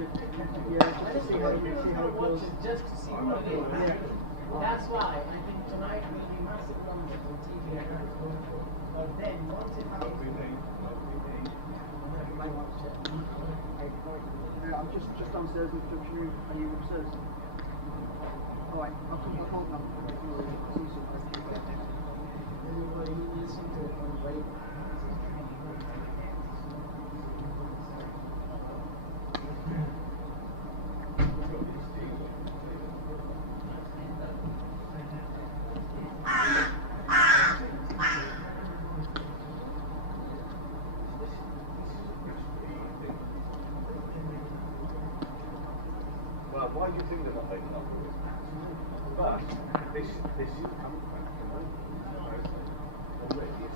it. Yeah, just to see how it goes. Just to see what it is. Yeah. That's why I think tonight will be massive numbers on TV. But then once it happens, I'm just downstairs in the junction room. Are you upstairs? Alright, I'll come back home now. See you soon. anybody listen to it on radio. Well, why do you think they're not making up for it? But this is coming back from already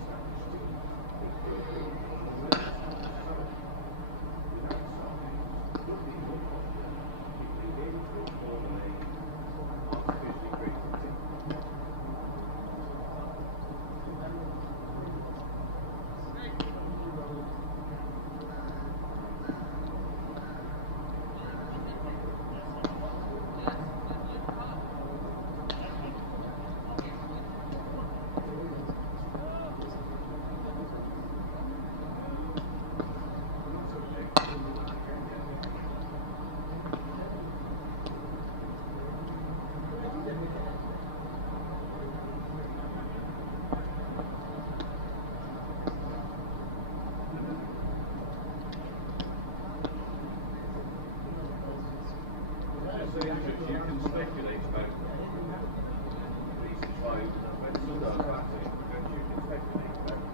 you can speculate about reasons why when some are batting, and you can speculate about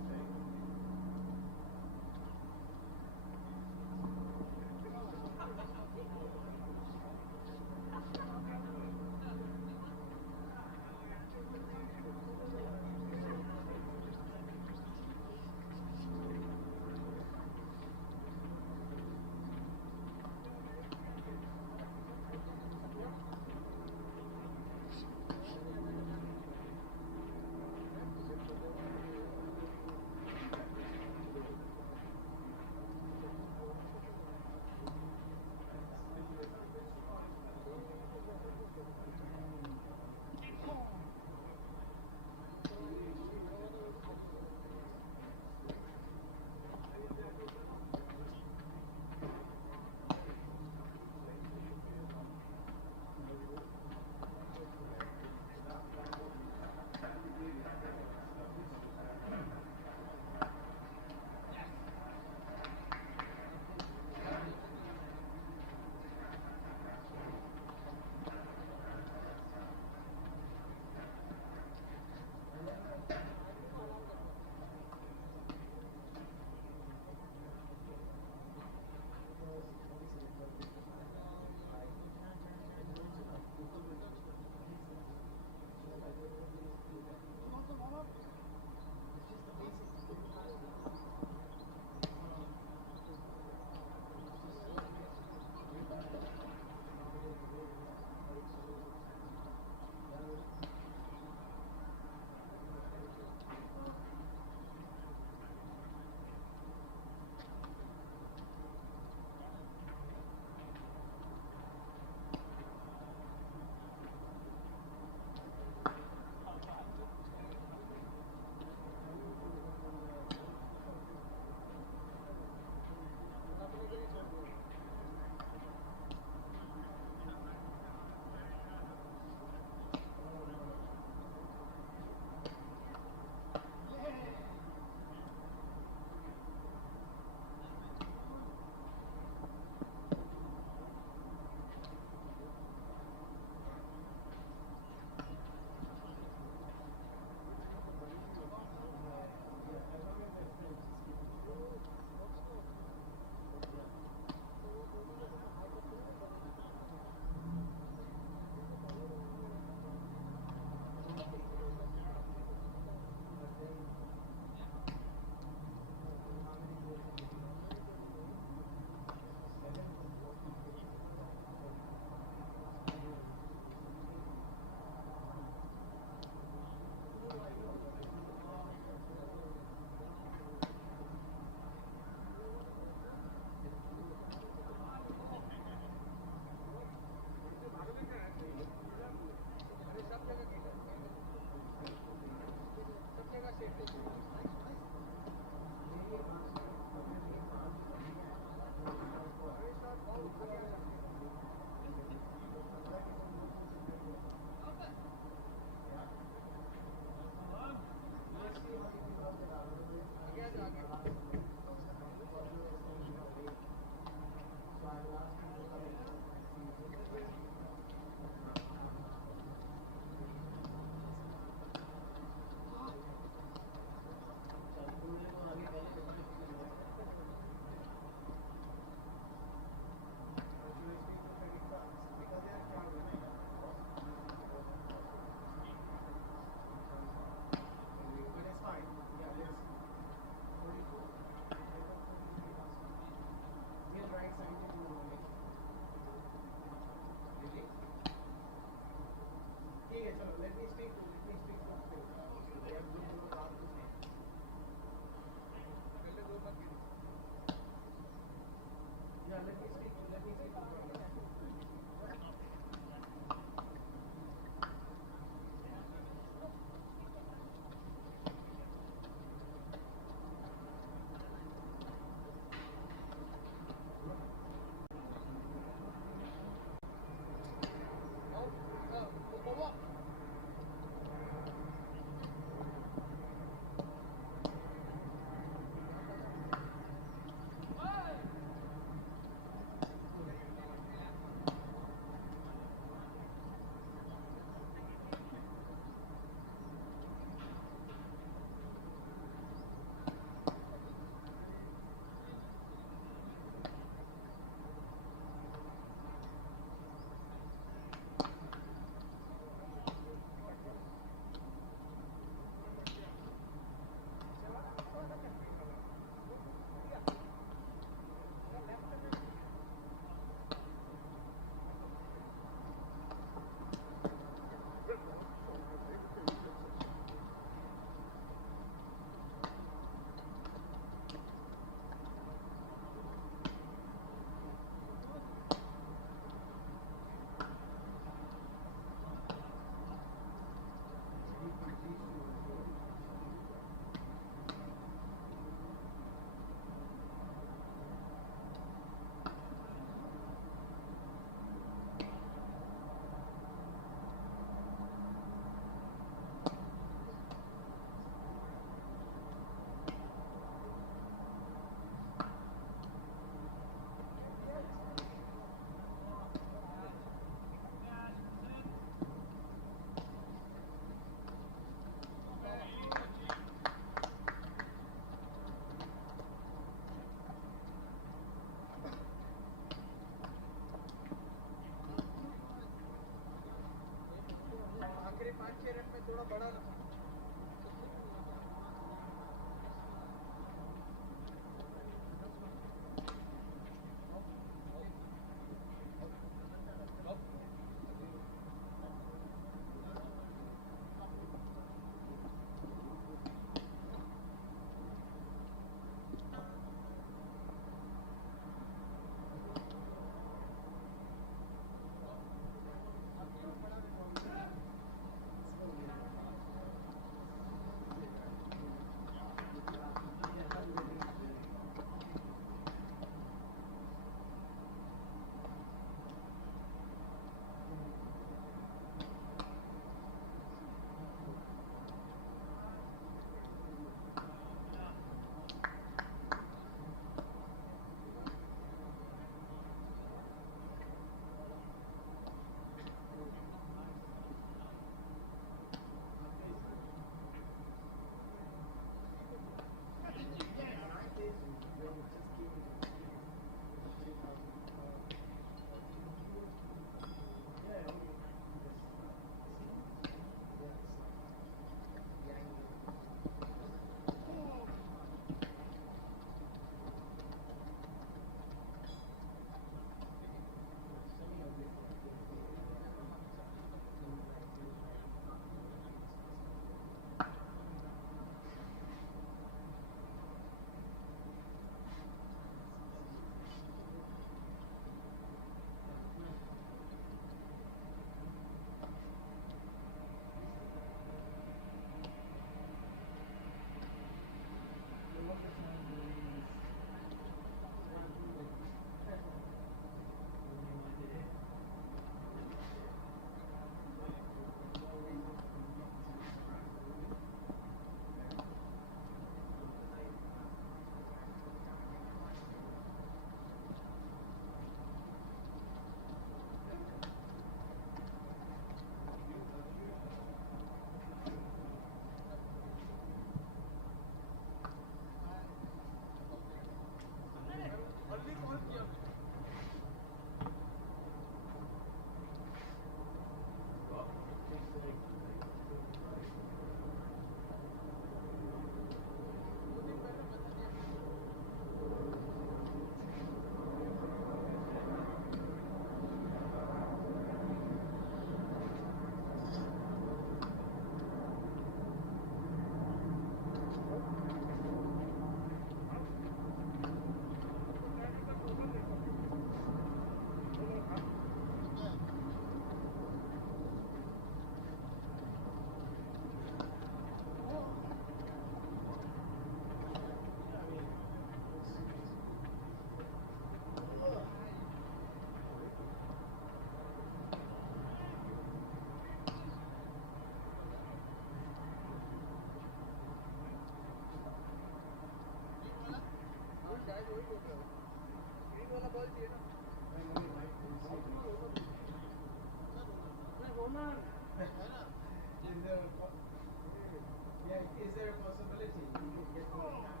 Is there a possibility you could get more time?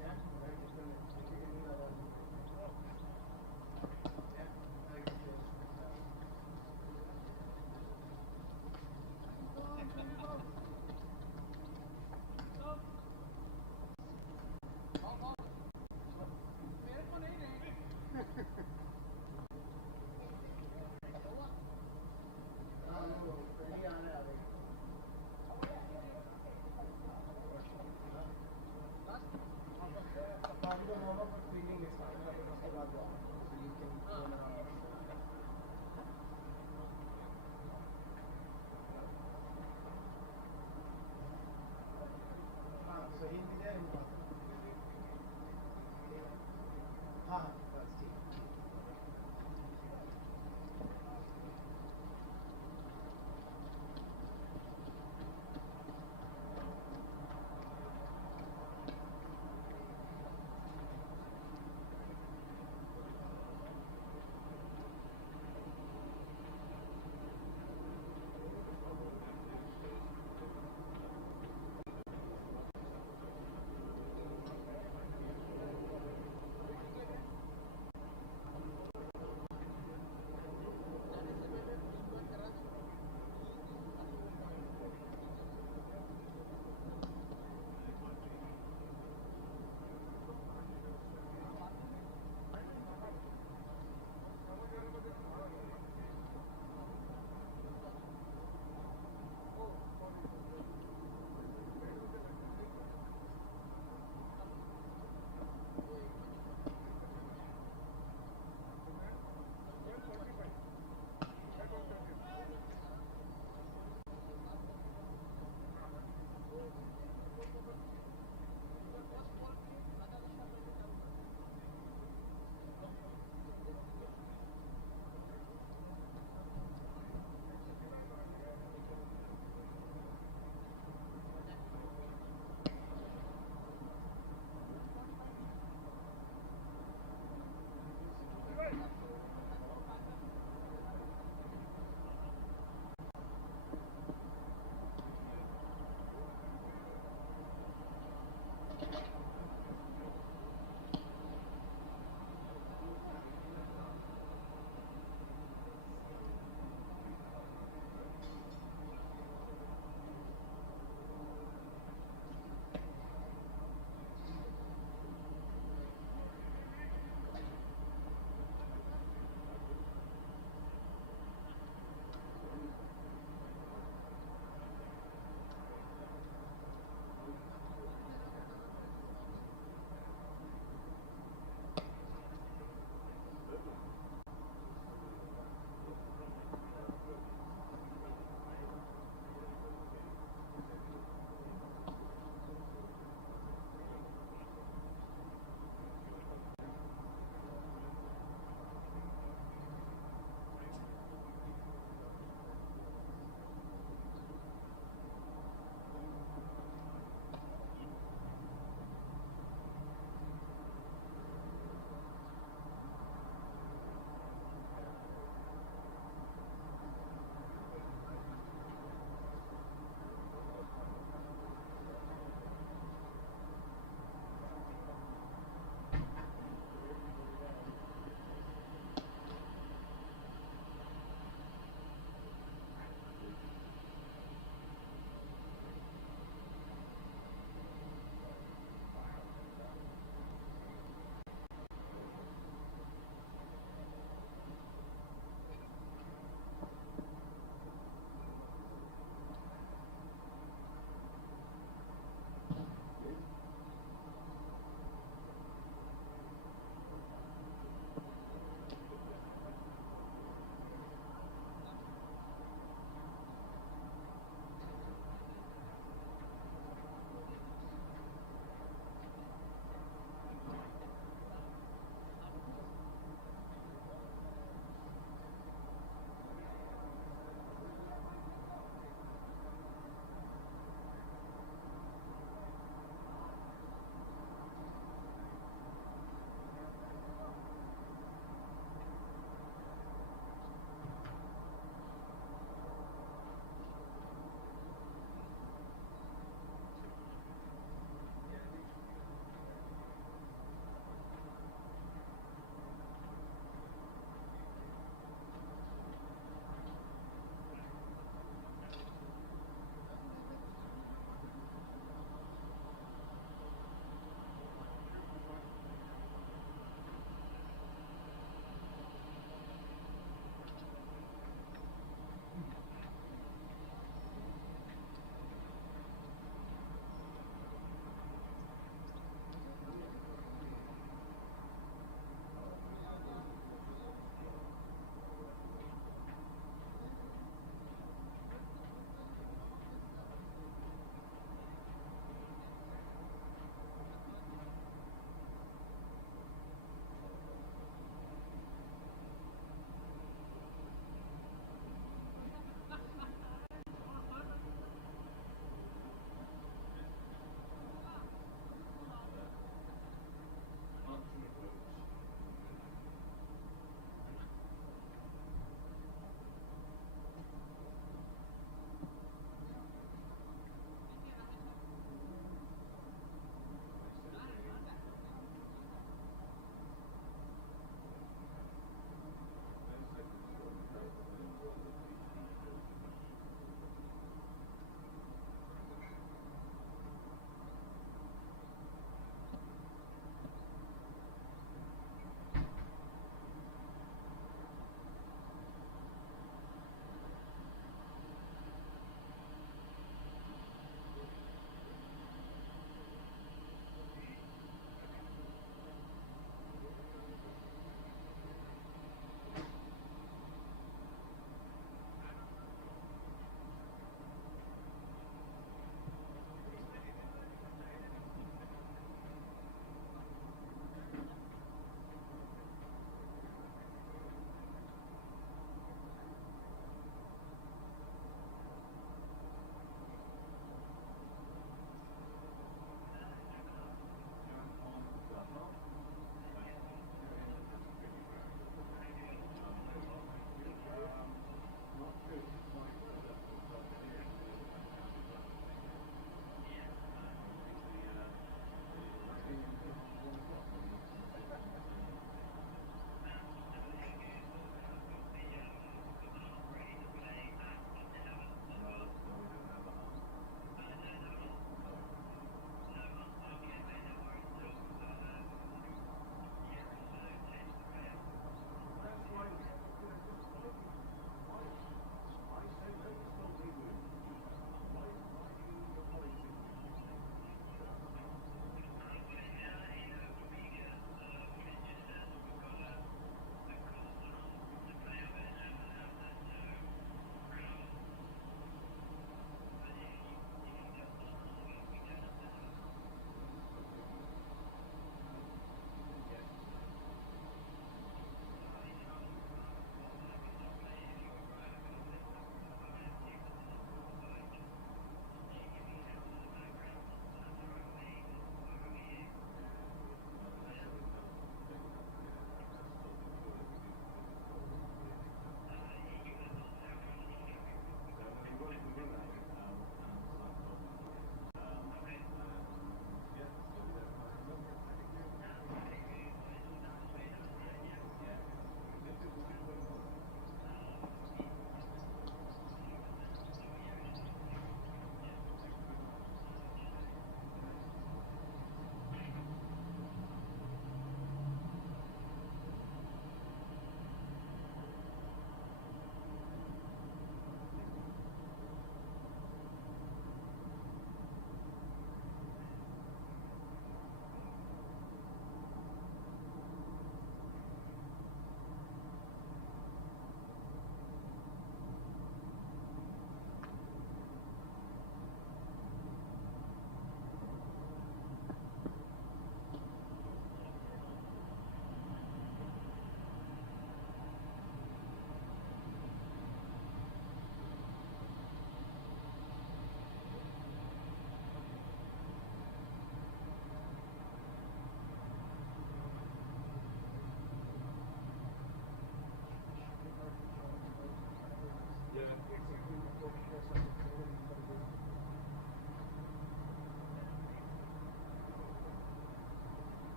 Yeah, very good. If you can do that one. Yeah, very good.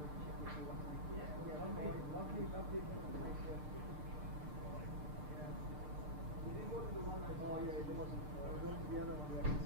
with a chip or two, I think. Yeah, lovely place, yeah. Yeah. We did go to the one that Oh yeah, there wasn't. We went to the other one. Yeah.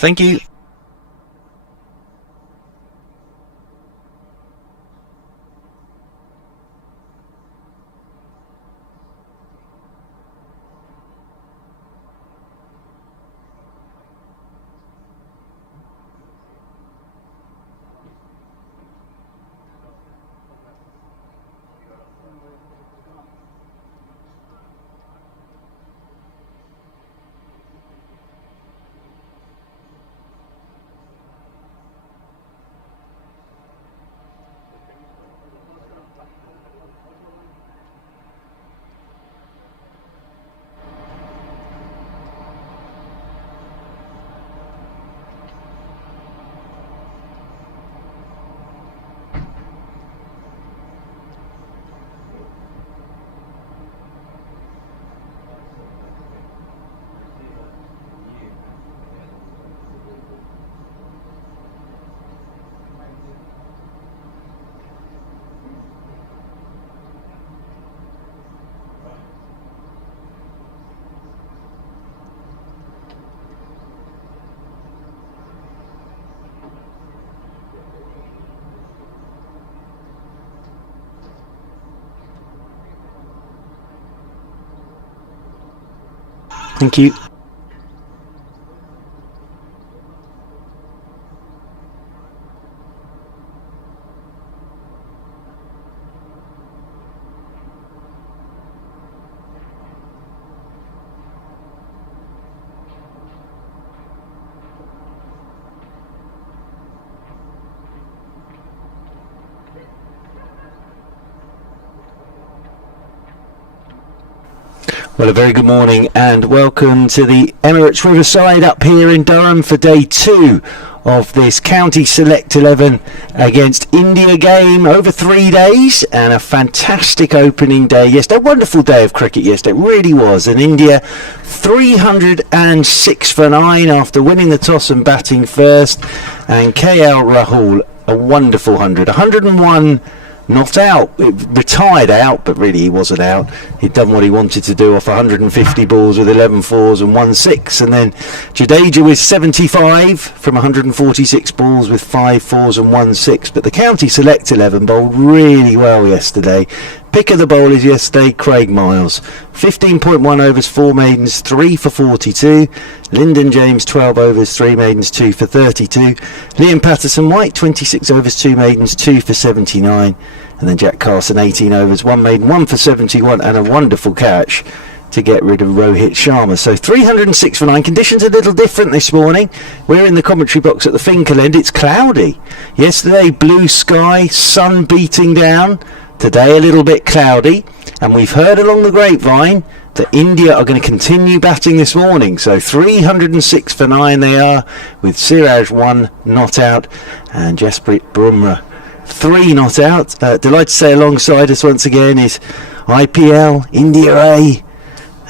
Thank you. Thank you. Well, a very good morning and welcome to the Emirates Riverside up here in Durham for day 2 of this County Select 11 against India game over 3 days, and a fantastic opening day yesterday. A wonderful day of cricket yesterday, it really was. And India 306 for 9 after winning the toss and batting first, and KL Rahul a wonderful 101 not out, retired out, but really he wasn't out. He'd done what he wanted to do off 150 balls with 11 fours and 1 6, and then Jadeja with 75 from 146 balls with 5 fours and 1 6. But the County Select 11 bowled really well yesterday. Pick of the bowlers yesterday, Craig Miles, 15.1 overs, 4 maidens, 3 for 42. Lyndon James, 12 overs, 3 maidens, 2 for 32. Liam Patterson-White, 26 overs, 2 maidens, 2 for 79. And then Jack Carson, 18 overs, 1 maiden, 1 for 71, and a wonderful catch to get rid of Rohit Sharma. So 306 for 9. Conditions a little different this morning. We're in the commentary box at the Finkel end. It's cloudy. Yesterday, blue sky, sun beating down. Today a little bit cloudy, and we've heard along the grapevine that India are going to continue batting this morning. So 306 for 9 they are, with Siraj 1 not out and Jasprit Bumrah 3 not out. Delighted to say alongside us once again is IPL, India A,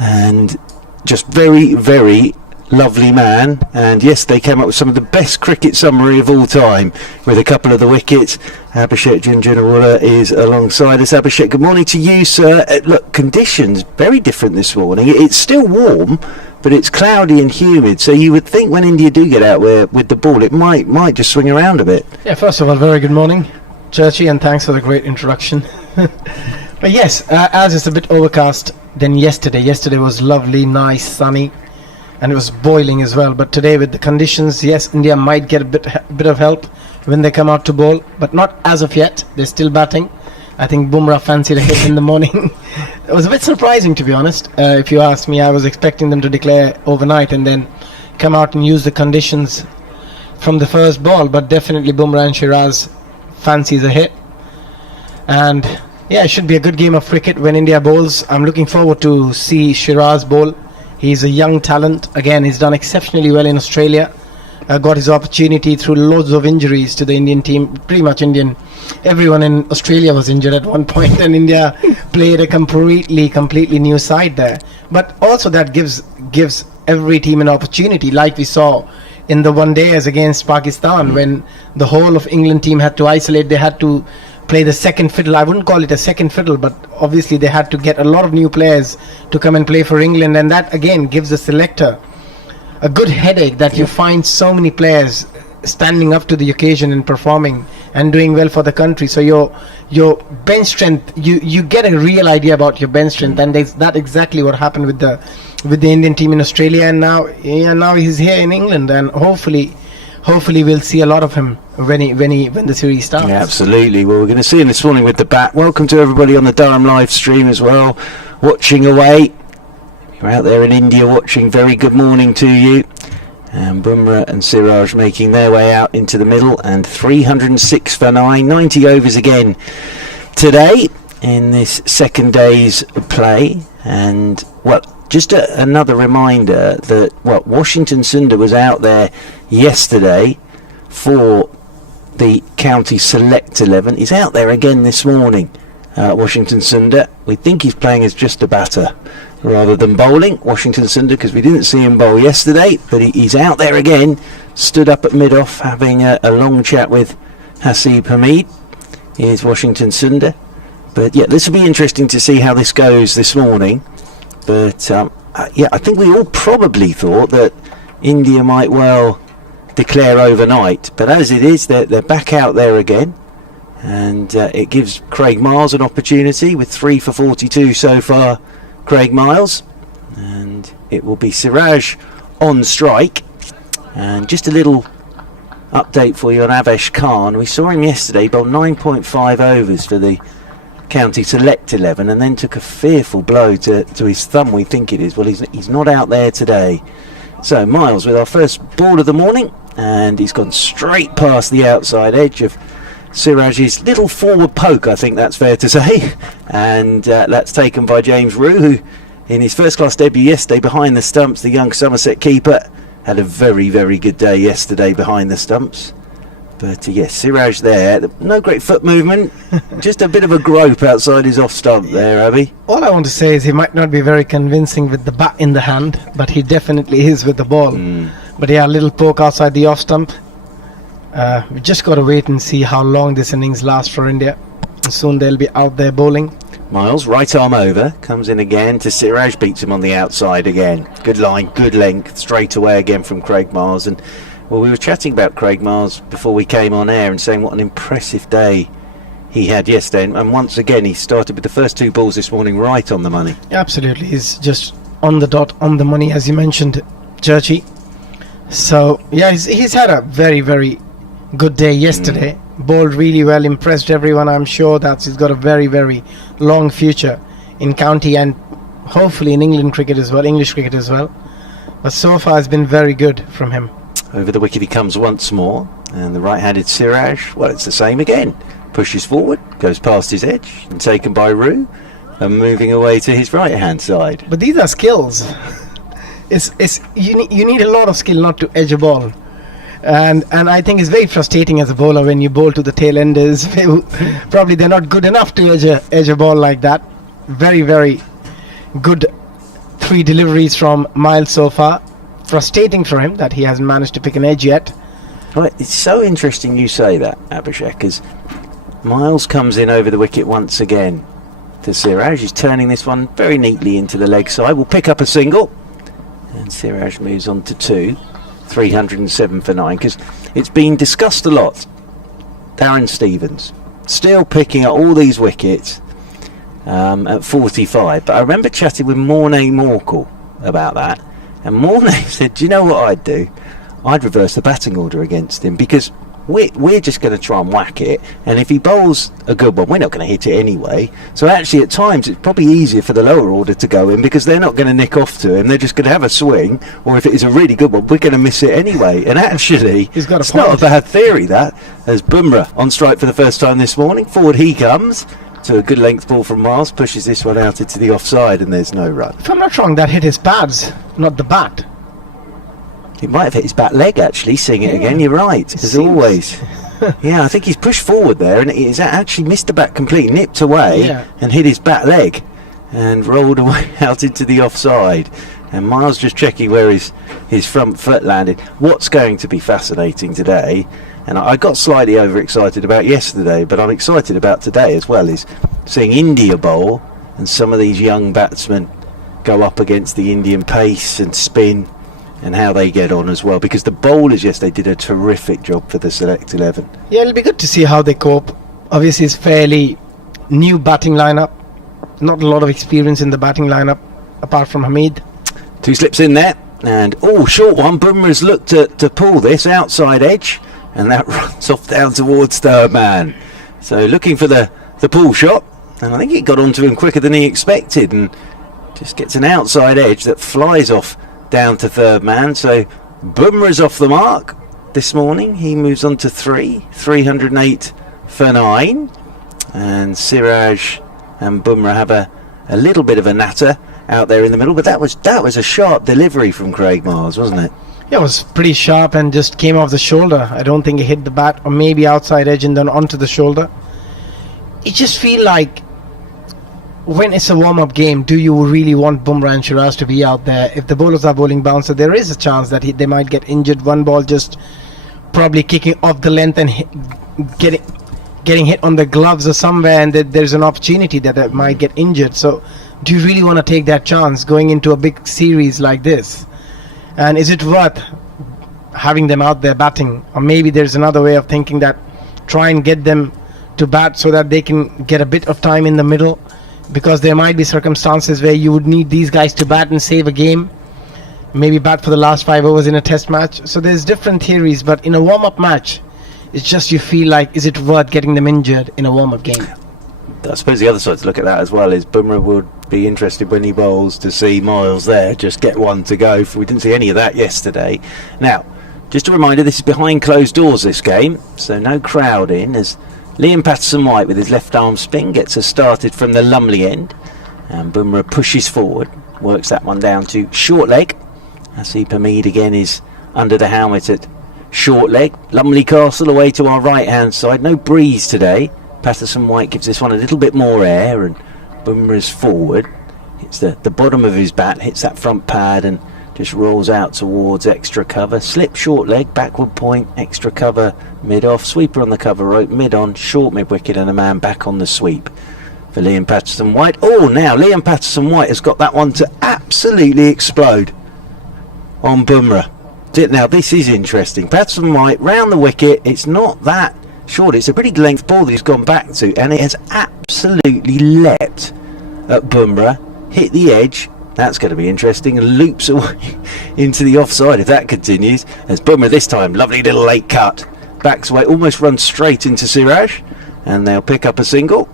and just very, very lovely man. And yes, they came up with some of the best cricket summary of all time with a couple of the wickets. Abhishek Junjunwala is alongside us. Abhishek, good morning to you, sir. Look, conditions very different this morning. It's still warm, but it's cloudy and humid, so you would think when India do get out with the ball, it might just swing around a bit. Yeah, first of all, very good morning, Churchy, and thanks for the great introduction. But yes, as it's a bit overcast than yesterday. Yesterday was lovely, nice, sunny, and it was boiling as well. But today with the conditions, yes, India might get a bit of help when they come out to bowl, but not as of yet. They're still batting. I think Bumrah fancied a hit in the morning. It was a bit surprising, to be honest. If you ask me, I was expecting them to declare overnight and then come out and use the conditions from the first ball. But definitely Bumrah and Shiraz fancies a hit. And yeah, it should be a good game of cricket when India bowls. I'm looking forward to see Shiraz bowl. He's a young talent. Again, he's done exceptionally well in Australia. Got his opportunity through loads of injuries to the Indian team. Pretty much everyone in Australia was injured at one point, and India played a completely new side there. But also that gives every team an opportunity, like we saw in the one day as against Pakistan, when the whole of England team had to isolate. They had to play the second fiddle. I wouldn't call it a second fiddle, but obviously they had to get a lot of new players to come and play for England, and that again gives the selector a good headache that you find so many players standing up to the occasion and performing and doing well for the country. So your bench strength, you get a real idea about your bench strength, and that's exactly what happened with the Indian team in Australia, and now he's here in England, and hopefully we'll see a lot of him when the series starts. Yeah, absolutely. Well, we're going to see him this morning with the bat. Welcome to everybody on the Durham live stream as well, watching away. You're out there in India watching. Very good morning to you. And Bumrah and Siraj making their way out into the middle, and 306 for 9, 90 overs again today in this second day's play. And just another reminder that Washington Sundar was out there yesterday for the County Select 11. He's out there again this morning. Washington Sundar, we think he's playing as just a batter rather than bowling, Washington Sundar, because we didn't see him bowl yesterday, but he's out there again, stood up at mid-off having a long chat with Hasib Hamid. Here's Washington Sundar. But yeah, this will be interesting to see how this goes this morning. But I think we all probably thought that India might well declare overnight, but as it is, they're back out there again, and it gives Craig Miles an opportunity with 3 for 42 so far. Craig Miles, and it will be Siraj on strike. And just a little update for you on Avesh Khan. We saw him yesterday bowl 9.5 overs for the County Select 11, and then took a fearful blow to his thumb, we think it is. Well, he's not out there today. So Miles with our first ball of the morning, and he's gone straight past the outside edge of Siraj's little forward poke, I think that's fair to say, and that's taken by James Rue, who in his first-class debut yesterday behind the stumps. The young Somerset keeper had a very, very good day yesterday behind the stumps. But yes, Siraj there, no great foot movement, just a bit of a grope outside his off stump there, Abby. All I want to say is he might not be very convincing with the bat in the hand, but he definitely is with the ball. But yeah, a little poke outside the off stump. We just got to wait and see how long this innings lasts for India. Soon they'll be out there bowling. Miles, right arm over, comes in again to Siraj, beats him on the outside again. Good line, good length, straight away again from Craig Miles. And well, we were chatting about Craig Miles before we came on air and saying what an impressive day he had yesterday. And once again, he started with the first 2 balls this morning right on the money. Absolutely, he's just on the dot, on the money, as you mentioned, Churchy. So yeah, he's had a very, very good day yesterday. Bowled really well, impressed everyone. I'm sure that he's got a very, very long future in county and hopefully in England cricket as well, English cricket as well. But so far it's been very good from him. Over the wicket he comes once more, and the right-handed Siraj, well, it's the same again. Pushes forward, goes past his edge, and taken by Roo, and moving away to his right-hand side. But these are skills. You need a lot of skill not to edge a ball. And I think it's very frustrating as a bowler when you bowl to the tail enders. Probably they're not good enough to edge a ball like that. Very, very good 3 deliveries from Miles so far. Frustrating for him that he hasn't managed to pick an edge yet. Right, it's so interesting you say that, Abhishek, because Miles comes in over the wicket once again to Siraj. He's turning this one very neatly into the leg side. We'll pick up a single, and Siraj moves on to 2. 307 for 9, because it's been discussed a lot. Darren Stevens still picking up all these wickets at 45, but I remember chatting with Mornay Morkel about that, and Mornay said, do you know what I'd do? I'd reverse the batting order against him, because we're just going to try and whack it, and if he bowls a good one, we're not going to hit it anyway. So actually at times it's probably easier for the lower order to go in, because they're not going to nick off to him, they're just going to have a swing, or if it is a really good one, we're going to miss it anyway. And actually He's got a it's not a bad theory, that, as Bumrah on strike for the first time this morning. Forward he comes to a good length ball from Miles, pushes this one out into the offside, and there's no run. If I'm not wrong, that hit his pads, not the bat. It might have hit his back leg, actually, seeing it again. You're right, as always. Yeah, I think he's pushed forward there, and he's actually missed the bat completely, nipped away, and hit his back leg, and rolled away out into the offside. And Miles just checking where his front foot landed. What's going to be fascinating today, and I got slightly overexcited about yesterday, but I'm excited about today as well, is seeing India bowl, and some of these young batsmen go up against the Indian pace and spin, and how they get on as well, because the bowlers yesterday did a terrific job for the select 11. Yeah, it'll be good to see how they cope. Obviously it's fairly new batting lineup, not a lot of experience in the batting lineup apart from Hamid. 2 slips in there, and short one. Bumrah's looked to pull this outside edge, and that runs off down towards third man. So looking for the pull shot, and I think it got onto him quicker than he expected, and just gets an outside edge that flies off down to third man. So Bumrah's off the mark this morning. He moves on to 308 for 9, and Siraj and Bumrah have a little bit of a natter out there in the middle, but that was a sharp delivery from Craig Miles, wasn't it? Yeah, it was pretty sharp and just came off the shoulder. I don't think it hit the bat, or maybe outside edge and then onto the shoulder. It just feel like when it's a warm-up game, do you really want Bumrah and Siraj to be out there? If the bowlers are bowling bouncer, there is a chance that they might get injured. One ball just probably kicking off the length and getting hit on the gloves or somewhere, and there's an opportunity that they might get injured. So do you really want to take that chance going into a big series like this? And is it worth having them out there batting? Or maybe there's another way of thinking, that try and get them to bat so that they can get a bit of time in the middle, because there might be circumstances where you would need these guys to bat and save a game, maybe bat for the last 5 overs in a test match. So there's different theories, but in a warm-up match, it's just you feel like, is it worth getting them injured in a warm-up game? I suppose the other side to look at that as well is Bumrah would be interested when he bowls to see Miles there just get one to go. We didn't see any of that yesterday. Now, just a reminder, this is behind closed doors, this game, so no crowd in, as Liam Patterson-White with his left arm spin gets us started from the Lumley end, and Bumrah pushes forward, works that one down to short leg. Asif Hamid again is under the helmet at short leg. Lumley Castle away to our right hand side. No breeze today. Patterson White gives this one a little bit more air, and Bumrah's forward. Hits the bottom of his bat, hits that front pad and just rolls out towards extra cover. Slip short leg, backward point, extra cover mid off, sweeper on the cover rope, mid on, short mid wicket, and a man back on the sweep for Liam Patterson White. Oh, now Liam Patterson White has got that one to absolutely explode on Bumrah. Now this is interesting. Patterson White round the wicket. It's not that short. It's a pretty length ball that he's gone back to, and it has absolutely leapt at Bumrah, hit the edge. That's going to be interesting, and loops away into the offside if that continues. As Bumrah this time, lovely little late cut, backs away, almost runs straight into Siraj, and they'll pick up a single.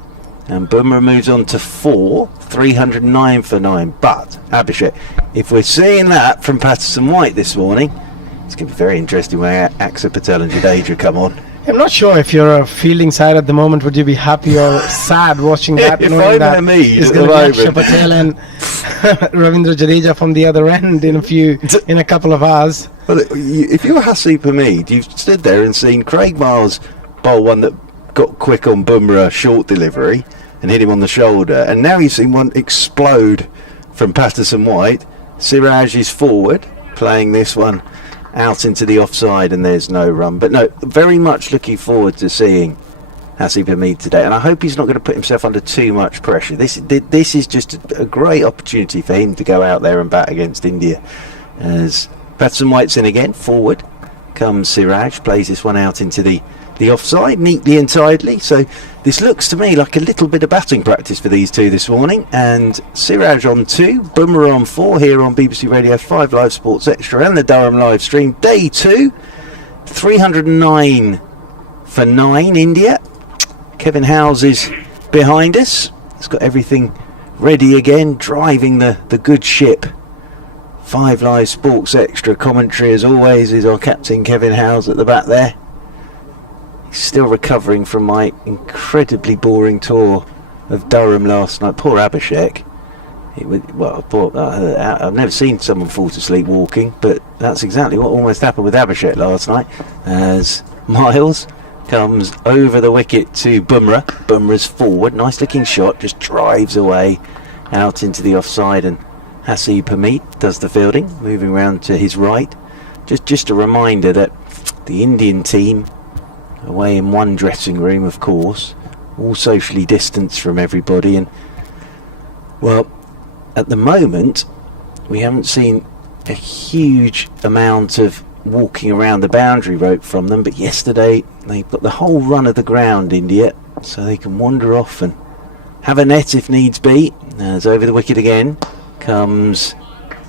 And Bumrah moves on to 4, 309 for 9. But Abhishek, if we're seeing that from Patterson White this morning, it's going to be very interesting when Axar Patel and Jadeja come on. I'm not sure if you're a fielding side at the moment. Would you be happy or sad watching that? If knowing I'm that Hamid it's at going the to be Axar moment. Patel and Ravindra Jadeja from the other end in a couple of hours. Well, if you're Asif Hamid, you've stood there and seen Craig Miles bowl one that got quick on Bumrah, short delivery, and hit him on the shoulder, and now you've seen one explode from Patterson White. Siraj is forward, playing this one out into the offside, and there's no run. But no, very much looking forward to seeing Asif Hamid today, and I hope he's not going to put himself under too much pressure. This is just a great opportunity for him to go out there and bat against India. As Patterson White's in again, forward comes Siraj, plays this one out into the offside neatly and tidily. So this looks to me like a little bit of batting practice for these two this morning. And Siraj on 2, Bumrah on 4 here on BBC Radio 5 Live Sports Extra and the Durham live stream. Day 2, 309 for 9 India. Kevin Howes is behind us. He's got everything ready again, driving the good ship. 5 Live Sports Extra commentary as always is our captain Kevin Howes at the back there. Still recovering from my incredibly boring tour of Durham last night. Poor Abhishek. I've never seen someone fall to sleep walking, but that's exactly what almost happened with Abhishek last night. As Miles comes over the wicket to Bumrah. Bumrah's forward, nice looking shot, just drives away out into the offside, and Asif Hamid does the fielding, moving round to his right. Just a reminder that the Indian team, away in one dressing room, of course, all socially distanced from everybody, and well, at the moment we haven't seen a huge amount of walking around the boundary rope from them, but yesterday they've got the whole run of the ground, India, so they can wander off and have a net if needs be. As over the wicket again comes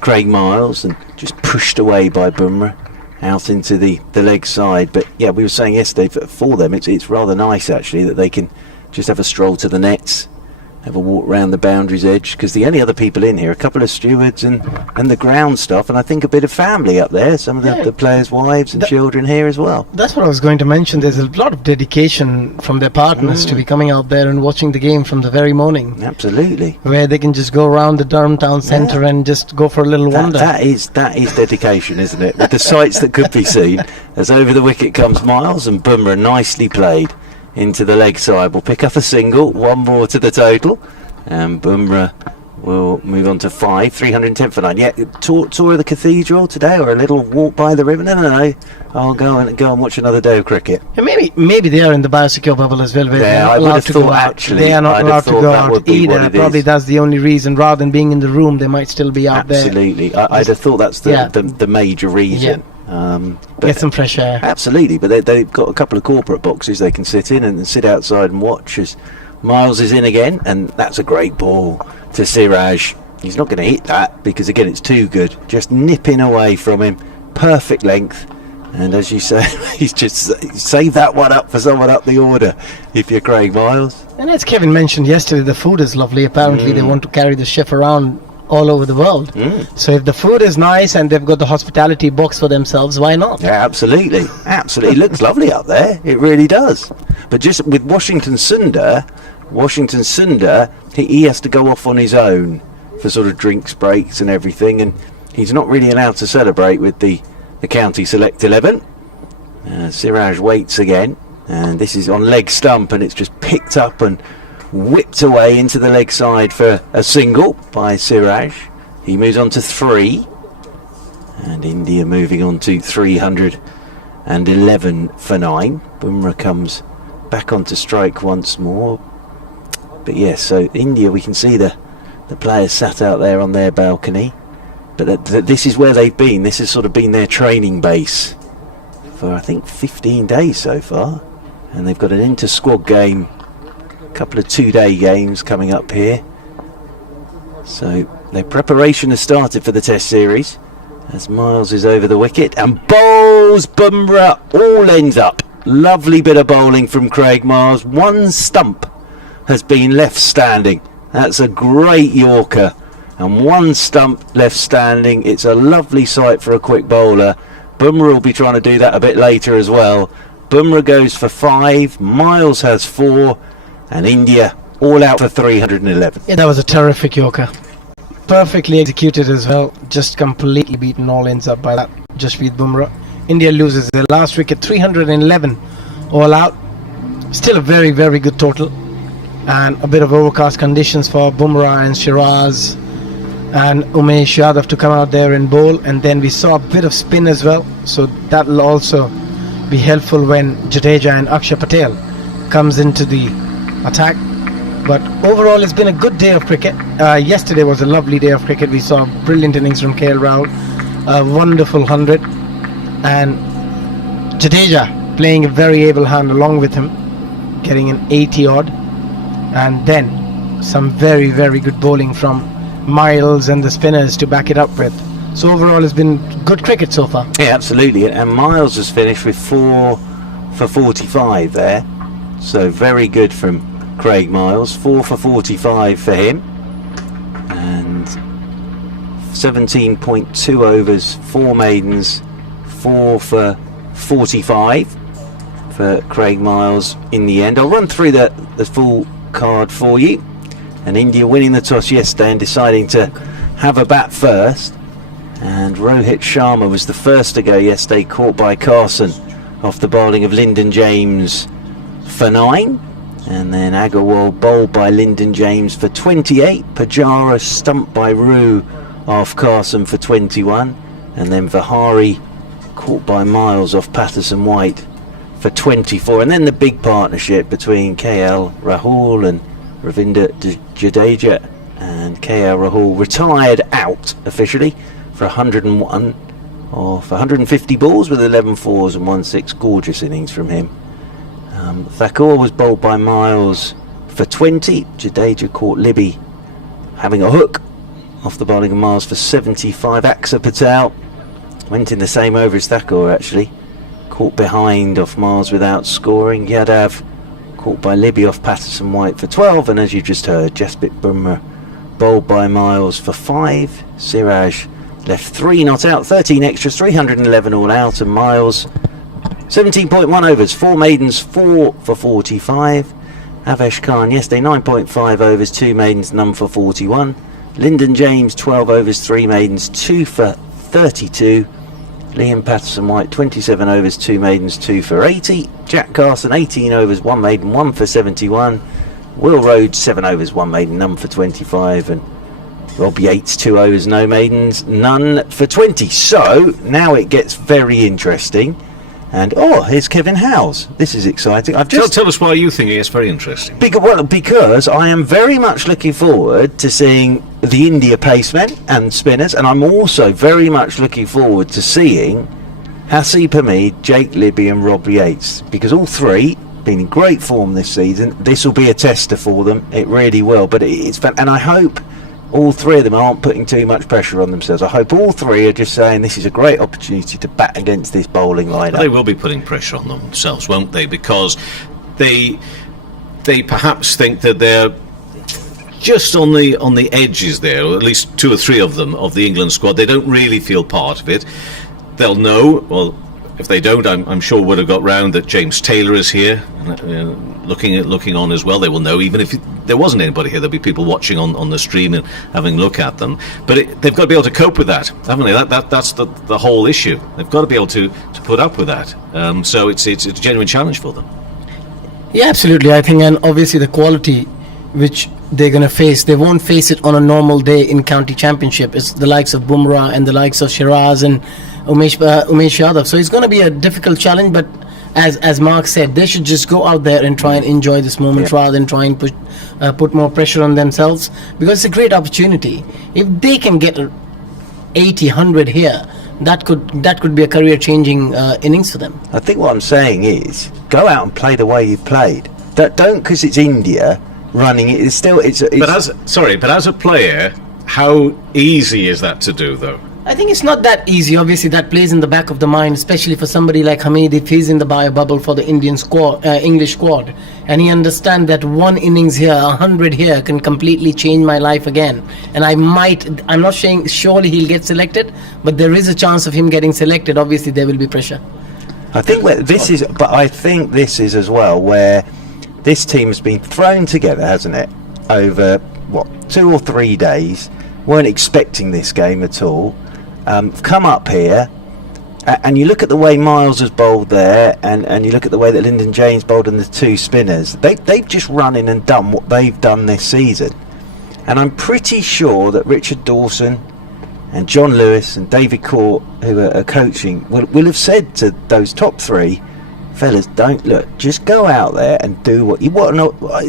Craig Miles, and just pushed away by Bumrah out into the leg side. But yeah, we were saying yesterday for them it's rather nice actually that they can just have a stroll to the nets, have a walk round the boundary's edge, because the only other people in here are a couple of stewards and the ground staff, and I think a bit of family up there, some of the players' wives and children here as well. That's what I was going to mention. There's a lot of dedication from their partners to be coming out there and watching the game from the very morning. Absolutely. Where they can just go around the Durham town centre and just go for a little wander. That is dedication, isn't it? With the sights that could be seen. As over the wicket comes Miles, and Bumrah nicely played into the leg side. We'll pick up a single, one more to the total, and Bumrah will move on to 5, 310 for 9. Yeah, tour of the cathedral today, or a little walk by the river? No. I'll go and watch another day of cricket. Yeah, maybe they are in the biosecure bubble as well, where they're not I would allowed have to go thought out. actually. They are not I'd allowed have to thought go that would out be what either. it Probably is. that's the only reason. Rather than being in the room, they might still be out there. Absolutely. I'd have thought that's the major reason. But get some fresh air. Absolutely, but they've got a couple of corporate boxes they can sit in and sit outside and watch as Miles is in again, and that's a great ball to Siraj. He's not going to hit that because again it's too good, just nipping away from him, perfect length, and as you say, he's just save that one up for someone up the order if you're Craig Miles. And as Kevin mentioned yesterday, the food is lovely. Apparently they want to carry the chef around all over the world. So if the food is nice and they've got the hospitality box for themselves, why not? Yeah, absolutely. It looks lovely up there, it really does. But just with Washington Sundar, he has to go off on his own for sort of drinks breaks and everything, and he's not really allowed to celebrate with the county select 11. Siraj waits again, and this is on leg stump, and it's just picked up and whipped away into the leg side for a single by Siraj. He moves on to 3, and India moving on to 311 for 9. Bumrah comes back onto strike once more. But yes, so India, we can see the players sat out there on their balcony, but this is where they've been. This has sort of been their training base for I think 15 days so far, and they've got an inter-squad game, a couple of 2-day games coming up here, so their preparation has started for the test series as Miles is over the wicket and bowls Bumrah all ends up. Lovely bit of bowling from Craig Miles. One stump has been left standing. That's a great Yorker, and one stump left standing. It's a lovely sight for a quick bowler. Bumrah will be trying to do that a bit later as well. Bumrah goes for 5, Miles has 4, and India all out for 311. Yeah, that was a terrific Yorker. Perfectly executed as well. Just completely beaten, all ends up by that Jasprit Bumrah. India loses their last wicket, 311 all out. Still a very, very good total. And a bit of overcast conditions for Bumrah and Shiraz and Umesh Yadav to come out there and bowl, and then we saw a bit of spin as well, so that will also be helpful when Jadeja and Akshay Patel comes into the attack. But overall it's been a good day of cricket. Yesterday was a lovely day of cricket. We saw brilliant innings from KL Rahul, a wonderful 100, and Jadeja playing a very able hand along with him, getting an 80 odd, and then some very, very good bowling from Miles and the spinners to back it up with. So overall it's been good cricket so far. Yeah, absolutely, and Miles has finished with 4 for 45 there, so very good from Craig Miles. 4 for 45 for him, and 17.2 overs, 4 maidens, 4 for 45 for Craig Miles in the end. I'll run through the full card for you. And India winning the toss yesterday and deciding to have a bat first, and Rohit Sharma was the first to go yesterday, caught by Carson off the bowling of Lyndon James for 9, and then Agarwal bowled by Lyndon James for 28, Pujara stumped by Rue off Carson for 21, and then Vihari caught by Miles off Patterson White for 24, and then the big partnership between KL Rahul and Ravindra Jadeja, and KL Rahul retired out officially for 101 off 150 balls with 11 fours and 1 6. Gorgeous innings from him. Thakur was bowled by Miles for 20. Jadeja caught Libby having a hook off the bowling of Miles for 75. Aksa Patel went in the same over as Thakur actually, caught behind off Miles without scoring. Yadav caught by Libby off Patterson White for 12, and as you just heard, Jasprit Bumrah bowled by Miles for 5. Siraj left 3 not out, 13 extras, 311 all out, and Miles 17.1 overs, 4 maidens, 4 for 45. Avesh Khan yesterday 9.5 overs, 2 maidens, none for 41. Lyndon James 12 overs, 3 maidens, 2 for 32. Liam Patterson White 27 overs, 2 maidens, 2 for 80. Jack Carson 18 overs, 1 maiden, 1 for 71. Will Rhodes 7 overs, 1 maiden, none for 25, and Rob Yates 2 overs, no maidens, none for 20. So now it gets very interesting. And here's Kevin Howes. This is exciting. Tell us why you think it's very interesting. Because I am very much looking forward to seeing the India pacemen and spinners, and I'm also very much looking forward to seeing Hasib Hamid, Jake Libby and Rob Yates, because all 3 been in great form this season. This will be a tester for them, it really will, but it's fun, and I hope all 3 of them aren't putting too much pressure on themselves. I hope all 3 are just saying this is a great opportunity to bat against this bowling lineup. They will be putting pressure on themselves, won't they? Because they perhaps think that they're just on the edges there, or at least 2 or 3 of them of the England squad. They don't really feel part of it. They'll know, well, if they don't, I'm sure would have got round that James Taylor is here, looking on as well. They will know, even if there wasn't anybody here, there'll be people watching on the stream and having a look at them. But they've got to be able to cope with that, haven't they? That's the whole issue. They've got to be able to put up with that. So it's a genuine challenge for them. Yeah, absolutely. I think, and obviously the quality which they're going to face, they won't face it on a normal day in county championship. It's the likes of Bumrah and the likes of Shiraz and Umesh Yadav. So it's going to be a difficult challenge, but as Mark said, they should just go out there and try and enjoy this moment rather than try and put more pressure on themselves, because it's a great opportunity. If they can get 80, 100 here, that could be a career-changing innings for them. I think what I'm saying is, go out and play the way you've played. Don't because it's India running it. It's still it's. But as a player, how easy is that to do, though? I think it's not that easy. Obviously, that plays in the back of the mind, especially for somebody like Hamid, if he's in the bio bubble for the Indian squad, English squad, and he understands that one innings here, 100 here, can completely change my life again. And I'm not saying surely he'll get selected, but there is a chance of him getting selected. Obviously, there will be pressure. I think I think this is as well where this team has been thrown together, hasn't it, over 2 or 3 days. Weren't expecting this game at all. Come up here, and you look at the way Miles has bowled there, and you look at the way that Lyndon James bowled and the two spinners. They've just run in and done what they've done this season. And I'm pretty sure that Richard Dawson and John Lewis and David Court, who are coaching, will have said to those top three, fellas, just go out there and do what you want.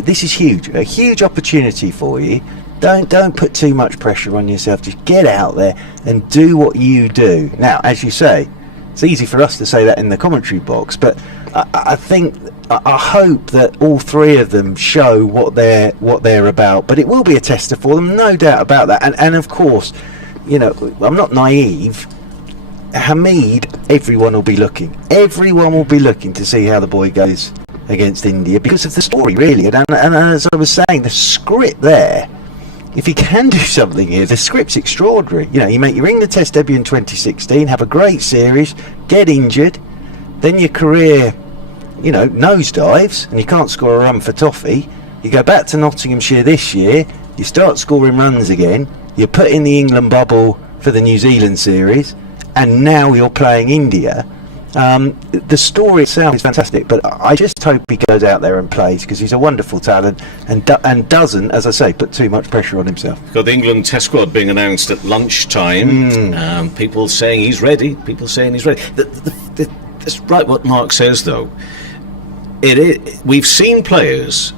This is huge, a huge opportunity for you. Don't put too much pressure on yourself. Just get out there and do what you do. Now, as you say, it's easy for us to say that in the commentary box, but I hope that all three of them show what they're about. But it will be a tester for them, no doubt about that. And of course, I'm not naive. Hamid, everyone will be looking. Everyone will be looking to see how the boy goes against India because of the story, really. And as I was saying, the script there. If he can do something here, the script's extraordinary. You make your England Test debut in 2016, have a great series, get injured, then your career, nosedives, and you can't score a run for toffee. You go back to Nottinghamshire this year, you start scoring runs again, you're put in the England bubble for the New Zealand series, and now you're playing India. The story itself is fantastic, but I just hope he goes out there and plays, because he's a wonderful talent and doesn't, as I say, put too much pressure on himself. Got the England Test squad being announced at lunchtime. People saying he's ready. That's right what Mark says, though. We've seen players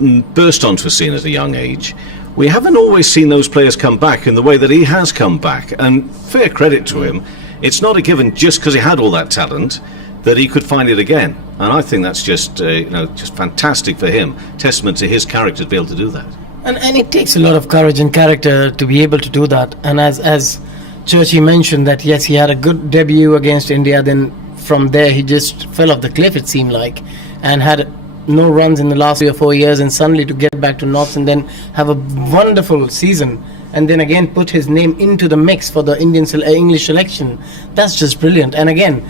burst onto a scene at a young age. We haven't always seen those players come back in the way that he has come back, and fair credit to him. It's not a given just because he had all that talent that he could find it again, and I think that's just fantastic for him. Testament to his character to be able to do that. And it takes a lot of courage and character to be able to do that. And as Churchy mentioned, that yes, he had a good debut against India. Then from there he just fell off the cliff, it seemed like, and had no runs in the last 3 or 4 years, and suddenly to get back to Norths and then have a wonderful season, and then again put his name into the mix for the English selection. That's just brilliant. And again,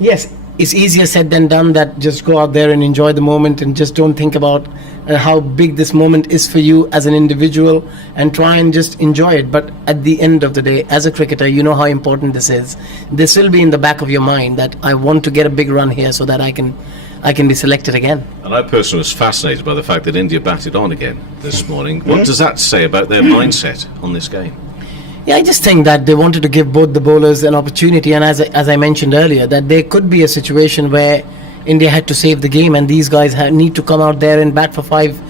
yes, it's easier said than done, that just go out there and enjoy the moment and just don't think about how big this moment is for you as an individual, and try and just enjoy it. But at the end of the day, as a cricketer, you know how important this is. This will be in the back of your mind that I want to get a big run here so that I can be selected again. And I personally was fascinated by the fact that India batted on again this morning. What does that say about their mindset on this game? Yeah, I just think that they wanted to give both the bowlers an opportunity, and as I mentioned earlier, that there could be a situation where India had to save the game, and these guys need to come out there and bat for 5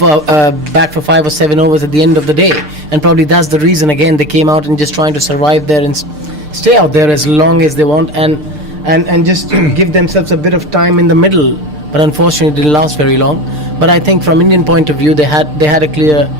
or 7 overs at the end of the day. And probably that's the reason again they came out and just trying to survive there and stay out there as long as they want, and just give themselves a bit of time in the middle. But unfortunately, it didn't last very long. But I think from Indian point of view, they had a clear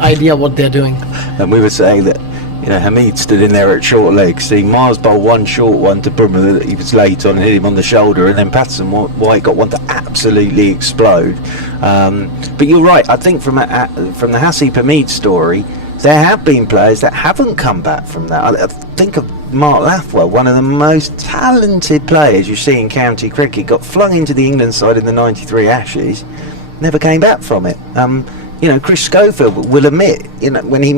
idea what they're doing. And we were saying that Hamid stood in there at short legs, seeing Miles bowl one short one to Bumrah that he was late on and hit him on the shoulder, and then Patterson White got one to absolutely explode. But you're right. I think from the Hasib Hamid story, There have been players that haven't come back from that. I think of Mark Lathwell, one of the most talented players you see in county cricket, got flung into the England side in the 93 Ashes, never came back from it. Chris Schofield will admit, when he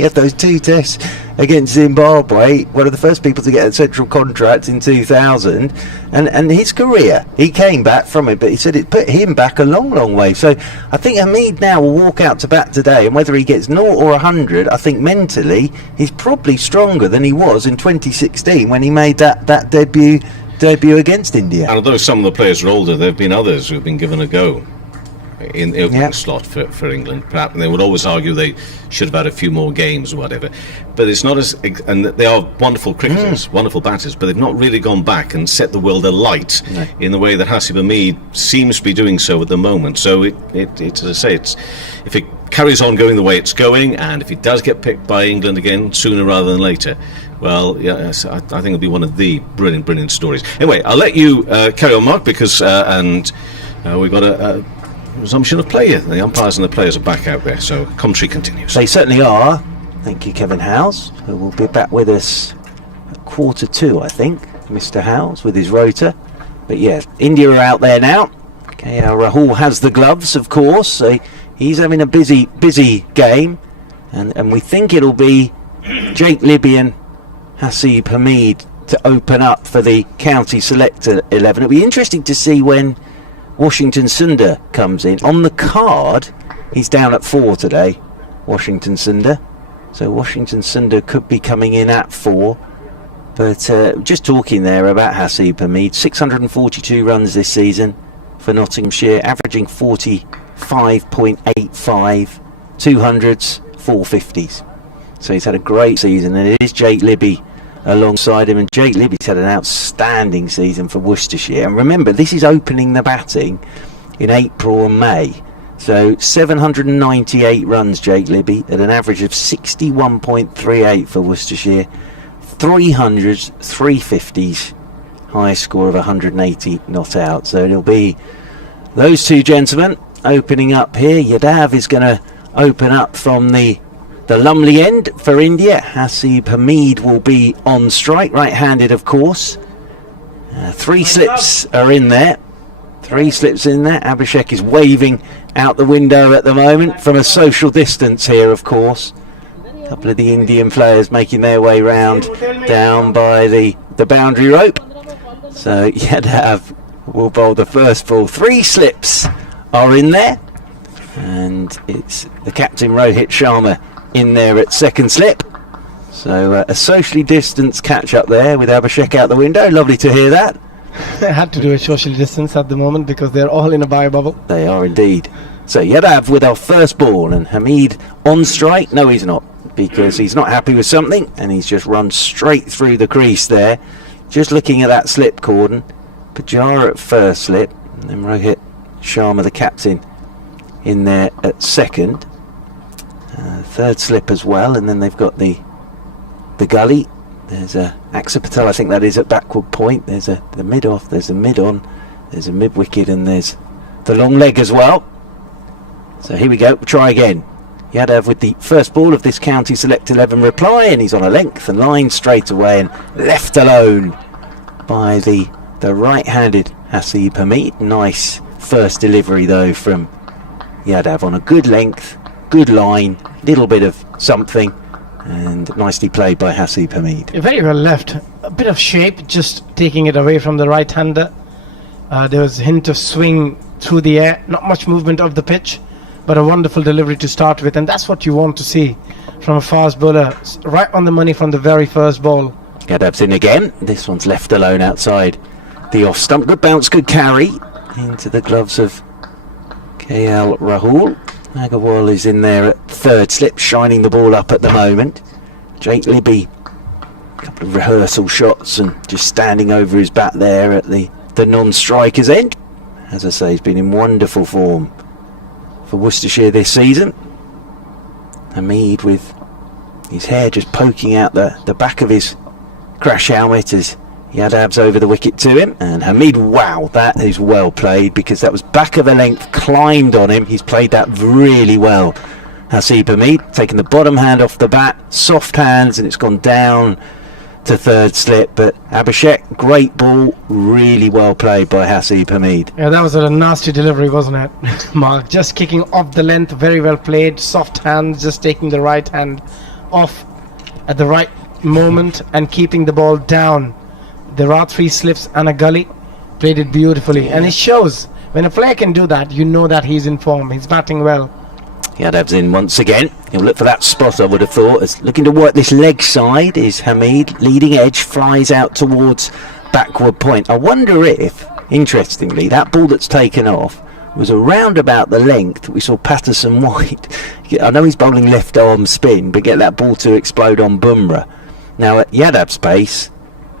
had those 2 tests against Zimbabwe, one of the first people to get a central contract in 2000, and his career, he came back from it, but he said it put him back a long, long way. So I think Hameed now will walk out to bat today, and whether he gets 0 or 100, I think mentally he's probably stronger than he was in 2016 when he made that debut against India. And although some of the players are older, there have been others who've been given a go in the opening slot for England. Perhaps and they would always argue they should have had a few more games or whatever. But it's not as, and they are wonderful cricketers, wonderful batters, but they've not really gone back and set the world alight in the way that Hasib Hameed seems to be doing so at the moment. So it's as I say, if it carries on going the way it's going, and if it does get picked by England again sooner rather than later, well, yes, I think it'll be one of the brilliant stories. Anyway, I'll let you carry on, Mark, because we've got a resumption of play. The umpires and the players are back out there, so commentary continues. They certainly are. Thank you, Kevin Howes, who will be back with us at 1:45, I think, Mr. Howes, with his rotor. But yeah, India are out there now. KL Rahul has the gloves, of course, so he's having a busy game, and we think it'll be Jake Libby and Hasib Hameed to open up for the county selector 11. It'll be interesting to see when Washington Sundar comes in. On the card, he's down at 4 today, Washington Sundar. So Washington Sundar could be coming in at 4. But just talking there about Hasib Hameed, 642 runs this season for Nottinghamshire, averaging 45.85, 200s, 450s. So he's had a great season, and it is Jake Libby alongside him, and Jake Libby's had an outstanding season for Worcestershire. And remember, this is opening the batting in April and May. So 798 runs, Jake Libby, at an average of 61.38 for Worcestershire, 300s, 350s, highest score of 180 not out. So it'll be those two gentlemen opening up here. Yadav is going to open up from the Lumley end for India. Hasib Hameed will be on strike, right-handed of course. 3 slips are in there. 3 slips in there. Abhishek is waving out the window at the moment from a social distance here, of course. A couple of the Indian players making their way round down by the boundary rope. So Yadav will bowl the first ball. 3 slips are in there, and it's the captain Rohit Sharma in there at second slip. So a socially distanced catch up there with Abhishek out the window. Lovely to hear that. I had to do a social distance at the moment because they're all in a bio bubble. They are indeed. So Yadav with our first ball, and Hameed on strike. No, he's not, because he's not happy with something, and he's just run straight through the crease there. Just looking at that slip cordon. Pujara at first slip, and then Rohit Sharma, the captain, in there at second. Third slip as well, and then they've got the gully. There's Axar Patel, I think that is, at backward point. There's the mid off, there's the mid on, there's a mid wicket, and there's the long leg as well. So here we go, we'll try again. Yadav with the first ball of this county select 11 reply, and he's on a length and line straight away, and left alone by the right-handed Hasib Hameed. Nice first delivery though from Yadav, on a good length, good line, little bit of something, and nicely played by Hasib Hameed. Very well left. A bit of shape, just taking it away from the right-hander. There was a hint of swing through the air, not much movement of the pitch, but a wonderful delivery to start with, and that's what you want to see from a fast bowler, right on the money from the very first ball. Yadav's in again. This one's left alone outside the off stump. Good bounce, good carry into the gloves of KL Rahul. Agarwal is in there at third slip, shining the ball up at the moment. Jake Libby, a couple of rehearsal shots and just standing over his bat there at the non-striker's end. As I say, he's been in wonderful form for Worcestershire this season. Hameed with his hair just poking out the back of his crash helmet as Yadav's over the wicket to him, and Hameed, wow, that is well played, because that was back of the length, climbed on him. He's played that really well, Hasib Hamid taking the bottom hand off the bat, soft hands, and it's gone down to third slip. But Abhishek, great ball, really well played by Hasib Hamid. Yeah, that was a nasty delivery, wasn't it, Mark? Just kicking off the length, very well played. Soft hands, just taking the right hand off at the right moment and keeping the ball down. There are 3 slips and a gully. Played it beautifully, and it shows. When a player can do that, you know that he's in form. He's batting well. Yadav's in once again. He'll look for that spot, I would have thought. It's looking to work this leg side is Hamid. Leading edge, flies out towards backward point. I wonder if, interestingly, that ball that's taken off was around about the length we saw Patterson White. I know he's bowling left arm spin, but get that ball to explode on Bumrah. Now at Yadav's pace,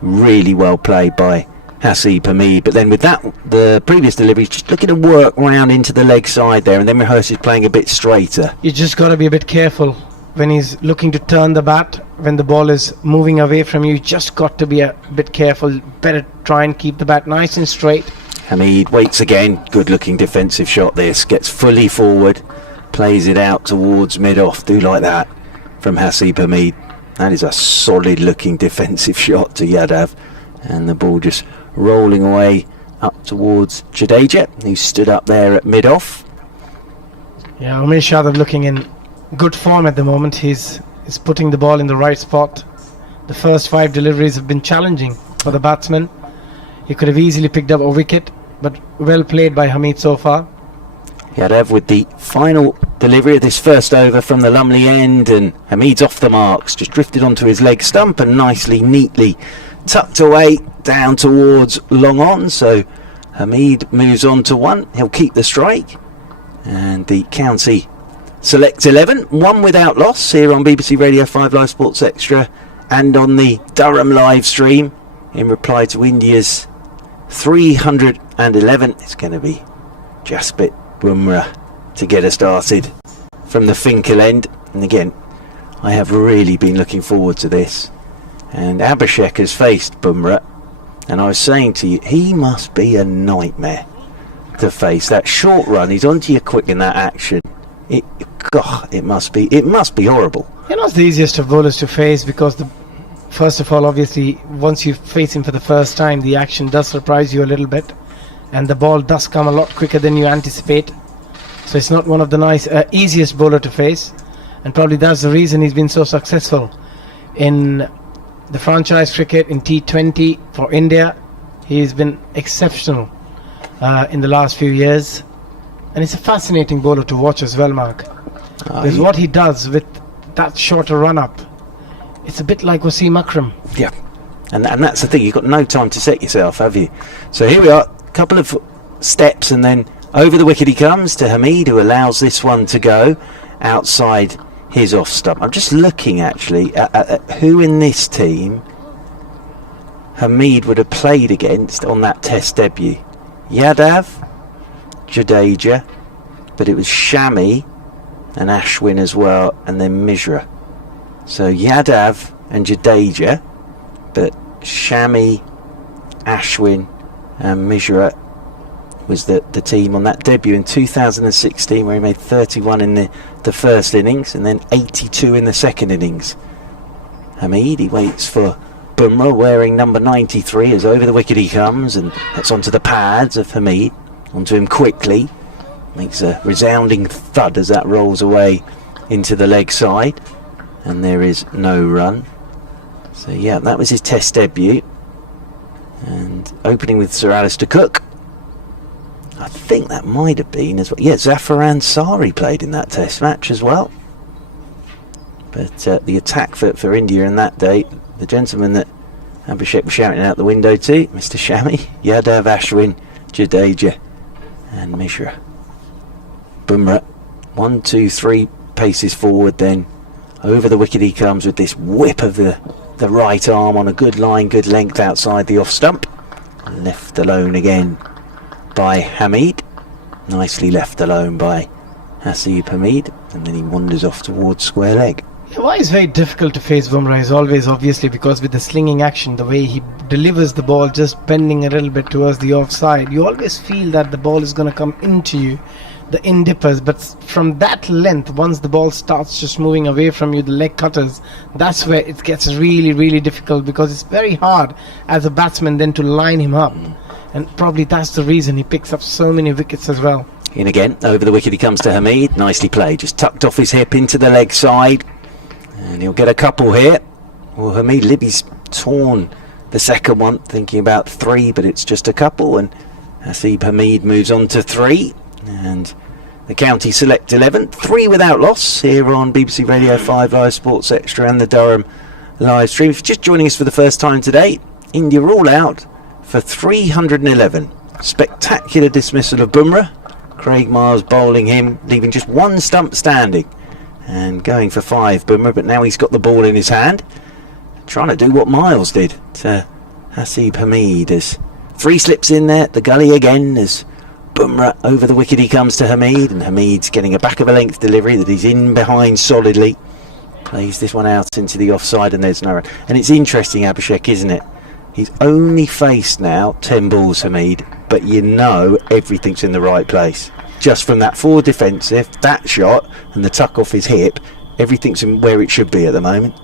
really well played by Hasib Hamid, but then with that, the previous delivery, he's just looking to work round into the leg side there, and then rehearse is playing a bit straighter. You just got to be a bit careful when he's looking to turn the bat. When the ball is moving away from you, just got to be a bit careful. Better try and keep the bat nice and straight. Hamid waits again. Good looking defensive shot this. Gets fully forward, plays it out towards mid-off. Do like that from Hasib Hamid. That is a solid looking defensive shot to Yadav, and the ball just rolling away up towards Jadeja, who stood up there at mid-off. Yeah, Umesh Yadav looking in good form at the moment. He's putting the ball in the right spot. The first 5 deliveries have been challenging for the batsman. He could have easily picked up a wicket, but well played by Hamid so far. Yadav with the final delivery of this first over from the Lumley end, and Hamid's off the marks, just drifted onto his leg stump and nicely, neatly tucked away down towards long on. So Hamid moves on to 1. He'll keep the strike, and the county select 11, 1 without loss here on BBC Radio 5 Live Sports Extra and on the Durham live stream in reply to India's 311. It's going to be Jasprit Bumrah to get us started from the Finkel end. And again, I have really been looking forward to this. And Abhishek has faced Bumrah, and I was saying to you, he must be a nightmare to face. That short run, he's onto you quick in that action. It must be horrible. You're not the easiest of bowlers to face, because first of all, obviously, once you face him for the first time, the action does surprise you a little bit, and the ball does come a lot quicker than you anticipate. So it's not one of the easiest bowler to face, and probably that's the reason he's been so successful in the franchise cricket, in T20 for India. He's been exceptional in the last few years, and it's a fascinating bowler to watch as well, Mark. Because what he does with that shorter run-up, it's a bit like Wasim Akram. Yeah, and that's the thing, you've got no time to set yourself, have you? So here we are, a couple of steps, and then over the wicket he comes to Hamid, who allows this one to go outside his off stump. I'm just looking actually at who in this team Hamid would have played against on that test debut. Yadav, Jadeja, but it was Shami and Ashwin as well, and then Mishra. So Yadav and Jadeja, but Shami, Ashwin and Mishra was the team on that debut in 2016, where he made 31 in the first innings and then 82 in the second innings. Hamid, he waits for Bumrah wearing number 93 as over the wicket he comes, and that's onto the pads of Hamid, onto him quickly, makes a resounding thud as that rolls away into the leg side, and there is no run. So yeah, that was his test debut, and opening with Sir Alistair Cook. I think that might have been as well. Yeah, Zafar Ansari played in that test match as well. But the attack for India in that day, the gentleman that Abhishek was shouting out the window to, Mr. Shami, Yadav, Ashwin, Jadeja and Mishra. Bumrah, 1, 2, 3 paces forward, then over the wicket he comes with this whip of the right arm on a good line, good length outside the off stump. Left alone again by Hamid, nicely left alone by Hasib Hamid, and then he wanders off towards square leg. Yeah, why it's very difficult to face Bumrah is always obviously because with the slinging action, the way he delivers the ball just bending a little bit towards the offside, you always feel that the ball is going to come into you. the in-dippers, but from that length, once the ball starts just moving away from you, the leg cutters, that's where it gets really, really difficult, because it's very hard as a batsman then to line him up. And probably that's the reason he picks up so many wickets as well. In again, over the wicket he comes to Hamid. Nicely played, just tucked off his hip into the leg side. And he'll get a couple here. Well, Hamid Libby's torn the second one, thinking about 3, but it's just a couple. And Hasib Hamid moves on to 3. And the County Select 11, 3 without loss here on BBC Radio 5 Live Sports Extra and the Durham live stream. If you're just joining us for the first time today, India all out for 311. Spectacular dismissal of Bumrah. Craig Miles bowling him, leaving just one stump standing. And going for 5, Bumrah, but now he's got the ball in his hand. Trying to do what Miles did to Hasib Hamid. As 3 slips in there, the gully again as Bumrah over the wicket he comes to Hamid, and Hamid's getting a back of a length delivery that he's in behind solidly. Plays this one out into the offside, and there's no run. And it's interesting, Abhishek, isn't it? He's only faced now 10 balls, Hamid, but you know everything's in the right place. Just from that forward defensive, that shot, and the tuck off his hip, everything's in where it should be at the moment.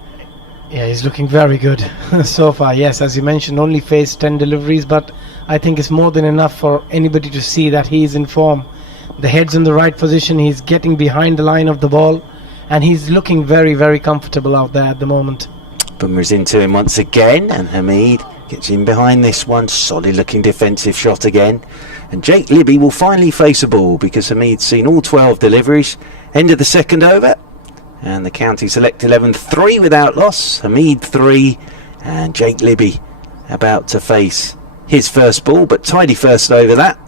Yeah, he's looking very good so far. Yes, as you mentioned, only faced 10 deliveries, but I think it's more than enough for anybody to see that he's in form. The head's in the right position, he's getting behind the line of the ball, and he's looking very, very comfortable out there at the moment. Bumrah's into him once again, and Hamid gets in behind this one. Solid looking defensive shot again. And Jake Libby will finally face a ball, because Hamid's seen all 12 deliveries. End of the second over. And the County Select 11, 3 without loss. Hamid 3, and Jake Libby about to face his first ball, but tidy first over that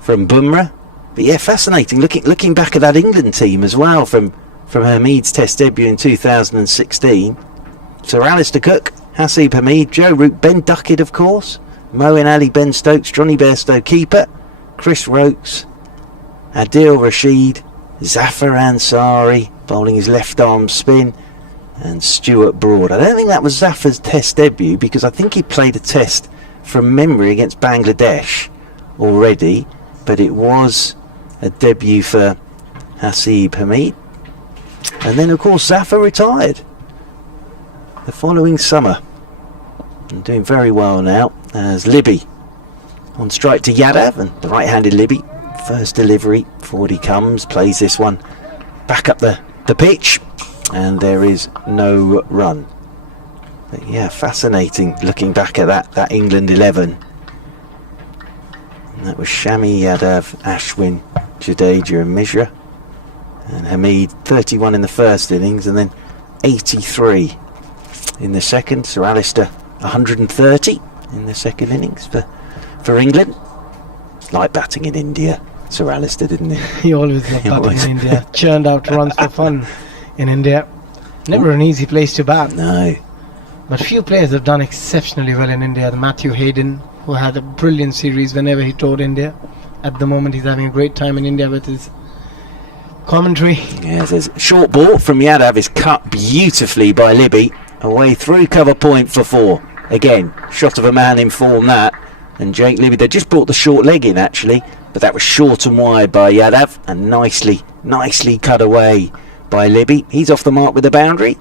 from Bumrah. But yeah, fascinating. Looking back at that England team as well from Hamid's Test debut in 2016. Sir Alistair Cook, Hasib Hamid, Joe Root, Ben Duckett, of course, Moeen Ali, Ben Stokes, Johnny Bairstow, keeper, Chris Rokes, Adil Rashid, Zafar Ansari, bowling his left arm spin, and Stuart Broad. I don't think that was Zafar's Test debut, because I think he played a Test from memory against Bangladesh already, but it was a debut for Hasib Hamid. And then, of course, Zafar retired the following summer, and doing very well now as Libby on strike to Yadav, and the right-handed Libby, first delivery, forward he comes, plays this one back up the pitch, and there is no run. But yeah, fascinating looking back at that England 11. And that was Shami, Yadav, Ashwin, Jadeja and Mishra, and Hamid 31 in the first innings, and then 83 in the second. Sir Alistair 130 in the second innings for England. Like batting in India, Sir Alistair, didn't he? He always loved batting in India. Churned out runs for fun in India. Never an easy place to bat. No. But few players have done exceptionally well in India. Matthew Hayden, who had a brilliant series whenever he toured India. At the moment he's having a great time in India with his commentary. Yes, there's a short ball from Yadav is cut beautifully by Libby. Away through cover point for 4. Again, shot of a man in form that. And Jake Libby, they just brought the short leg in actually, but that was short and wide by Yadav, and nicely cut away by Libby. He's off the mark with the boundary.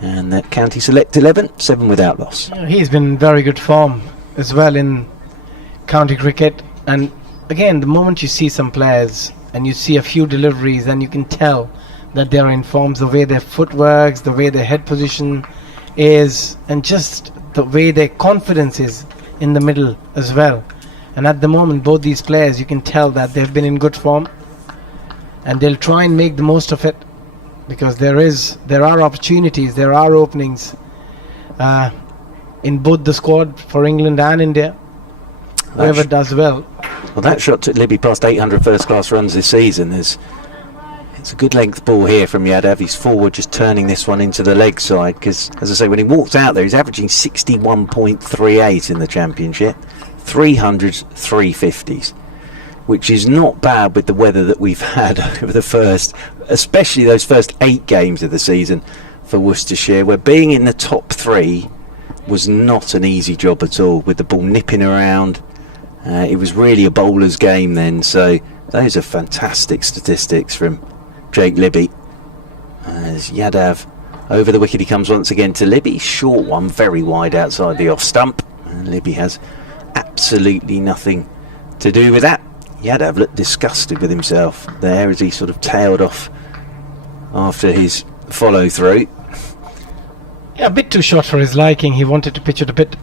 And the County Select 11, 7 without loss. He's been in very good form as well in county cricket. And again, the moment you see some players and you see a few deliveries, then you can tell that they're in form. The way their foot works, the way their head position is, and just the way their confidence is in the middle as well. And at the moment, both these players, you can tell that they've been in good form, and they'll try and make the most of it, because there are opportunities, there are openings in both the squad for England and India. Whoever does well. Well, that shot took Libby past 800 first-class runs this season. It's a good length ball here from Yadav. He's forward, just turning this one into the leg side, because, as I say, when he walked out there, he's averaging 61.38 in the championship, 300s, 350s, which is not bad with the weather that we've had over the first, especially those first 8 games of the season for Worcestershire, where being in the top 3 was not an easy job at all, with the ball nipping around It was really a bowler's game then, so those are fantastic statistics from Jake Libby. As Yadav over the wicket, he comes once again to Libby. Short one, very wide outside the off stump. And Libby has absolutely nothing to do with that. Yadav looked disgusted with himself there as he sort of tailed off after his follow through. Yeah, a bit too short for his liking. He wanted to pitch it a bit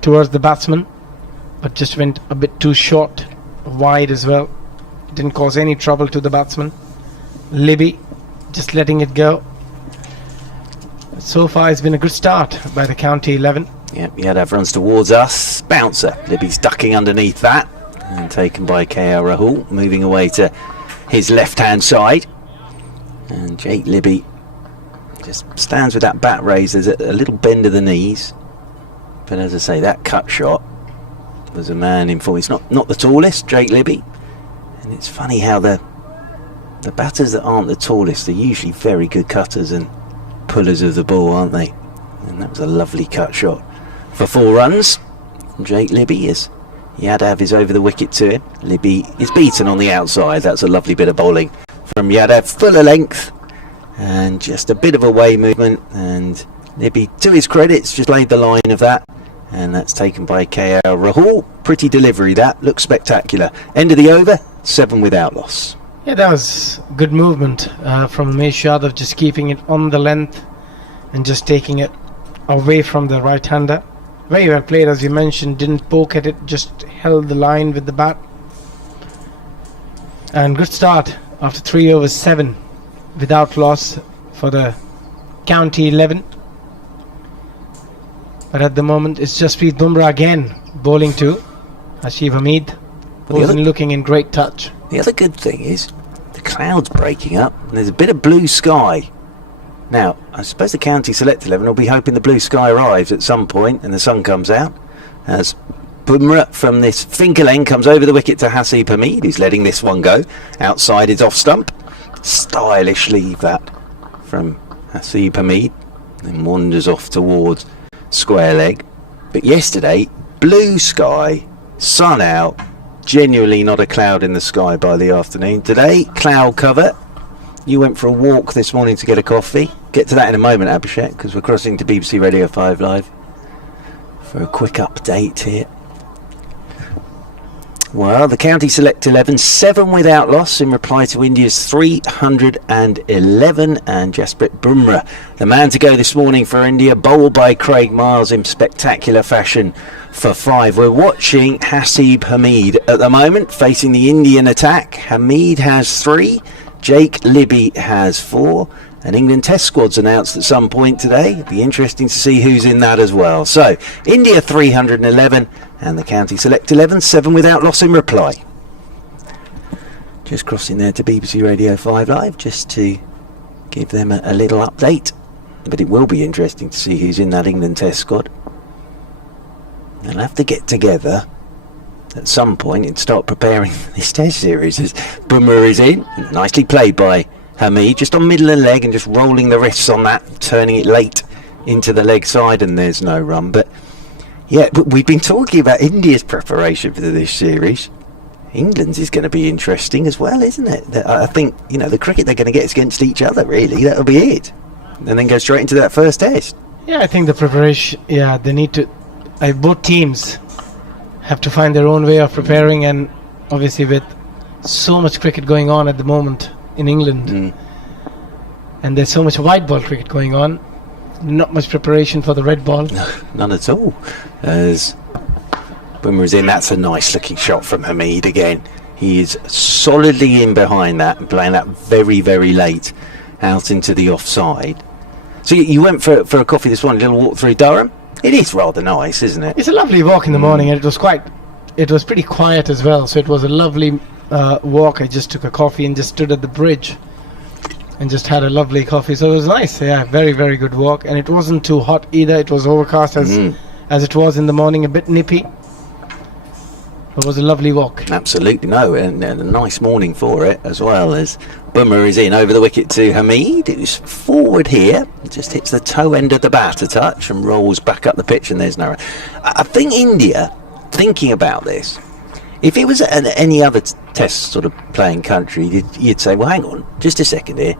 towards the batsman, but just went a bit too short, wide as well. Didn't cause any trouble to the batsman. Libby just letting it go. So far it's been a good start by the county 11. Yep, Yadav runs towards us. Bouncer. Libby's ducking underneath that. And taken by KL Rahul. Moving away to his left-hand side. And Jake Libby just stands with that bat raised. There's a little bend of the knees. But as I say, that cut shot was a man in form. He's not the tallest, Jake Libby. And it's funny how the batters that aren't the tallest are usually very good cutters and pullers of the ball, aren't they? And that was a lovely cut shot for 4 runs from Jake Libby as Yadav is over the wicket to him. Libby is beaten on the outside. That's a lovely bit of bowling from Yadav, full of length and just a bit of a way movement, and Libby, to his credits, just laid the line of that, and that's taken by KL Rahul. Pretty delivery, that looks spectacular. End of the over, 7 without loss. Yeah, that was good movement from Umesh Yadav, just keeping it on the length and just taking it away from the right-hander. Very well played, as you mentioned. Didn't poke at it, just held the line with the bat. And good start after 3 overs, 7 without loss for the county 11. But at the moment it's Jasprit Bumrah again bowling to Hasib Hamid. Wasn't looking in great touch. The other good thing is the clouds breaking up and there's a bit of blue sky. Now, I suppose the county select 11 will be hoping the blue sky arrives at some point and the sun comes out as Bumrah from this finger lane comes over the wicket to Hasib Hamid, who's letting this one go outside his off stump. Stylish leave that from Hasib Hamid, then wanders off towards square leg. But yesterday, blue sky, sun out, genuinely not a cloud in the sky by the afternoon. Today, cloud cover. You went for a walk this morning to get a coffee. Get to that in a moment, Abhishek, because we're crossing to BBC Radio 5 Live for a quick update here. Well, the county select 11, 7 without loss in reply to India's 311, and Jasprit Bumrah, the man to go this morning for India, bowled by Craig Miles in spectacular fashion for 5. We're watching Hasib Hamid at the moment facing the Indian attack. Hamid has 3, Jake Libby has 4, and England Test squad's announced at some point today. It'll be interesting to see who's in that as well. So, India 311 and the county select 11, 7 without loss in reply. Just crossing there to BBC Radio 5 Live just to give them a little update. But it will be interesting to see who's in that England Test squad. They'll have to get together at some point and start preparing this Test series as Bumrah is in. Nicely played by Hamid, just on middle of the leg and just rolling the wrists on that, turning it late into the leg side, and there's no run. But yeah, but we've been talking about India's preparation for this series. England's is going to be interesting as well, isn't it? I think, you know, the cricket they're going to get is against each other, really. That'll be it. And then go straight into that first Test. Yeah, I think the preparation, they need to, both teams have to find their own way of preparing, and obviously with so much cricket going on at the moment in England, and there's so much white ball cricket going on, not much preparation for the red ball. None at all. As Bumrah's in, that's a nice looking shot from Hamid again. He is solidly in behind that and playing that very, very late out into the offside. So you went for a coffee this morning, a little walk through Durham. It is rather nice, isn't it? It's a lovely walk in the morning, and it was pretty quiet as well, so it was a lovely walk. I just took a coffee and just stood at the bridge and just had a lovely coffee, so it was nice. Yeah, very, very good walk, and it wasn't too hot either. It was overcast as it was in the morning, a bit nippy. It was a lovely walk. Absolutely, no, and a nice morning for it as well, as Bumrah is in over the wicket to Hamid, who's forward here, just hits the toe end of the bat a touch and rolls back up the pitch, and there's no... I think India thinking about this, if it was any other test sort of playing country, you'd say, well, hang on, just a second here.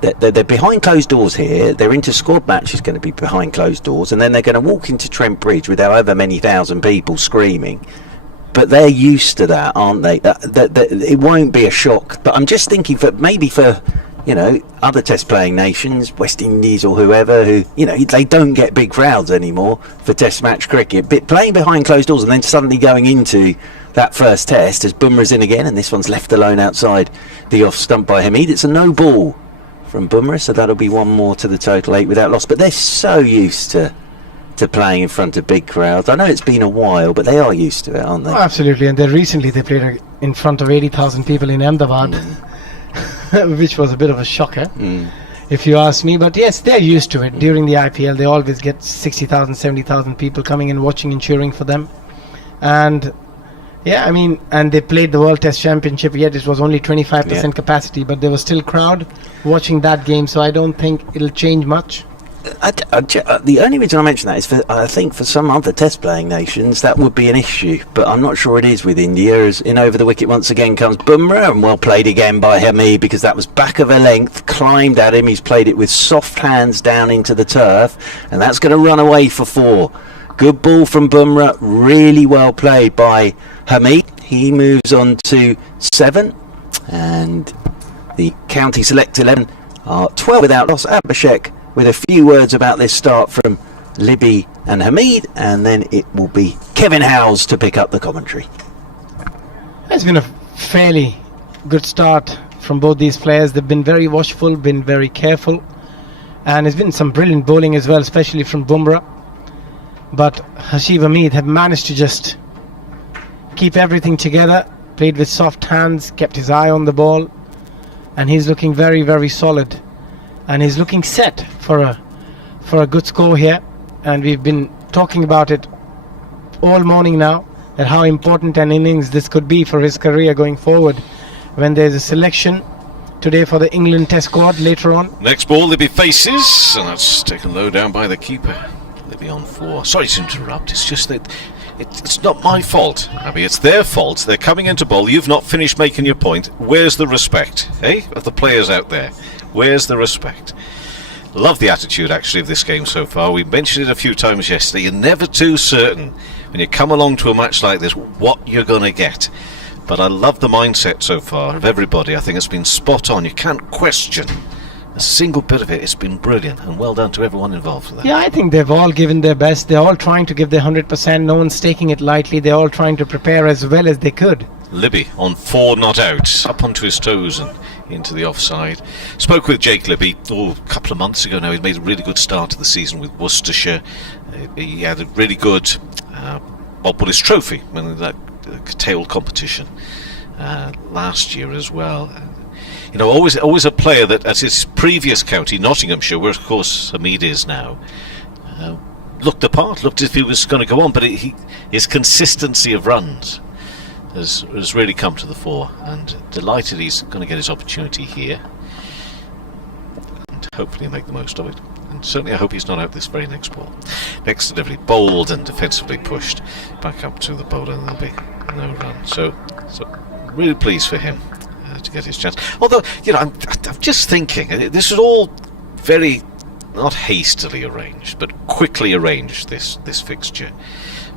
They're behind closed doors here. They're into squad matches going to be behind closed doors, and then they're going to walk into Trent Bridge with however many thousand people screaming. But they're used to that, aren't they? It won't be a shock. But I'm just thinking for other test playing nations, West Indies or whoever, who they don't get big crowds anymore for test match cricket. But playing behind closed doors and then suddenly going into that first test as Bumrah's in again, and this one's left alone outside the off stump by Hameed. It's a no ball from Bumrah, so that'll be one more to the total 8 without loss. But they're so used to playing in front of big crowds. I know it's been a while, but they are used to it, aren't they? Oh, absolutely, and recently they played in front of 80,000 people in Ahmedabad, which was a bit of a shocker, if you ask me. But yes, they're used to it. During the IPL, they always get 60,000, 70,000 people coming and watching and cheering for them. And yeah, I mean, and they played the World Test Championship, yet it was only 25% capacity, but there was still crowd watching that game, so I don't think it'll change much. The only reason I mention that is I think for some other test playing nations that would be an issue, but I'm not sure it is with India. As in over the wicket once again comes Bumrah, and well played again by Hameed, because that was back of a length, climbed at him. He's played it with soft hands down into the turf, and that's going to run away for 4. Good ball from Bumrah, really well played by Hameed. He moves on to 7, and the county select 11 are 12 without loss. Abhishek with a few words about this start from Libby and Hameed, and then it will be Kevin Howes to pick up the commentary. It's been a fairly good start from both these players. They've been very watchful, been very careful, and there's been some brilliant bowling as well, especially from Bumrah. But Hashib Hameed have managed to just keep everything together, played with soft hands, kept his eye on the ball, and he's looking very, very solid. And he's looking set for a good score here. And we've been talking about it all morning now, that how important an innings this could be for his career going forward, when there's a selection today for the England Test squad later on. Next ball, Libby faces, and that's taken low down by the keeper. Libby on 4. Sorry to interrupt, it's just that it's not my fault, Abby, it's their fault. They're coming into bowl, you've not finished making your point. Where's the respect, of the players out there? Where's the respect? Love the attitude, actually, of this game so far. We mentioned it a few times yesterday. You're never too certain when you come along to a match like this what you're going to get. But I love the mindset so far of everybody. I think it's been spot on. You can't question a single bit of it. It's been brilliant, and well done to everyone involved for that. Yeah, I think they've all given their best. They're all trying to give their 100%. No one's taking it lightly. They're all trying to prepare as well as they could. Libby on 4 not out, up onto his toes and into the offside. Spoke with Jake Libby a couple of months ago now. He's made a really good start to the season with Worcestershire. He had a really good Bob Willis Trophy, that curtailed competition last year as well. Always a player that, at his previous county, Nottinghamshire, where of course Hameed is now, looked the part, looked as if he was going to go on, but his consistency of runs has really come to the fore, and delighted he's going to get his opportunity here, and hopefully make the most of it. And certainly I hope he's not out this very next ball. Next delivery, bowled and defensively pushed back up to the bowler, and there'll be no run. So really pleased for him to get his chance. Although, I'm just thinking, this is all very, not hastily arranged, but quickly arranged, this fixture.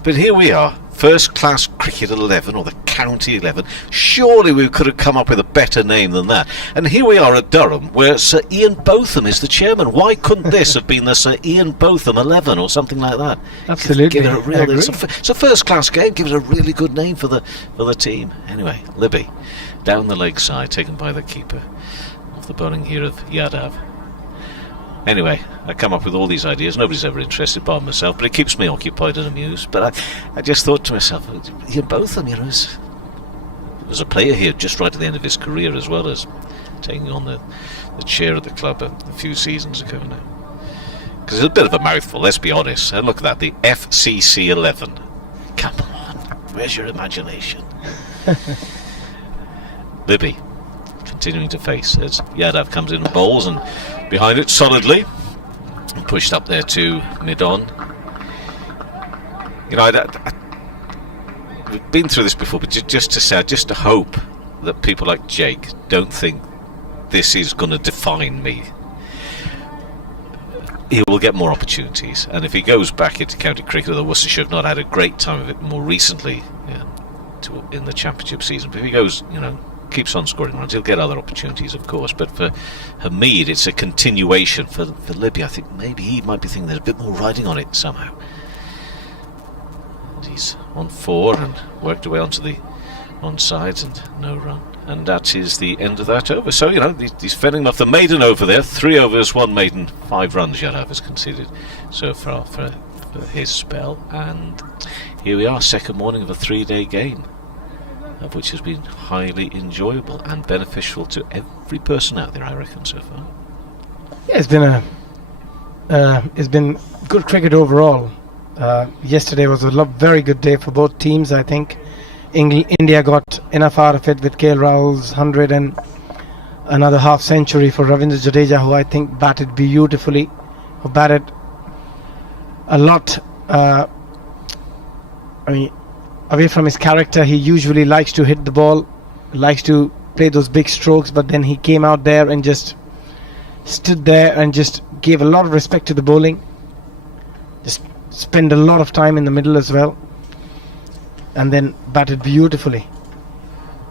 But here we are, first class cricket 11, or the county 11. Surely we could have come up with a better name than that. And here we are at Durham, where Sir Ian Botham is the chairman. Why couldn't this have been the Sir Ian Botham 11 or something like that? Absolutely. Give it it's a first class game. Give it a really good name for the team. Anyway, Libby down the leg side, taken by the keeper. Off the bowling here of Yadav. Anyway, I come up with all these ideas. Nobody's ever interested, bar myself, but it keeps me occupied and amused. But I just thought to myself, Ian Botham, was a player here just right at the end of his career, as well as taking on the chair at the club a few seasons ago now. Because it's a bit of a mouthful, let's be honest. And look at that, the FCC 11. Come on, where's your imagination? Libby continuing to face as Yadav comes in and bowls, and behind it solidly and pushed up there to mid-on. we've been through this before, but just to say, just to hope that people like Jake don't think this is going to define me. He will get more opportunities, and if he goes back into county cricket, although Worcestershire have not had a great time of it more recently in the championship season, but if he goes, keeps on scoring runs, he'll get other opportunities, of course. But for Hamid, it's a continuation. For Libby, I think maybe he might be thinking there's a bit more riding on it somehow. And he's on 4 and worked away onto the onsides and no run. And that is the end of that over. So, he's fending off the maiden over there. 3 overs, 1 maiden, 5 runs Yadav has conceded so far for his spell. And here we are, second morning of a 3-day game, of which has been highly enjoyable and beneficial to every person out there, I reckon, so far. Yeah, it's been good cricket overall. Yesterday was a very good day for both teams, I think. India got enough out of it with KL Rahul's 100 and another half century for Ravindra Jadeja, who I think batted beautifully, who batted a lot away from his character. He usually likes to hit the ball, likes to play those big strokes, but then he came out there and just stood there and just gave a lot of respect to the bowling, just spent a lot of time in the middle as well, and then batted beautifully.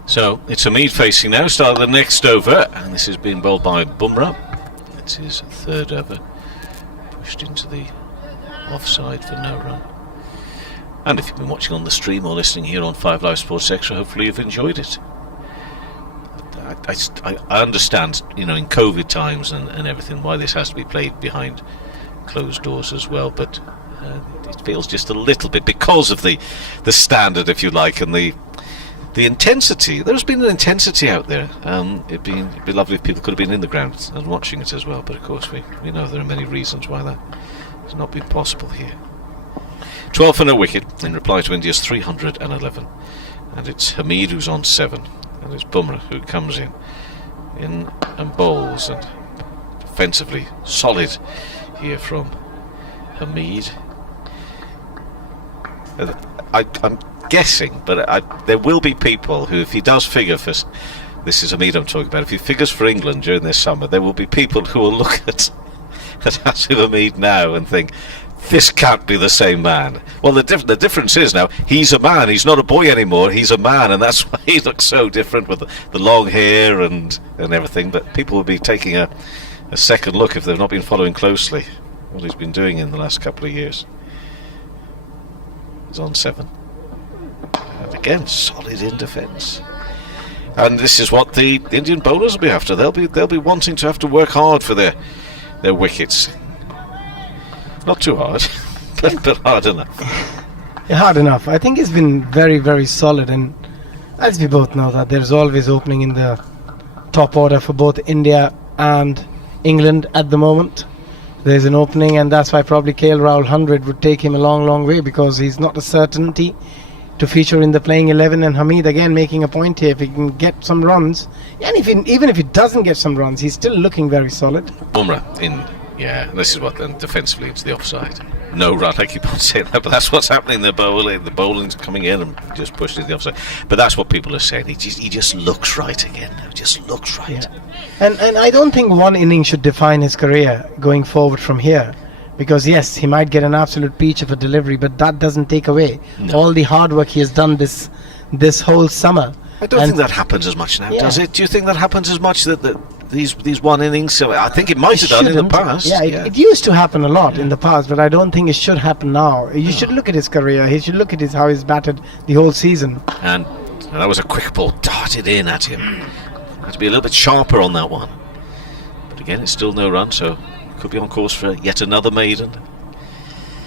So it's Hamid facing now, start of the next over, and this is being bowled by Bumrah. It's his 3rd over, pushed into the offside for no run. And if you've been watching on the stream or listening here on 5 Live Sports Extra, hopefully you've enjoyed it. I understand, in COVID times and everything, why this has to be played behind closed doors as well, but it feels just a little bit, because of the standard, if you like, and the intensity. There's been an intensity out there. It'd be lovely if people could have been in the ground and watching it as well, but of course we know there are many reasons why that has not been possible here. 12 for no wicket in reply to India's 311, and it's Hamid who's on 7, and it's Bumrah who comes in and bowls, and defensively solid here from Hamid. I'm guessing, but there will be people who, if he does figure for, this is Hamid I'm talking about, if he figures for England during this summer, there will be people who will look at Hasib Hamid now and think, this can't be the same man. Well, the difference is now, he's a man, he's not a boy anymore, he's a man, and that's why he looks so different with the long hair and everything. But people will be taking a second look if they've not been following closely what he's been doing in the last couple of years. He's on 7. And again, solid in defence. And this is what the Indian bowlers will be after. They'll be wanting to have to work hard for their wickets. Not too hard, but hard enough. Yeah, hard enough. I think it's been very, very solid, and as we both know that there's always opening in the top order for both India and England at the moment. There's an opening, and that's why probably KL Rahul 100 would take him a long, long way, because he's not a certainty to feature in the playing 11. And Hamid again making a point here, if he can get some runs, and even if he doesn't get some runs, he's still looking very solid. Bumrah in. Yeah, this is what then defensively it's the offside. No run, I keep on saying that, but that's what's happening. The bowling's coming in and just pushed into the offside. But that's what people are saying. He just looks right again. He just looks right. Yeah. And I don't think one inning should define his career going forward from here. Because yes, he might get an absolute peach of a delivery, but that doesn't take away all the hard work he has done this whole summer. I don't think that happens as much now, does it? Do you think that happens as much that these one innings? So I think it might have done in the past. Yeah, it used to happen a lot in the past, but I don't think it should happen now. You should look at his career. He should look at how he's batted the whole season. And that was a quick ball darted in at him. Had to be a little bit sharper on that one. But again, it's still no run, so could be on course for yet another maiden.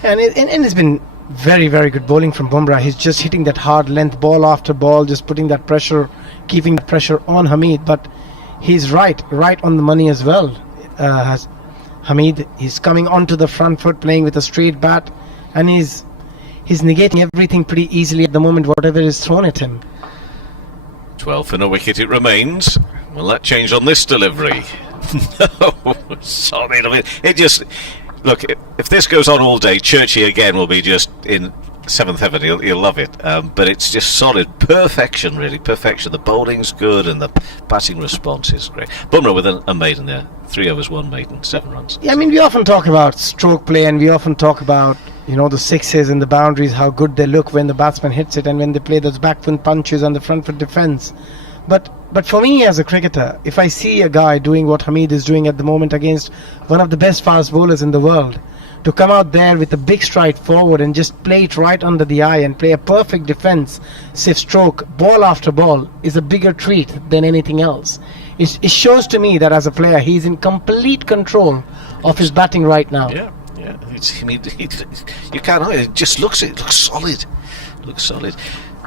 And it's been very, very good bowling from Bumrah. He's just hitting that hard length ball after ball, just putting that pressure, keeping the pressure on Hamid. But he's right on the money as well. Hamid, he's coming onto the front foot, playing with a straight bat, and he's negating everything pretty easily at the moment, whatever is thrown at him. 12 for no wicket it remains. Will that change on this delivery? No, solid. I mean, it just... Look, if this goes on all day, Churchy again will be just in seventh heaven. He'll love it. But it's just solid perfection, really perfection. The bowling's good and the batting response is great. Bumrah with a maiden there, 3 overs, 1 maiden, 7 runs. Yeah, I mean, we often talk about stroke play, and we often talk about, you know, the sixes and the boundaries, how good they look when the batsman hits it and when they play those back foot punches and the front foot defence. But for me as a cricketer, if I see a guy doing what Hamid is doing at the moment against one of the best fast bowlers in the world, to come out there with a big stride forward and just play it right under the eye and play a perfect defence, safe stroke, ball after ball, is a bigger treat than anything else. It shows to me that as a player, he's in complete control of his batting right now. Yeah. You can't. It just looks solid. Looks solid.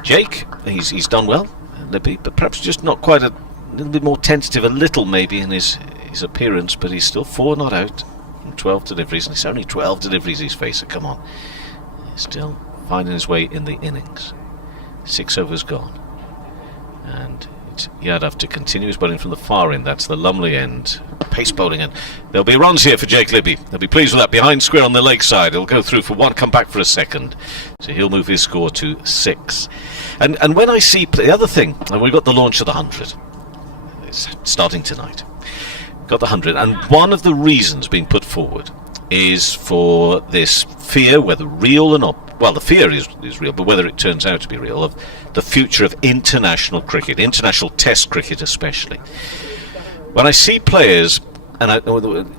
Jake, he's done well, Libby, but perhaps just not quite a little bit more tentative, a little maybe in his appearance, but he's still 4 not out from 12 deliveries, and it's only 12 deliveries he's facing. Come on, he's still finding his way in the innings. 6 overs gone, and it's Yadav to continue his bowling from the far end. That's the Lumley end, pace bowling, and there'll be runs here for Jake Libby. They'll be pleased with that. Behind square on the leg side, he'll go through for 1, come back for a second, so he'll move his score to 6. And when I see the other thing, and we've got the launch of the 100, it's starting tonight. Got the 100, and one of the reasons being put forward is for this fear, whether real or not. Well, the fear is real, but whether it turns out to be real, of the future of international cricket, international test cricket especially. When I see players, and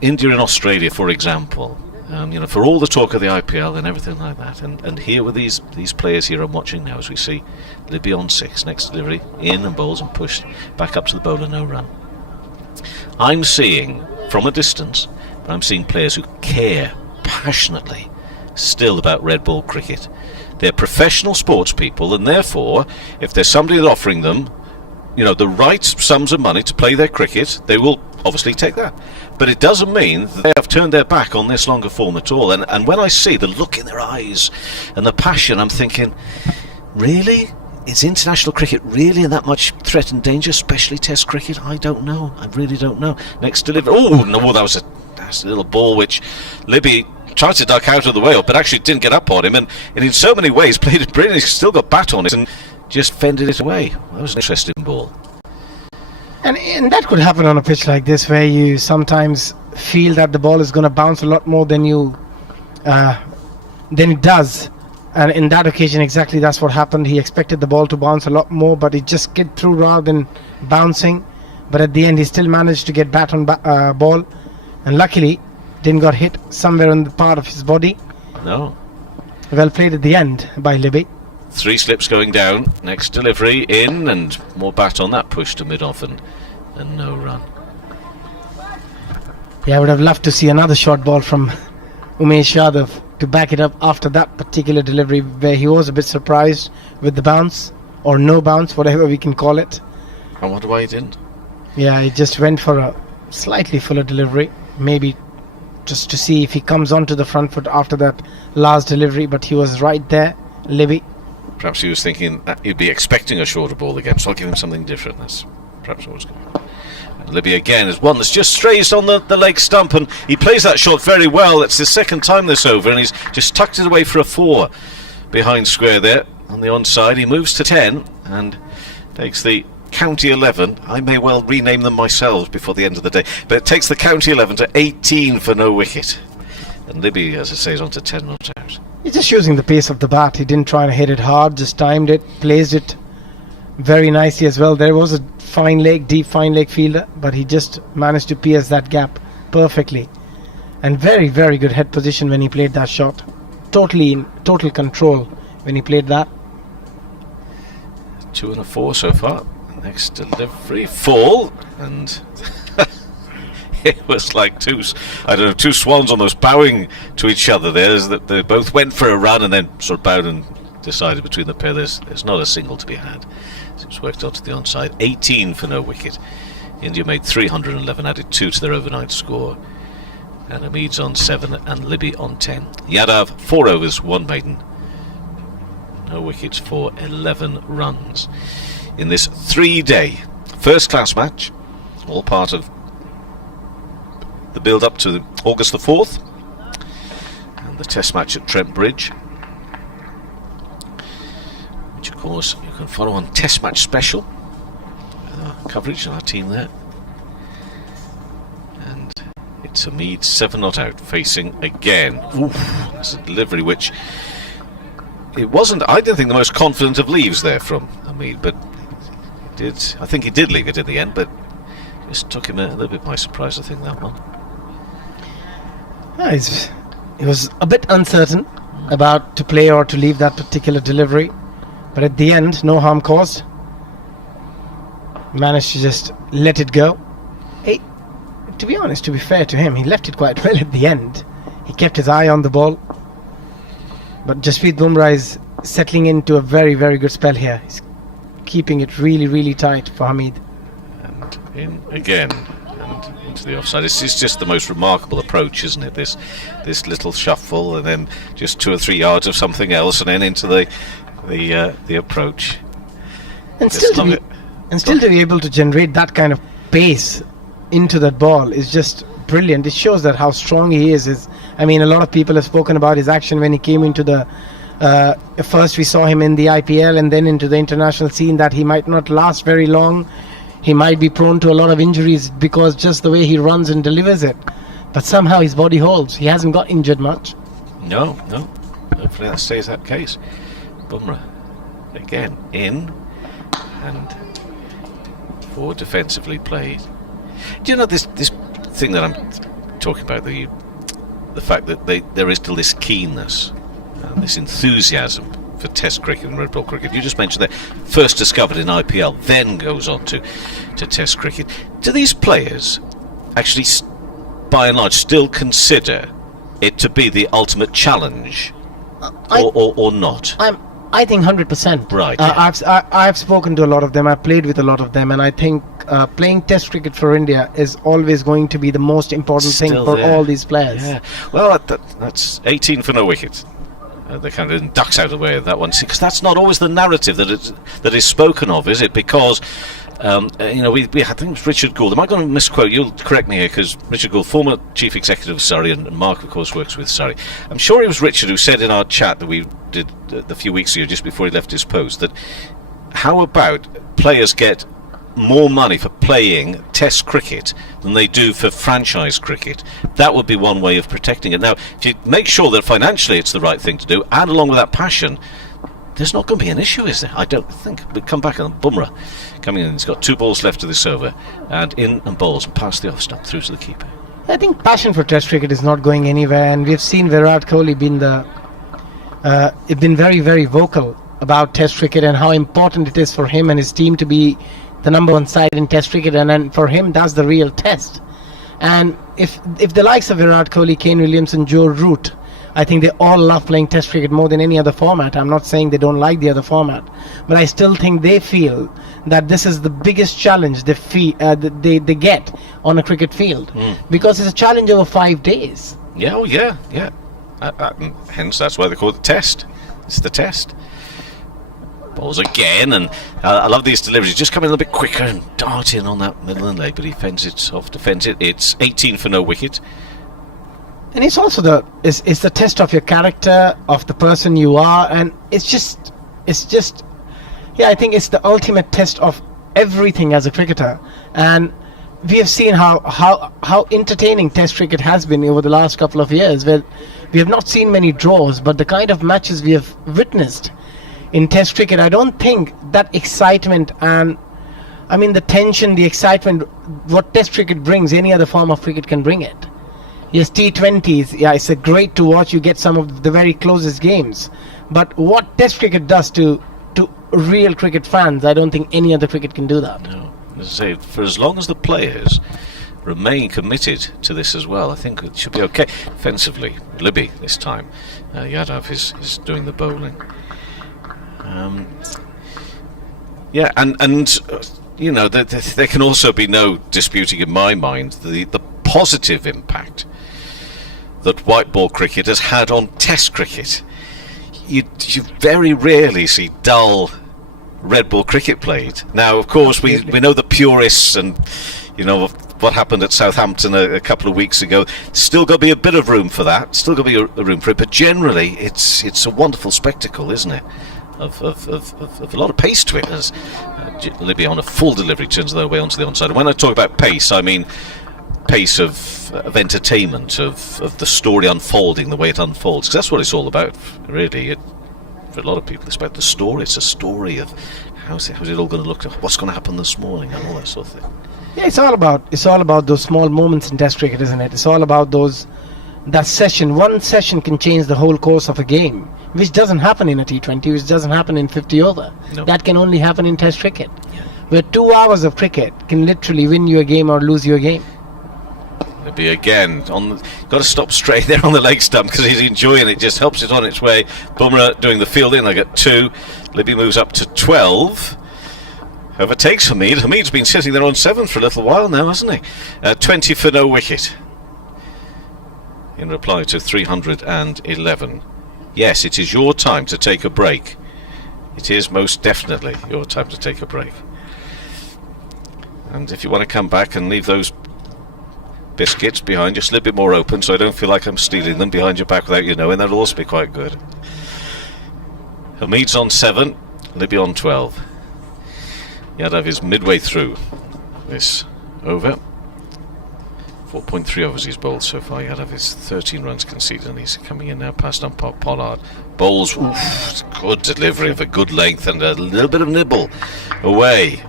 India and Australia, for example, for all the talk of the IPL and everything like that, and here with these players here I'm watching now, as we see Libby on 6, next delivery, in and bowls and pushed back up to the bowler, no run. I'm seeing, from a distance, I'm seeing players who care passionately still about red ball cricket. They're professional sports people, and therefore, if there's somebody that's offering them, the right sums of money to play their cricket, they will obviously take that. But it doesn't mean that they have turned their back on this longer form at all. And when I see the look in their eyes and the passion, I'm thinking, really? Is international cricket really in that much threat and danger, especially test cricket? I don't know. I really don't know. Next delivery. Oh, no, that was a nasty little ball which Libby tried to duck out of the way of, but actually didn't get up on him. And in so many ways played it brilliantly. He's still got bat on it and just fended it away. That was an interesting ball. And that could happen on a pitch like this, where you sometimes feel that the ball is going to bounce a lot more than it does. And in that occasion, exactly that's what happened. He expected the ball to bounce a lot more, but it just get through rather than bouncing. But at the end, he still managed to get bat on ball, and luckily didn't got hit somewhere in the part of his body. No. Well played at the end by Libby. 3 slips going down. Next delivery in, and more bat on that push to mid-off, and no run. Yeah, I would have loved to see another short ball from Umesh Yadav to back it up after that particular delivery, where he was a bit surprised with the bounce, or no bounce, whatever we can call it. I wonder why he didn't. Yeah, he just went for a slightly fuller delivery, maybe just to see if he comes onto the front foot after that last delivery, but he was right there, Libby. Perhaps he was thinking that he'd be expecting a shorter ball again, so I'll give him something different. That's perhaps what was going on. Libby again is one that's just strays on the leg stump, and he plays that shot very well. It's the second time this over, and he's just tucked it away for a 4 behind square there on the onside. He moves to 10 and takes the county 11. I may well rename them myself before the end of the day, but it takes the county 11 to 18 for no wicket, and Libby, as I say, is on to 10 not out. He's just using the pace of the bat. He didn't try to hit it hard, just timed it, placed it very nicely as well. There was a deep fine leg fielder, but he just managed to pierce that gap perfectly. And very, very good head position when he played that shot. Totally in total control when he played that. 2 and a 4 so far. Next delivery, full, and it was like two swans almost bowing to each other there, as that they both went for a run and then sort of bowed and decided between the pair there's not a single to be had. So it's worked out to the onside. 18 for no wicket. India made 311, added 2 to their overnight score, and Hamid's on 7 and Libby on 10. Yadav 4 overs, 1 maiden, no wickets for 11 runs in this 3-day first class match, all part of the build up to August the 4th and the test match at Trent Bridge. course, you can follow on Test Match Special coverage of our team there. And it's Hamid 7 not out, facing again. Oof, that's a delivery which it wasn't. I didn't think the most confident of leaves there from Hamid, but I think he did leave it in the end, but just took him a little bit by surprise, I think, that one. Yeah, he was a bit uncertain about to play or to leave that particular delivery, but at the end, no harm caused. Managed to just let it go. To be honest, to be fair to him, he left it quite well at the end. He kept his eye on the ball. But Jasprit Bumrah is settling into a very, very good spell here. He's keeping it really, really tight for Hamid. And in again, and into the offside. This is just the most remarkable approach, isn't it? This little shuffle, and then just 2 or 3 yards of something else, and then into the approach. And still to be able to generate that kind of pace into that ball is just brilliant. It shows that how strong he is. I mean, a lot of people have spoken about his action when he came into the first we saw him in the IPL and then into the international scene, that he might not last very long. He might be prone to a lot of injuries because just the way he runs and delivers it. But somehow his body holds. He hasn't got injured much. No. Hopefully that stays that case. Bumrah again in and forward defensively played. Do you know this thing that I'm talking about, the fact that there is still this keenness and this enthusiasm for Test cricket and red ball cricket? You just mentioned that first discovered in IPL, then goes on to Test cricket. Do these players actually, by and large, still consider it to be the ultimate challenge, or not? I think 100%. Right. I've spoken to a lot of them. I've played with a lot of them, and I think playing Test cricket for India is always going to be the most important thing for all these players. Yeah. Well, that's 18 for no wicket. They kind of ducks out of the way of that one, because that's not always the narrative that is spoken of, is it? Because we I think it was Richard Gould. Am I going to misquote? You'll correct me here, because Richard Gould, former chief executive of Surrey, and Mark, of course, works with Surrey. I'm sure it was Richard who said in our chat that we did a few weeks ago, just before he left his post, that how about players get more money for playing Test cricket than they do for franchise cricket? That would be one way of protecting it. Now, if you make sure that financially it's the right thing to do, and along with that passion, there's not going to be an issue, is there? I don't think. We come back on Bumrah coming in. He's got 2 balls left to this over, and in and bowls and past the off stump through to the keeper. I think passion for Test cricket is not going anywhere, and we've seen Virat Kohli been very, very vocal about Test cricket and how important it is for him and his team to be the number 1 side in Test cricket, and for him that's the real test. And if the likes of Virat Kohli, Kane Williamson, Joe Root, I think they all love playing Test cricket more than any other format. I'm not saying they don't like the other format, but I still think they feel that this is the biggest challenge they get on a cricket field, because it's a challenge over 5 days. Yeah. Hence, that's why they call it the Test. It's the Test. Balls again, and I love these deliveries. Just coming a little bit quicker and darting on that middle and leg, but he fends it off, defends it. It's 18 for no wicket. And it's also it's the test of your character, of the person you are, and it's just I think it's the ultimate test of everything as a cricketer. And we have seen how entertaining Test cricket has been over the last couple of years, where we have not seen many draws, but the kind of matches we have witnessed in Test cricket, I don't think that excitement and the tension, the excitement, what Test cricket brings, any other form of cricket can bring it. Yes, T20s, it's a great to watch. You get some of the very closest games. But what Test cricket does to real cricket fans, I don't think any other cricket can do that. No. As I say, for as long as the players remain committed to this as well, I think it should be okay. Defensively, Libby this time. Yadav is doing the bowling. There can also be no disputing in my mind the positive impact that white ball cricket has had on Test cricket. You very rarely see dull red ball cricket played. Now, of course, we know the purists and what happened at Southampton a couple of weeks ago. Still got to be a bit of room for that. Still got to be a room for it. But generally, it's a wonderful spectacle, isn't it? of a lot of pace to it. As Libby on a full delivery turns their way onto the onside. And when I talk about pace, I mean pace of entertainment, of the story unfolding the way it unfolds. Because that's what it's all about, really. For a lot of people, it's about the story. It's a story of how's it all going to look, what's going to happen this morning, and all that sort of thing. Yeah, it's all about those small moments in Test cricket, isn't it? It's all about that session. One session can change the whole course of a game, which doesn't happen in a T20, which doesn't happen in 50 over. No. That can only happen in Test cricket, where 2 hours of cricket can literally win you a game or lose you a game. Libby again got to stop straight there on the leg stump because he's enjoying it. Just helps it on its way. Bumrah doing the fielding. They get 2. Libby moves up to 12. Overtakes Hamid. Hamid's been sitting there on 7 for a little while now, hasn't he? 20 for no wicket. In reply to 311. Yes, it is your time to take a break. It is most definitely your time to take a break. And if you want to come back and leave those biscuits behind, just a little bit more open so I don't feel like I'm stealing them behind your back without you knowing, that'll also be quite good. Hamid's on 7, Libby on 12. Yadav is midway through this over. 4.3 overs he's bowled so far. Yadav is 13 runs conceded, and he's coming in now past umpire Pollard. Bowls, good delivery of a good length and a little bit of nibble away.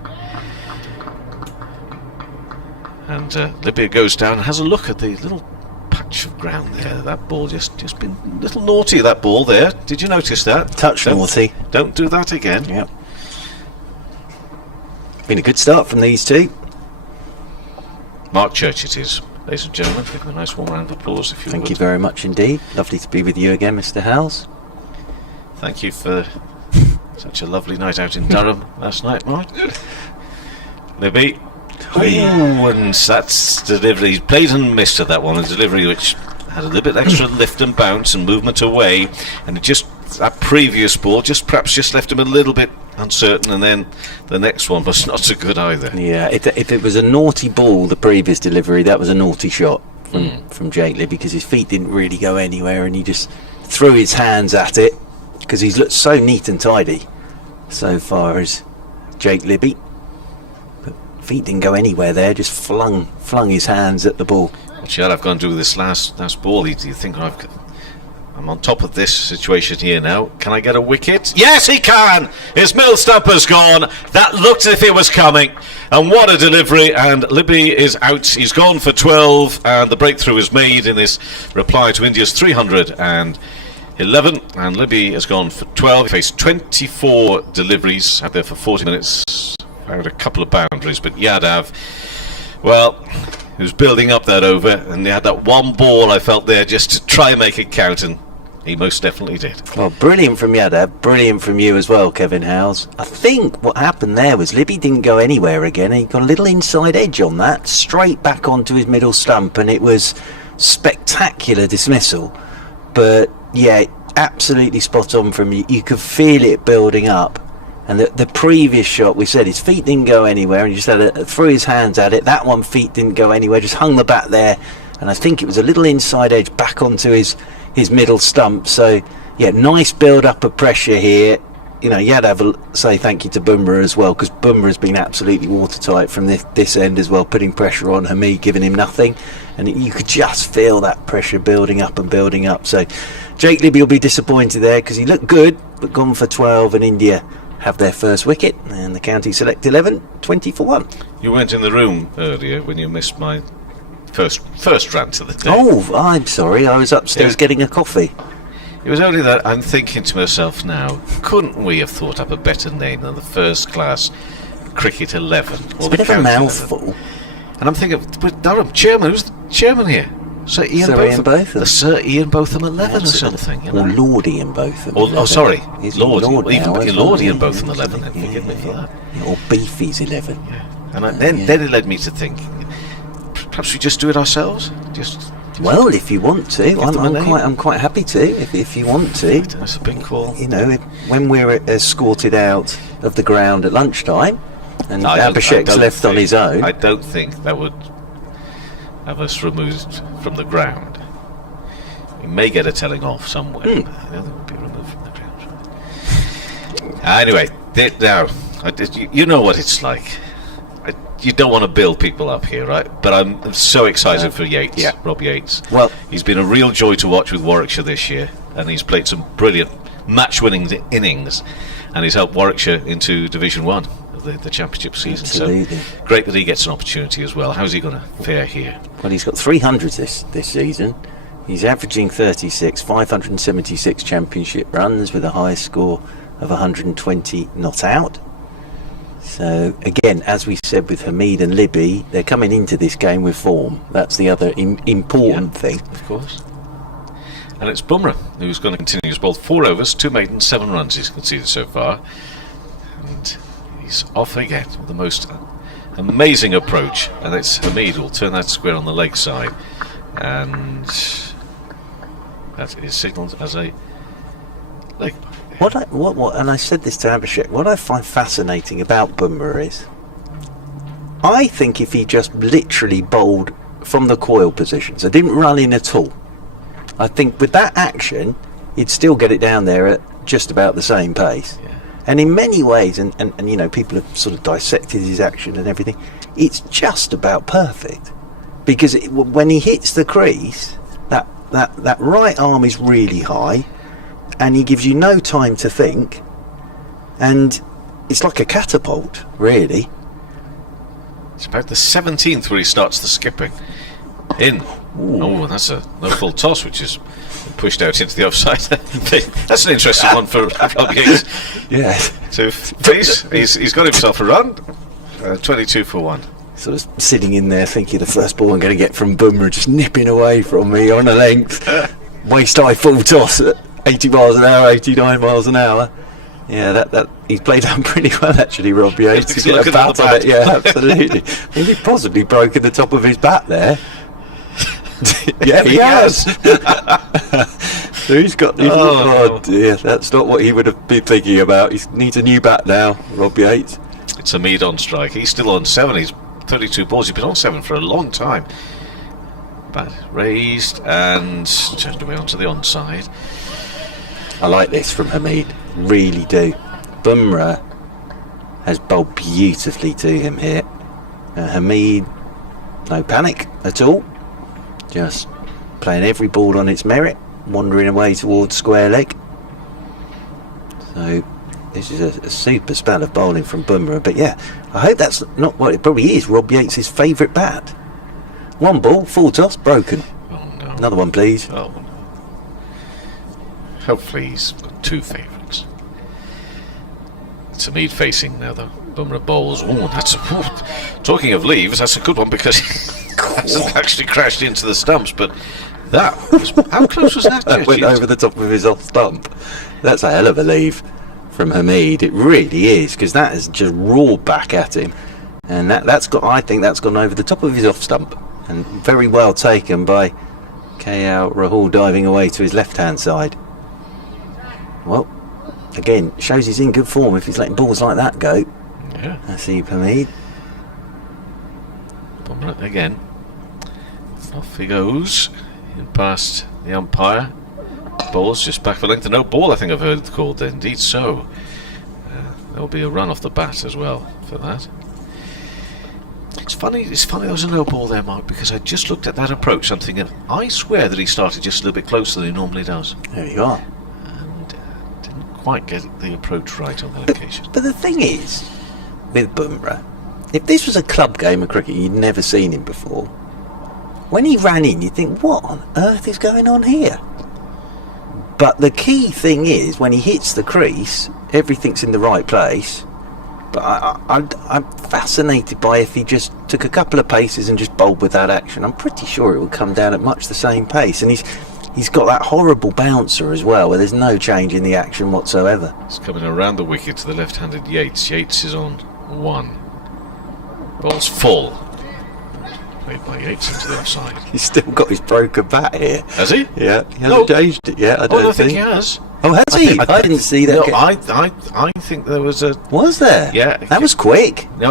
And Libya goes down and has a look at the little patch of ground there. That ball just been a little naughty, that ball there. Did you notice that? Touch naughty. Don't do that again. Yep. Been a good start from these two. Mark Church it is. Ladies and gentlemen, give him a nice warm round of applause if you would. Thank you very much indeed. Lovely to be with you again, Mr. Howes. Thank you for such a lovely night out in Durham last night, Mark. Libby. Oh, and that's delivery. He's played and missed at that one. A delivery which had a little bit extra lift and bounce and movement away, and it just, that previous ball perhaps left him a little bit uncertain, and then the next one was not so good either. Yeah, if it was a naughty ball, the previous delivery, that was a naughty shot from Jake Libby, because his feet didn't really go anywhere and he just threw his hands at it, because he's looked so neat and tidy so far as Jake Libby. But feet didn't go anywhere there, just flung his hands at the ball. What I've gone to do with this last ball, you think I'm on top of this situation here now. Can I get a wicket? Yes, he can! His middle stumper's gone. That looked as if it was coming. And what a delivery. And Libby is out. He's gone for 12. And the breakthrough is made in this reply to India's 311. And Libby has gone for 12. He faced 24 deliveries out there for 40 minutes. Found a couple of boundaries. But Yadav, well, he was building up that over. And they had that one ball, I felt, there just to try and make it count. And he most definitely did. Well, brilliant from Yadav, brilliant from you as well, Kevin Howes. I think what happened there was Libby didn't go anywhere again. He got a little inside edge on that, straight back onto his middle stump, and it was spectacular dismissal. But yeah, absolutely spot on from you. You could feel it building up. And the previous shot, we said his feet didn't go anywhere, and he just threw his hands at it. That one, feet didn't go anywhere, just hung the bat there. And I think it was a little inside edge back onto his middle stump. So yeah, nice build up of pressure here. You know, you had to say thank you to Bumrah as well, because Bumrah has been absolutely watertight from this end as well, putting pressure on Hamid, giving him nothing, and you could just feel that pressure building up and building up. So Jake Libby will be disappointed there, because he looked good but gone for 12, and India have their first wicket, and the county select 11, 20 for 1. You weren't in the room earlier when you missed my first rant of the day. Oh, I'm sorry, I was upstairs getting a coffee. It was only that I'm thinking to myself now, couldn't we have thought up a better name than the First Class Cricket 11? It's a bit of a mouthful. 11. And I'm thinking, with Durham, chairman, who's the chairman here? Sir Ian Botham. The Sir Ian Botham 11 or something. You know? Or Lord Ian Botham. Oh, sorry. He's Lord now, even Lord Ian Botham 11, then forgive me for that. Or Beefy's 11. Yeah. And then it led me to think, perhaps we just do it ourselves? Well, if you want to, I'm quite happy to. If you want to, that's a big call. You know, when we're escorted out of the ground at lunchtime, and Abhishek's left on his own, I don't think that would have us removed from the ground. We may get a telling off somewhere. But, they would be removed from the ground. Anyway, now, you know what it's like. You don't want to build people up here, right? But I'm so excited for Yates, Rob Yates. Well, he's been a real joy to watch with Warwickshire this year, and he's played some brilliant match-winning innings, and he's helped Warwickshire into Division 1 of the Championship season. Absolutely. So great that he gets an opportunity as well. How's he going to fare here? Well, he's got 300s this season. He's averaging 36, 576 championship runs with a highest score of 120 not out. So again, as we said with Hamid and Libby, they're coming into this game with form. That's the other important thing. Of course. And it's Bumrah who's going to continue his bowl. 4 overs, 2 maidens, 7 runs he's conceded so far. And he's off again with the most amazing approach. And it's Hamid who will turn that square on the leg side. And that is signalled as a leg. What and I said this to Abhishek, what I find fascinating about Bumrah is, I think if he just literally bowled from the coil position, so didn't run in at all, I think with that action, he'd still get it down there at just about the same pace. Yeah. And in many ways, and you know, people have sort of dissected his action and everything, it's just about perfect. Because when he hits the crease, that right arm is really high, and he gives you no time to think, and it's like a catapult, really. It's about the 17th where he starts the skipping. In. Ooh. Oh, that's a no full toss, which is pushed out into the offside. That's an interesting one for Rob Yates. Yeah. So, please, he's got himself a run. 22 for 1. Sort of sitting in there thinking the first ball I'm going to get from Bumrah just nipping away from me on a length. Waist high full toss at 80 miles an hour, 89 miles an hour. Yeah, that he's played that pretty well actually, Rob Yates. To get a bat on it, yeah, absolutely. I think he's possibly broken the top of his bat there. Yeah, he has. So he's got. Oh dear, that's not what he would have been thinking about. He needs a new bat now, Rob Yates. It's Hamid on strike. He's still on 7. He's 32 balls. He's been on 7 for a long time. Bat raised and turned away onto the onside. I like this from Hamid, really do. Bumrah has bowled beautifully to him here. Hamid, no panic at all. Just playing every ball on its merit, wandering away towards square leg. So this is a super spell of bowling from Bumrah. But yeah, I hope that's not what it probably is. Rob Yates' favourite bat. 1 ball, full toss, broken. Oh no. Another one, please. Oh no. Hopefully he's got 2 favourites. It's Hamid facing now though. Bumrah bowls. Oh, that's talking of leaves, that's a good one because hasn't actually crashed into the stumps, but that was, how close was that? That went over the top of his off stump. That's a hell of a leave from Hamid. It really is, because that has just roared back at him, and that's got. I think that's gone over the top of his off stump, and very well taken by KL Rahul diving away to his left hand side. Well, again, shows he's in good form if he's letting balls like that go. Yeah. I see Hamid. Bumrah again. Off he goes. In past the umpire. Ball's just back for length. No ball, I think I've heard it called. Indeed so. There will be a run off the bat as well for that. It's funny there was a no ball there, Mark, because I just looked at that approach. I'm thinking, I swear that he started just a little bit closer than he normally does. There you are. And didn't quite get the approach right on that occasion. But the thing is, with Bumrah, if this was a club game of cricket you'd never seen him before, when he ran in you'd think, what on earth is going on here? But the key thing is, when he hits the crease, everything's in the right place. But I'm fascinated by if he just took a couple of paces and just bowled with that action. I'm pretty sure it would come down at much the same pace. And he's got that horrible bouncer as well, where there's no change in the action whatsoever. It's coming around the wicket to the left-handed Yates. Yates is on 1. Ball's full. Played by Yates into the offside. He's still got his broken bat here. Has he? Yeah, he hasn't changed it yet. I don't think he has. Oh, has he? I didn't see that. No, I think there was a. Was there? Yeah, that was quick. No,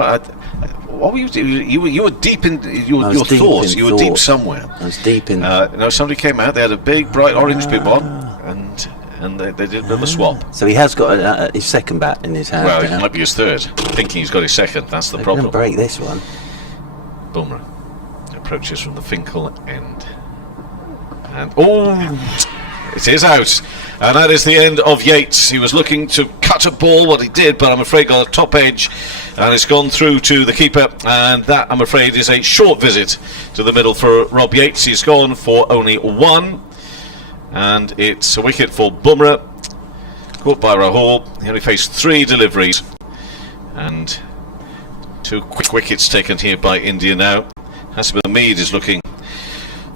what were you doing? You were deep in your thoughts. You were deep somewhere. I was deep in. No, somebody came out. They had a big bright orange bib on, and and they did another swap. So he has got his second bat in his hand. Well, it now. might be his third. Thinking he's got his second. That's the They're problem. going to break this one. Bumrah approaches from the Finkel end. And it is out. And that is the end of Yates. He was looking to cut a ball, what he did, but I'm afraid got a top edge, and it's gone through to the keeper, and that, I'm afraid, is a short visit to the middle for Rob Yates. He's gone for only one, and it's a wicket for Bumrah, caught by Rahul. He only faced 3 deliveries, and 2 quick wickets taken here by India now. Hasib Hamid is looking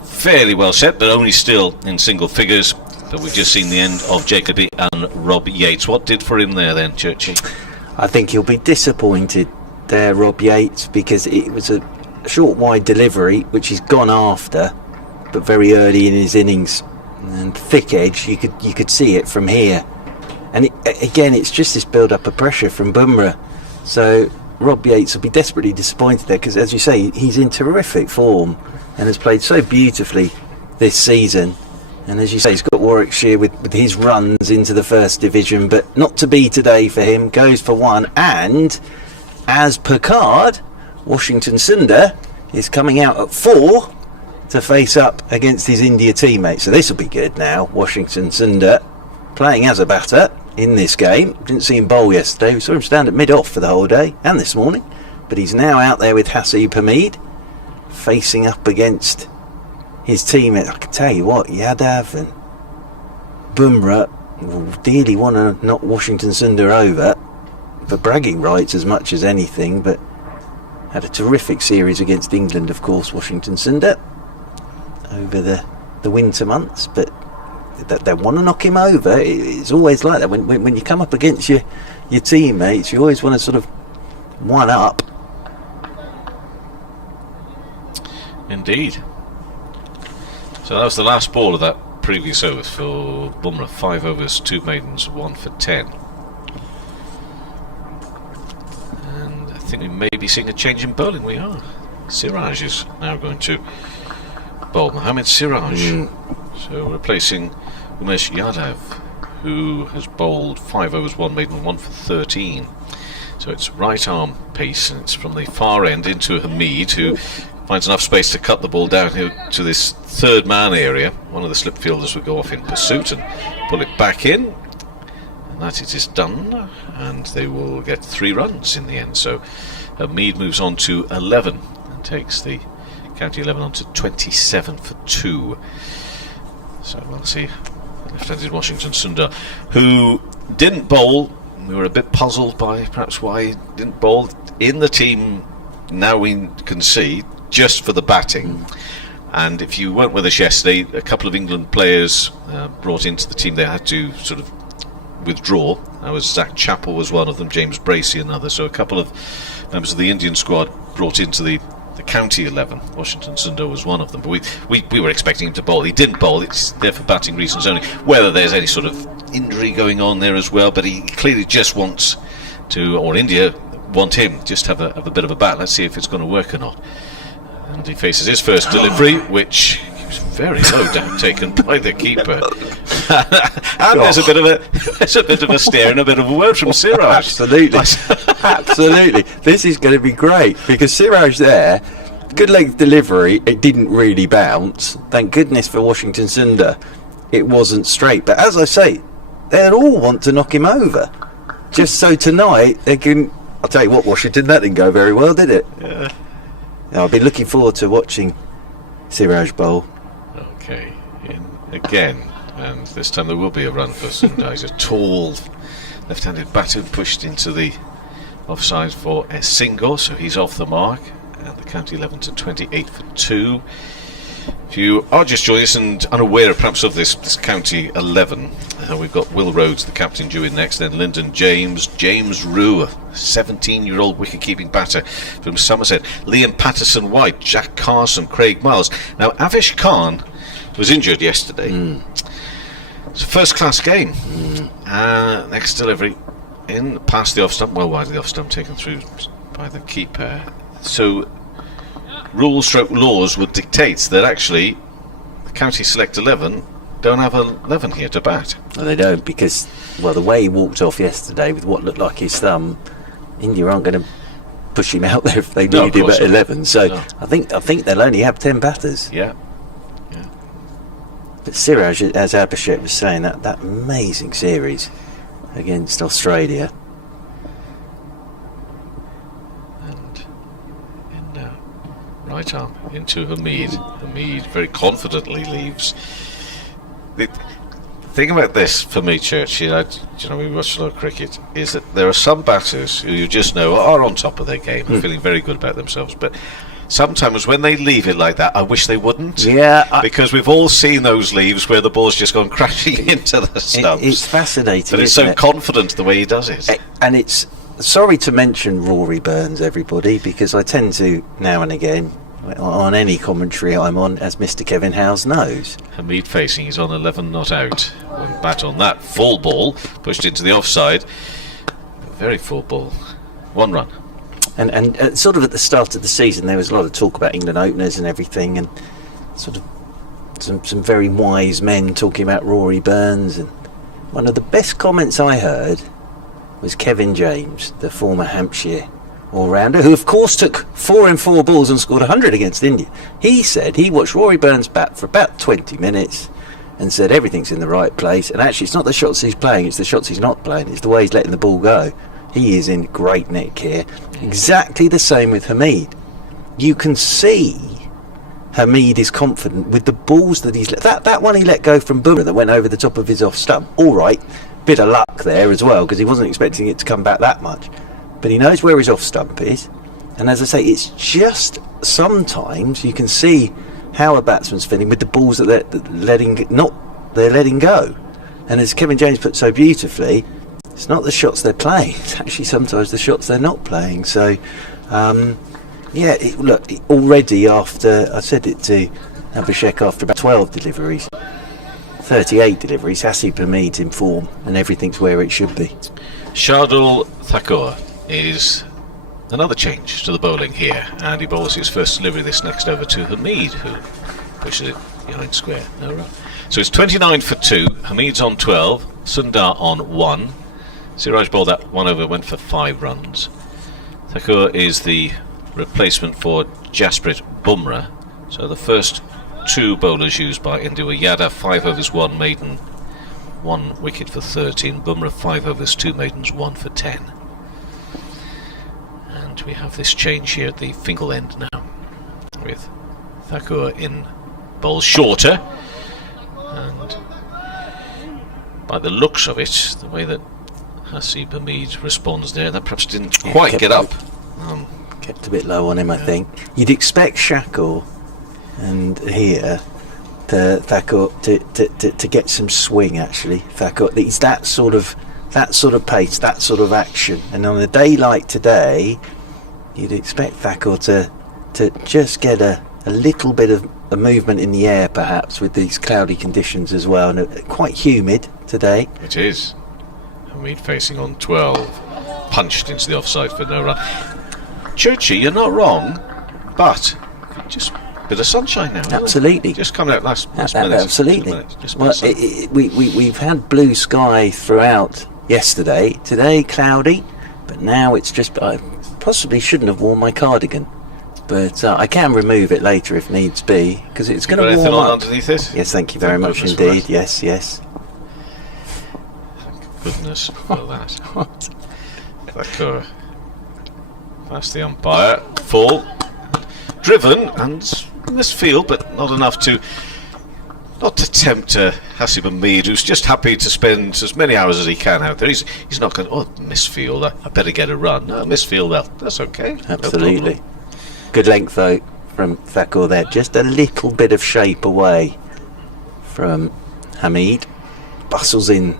fairly well set, but only still in single figures. But we've just seen the end of Jacoby and Rob Yates. What did for him there then, Churchy? I think he'll be disappointed there, Rob Yates, because it was a short wide delivery which he's gone after, but very early in his innings, and thick edge. You could see it from here, and again it's just this build up of pressure from Bumrah. So Rob Yates will be desperately disappointed there, because as you say, he's in terrific form and has played so beautifully this season. And as you say, he's got Warwickshire with his runs into the first division, but not to be today for him. Goes for 1, and as per card, Washington Sundar is coming out at 4 to face up against his India teammate. So this will be good now. Washington Sundar playing as a batter in this game. Didn't see him bowl yesterday. We saw him stand at mid-off for the whole day and this morning. But he's now out there with Hasib Hamid facing up against his teammate. I can tell you what, Yadav and Bumrah will dearly want to knock Washington Sundar over for bragging rights as much as anything, but had a terrific series against England, of course, Washington Sundar, over the winter months, but they want to knock him over. It's always like that. When you come up against your teammates, you always want to sort of one up. Indeed. So that was the last ball of that previous over for Bumrah. 5 overs, 2 maidens, 1 for 10. And I think we may be seeing a change in bowling. We are. Siraj is now going to bowl. Mohammad Siraj. So replacing Umesh Yadav, who has bowled 5 overs, 1 maiden, 1 for 13. So it's right arm pace, and it's from the far end into Hamid, who finds enough space to cut the ball down here to this third man area. One of the slip fielders will go off in pursuit and pull it back in, and that it is done, and they will get 3 runs in the end. So Hamid moves on to 11 and takes the county 11 on to 27 for 2. So we'll see left-handed Washington Sundar, who didn't bowl. We were a bit puzzled by perhaps why he didn't bowl in the team. Now we can see, just for the batting. And if you weren't with us yesterday, a couple of England players brought into the team. They had to sort of withdraw. That was Zach Chappell was one of them, James Bracey another. So a couple of members of the Indian squad brought into the county 11. Washington Sundar was one of them. But we were expecting him to bowl. He didn't bowl. It's there for batting reasons only. Whether there's any sort of injury going on there as well, but he clearly just wants to, or India want him just have a bit of a bat. Let's see if it's going to work or not. And he faces his first delivery, which was very low down, taken by the keeper. And there's a bit of a stare and a bit of a word from Siraj. Absolutely. Absolutely. This is going to be great, because Siraj there, good length delivery, it didn't really bounce. Thank goodness for Washington Sundar, it wasn't straight. But as I say, they'll all want to knock him over. Just so tonight they can. I'll tell you what, Washington, that didn't go very well, did it? Yeah. I'll be looking forward to watching Siraj bowl. Okay, in again, and this time there will be a run for Sundar. He's a tall left-handed batter pushed into the offside for a single, so he's off the mark, and the county 11 to 28 for 2. If you are just joining us and unaware perhaps of this county 11, we've got Will Rhodes, the captain, due in next, then Lyndon James, James Rue, a 17-year-old wicket-keeping batter from Somerset, Liam Patterson-White, Jack Carson, Craig Miles. Now, Avish Khan was injured yesterday. It's a first-class game. Next delivery in past the off-stump, well wide of the off-stump, taken through by the keeper. So laws would dictate that actually the county select 11 don't have 11 here to bat. Well, they don't, because, well, the way he walked off yesterday with what looked like his thumb, India aren't going to push him out there if they No, need of him course at not. 11. So No. I think they'll only have 10 batters. Yeah. But Siraj, as Abhishek was saying, that amazing series against Australia. And in right arm into Hamid. Hamid very confidently leaves. The thing about this for me, Church, we watch a lot of cricket, is that there are some batters who you just know are on top of their game and feeling very good about themselves, but sometimes when they leave it like that, I wish they wouldn't. Yeah, because we've all seen those leaves where the ball's just gone crashing into the stumps. It's fascinating. But it's isn't so it? confident the way he does it. And it's, sorry to mention Rory Burns, everybody, because I tend to now and again on any commentary I'm on, as Mr. Kevin Howes knows. Hamid facing, he's on 11 not out. When bat on that full ball, pushed into the offside. Very full ball. 1 run. And sort of at the start of the season, there was a lot of talk about England openers and everything, and sort of some very wise men talking about Rory Burns. And one of the best comments I heard was Kevin James, the former Hampshire all-rounder, who of course took 4 in 4 balls and scored 100 against India. He said he watched Rory Burns bat for about 20 minutes and said everything's in the right place, and actually it's not the shots he's playing, it's the shots he's not playing, it's the way he's letting the ball go. He is in great nick here. Exactly the same with Hamid. You can see Hamid is confident with the balls that he's that one he let go from Bumrah that went over the top of his off stump. All right, bit of luck there as well, because he wasn't expecting it to come back that much. But he knows where his off stump is, and as I say, it's just sometimes you can see how a batsman's feeling with the balls that they're letting go. And as Kevin James put so beautifully, it's not the shots they're playing, it's actually sometimes the shots they're not playing. So look, already after, I said it to Abhishek, after about 12 deliveries, 38 deliveries, Hasib Hamid's in form and everything's where it should be. Shardul Thakur is another change to the bowling here, and he bowls his first delivery this next over to Hamid, who pushes it behind square. No run. So it's 29 for 2. Hamid's on 12, Sundar on 1. Siraj bowled that 1 over, went for 5 runs. Thakur is the replacement for Jasprit Bumrah. So the first 2 bowlers used by India were Yadav, 5 overs, 1 maiden, 1 wicket for 13. Bumrah, 5 overs, 2 maidens, 1 for 10. And we have this change here at the Fingal end now, with Thakur in bowl shorter. And by the looks of it, the way that Hasib Hamid responds there, that perhaps didn't quite get up. Kept a bit low on him, I think. You'd expect Shakur and here Thakur to get some swing. Actually, Thakur, it's that sort of pace, that sort of action. And on a day like today, you'd expect Thakur to just get a little bit of a movement in the air, perhaps with these cloudy conditions as well, and quite humid today. It is. Hamid facing on 12, punched into the offside for no run. Churchy, you're not wrong, but just a bit of sunshine now. Absolutely. Just coming out last minute. Absolutely. Well, Just we've had blue sky throughout yesterday. Today cloudy, but now it's just. I possibly shouldn't have worn my cardigan, but I can remove it later if needs be, because it's going to warm up. Underneath it? Yes, thank you very much goodness indeed. for Yes. Thank goodness for that. What? Thakur. That's the umpire. Full. Driven and misfield, but not enough to not to tempt Hasib Hamid, who's just happy to spend as many hours as he can out there. He's not going, misfield, I better get a run. No, misfield, that's okay. Absolutely. No Good length though from Thakur there. Just a little bit of shape away from Hamid. Bustles in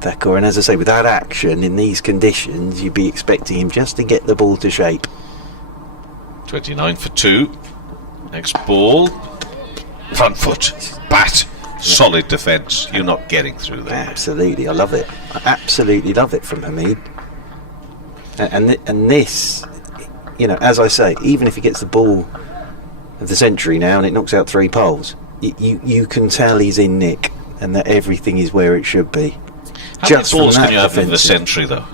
Thakur, and as I say, with that action in these conditions, you'd be expecting him just to get the ball to shape. 29 for 2. Next ball. Front foot. Bat. Solid defence. You're not getting through there. Absolutely, I love it. I absolutely love it from Hamid. And this, as I say, even if he gets the ball of the century now and it knocks out 3 poles, you can tell he's in nick and that everything is where it should be. How many balls can you have in the century, though?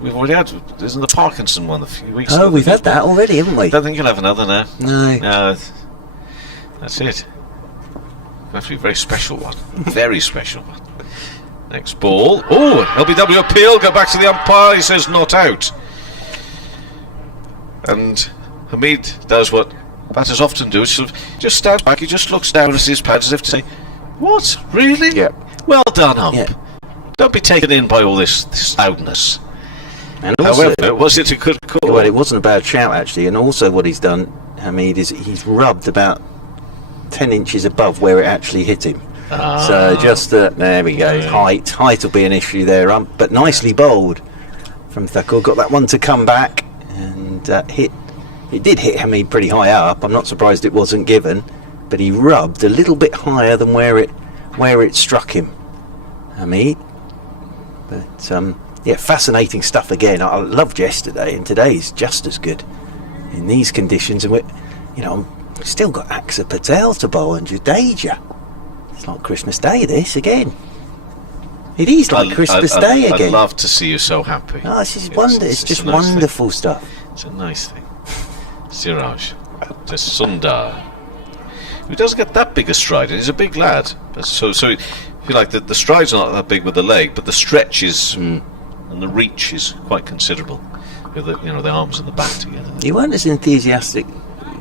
We've already had, isn't the Parkinson one a few weeks ago? Oh, we've had that already, haven't we? I don't think you'll have another now. No. That's it. That's to be a very special one. Very special one. Next ball. Oh, LBW appeal. Go back to the umpire. He says not out. And Hamid does what batters often do. Sort of just stands back. He just looks down at his pads as if to say, "What? Really? Yeah. Well done, ump. Yeah. Don't be taken in by all this loudness." And also, However, was it a good call? well, it wasn't a bad shout actually. And also, what he's done, Hamid, is he's rubbed about 10 inches above where it actually hit him. So just there we go. Height will be an issue there, but nicely bowled from Thakur. Got that one to come back and hit. It did hit Hamid pretty high up. I'm not surprised it wasn't given, but he rubbed a little bit higher than where it struck him, Hamid. But yeah, fascinating stuff again. I loved yesterday, and today's just as good in these conditions. And we've still got Aksa Patel to bowl and Jadeja. It's like Christmas Day, this again. It is like Christmas Day again. I'd love to see you so happy. Oh, it's just wonderful stuff. It's a nice thing. Siraj to Sundar, who doesn't get that big a stride. He's a big lad. So if you like, the stride's not that big with the leg, but the stretch is and the reach is quite considerable with the arms and the back together. You weren't as enthusiastic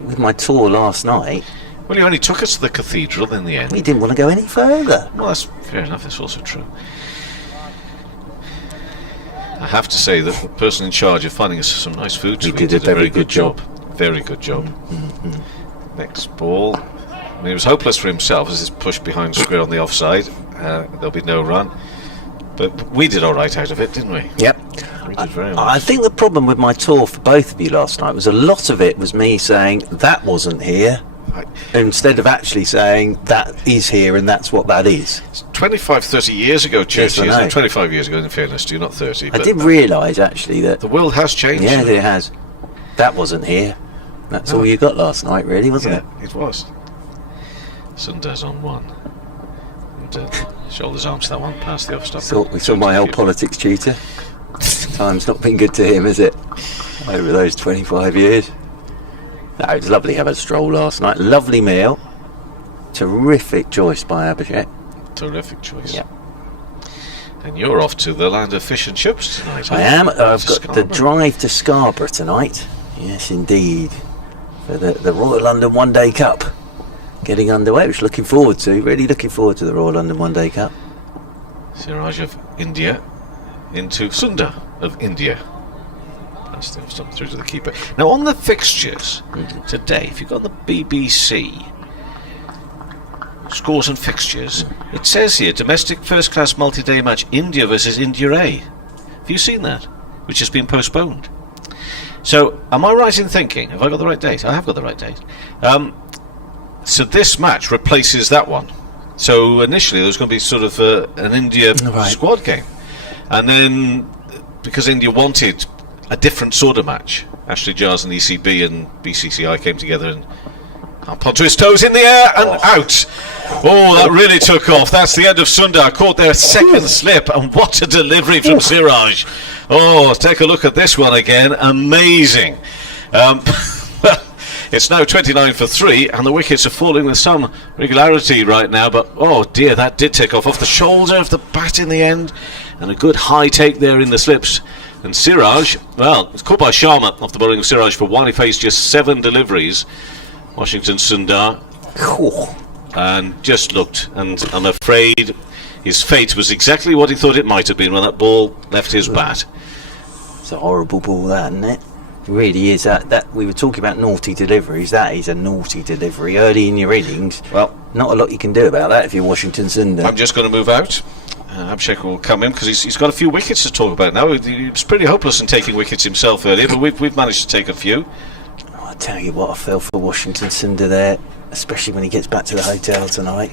with my tour last night. Well, you only took us to the cathedral in the end. We didn't want to go any further. Well, that's fair enough. That's also true. I have to say that the person in charge of finding us some nice food He did a very good job. Very good job. Next ball. I mean, it was hopeless for himself as he's pushed behind square on the offside. There'll be no run. But we did all right out of it, didn't we? Yep. We did very well. I think the problem with my tour for both of you last night was a lot of it was me saying that wasn't here, instead of actually saying that is here and that's what that is. 25, 30 years ago, Churchy. Yes, I know. 25 years ago, in fairness to you, not 30. I but did realise actually that the world has changed. yeah, it has. That wasn't here. That's all you got last night, really, wasn't Yeah, it was. Sundar's on one. And shoulders arms that one past the off stop. We saw my old politics tutor. Time's not been good to him, is it? Over those 25 years. No, it was lovely to have a stroll last night. Lovely meal. Terrific choice by Abhishek. Terrific choice. Yeah. And you're off to the land of fish and chips tonight. I am. I've got Scarborough. the drive to Scarborough tonight. Yes, indeed. For the Royal London One Day Cup getting underway, which looking forward to. Really looking forward to the Royal London One Day Cup. Siraj of India into Sundar of India. That's the stop through to the keeper. Now on the fixtures today, if you've got the BBC scores and fixtures, it says here domestic first class multi-day match India versus India A. Have you seen that? Which has been postponed. So am I right in thinking, have I got the right date? I have got the right date. So this match replaces that one. So initially there was going to be sort of an India squad game, and then because India wanted a different sort of match, Ashley Jars and ECB and BCCI came together and up onto his toes in the air and out. Oh, that really took off. That's the end of Sundar. Caught their second slip, and what a delivery from Siraj. Oh, take a look at this one again. Amazing. It's now 29 for 3, and the wickets are falling with some regularity right now, but oh dear, that did take off the shoulder of the bat in the end, and a good high take there in the slips. And Siraj, well, it's caught by Sharma off the bowling of Siraj for one. He faced just 7 deliveries. Washington Sundar, and just looked, and I'm afraid his fate was exactly what he thought it might have been when that ball left his bat. It's a horrible ball, that, isn't it? It really is. That we were talking about naughty deliveries. That is a naughty delivery early in your innings. Well, not a lot you can do about that if you're Washington Sundar. I'm just going to move out. Abhishek will come in because he's got a few wickets to talk about now. He was pretty hopeless in taking wickets himself earlier, but we've managed to take a few. I tell you what, I feel for Washington Sundar there, especially when he gets back to the hotel tonight.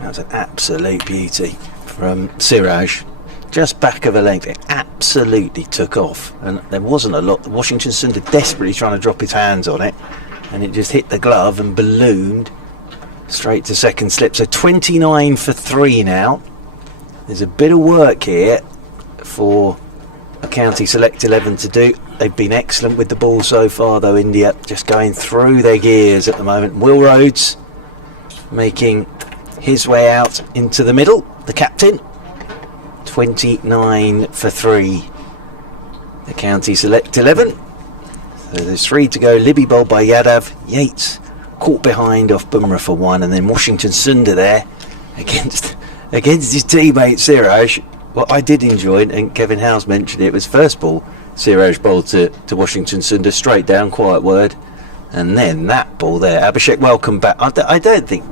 That was an absolute beauty from Siraj. Just back of a length, it absolutely took off, and there wasn't a lot. Washington Sundar desperately trying to drop his hands on it, and it just hit the glove and ballooned straight to second slip. So 29 for 3 now. There's a bit of work here for a county select 11 to do. They've been excellent with the ball so far though, India, just going through their gears at the moment. Will Rhodes making his way out into the middle, the captain. 29 for 3, the county select 11. So there's 3 to go. Libby bowled by Yadav. Yates caught behind off Bumrah for 1, and then Washington Sundar there against his teammate Siraj. What I did enjoy, and Kevin Howes mentioned it, was first ball Siraj bowled to Washington Sundar straight down, quiet word, and then that ball there. Abhishek, welcome back. I don't think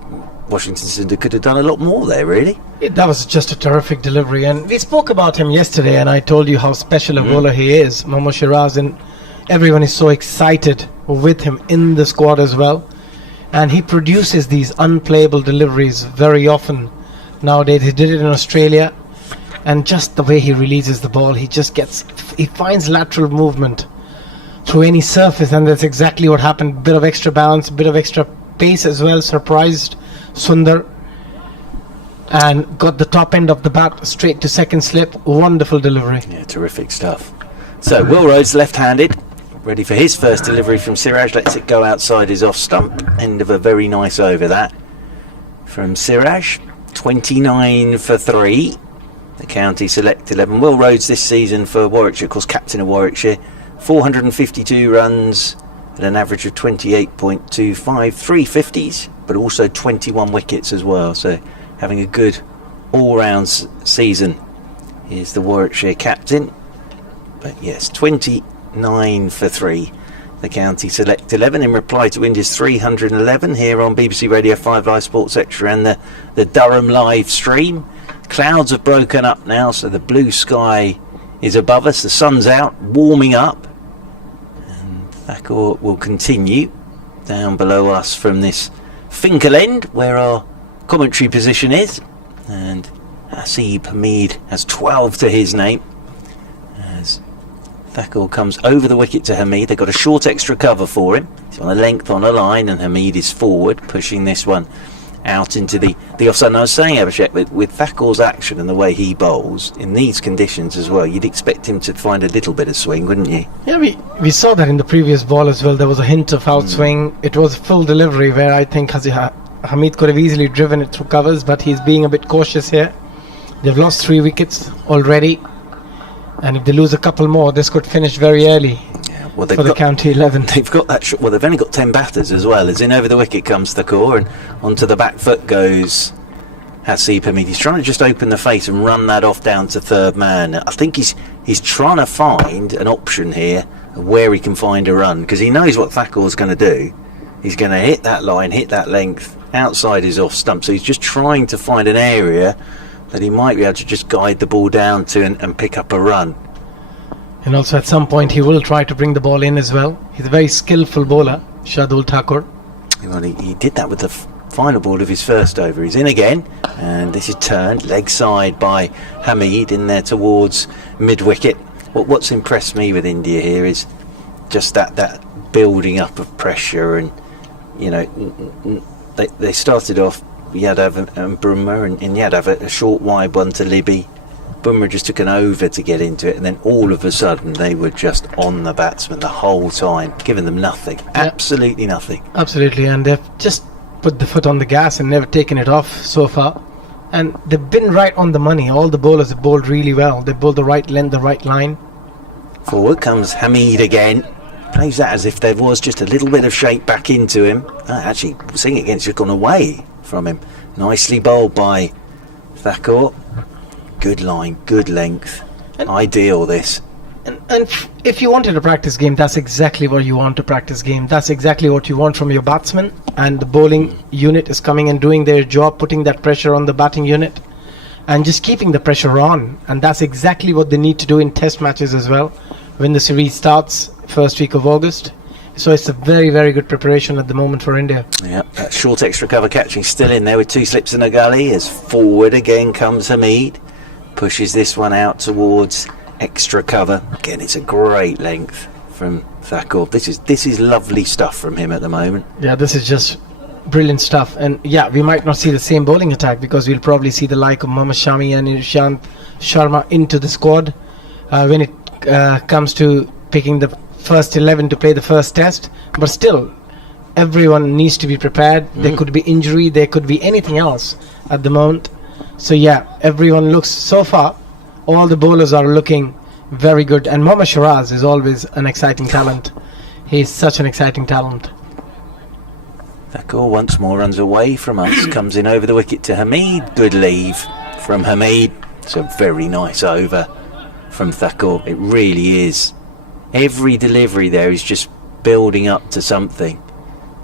Washington Sundar could have done a lot more there, really. That was just a terrific delivery, and we spoke about him yesterday, and I told you how special a bowler he is, Mohammad Shiraz, and everyone is so excited with him in the squad as well. And he produces these unplayable deliveries very often nowadays. He did it in Australia, and just the way he releases the ball, he finds lateral movement through any surface, and that's exactly what happened. Bit of extra bounce, bit of extra pace as well, surprised Sundar, and got the top end of the bat straight to second slip. Wonderful delivery. Yeah, terrific stuff. So Will Rhodes left-handed, ready for his first delivery from Siraj. Lets it go outside his off stump. End of a very nice over that from Siraj. 29 for 3, the county select 11. Will Rhodes this season for Warwickshire, of course captain of Warwickshire, 452 runs at an average of 28.25, 3 50s, but also 21 wickets as well. So having a good all-round season is the Warwickshire captain. But yes, 29 for 3, the county select 11, in reply to India's 311 here on BBC Radio 5 Live Sports Extra and the Durham live stream. Clouds have broken up now, so the blue sky is above us, the sun's out, warming up, and Thakur will continue down below us from this Finkel end where our commentary position is, and Hasib Hamid has 12 to his name as Thakur comes over the wicket to Hamid. They've got a short extra cover for him. He's on a length on a line, and Hamid is forward, pushing this one out into the offside. And I was saying, Abhishek, with Thakur's action and the way he bowls in these conditions as well, you'd expect him to find a little bit of swing, wouldn't you? Yeah, we saw that in the previous ball as well. There was a hint of outswing. It was full delivery where I think Hamid could have easily driven it through covers, but he's being a bit cautious here. They've lost 3 wickets already, and if they lose a couple more, this could finish very early. Yeah, well, for the county 11. They've got that. Well, they've only got 10 batters as well. As in over the wicket comes Thakur, and onto the back foot goes Hasib Hamid. He's trying to just open the face and run that off down to third man. I think he's trying to find an option here of where he can find a run, because he knows what Thakur's going to do. He's going to hit that line, hit that length outside his off stump. So he's just trying to find an area that he might be able to just guide the ball down to and pick up a run. And also at some point he will try to bring the ball in as well. He's a very skillful bowler, Shardul Thakur. Well, he did that with the final ball of his first over. He's in again, and this is turned leg side by Hamid in there towards mid-wicket. What's impressed me with India here is just that building up of pressure, and you know, they started off Yadav and Bumrah, and Yadav a short wide one to Libby. Bumrah just took an over to get into it, and then all of a sudden they were just on the batsmen the whole time, giving them nothing, absolutely nothing. Absolutely, and they've just put the foot on the gas and never taken it off so far, and they've been right on the money. All the bowlers have bowled really well. They bowled the right length, the right line. Forward comes Hamid again, plays that as if there was just a little bit of shape back into him. Actually, seeing it again, it's just gone away from him. Nicely bowled by Thakur. Good line, good length, and ideal this. And if you wanted a practice game, that's exactly what you want to practice game. That's exactly what you want from your batsman, and the bowling unit is coming and doing their job, putting that pressure on the batting unit and just keeping the pressure on. And that's exactly what they need to do in test matches as well when the series starts first week of August. So it's a very, very good preparation at the moment for India. Yeah, that short extra cover catching still in there with 2 slips in a gully. As forward again comes Hamid, pushes this one out towards extra cover. Again, it's a great length from Thakur. This is lovely stuff from him at the moment. Yeah, this is just brilliant stuff. And yeah, we might not see the same bowling attack because we'll probably see the like of Mohammad Shami and Ishant Sharma into the squad when it comes to picking the first 11 to play the first test. But still, everyone needs to be prepared. There could be injury, there could be anything else at the moment. So yeah, everyone looks, so far, all the bowlers are looking very good. And Mohammad Shiraz is always an exciting talent. He's such an exciting talent. Thakur once more runs away from us, comes in over the wicket to Hamid. Good leave from Hamid. It's a very nice over from Thakur. It really is. Every delivery there is just building up to something.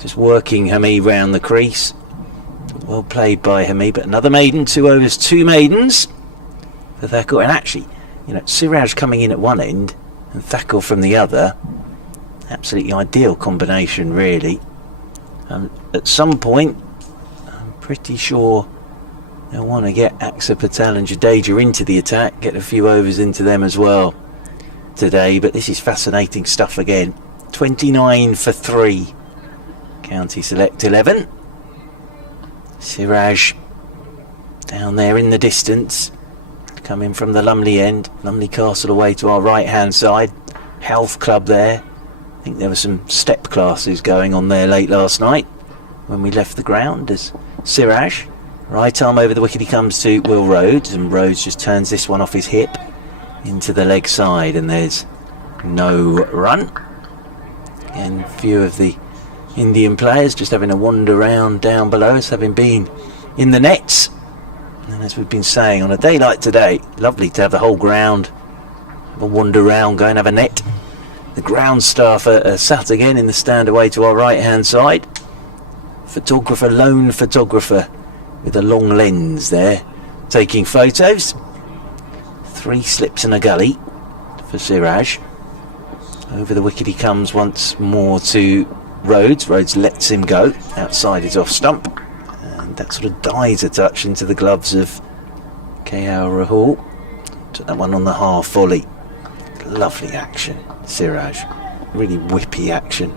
Just working Hamid round the crease. Well played by Hamid, but another maiden, 2 overs, 2 maidens for Thakur. And actually, Siraj coming in at one end and Thakur from the other. Absolutely ideal combination, really. At some point, I'm pretty sure they'll want to get Aksa Patel and Jadeja into the attack, get a few overs into them as well today. But this is fascinating stuff again. 29 for 3. County Select 11. Siraj down there in the distance, coming from the Lumley end. Lumley Castle away to our right hand side. Health Club there. I think there were some step classes going on there late last night when we left the ground. As Siraj, right arm over the wicket, he comes to Will Rhodes, and Rhodes just turns this one off his hip into the leg side, and there's no run. And a few of the Indian players just having a wander around down below us, having been in the nets. And as we've been saying, on a day like today, lovely to have the whole ground, have a wander around, go and have a net. The ground staff are sat again in the stand away to our right hand side. Photographer, lone photographer with a long lens there, taking photos. 3 slips and a gully for Siraj. Over the wicket he comes once more to Rhodes. Rhodes lets him go outside his off stump, and that sort of dies a touch into the gloves of KL Rahul. Took that one on the half volley. Lovely action, Siraj. Really whippy action.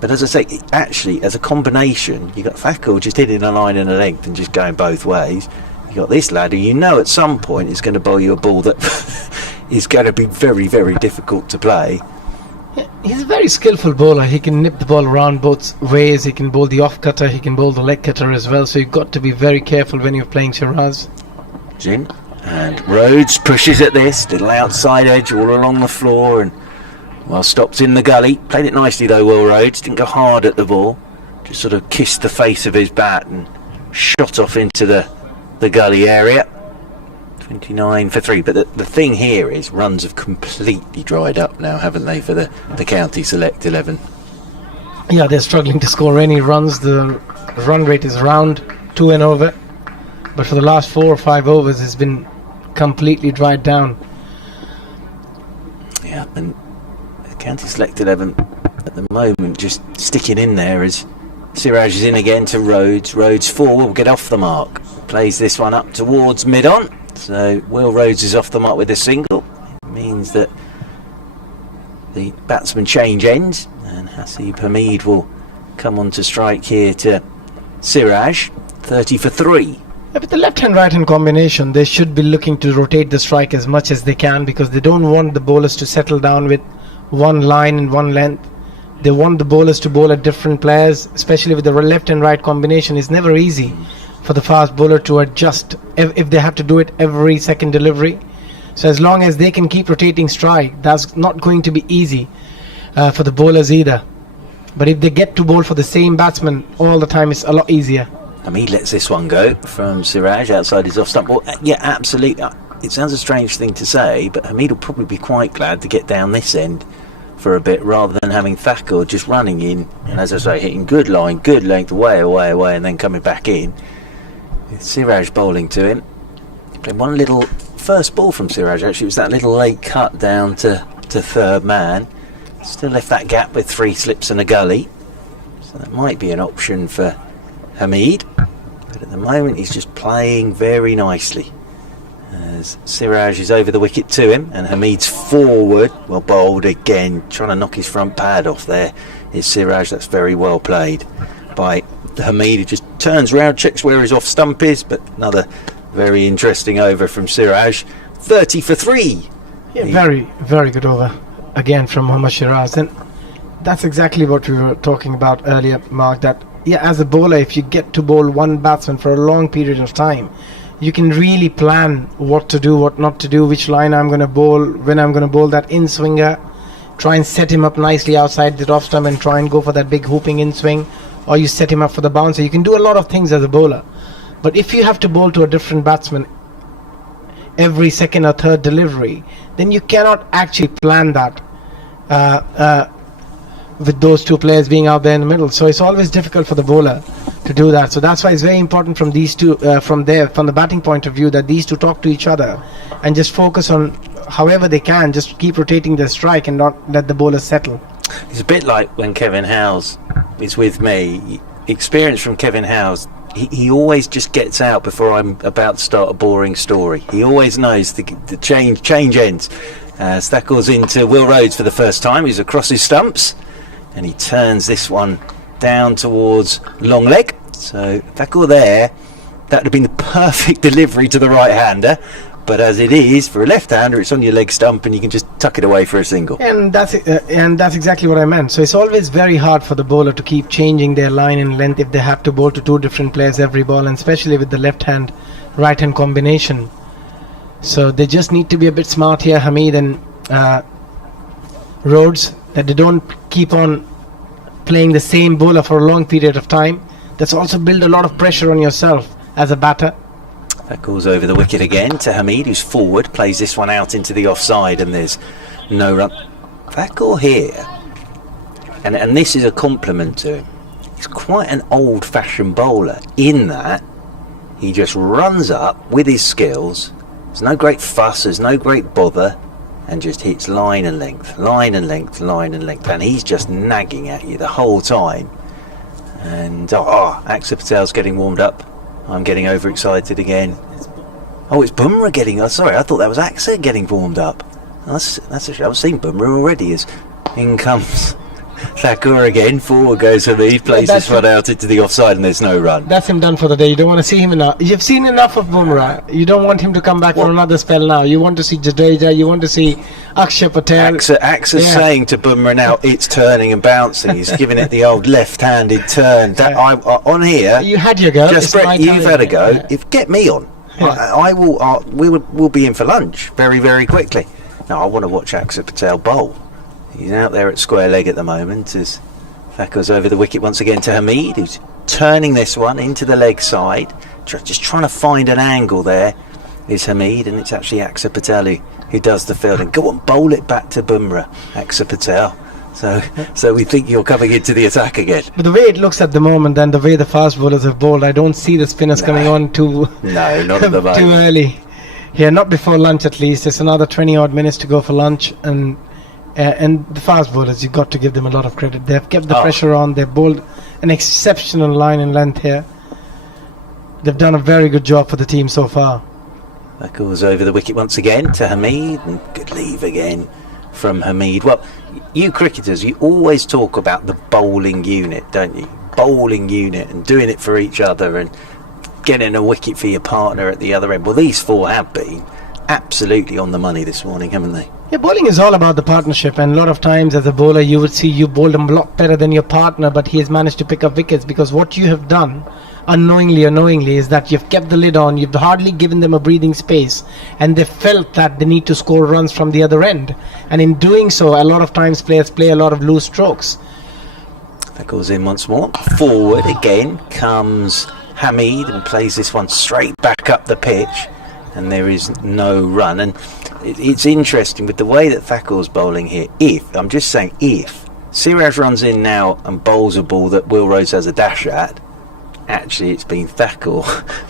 But as I say, actually, as a combination, you got Thakur just hitting a line and a length and just going both ways. You got this lad who at some point is going to bowl you a ball that is going to be very, very difficult to play. Yeah, he's a very skillful bowler. He can nip the ball around both ways. He can bowl the off cutter, he can bowl the leg cutter as well. So you've got to be very careful when you're playing Shiraz. Jin, and Rhodes pushes at this little outside edge all along the floor, and stopped in the gully. Played it nicely though, Will Rhodes. Didn't go hard at the ball, just sort of kissed the face of his bat and shot off into the gully area. 29 for 3. But the thing here is runs have completely dried up now, haven't they, for the County Select 11? Yeah, they're struggling to score any runs. The run rate is around 2 and over, but for the last 4 or 5 overs it's been completely dried down. Yeah, and the County Select 11 at the moment just sticking in there as Siraj is in again to Rhodes. Rhodes 4 will get off the mark. Plays this one up towards mid-on. So Will Rhodes is off the mark with a single. It means that the batsmen change ends, and Hasib Hamid will come on to strike here to Siraj. 30 for 3. Yeah, with the left-hand right-hand combination, they should be looking to rotate the strike as much as they can, because they don't want the bowlers to settle down with one line and one length. They want the bowlers to bowl at different players, especially with the left and right combination. It's never easy for the fast bowler to adjust if they have to do it every second delivery. So as long as they can keep rotating strike, that's not going to be easy for the bowlers either. But if they get to bowl for the same batsman all the time, it's a lot easier. Hamid lets this one go from Siraj outside his off stump. Well, yeah, absolutely. It sounds a strange thing to say, but Hamid will probably be quite glad to get down this end for a bit, rather than having Thakur just running in and, as I say, hitting good line, good length, away, and then coming back in. With Siraj bowling to him. He played one little first ball from Siraj, actually. It was that little late cut down to third man. Still left that gap with 3 slips and a gully. So that might be an option for Hamid. But at the moment he's just playing very nicely. As Siraj is over the wicket to him, and Hamid's forward, well bowled again, trying to knock his front pad off there. Is Siraj. That's very well played by Hamid, who just turns round, checks where his off stump is, but another very interesting over from Siraj. 30 for 3. Yeah, very, very good over again from Mohammad Shiraz. And that's exactly what we were talking about earlier, Mark, that as a bowler, if you get to bowl one batsman for a long period of time, you can really plan what to do, what not to do, which line I'm going to bowl, when I'm going to bowl that in swinger, try and set him up nicely outside the off stump and try and go for that big hooping in swing, or you set him up for the bouncer. You can do a lot of things as a bowler. But if you have to bowl to a different batsman every second or third delivery, then you cannot actually plan that with those two players being out there in the middle. So it's always difficult for the bowler to do that. So that's why it's very important from these two, from the batting point of view, that these two talk to each other and just focus on however they can, just keep rotating their strike and not let the bowler settle. It's a bit like when Kevin Howes is with me. Experience from Kevin Howes, he always just gets out before I'm about to start a boring story. He always knows the change ends. Thacker's into Will Rhodes for the first time. He's across his stumps, and he turns this one down towards long leg. So Thacker there, that would have been the perfect delivery to the right-hander. But as it is, for a left-hander, it's on your leg stump and you can just tuck it away for a single. And that's exactly what I meant. So it's always very hard for the bowler to keep changing their line and length if they have to bowl to two different players every ball, and especially with the left-hand, right-hand combination. So they just need to be a bit smart here, Hamid and Rhodes, that they don't keep on playing the same bowler for a long period of time. That's also build a lot of pressure on yourself as a batter. That goes over the wicket again to Hamid, who's forward, plays this one out into the offside, and there's no run. Thacker here, and this is a compliment to him, he's quite an old-fashioned bowler in that he just runs up with his skills. There's no great fuss, there's no great bother, and just hits line and length, line and length, line and length, and he's just nagging at you the whole time. And Axar Patel's getting warmed up. I'm getting overexcited again. Oh, it's Bumrah getting... sorry, I thought that was Axar getting warmed up. That's I've seen Bumrah already. As in comes Thacker again. Forward goes Hamid, plays this one out into the offside, and there's no run. That's him done for the day. You don't want to see him enough. You've seen enough of Bumrah. You don't want him to come back for another spell now. You want to see Jadeja. You want to see Akshar Patel. Axar's saying to Bumrah now, it's turning and bouncing. He's giving it the old left-handed turn. On here, you had your go. Just Brett, you've had a go. Get me on. Yeah. I will. We'll be in for lunch very, very quickly. Now I want to watch Axar Patel bowl. He's out there at square leg at the moment as Thacker's over the wicket once again to Hamid, who's turning this one into the leg side. Just trying to find an angle there is Hamid, and it's actually Axar Patel who does the fielding. Go on, bowl it back to Bumrah, Axar Patel. So we think you're coming into the attack again. But the way it looks at the moment and the way the fast bowlers have bowled, I don't see the spinners coming on too no, not at the moment. too early. Yeah, not before lunch at least. There's another 20 odd minutes to go for lunch, and the fast bowlers, you've got to give them a lot of credit. They've kept the pressure on. They've bowled an exceptional line and length here. They've done a very good job for the team so far. That goes over the wicket once again to Hamid, and good leave again from Hamid. Well, you cricketers, you always talk about the bowling unit, don't you? Bowling unit, and doing it for each other and getting a wicket for your partner at the other end. Well, these four have been absolutely on the money this morning, haven't they? Yeah, bowling is all about the partnership, and a lot of times as a bowler you would see you bowled a lot better than your partner, but he has managed to pick up wickets because what you have done unknowingly or knowingly is that you've kept the lid on, you've hardly given them a breathing space, and they felt that they need to score runs from the other end, and in doing so a lot of times players play a lot of loose strokes. That goes in once more. Forward again comes Hamid and plays this one straight back up the pitch, and there is no run. And it's interesting with the way that Thacker's bowling here. If Siraj runs in now and bowls a ball that Will Rhodes has a dash at, actually it's been Thacker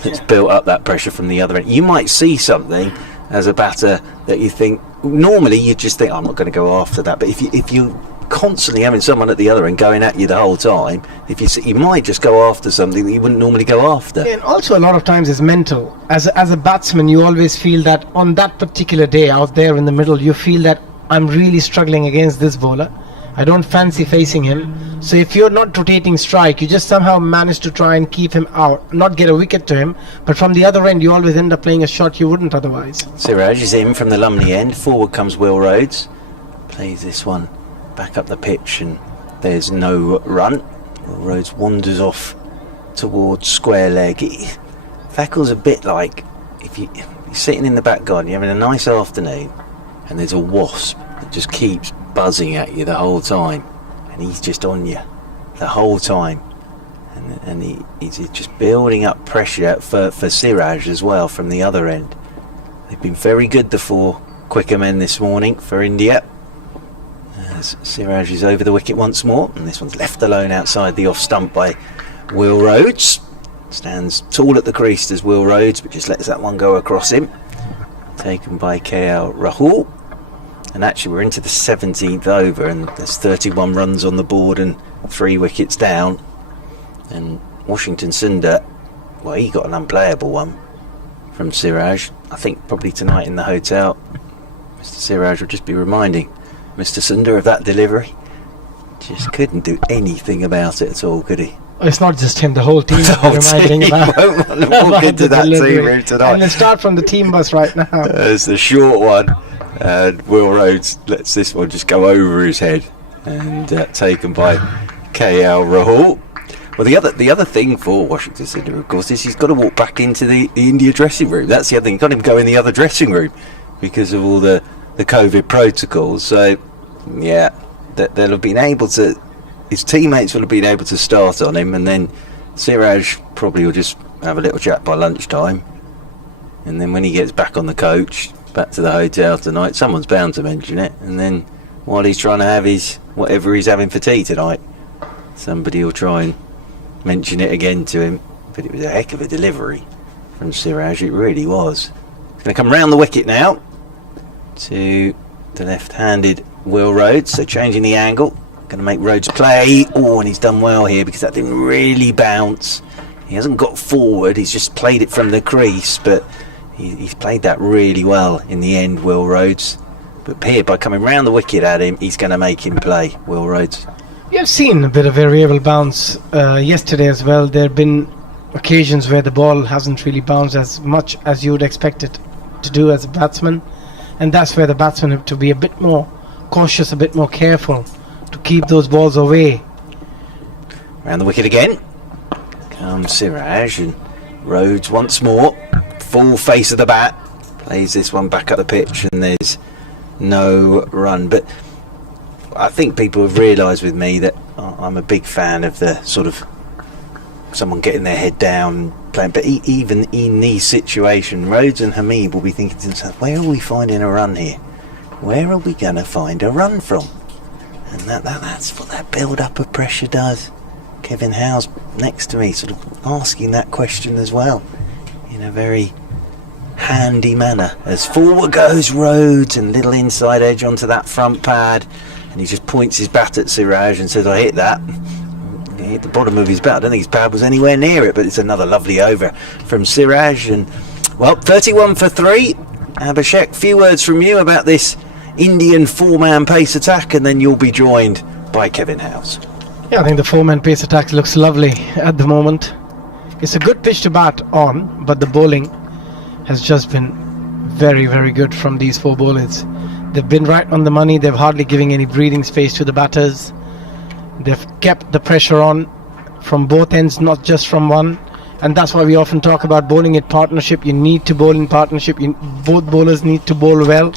that's built up that pressure from the other end. You might see something as a batter that you think, normally you just think, I'm not going to go after that, but if you constantly having someone at the other end going at you the whole time, you might just go after something that you wouldn't normally go after. Yeah, and also a lot of times it's mental. As a batsman, you always feel that on that particular day out there in the middle, you feel that I'm really struggling against this bowler, I don't fancy facing him. So if you're not rotating strike, you just somehow manage to try and keep him out, not get a wicket to him, but from the other end you always end up playing a shot you wouldn't otherwise. Siraj is in from the Lumley end. Forward comes Will Rhodes. Plays this one back up the pitch, and there's no run. Will Rhodes wanders off towards square leg. Thackel's a bit like if you're sitting in the back garden, you're having a nice afternoon, and there's a wasp that just keeps buzzing at you the whole time, and he's just on you the whole time, and he's just building up pressure for Siraj as well from the other end. They've been very good, the four quicker men this morning for India. As Siraj is over the wicket once more, and this one's left alone outside the off stump by Will Rhodes. Stands tall at the crease as Will Rhodes, but just lets that one go across him. Taken by KL Rahul. And actually we're into the 17th over, and there's 31 runs on the board and 3 wickets down. And Washington Sundar, well, he got an unplayable one from Siraj. I think probably tonight in the hotel, Mr. Siraj will just be reminding Mr. Sundar of that delivery. Just couldn't do anything about it at all, could he? It's not just him, the whole team reminding about, won't want to walk into that team room tonight. And let's start from the team bus right now. There's the short one, and Will Rhodes lets this one just go over his head, and taken by KL Rahul. Well, the other thing for Washington Sundar, of course, is he's got to walk back into the India dressing room. That's the other thing. You've got him go in the other dressing room because of all the COVID protocols. So, yeah, they'll have been able to. His teammates will have been able to start on him, and then Siraj probably will just have a little chat by lunchtime, and then when he gets back on the coach, back to the hotel tonight, someone's bound to mention it, and then while he's trying to have his whatever he's having for tea tonight, somebody will try and mention it again to him. But it was a heck of a delivery from Siraj, it really was. He's going to come round the wicket now to the left-handed Will Rhodes, so changing the angle. Going to make Rhodes play. Oh, and he's done well here because that didn't really bounce. He hasn't got forward, he's just played it from the crease, but he's played that really well in the end, Will Rhodes. But here, by coming round the wicket at him, he's going to make him play, Will Rhodes. We have seen a bit of variable bounce yesterday as well. There have been occasions where the ball hasn't really bounced as much as you would expect it to do as a batsman, and that's where the batsmen have to be a bit more cautious, a bit more careful to keep those balls away. Round the wicket again comes Siraj, and Rhodes once more, full face of the bat, plays this one back up the pitch, and there's no run. But I think people have realised with me that I'm a big fan of the sort of someone getting their head down playing, but even in these situations, Rhodes and Hamid will be thinking to themselves, where are we finding a run here? Where are we going to find a run from? And that's what that build-up of pressure does. Kevin Howe's next to me, sort of asking that question as well, in a very handy manner. As forward goes Rhodes, and little inside edge onto that front pad, and he just points his bat at Siraj and says, I hit that. He hit the bottom of his bat. I don't think his pad was anywhere near it, but it's another lovely over from Siraj. And, well, 31 for 3. Abhishek, few words from you about this Indian four-man pace attack, and then you'll be joined by Kevin House. Yeah, I think the four-man pace attack looks lovely at the moment. It's a good pitch to bat on, but the bowling has just been very, very good from these four bowlers. They've been right on the money. They've hardly giving any breathing space to the batters. They've kept the pressure on from both ends, not just from one. And that's why we often talk about bowling in partnership. You need to bowl in partnership. Both bowlers need to bowl well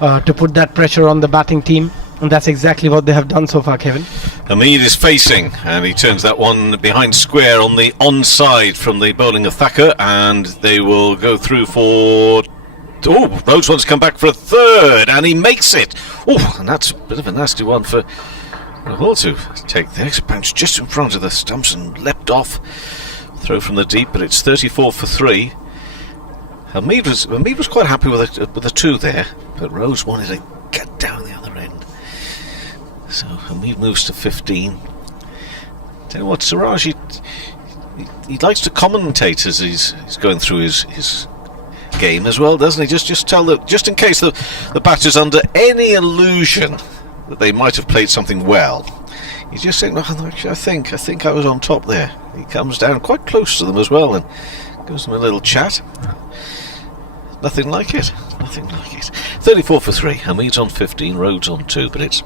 to put that pressure on the batting team. And that's exactly what they have done so far, Kevin. Hamid is facing, and he turns that one behind square on the onside from the bowling of Thacker, and they will go through for... Oh, Rhodes wants to come back for a third, and he makes it. Oh, and that's a bit of a nasty one for Rahul to take the exit punch just in front of the stumps and leapt off. Throw from the deep, but it's 34 for 3. Hamid was quite happy with a 2 there, but Rhodes wanted to get down the other end. So Hamid moves to 15. Tell you what, Siraj, he likes to commentate as he's going through his game as well, doesn't he? Just in case the batter's under any illusion that they might have played something well. You just think, well, actually, I think I was on top there. He comes down quite close to them as well and gives them a little chat. Nothing like it. Nothing like it. 34 for 3. Hamid's on 15, Rhodes on 2, but it's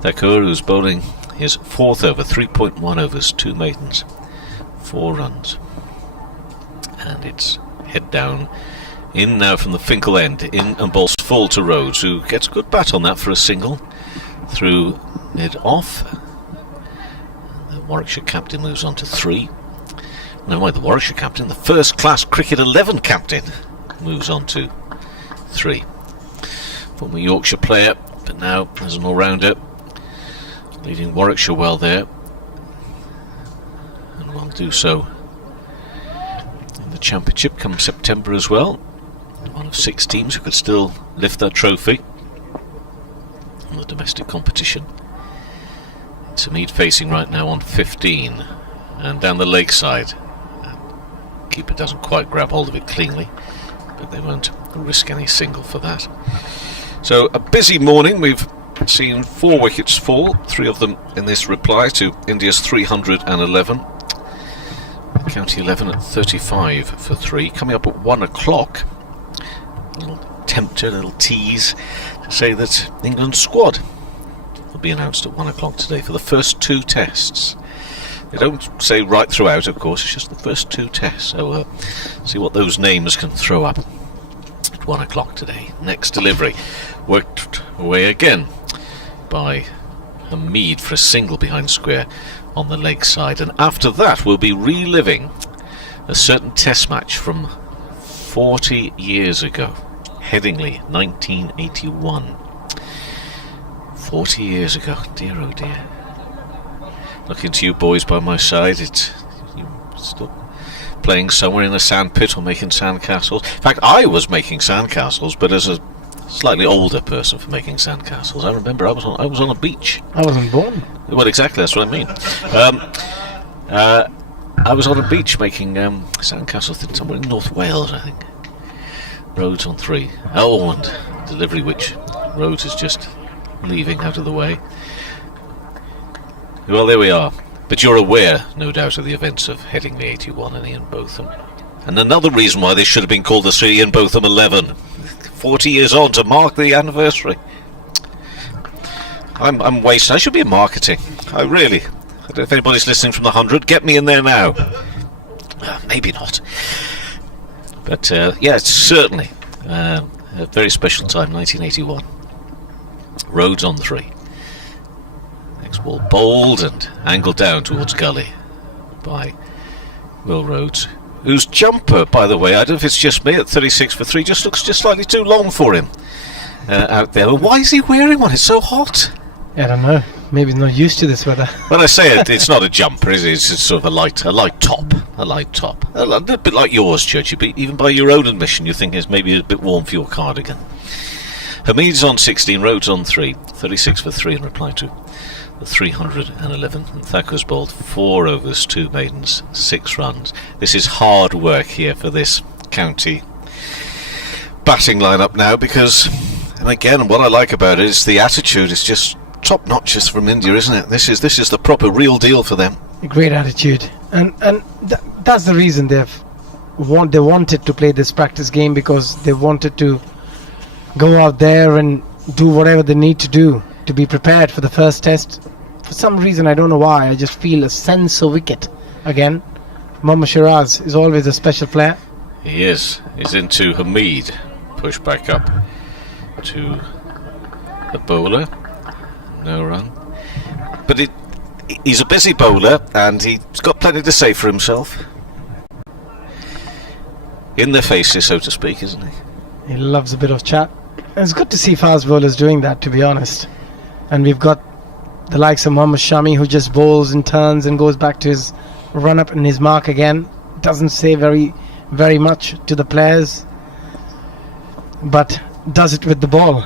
Thakur who's bowling his 4th over, 3.1 overs, 2 maidens, 4 runs. And it's head down, in now from the Finkel end, in and bowls full to Rhodes, who gets a good bat on that for a single. Through it off. The Warwickshire captain moves on to 3. No, why the Warwickshire captain, the first class cricket 11 captain, moves on to 3. Former Yorkshire player, but now as an all-rounder, leading Warwickshire well there, and will do so in the Championship come September as well. One of 6 teams who could still lift that trophy in the domestic competition. It's Hamid facing right now on 15, and down the lakeside. Keeper doesn't quite grab hold of it cleanly, but they won't risk any single for that. So a busy morning. We've seen 4 wickets fall, 3 of them in this reply to India's 311. County 11 at 35 for 3. Coming up at 1 o'clock, a little tempter, a little tease to say that England's squad will be announced at 1 o'clock today for the first 2 tests. They don't say right throughout, of course, it's just the first 2 tests, so see what those names can throw up at 1 o'clock today. Next delivery, worked away again by Hamid for a single behind square on the leg side, and after that we'll be reliving a certain test match from 40 years ago, Headingley, 1981. 40 years ago, dear oh dear. Looking to you boys by my side, you're still playing somewhere in a sandpit or making sandcastles. In fact, I was making sandcastles, but as a slightly older person for making sandcastles. I remember I was on a beach. I wasn't born. Well, exactly, that's what I mean. I was on a beach making sandcastles somewhere in North Wales, I think. Rhodes on 3. Oh, and delivery which Rhodes is just leaving out of the way. Well, there we are. But you're aware, no doubt, of the events of Headingley 81 and Ian Botham. And another reason why this should have been called the Sir Ian Botham 11. 40 years on to mark the anniversary. I'm wasted. I should be in marketing. I don't know if anybody's listening from the 100. Get me in there now. Maybe not. But yeah, it's certainly a very special time, 1981. Rhodes on 3. Next ball bowled and angled down towards gully by Will Rhodes, whose jumper, by the way, I don't know if it's just me, at 36 for 3, just looks just slightly too long for him out there. Why is he wearing one? It's so hot. I don't know. Maybe he's not used to this weather. When I say it, it's not a jumper, is it? It's sort of a light top. A little bit like yours, Churchy, but even by your own admission, you think it's maybe a bit warm for your cardigan. Hamid's on 16, Rhodes on 3, 36 for 3 in reply to the 311, and Thacker's bowled 4 overs, 2 maidens, 6 runs. This is hard work here for this county batting lineup now, because, and again, what I like about it is the attitude is just top notches from India, isn't it? This is the proper real deal for them. A great attitude, and that's the reason they wanted to play this practice game, because they wanted to go out there and do whatever they need to do to be prepared for the first test. For some reason, I don't know why, I just feel a sense of wicket again. Mohammad Shiraz is always a special player. He is. He's into Hamid. Push back up to the bowler. No run. But he's a busy bowler, and he's got plenty to say for himself. In their faces, so to speak, isn't he? He loves a bit of chat. And it's good to see fast bowlers doing that, to be honest. And we've got the likes of Mohammad Shami, who just bowls and turns and goes back to his run up and his mark again. Doesn't say very, very much to the players, but does it with the ball.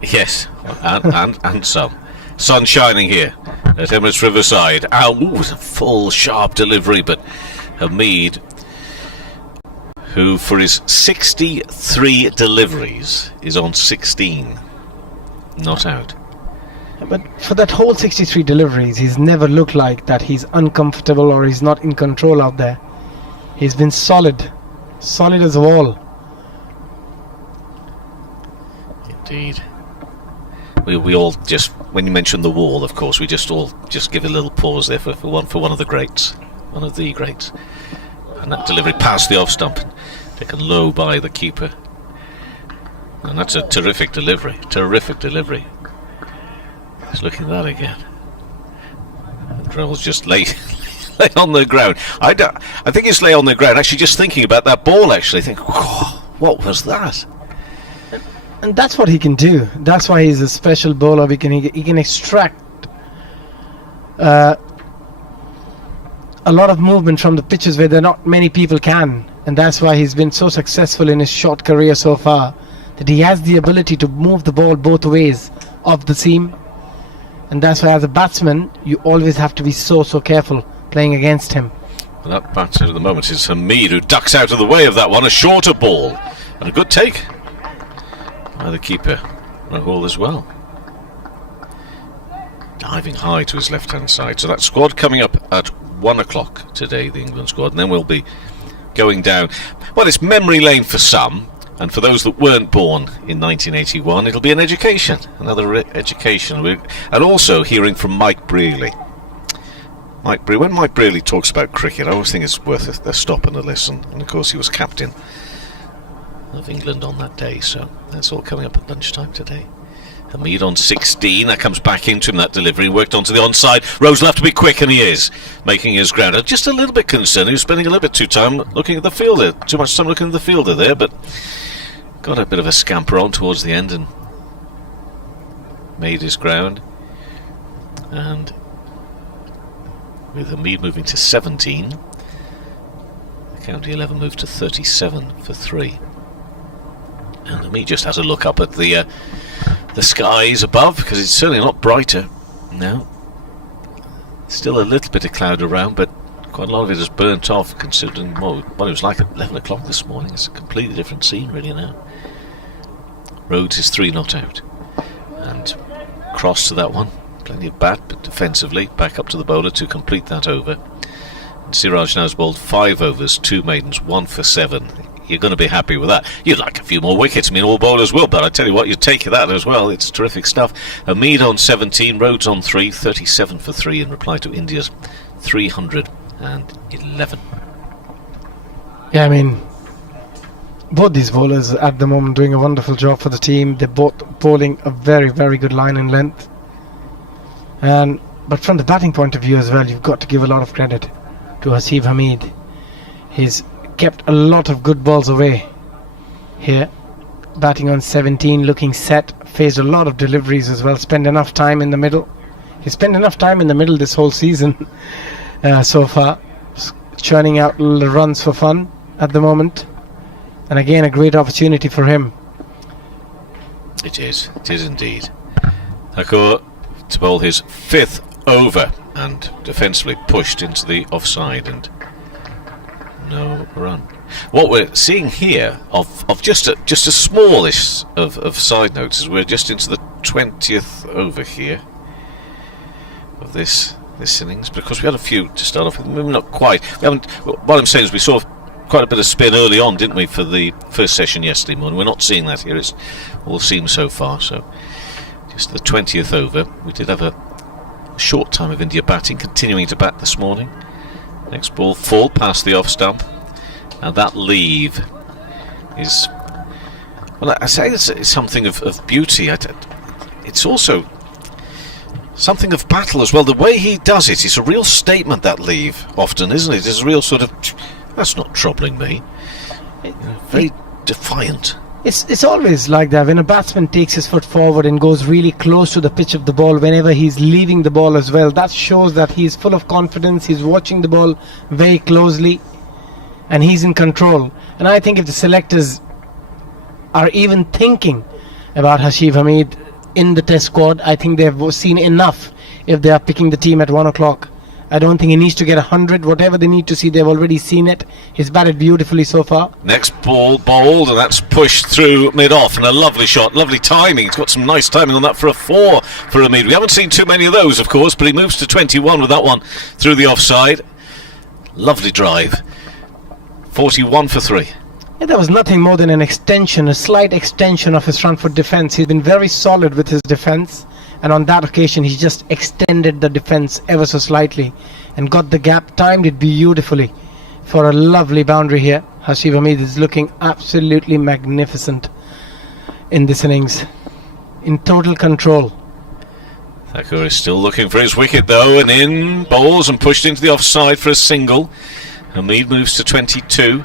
Yes, and some. Sun shining here at Emirates Riverside. It was a full, sharp delivery, but Hamid, who for his 63 deliveries is on 16, not out. But for that whole 63 deliveries, he's never looked like that he's uncomfortable or he's not in control out there. He's been solid as a wall. Indeed. We all just, when you mention the wall, of course, we just all just give a little pause there for one of the greats, and that delivery past the off stump, taken low by the keeper, and that's a terrific delivery. Just looking at that again. And Drell's just lay on the ground. I think he's lay on the ground, actually just thinking about that ball. Actually, think, oh, what was that? And that's what he can do. That's why he's a special bowler. He can extract a lot of movement from the pitches where not many people can. And that's why he's been so successful in his short career so far. That he has the ability to move the ball both ways of the seam. And that's why as a batsman, you always have to be so careful playing against him. And that batter at the moment is Hamid, who ducks out of the way of that one. A shorter ball. And a good take by the keeper, Rahul, as well. Diving high to his left-hand side. So that squad coming up at 1 o'clock today, the England squad, and then we'll be going down. Well, it's memory lane for some, and for those that weren't born in 1981, it'll be an education, another education. And also hearing from Mike Brearley. When Mike Brearley talks about cricket, I always think it's worth a stop and a listen. And of course, he was captain of England on that day, so that's all coming up at lunchtime today. Hamid on 16, that comes back into him, that delivery, worked onto the onside. Rose will have to be quick, and he is making his ground. I'm just a little bit concerned. He was spending a little bit too much time looking at the fielder there, but got a bit of a scamper on towards the end and made his ground. And with Hamid moving to 17, the county 11 moved to 37 for 3. And Hamid just has a look up at the skies above, because it's certainly not brighter now. Still a little bit of cloud around, but quite a lot of it has burnt off, considering what it was like at 11 o'clock this morning. It's a completely different scene really now. Rhodes is 3 not out, and cross to that one, plenty of bat, but defensively back up to the bowler to complete that over. And Siraj now has bowled 5 overs, 2 maidens, 1 for 7. You're going to be happy with that. You'd like a few more wickets. I mean, all bowlers will, but I tell you what, you take that as well. It's terrific stuff. Hamid on 17, Rhodes on 3, 37 for 3 in reply to India's 311. Yeah, I mean, both these bowlers at the moment doing a wonderful job for the team. They're both bowling a very, very good line and length. But from the batting point of view as well, you've got to give a lot of credit to Hasib Hamid. He's kept a lot of good balls away here. Batting on 17, looking set, faced a lot of deliveries as well, spent enough time in the middle. He spent enough time in the middle this whole season so far, churning out little runs for fun at the moment. And again, a great opportunity for him. It is indeed. Thakur to bowl his 5th over, and defensively pushed into the offside, and no run. What we're seeing here of just a smallish of side notes is we're just into the 20th over here of this innings, because we had a few to start off with. Maybe not quite. We haven't. What I'm saying is we saw quite a bit of spin early on, didn't we, for the first session yesterday morning? We're not seeing that here. It's all seems so far. So just the 20th over. We did have a short time of India batting, continuing to bat this morning. Next ball full past the off stump, and that leave is, well, I say it's something of beauty. It's also something of battle as well. The way he does it, it's a real statement, that leave, often, isn't it? It's a real sort of, that's not troubling me. Very defiant. It's always like that. When a batsman takes his foot forward and goes really close to the pitch of the ball, whenever he's leaving the ball as well, that shows that he's full of confidence. He's watching the ball very closely, and he's in control. And I think if the selectors are even thinking about Hasib Hamid in the test squad, I think they've seen enough if they are picking the team at 1 o'clock I don't think he needs to get 100. Whatever they need to see, they've already seen it. He's batted beautifully so far. Next ball bowled, and that's pushed through mid-off, and a lovely shot, lovely timing. He's got some nice timing on that for a 4 for Hamid. We haven't seen too many of those, of course, but he moves to 21 with that one through the offside. Lovely drive. 41 for 3. Yeah, that was nothing more than an extension, a slight extension of his front foot defence. He's been very solid with his defence, and on that occasion he just extended the defence ever so slightly and got the gap, timed it beautifully for a lovely boundary here. Hasib Hamid is looking absolutely magnificent in this innings, in total control. Thakur is still looking for his wicket though, and in bowls and pushed into the offside for a single. Hamid moves to 22.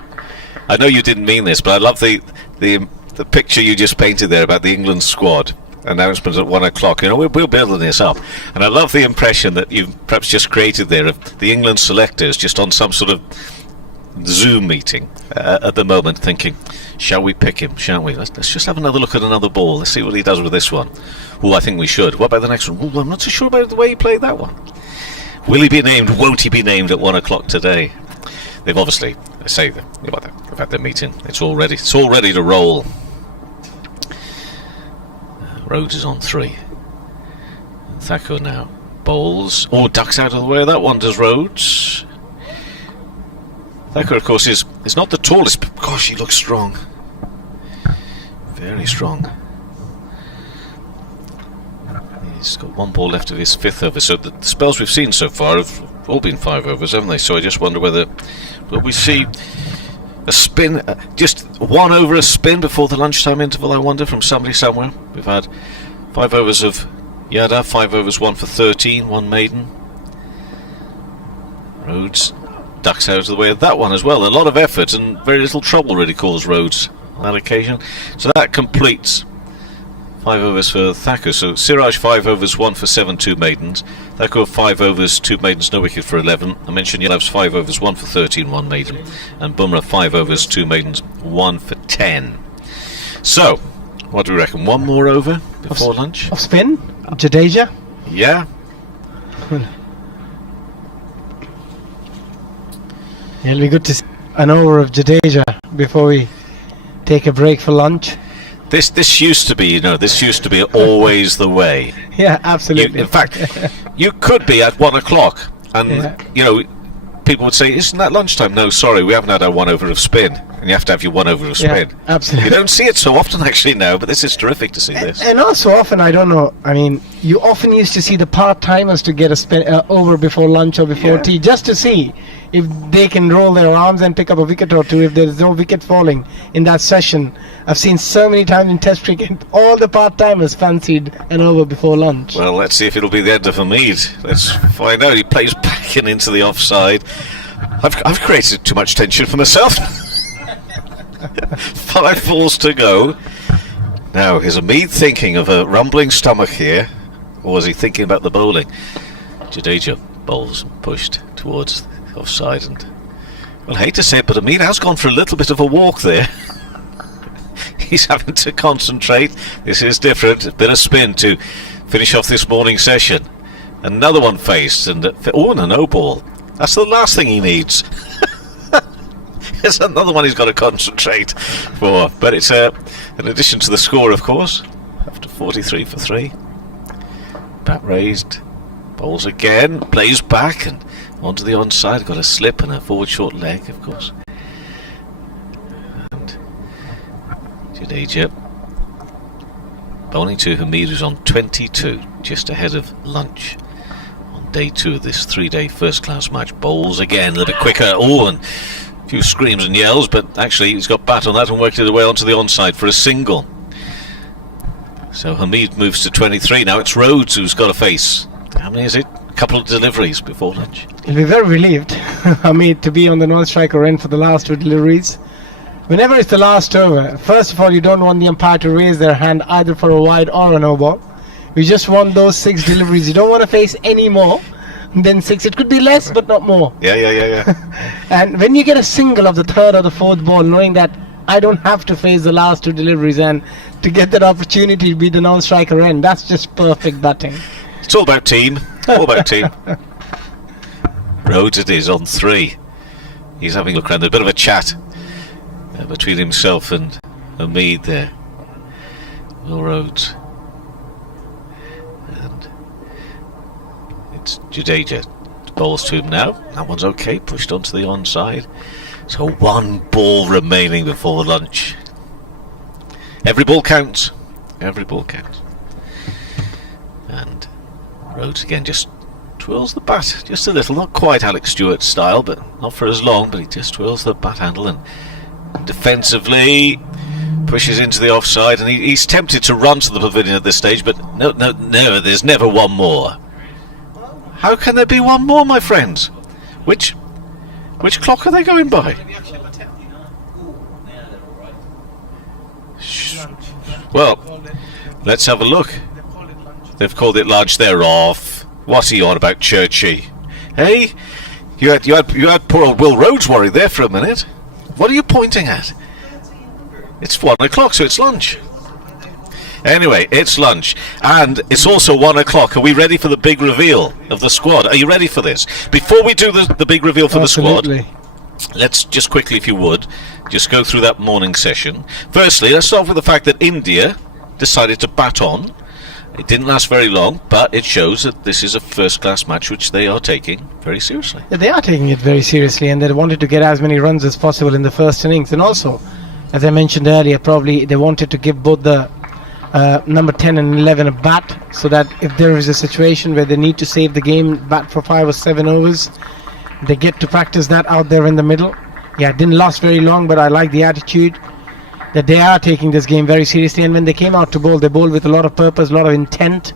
I know you didn't mean this, but I love the picture you just painted there about the England squad. Announcement at 1 o'clock. You know, we're building this up, and I love the impression that you've perhaps just created there of the England selectors just on some sort of Zoom meeting at the moment, thinking, shall we pick him, shan't we? Let's just have another look at another ball. Let's see what he does with this one. Oh, I think we should. What about the next one? Oh, I'm not so sure about the way he played that one. Will he be named? Won't he be named at 1 o'clock today? They've obviously, they say that they've had their meeting. It's all ready. It's all ready to roll. Rhodes is on 3. Thakur now bowls. Oh, ducks out of the way of that one, does Rhodes. Thakur, of course, is not the tallest, but gosh, he looks strong. Very strong. He's got 1 ball left of his 5th over, so the spells we've seen so far have all been 5 overs, haven't they? So I just wonder whether will we see a spin, just 1 over a spin before the lunchtime interval, I wonder, from somebody somewhere. We've had 5 overs of Yadav, 5 overs, 1 for 13, 1 maiden. Rhodes ducks out of the way of that one as well. A lot of effort and very little trouble really caused Rhodes on that occasion. So that completes 5 overs for Thakur. So Siraj 5 overs, 1 for 7, 2 maidens. Thakur 5 overs, 2 maidens, no wicket for 11. I mentioned Yadav's 5 overs, 1 for 13, 1 maiden. And Bumrah 5 overs, 2 maidens, 1 for 10. So, what do we reckon? 1 more over before lunch? Off spin, Jadeja. Yeah. It'll be good to see an over of Jadeja before we take a break for lunch. This used to be, this used to be always the way. Yeah, absolutely. In fact, you could be at 1 o'clock and, people would say, isn't that lunchtime? No, sorry, we haven't had our 1 over of spin. And you have to have your 1 over of spin. Yeah, absolutely. You don't see it so often actually now, but this is terrific to see this. And also often, I don't know, I mean, you often used to see the part-timers to get a spin over before lunch or before tea, just to see if they can roll their arms and pick up a wicket or two if there's no wicket falling in that session. I've seen so many times in Test cricket, all the part-timers fancied an over before lunch. Well, let's see if it'll be the end of Hamid. Let's find out. He plays back and into the offside. I've created too much tension for myself. 5 balls to go. Now, is Hamid thinking of a rumbling stomach here, or was he thinking about the bowling? Jadeja bowls pushed towards the offside, and well, I hate to say it, but Hamid has gone for a little bit of a walk there. He's having to concentrate. This is different. A bit of spin to finish off this morning session. Another one faced, and and a no ball. That's the last thing he needs. There's another one he's got to concentrate for. But it's in addition to the score, of course. After 43 for 3. Bat raised. Bowls again. Plays back and onto the onside. Got a slip and a forward short leg, of course. And Jadeja bowling to Hamid, who's on 22, just ahead of lunch. On day 2 of this 3-day first-class match. Bowls again, a little bit quicker. Oh, and a few screams and yells, but actually he's got bat on that and worked it away onto the onside for a single. So Hamid moves to 23. Now it's Rhodes who's got a face. How many is it? A couple of deliveries before lunch. He'll be very relieved, Hamid, to be on the non-striker end for the last 2 deliveries. Whenever it's the last over, first of all, you don't want the umpire to raise their hand either for a wide or a no ball. You just want those 6 deliveries. You don't want to face any more than 6. It could be less, but not more. Yeah. And when you get a single of the 3rd or the 4th ball, knowing that I don't have to face the last 2 deliveries and to get that opportunity to be the non-striker end, that's just perfect batting. It's all about team. All about team. Rhodes it is on 3. He's having a look around. A bit of a chat between himself and Hamid there. Will Rhodes. And it's Jadeja. Bowls to him now. That one's okay. Pushed onto the onside. So 1 ball remaining before lunch. Every ball counts. Every ball counts. And Rhodes again just twirls the bat just a little. Not quite Alex Stewart style, but not for as long. But he just twirls the bat handle and defensively pushes into the offside. And he's tempted to run to the pavilion at this stage, but no, there's never one more. How can there be one more, my friends? Which clock are they going by? Well, let's have a look. They've called it lunch. They're off. What's he on about, Churchy? Hey, you had poor old Will Rhodes worried there for a minute. What are you pointing at? It's 1 o'clock, so it's lunch. Anyway, it's lunch, and it's also 1 o'clock. Are we ready for the big reveal of the squad? Are you ready for this? Before we do the big reveal for Absolutely. the squad, let's just quickly, if you would, just go through that morning session. Firstly, let's start with the fact that India decided to bat on. It didn't last very long, but it shows that this is a first-class match which they are taking very seriously. Yeah, they are taking it very seriously, and they wanted to get as many runs as possible in the first innings. And also, as I mentioned earlier, probably they wanted to give both the number 10 and 11 a bat, so that if there is a situation where they need to save the game, bat for 5 or 7 overs, they get to practice that out there in the middle. Yeah, it didn't last very long, but I like the attitude that they are taking this game very seriously. And when they came out to bowl, they bowled with a lot of purpose, a lot of intent,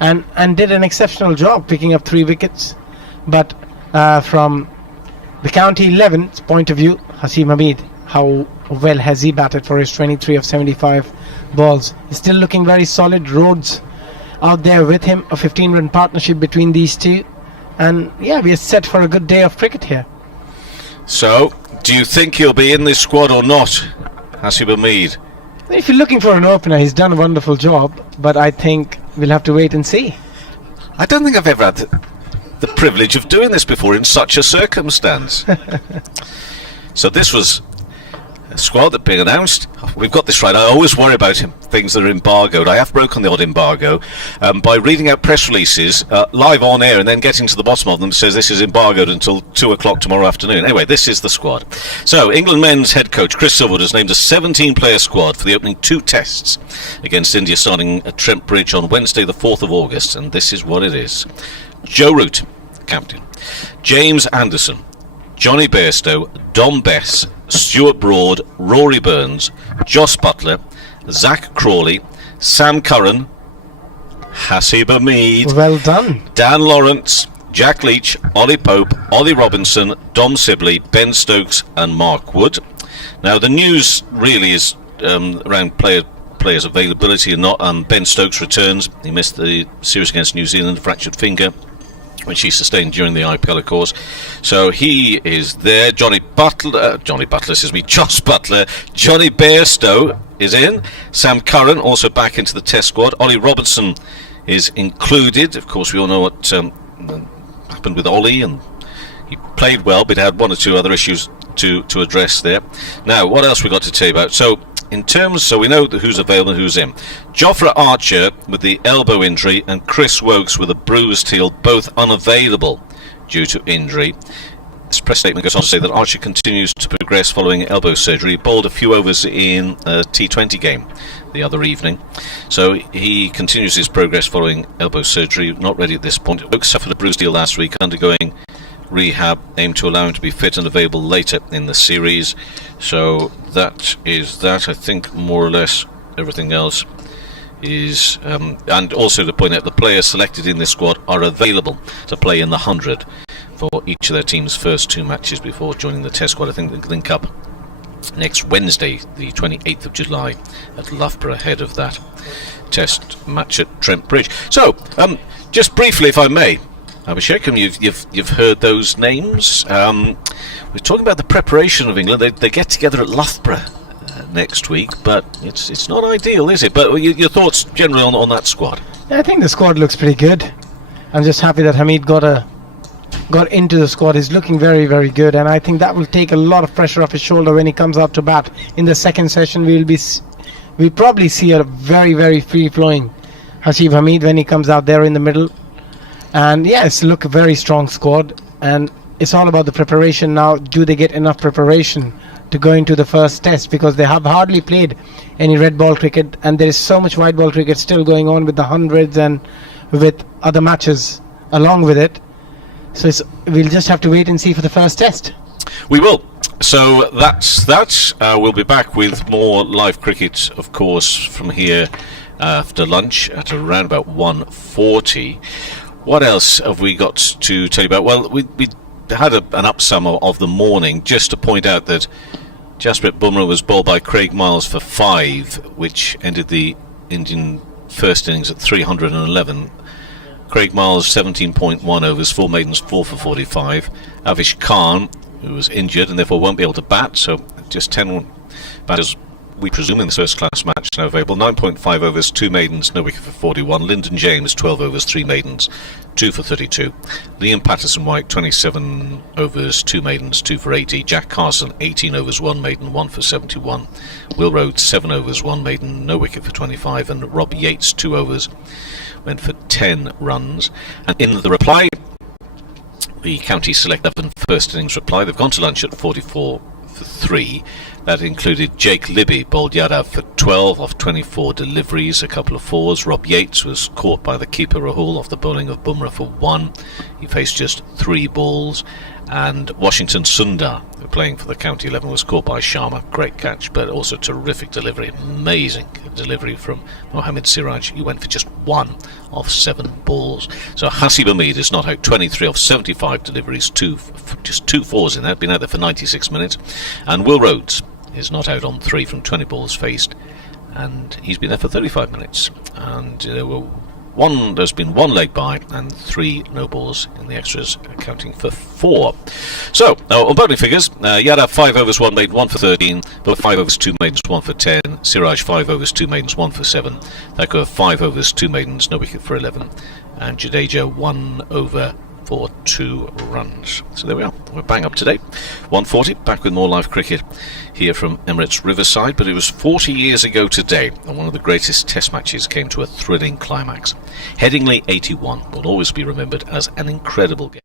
and did an exceptional job picking up 3 wickets. But from the county 11's point of view, Hasim Hamid, how well has he batted for his 23 of 75 balls? He's still looking very solid. Rhodes out there with him, a 15-run partnership between these two, and yeah, we are set for a good day of cricket here. So, do you think he'll be in this squad or not, Hasim Hamid? If you're looking for an opener, he's done a wonderful job, but I think we'll have to wait and see. I don't think I've ever had the privilege of doing this before in such a circumstance. So this was a squad that being announced. We've got this right. I always worry about things that are embargoed. I have broken the odd embargo by reading out press releases live on air and then getting to the bottom of them. It says this is embargoed until 2 o'clock tomorrow afternoon. Anyway, this is the squad. So England men's head coach Chris Silverwood has named a 17-player squad for the opening 2 tests against India, starting at Trent Bridge on Wednesday the 4th of August, and this is what it is. Joe Root, captain. James Anderson, Johnny Bairstow, Dom Bess, Stuart Broad, Rory Burns, Joss Butler, Zach Crawley, Sam Curran, Hasim Hamid, Well done. Dan Lawrence, Jack Leach, Ollie Pope, Ollie Robinson, Dom Sibley, Ben Stokes and Mark Wood. Now the news really is around players' availability and not. Ben Stokes returns. He missed the series against New Zealand, fractured finger, which he sustained during the IPL, of course. So he is there. Joss Butler, Johnny Bairstow is in. Sam Curran also back into the test squad. Ollie Robinson is included. Of course, we all know what happened with Ollie, and he played well, but had 1 or 2 other issues to address there. Now, what else we got to tell you about? So we know who's available and who's in. Jofra Archer with the elbow injury and Chris Wokes with a bruised heel, both unavailable due to injury. This press statement goes on to say that Archer continues to progress following elbow surgery. He bowled a few overs in a T20 game the other evening, so he continues his progress following elbow surgery. Not ready at this point. Wokes suffered a bruised heel last week, undergoing rehab, aimed to allow him to be fit and available later in the series. So that is that. I think more or less everything else is and also to point out the players selected in this squad are available to play in the 100 for each of their team's first 2 matches before joining the test squad. I think they link up next Wednesday, the 28th of July at Loughborough, ahead of that test match at Trent Bridge. So just briefly, if I may, Abhishek, you've heard those names. We're talking about the preparation of England. They get together at Loughborough next week, but it's not ideal, is it? But your thoughts generally on that squad? Yeah, I think the squad looks pretty good. I'm just happy that Hamid got got into the squad. He's looking very, very good, and I think that will take a lot of pressure off his shoulder when he comes out to bat. In the second session, we'll probably see a very, very free-flowing Hasib Hamid when he comes out there in the middle. And yes, look, a very strong squad, and it's all about the preparation now. Do they get enough preparation to go into the first test, because they have hardly played any red ball cricket, and there is so much white ball cricket still going on with the hundreds and with other matches along with it. So we'll just have to wait and see for the first test. We will. So that's that. We'll be back with more live cricket, of course, from here after lunch at around about 1:40. What else have we got to tell you about? Well, we had an upsum of the morning, just to point out that Jasprit Bumrah was bowled by Craig Miles for 5, which ended the Indian first innings at 311. Craig Miles 17.1 overs, 4 maidens, 4 for 45. Avish Khan, who was injured and therefore won't be able to bat, so just 10 batters, we presume, in the first class match now available. 9.5 overs, 2 maidens, no wicket for 41. Lyndon James 12 overs, 3 maidens, 2 for 32. Liam Patterson-White 27 overs, 2 maidens, 2 for 80. Jack Carson 18 overs, 1 maiden, 1 for 71. Will Rhodes 7 overs, 1 maiden, no wicket for 25. And Rob Yates 2 overs, went for 10 runs. And in the reply, the County Select 11 first innings reply, they've gone to lunch at 44 for 3. That included Jake Libby, bowled Yadav for 12 off 24 deliveries, a couple of 4s. Rob Yates was caught by the keeper Rahul off the bowling of Bumrah for 1. He faced just 3 balls. And Washington Sundar, playing for the County 11, was caught by Sharma. Great catch, but also terrific delivery. Amazing delivery from Mohammad Siraj. He went for just 1 off 7 balls. So Hasib Hamid is not out. 23 off 75 deliveries, just 2 4s in that. Been out there for 96 minutes. And Will Rhodes is not out on 3 from 20 balls faced, and he's been there for 35 minutes. And there's been 1 leg by and 3 no balls in the extras, accounting for 4. So on bowling figures, Yadav 5 overs, 1 maiden, 1 for 13. Both 5 overs, 2 maidens, 1 for 10. Siraj 5 overs, 2 maidens, 1 for 7. Thakur 5 overs, 2 maidens, no wicket for 11. And Jadeja 1 over for 2 runs. So there we are. We're bang up to date. 1:40, back with more live cricket here from Emirates Riverside. But it was 40 years ago today, and one of the greatest test matches came to a thrilling climax. Headingley 81 will always be remembered as an incredible game.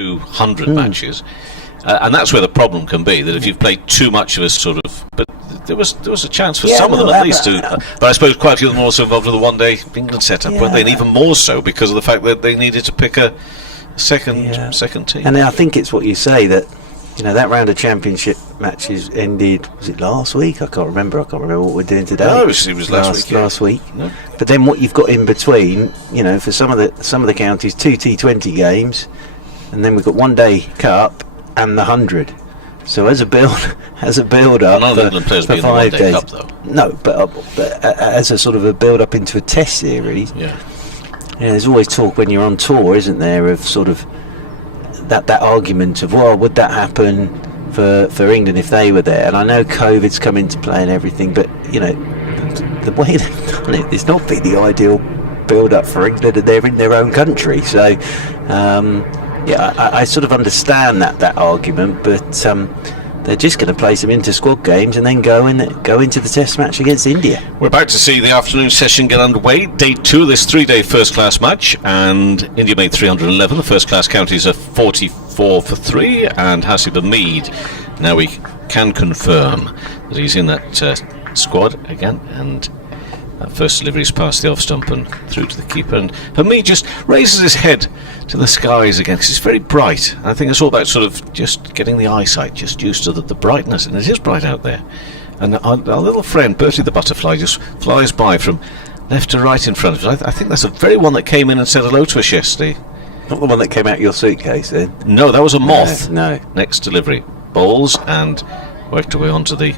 200 matches. And that's where the problem can be, that if you've played too much of a sort of... But there was a chance for some of them at least to... But I suppose quite a few of them were also involved with the one-day England setup, weren't they? And even more so because of the fact that they needed to pick a second team. And I think it's what you say, that that round of championship matches ended, was it last week? I can't remember what we're doing today. No, it was last week. No. But then what you've got in between, for some of the counties, 2 T20 games, and then we've got one-day cup and the 100. So as a build up, none of England players for being 5 the days. Cup, though. No, but as a sort of a build up into a test series. Yeah. There's always talk when you're on tour, isn't there, of sort of that argument of, well, would that happen for England if they were there? And I know COVID's come into play and everything, but the way they've done it, it's not been the ideal build up for England, and they're in their own country. So I sort of understand that argument, but they're just going to play some inter-squad games and then go into the test match against India. We're about to see the afternoon session get underway. Day 2 of this 3-day first-class match, and India made 311. The first-class counties are 44 for 3, and Hasib Hamid, now we can confirm that he's in that squad again, and that first delivery is past the off-stump and through to the keeper, and Hamid just raises his head to the skies again because it's very bright. I think it's all about sort of just getting the eyesight just used to the brightness, and it is bright out there. And our little friend Bertie the butterfly just flies by from left to right in front of us. I think that's the very one that came in and said hello to us yesterday. Not the one that came out your suitcase then? No, that was a moth. No. Next delivery, bowls, and worked away onto the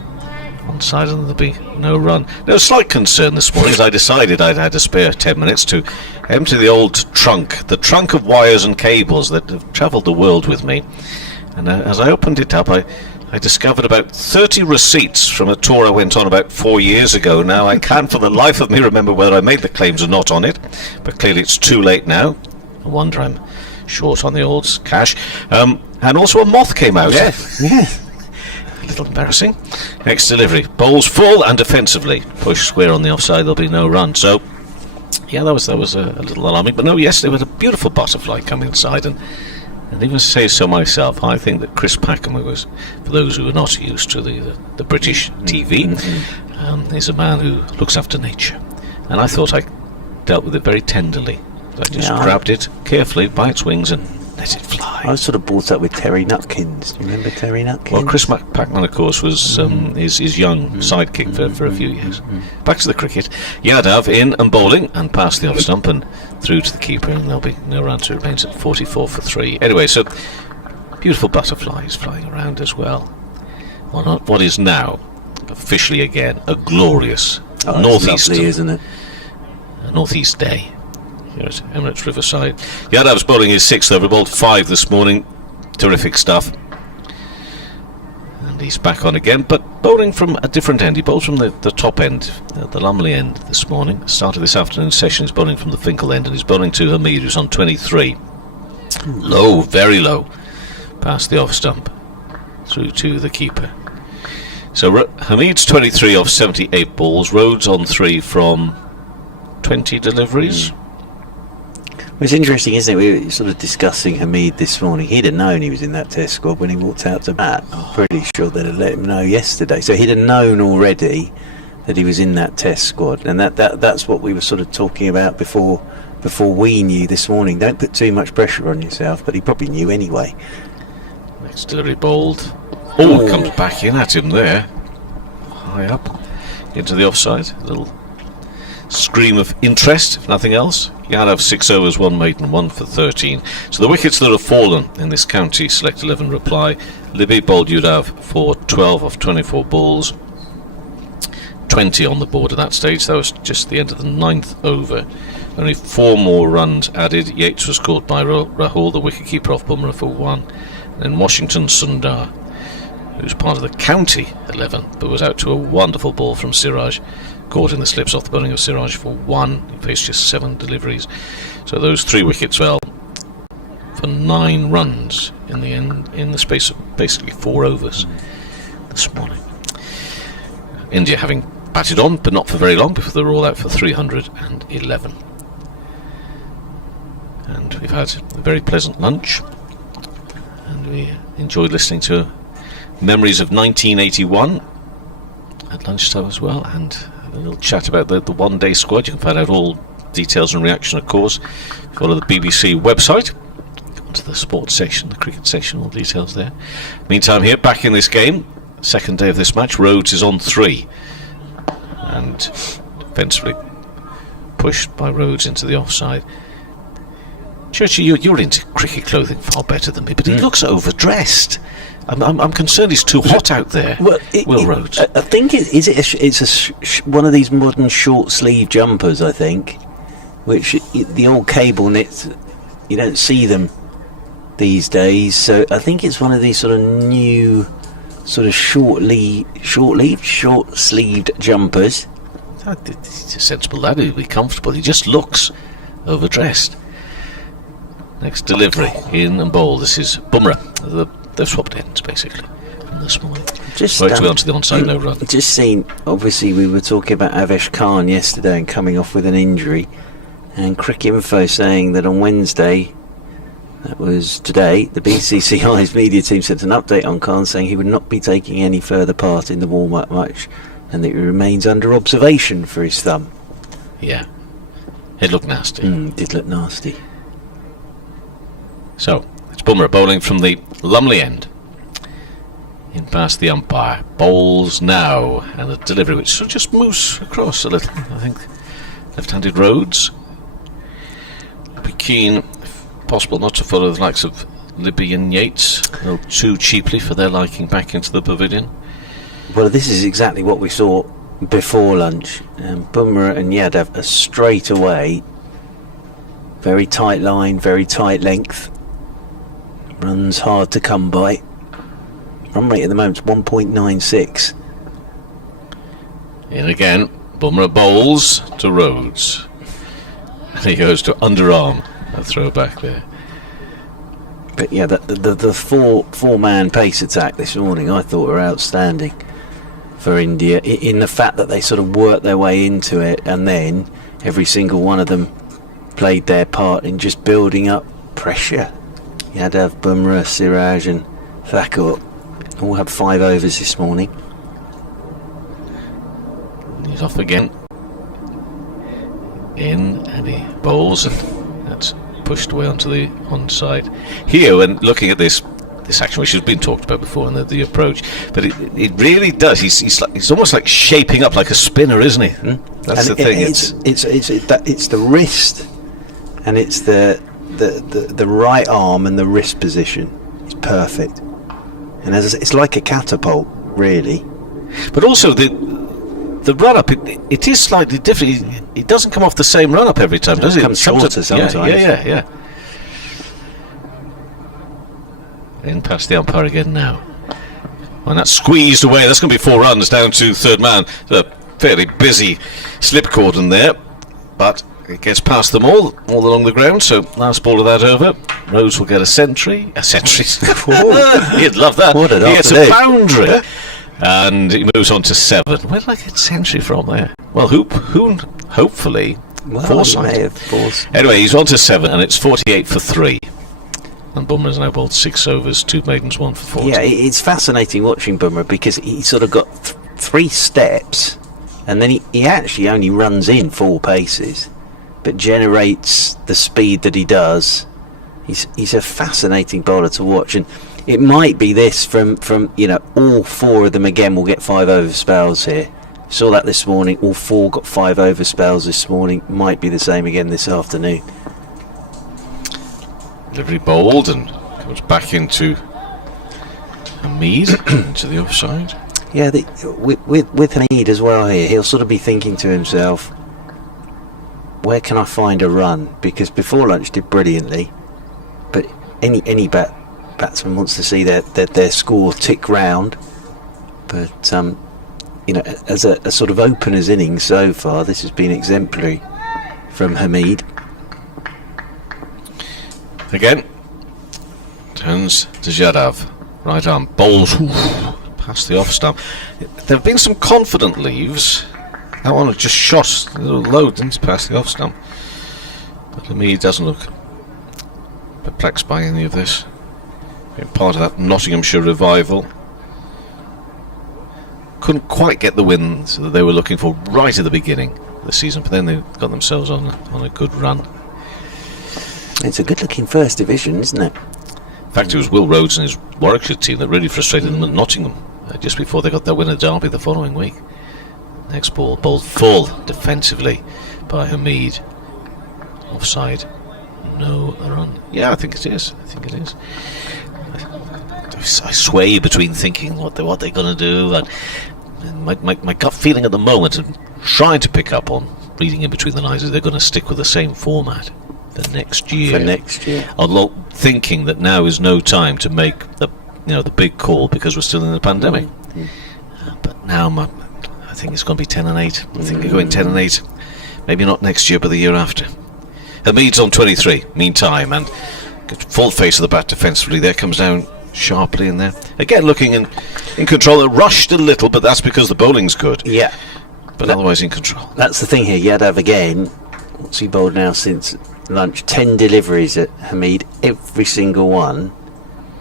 onside, and there'll be no run. There was slight concern this morning as I decided I'd had to spare 10 minutes to empty the old trunk, the trunk of wires and cables that have travelled the world with me. And as I opened it up, I discovered about 30 receipts from a tour I went on about 4 years ago. Now, I can't for the life of me remember whether I made the claims or not on it, but clearly it's too late now. No wonder I'm short on the old cash. And also a moth came out. Yes. A little embarrassing. Next delivery, bowls full and defensively. Push square on the offside, there'll be no run. So, yeah, that was a little alarming. But no, yesterday was a beautiful butterfly come inside, and even to say so myself, I think that Chris Packham, was, for those who are not used to the British TV, is a man who looks after nature. And I thought I dealt with it very tenderly. I just grabbed it carefully by its wings and let it fly. I was sort of brought up with Terry Nutkins. Do you remember Terry Nutkins? Well, Chris Packham, of course, was his young sidekick for a few years. Back to the cricket. Yadav in and bowling and past the off stump and through to the keeper, and there'll be no run, so it remains at 44 for 3. Anyway, so beautiful butterflies flying around as well. What is now officially again a glorious northeast, lovely, isn't it? Northeast day here at Emirates Riverside. Yadav's bowling his 6th over, bowled 5 this morning. Terrific stuff. And he's back on again, but bowling from a different end. He bowled from the top end, the Lumley end this morning. Started this afternoon session, he's bowling from the Finkel end, and he's bowling to Hamid, who's on 23. Low, very low, past the off stump, through to the keeper. So Hamid's 23 off 78 balls, Rhodes on 3 from 20 deliveries. It's interesting, isn't it? We were sort of discussing Hamid this morning. He'd have known he was in that test squad when he walked out to bat. Pretty sure they'd have let him know yesterday. So he'd have known already that he was in that test squad, and that's what we were sort of talking about before we knew this morning. Don't put too much pressure on yourself, but he probably knew anyway. Next delivery bowled. Oh, comes back in at him there. High up into the offside. A little scream of interest, if nothing else. Yadav 6 overs, 1 maiden, 1 for 13. So the wickets that have fallen in this county select 11 reply. Libby bowled Yadav for 12 off 24 balls. 20 on the board at that stage. That was just the end of the 9th over. Only 4 more runs added. Yates was caught by Rahul, the wicketkeeper, off Bumrah for 1. And then Washington Sundar, who's part of the county 11, but was out to a wonderful ball from Siraj. Caught in the slips off the bowling of Siraj for 1. He faced just 7 deliveries. So those 3 wickets fell for 9 runs in the end, in the space of basically 4 overs this morning. India having batted on, but not for very long, before they were all out for 311. And we've had a very pleasant lunch. and we enjoyed listening to memories of 1981 at lunchtime as well, and a little chat about the one-day squad. You can find out all details and reaction, of course. Follow the BBC website. Go onto the sports section, the cricket section, all details there. Meantime, here, back in this game, second day of this match, Rhodes is on 3. And defensively pushed by Rhodes into the offside. Churchy, you're into cricket clothing far better than me, but he looks overdressed. I'm concerned he's too hot out there. Well, Will Rhodes. I think it's one of these modern short sleeve jumpers. I think, which the old cable knits, you don't see them these days. So I think it's one of these sort of new, sort of short sleeved jumpers. He's a sensible lad. He'll be comfortable. He just looks overdressed. Next delivery in and bowl. This is Bumrah. They've swapped ends basically from this morning. Just right to the onside, no run. Just seen. Obviously, we were talking about Avesh Khan yesterday and coming off with an injury, and Cricinfo saying that on Wednesday, that was today, the BCCI's media team sent an update on Khan saying he would not be taking any further part in the warm-up match, and that he remains under observation for his thumb. Yeah, it looked nasty. It did look nasty. So, it's Bumrah bowling from the Lumley end. In past the umpire. Bowls now. And a delivery which sort of just moves across a little. I think left-handed Rhodes. Be keen, if possible, not to follow the likes of Libby and Yates a little too cheaply for their liking back into the pavilion. Well, this is exactly what we saw before lunch. Bumrah and Yadav are straight away. Very tight line, very tight length. Runs hard to come by. Run rate at the moment is 1.96. In again, Bumrah bowls to Rhodes. And he goes to underarm. A throw back there. But yeah, the four-man pace attack this morning I thought were outstanding for India, in the fact that they sort of worked their way into it, and then every single one of them played their part in just building up pressure. Yadav, Bumrah, Siraj and Thakur all had 5 overs this morning. He's off again. In, and he bowls, and that's pushed away onto the onside. Here, when looking at this action, which has been talked about before, and the approach, but it really does. He's almost like shaping up like a spinner, isn't he? That's and the thing. It's the wrist, and it's the right arm and the wrist position is perfect, and it's like a catapult, really. But also the run up, it is slightly different. It doesn't come off the same run up every time, does it? It comes shorter sometimes. Yeah. In past the umpire again now. When that's squeezed away, that's going to be 4 runs down to third man. It's a fairly busy slip cordon there, but it gets past them all along the ground. So last ball of that over. Rhodes will get a century. A century. He'd love that. What an he gets afternoon. a boundary. And he moves on to 7. Where did I get century from there? Well, hopefully, foresight. Anyway, he's on to 7, and it's 48 for 3. And Bumrah's now bowled 6 overs, 2 maidens, 1 for 40. Yeah, it's fascinating watching Bumrah because he sort of got 3 steps, and then he actually only runs in 4 paces, but generates the speed that he does. He's a fascinating bowler to watch, and it might be this from all 4 of them again will get 5 over spells here. Saw that this morning. All 4 got 5 over spells this morning. Might be the same again this afternoon. Delivery bowled and comes back into Hamid into the offside. Yeah, with Hamid as well here, he'll sort of be thinking to himself, where can I find a run? Because before lunch did brilliantly, but any batsman wants to see their score tick round. But as a sort of opener's innings so far, this has been exemplary from Hamid. Again, turns to Jadav. Right arm bowls past the off stump. There have been some confident leaves. That one just shot a little low, didn't it, past the off stump. But Hamid doesn't look perplexed by any of this. Been part of that Nottinghamshire revival. Couldn't quite get the wins that they were looking for right at the beginning of the season, but then they got themselves on a good run. It's a good-looking first division, isn't it? In fact, it was Will Rhodes and his Warwickshire team that really frustrated them at Nottingham just before they got their win at Derby the following week. Next ball, bowled full defensively by Hamid. Offside, no run. Yeah, I think it is. I sway between thinking what they're going to do, and my gut feeling at the moment, and trying to pick up on reading in between the lines, is they're going to stick with the same format for next year. Although thinking that now is no time to make the big call because we're still in the pandemic. But now I think it's going to be 10 and 8. I think they're going 10 and 8. Maybe not next year, but the year after. Hamid's on 23, meantime, and full face of the bat defensively. There comes down sharply in there. Again, looking in control. It rushed a little, but that's because the bowling's good. Yeah. But otherwise in control. That's the thing here. Yadav again. What's he bowled now since lunch? 10 deliveries at Hamid. Every single one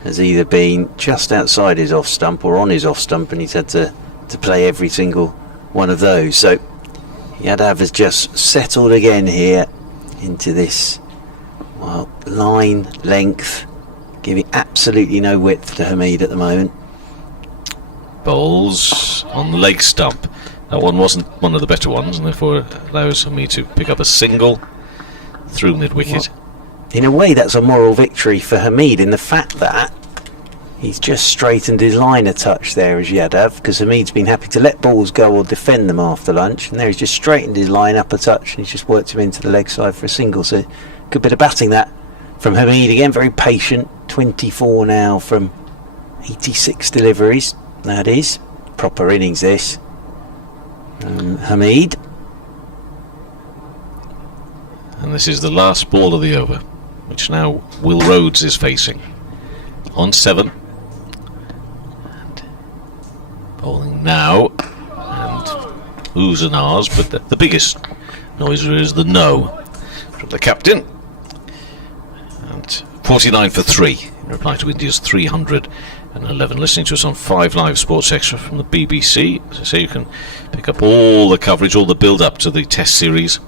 has either been just outside his off stump or on his off stump, and he's had to play every single one of those. So Yadav has just settled again here into this line length, giving absolutely no width to Hamid at the moment. Bowls on the leg stump. That one wasn't one of the better ones, and therefore allows Hamid to pick up a single through mid-wicket. In a way, that's a moral victory for Hamid in the fact that he's just straightened his line a touch there as Yadav, because Hamid's been happy to let balls go or defend them after lunch, and there he's just straightened his line up a touch and he's just worked him into the leg side for a single. So good bit of batting that from Hamid again, very patient. 24 now from 86 deliveries. That is proper innings this. Hamid. And this is the last ball of the over, which now Will Rhodes is facing. On 7. And bowling now. And oohs and ahs, but the biggest noise is the no from the captain. And 49 for 3 in reply to India's 311. Listening to us on 5 Live Sports Extra from the BBC. As I say, you can pick up all the coverage, all the build-up to the Test series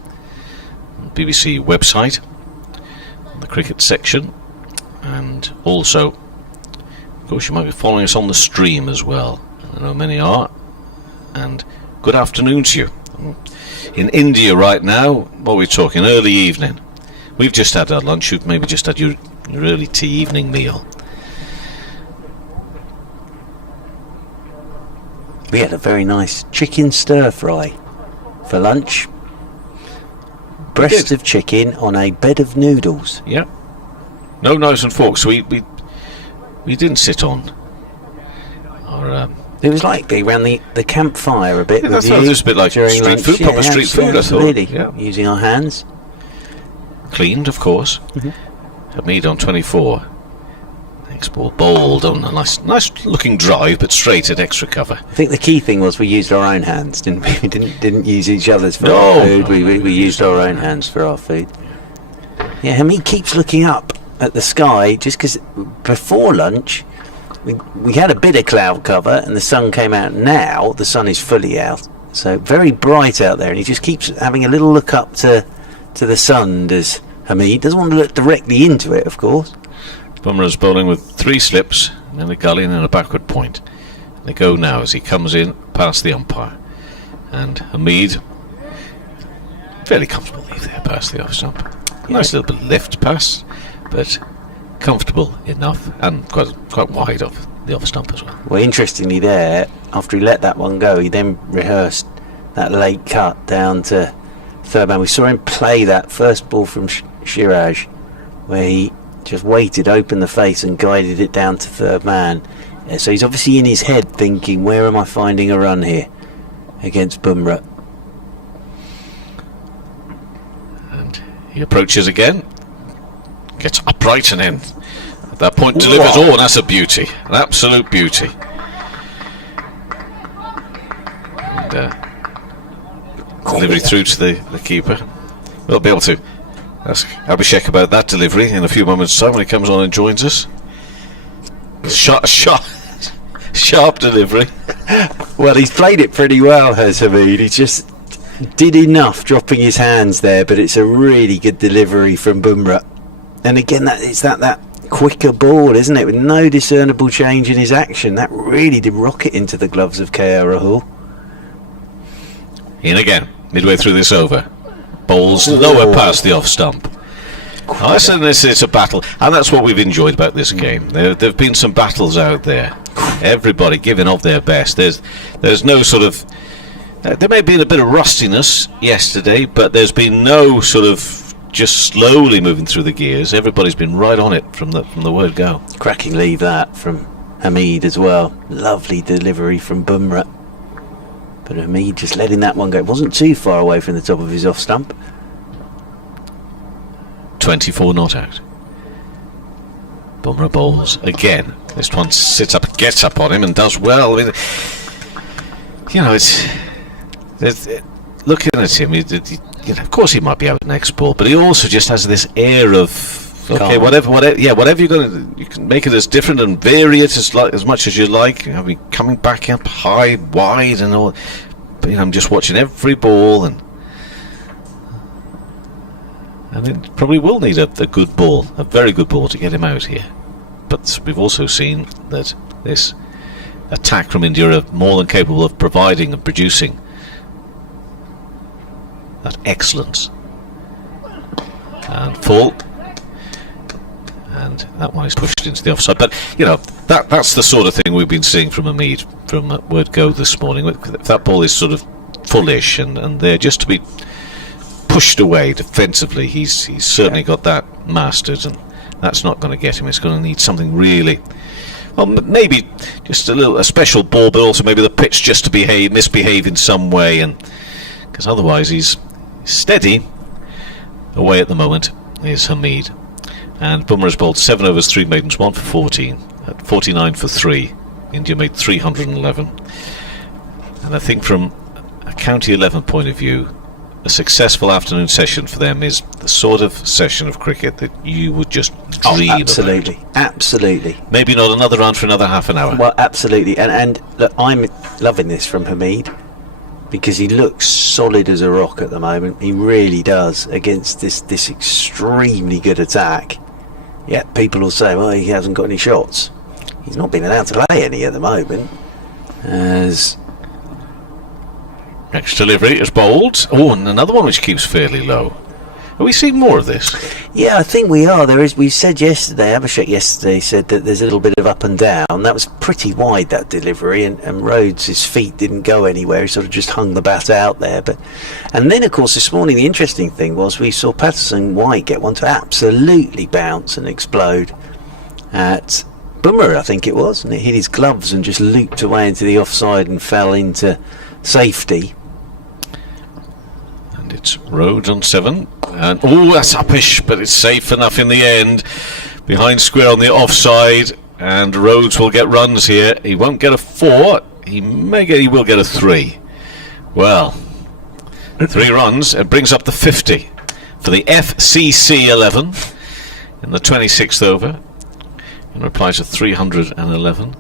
on the BBC website, on the cricket section, and also, of course, you might be following us on the stream as well. I know many are. And good afternoon to you. In India right now, what are we talking? Early evening. We've just had our lunch. You've maybe just had your early tea evening meal. We had a very nice chicken stir fry for lunch. Breast of chicken on a bed of noodles. Yeah. No knives and forks. We didn't sit on our. It was like they ran the campfire a bit. Yeah, that's it was a bit like street lunch. food, proper street food. I thought. Really, yeah. Using our hands. Cleaned, of course. Hamid on 24. Next ball bowled on a nice looking drive, but straight at extra cover. I think the key thing was we used our own hands, didn't we? We didn't use each other's for our food. We used our own hands for our food. Yeah, Hamid keeps looking up at the sky just because before lunch we had a bit of cloud cover and the sun came out. Now the sun is fully out, so very bright out there, and he just keeps having a little look up to the sun. Does Hamid doesn't want to look directly into it, of course. Bumrah's bowling with 3 slips, and then a gully and then a backward point. They go now as he comes in past the umpire. And Hamid, fairly comfortable leave there past the off stump. Nice little bit of lift pass, but comfortable enough and quite wide off the off stump as well. Well, interestingly there, after he let that one go, he then rehearsed that late cut down to third man. We saw him play that first ball from Shiraj, where he just waited, opened the face and guided it down to third man. Yeah, so he's obviously in his head thinking, where am I finding a run here against Bumrah? And he approaches again, gets upright, and then at that point delivers. Oh, and that's a beauty, an absolute beauty. And delivery through to the keeper. We'll be able to ask Abhishek about that delivery in a few moments' time when he comes on and joins us. Sharp delivery. Well, he's played it pretty well, has Hamid. He just did enough dropping his hands there, but it's a really good delivery from Bumrah. And again, it's that quicker ball, isn't it? With no discernible change in his action. That really did rocket into the gloves of KL Rahul. In again, midway through this over. Bowls lower past the off stump. I said it's a battle, and that's what we've enjoyed about this game. There have been some battles out there. Everybody giving of their best. There's no sort of... there may have been a bit of rustiness yesterday, but there's been no sort of just slowly moving through the gears. Everybody's been right on it from the word go. Cracking leave that from Hamid as well. Lovely delivery from Bumrah. But Hamid just letting that one go. It wasn't too far away from the top of his off stump. 24 not out. Bumrah bowls again. This one sits up, gets up on him, and does well. I mean, you know, it's looking at him. Of course, he might be out next ball, but he also just has this air of okay, whatever you're going to, you can make it as different and vary it as much as you like. I mean, coming back up high, wide, and all. But I'm just watching every ball, and it probably will need a good ball, a very good ball, to get him out here. But we've also seen that this attack from India are more than capable of providing and producing that excellence. And full. And that one is pushed into the offside. But, that's the sort of thing we've been seeing from Hamid from word go this morning. If that ball is sort of fullish and there just to be pushed away defensively, he's certainly got that mastered, and that's not going to get him. It's going to need something really, well, maybe just a special ball, but also maybe the pitch just to misbehave in some way, and because otherwise he's steady away at the moment is Hamid. And Bumrah's bowled 7 overs, 3 maidens, 1 for 14 at 49 for 3. India made 311, and I think from a county 11 point of view, a successful afternoon session for them is the sort of session of cricket that you would just dream absolutely about. Absolutely. Maybe not another round for another half an hour. Well, absolutely. And look, I'm loving this from Hamid, because he looks solid as a rock at the moment. He really does, against this extremely good attack. Yeah, people will say, well, he hasn't got any shots. He's not been allowed to lay any at the moment. As next delivery is bowled. Oh, and another one which keeps fairly low. Are we seeing more of this? Yeah, I think we are. We said yesterday, Abhishek yesterday said that there's a little bit of up and down. That was pretty wide, that delivery, and Rhodes, his feet didn't go anywhere. He sort of just hung the bat out there. And then, of course, this morning, the interesting thing was we saw Patterson White get one to absolutely bounce and explode at Bumrah, I think it was, and it hit his gloves and just looped away into the offside and fell into safety. It's Rhodes on 7, and that's uppish, but it's safe enough in the end. Behind square on the offside, and Rhodes will get runs here. He won't get a 4. He will get a 3. Well, 3 runs. It brings up the 50 for the FCC 11 in the 26th over, in reply to 311.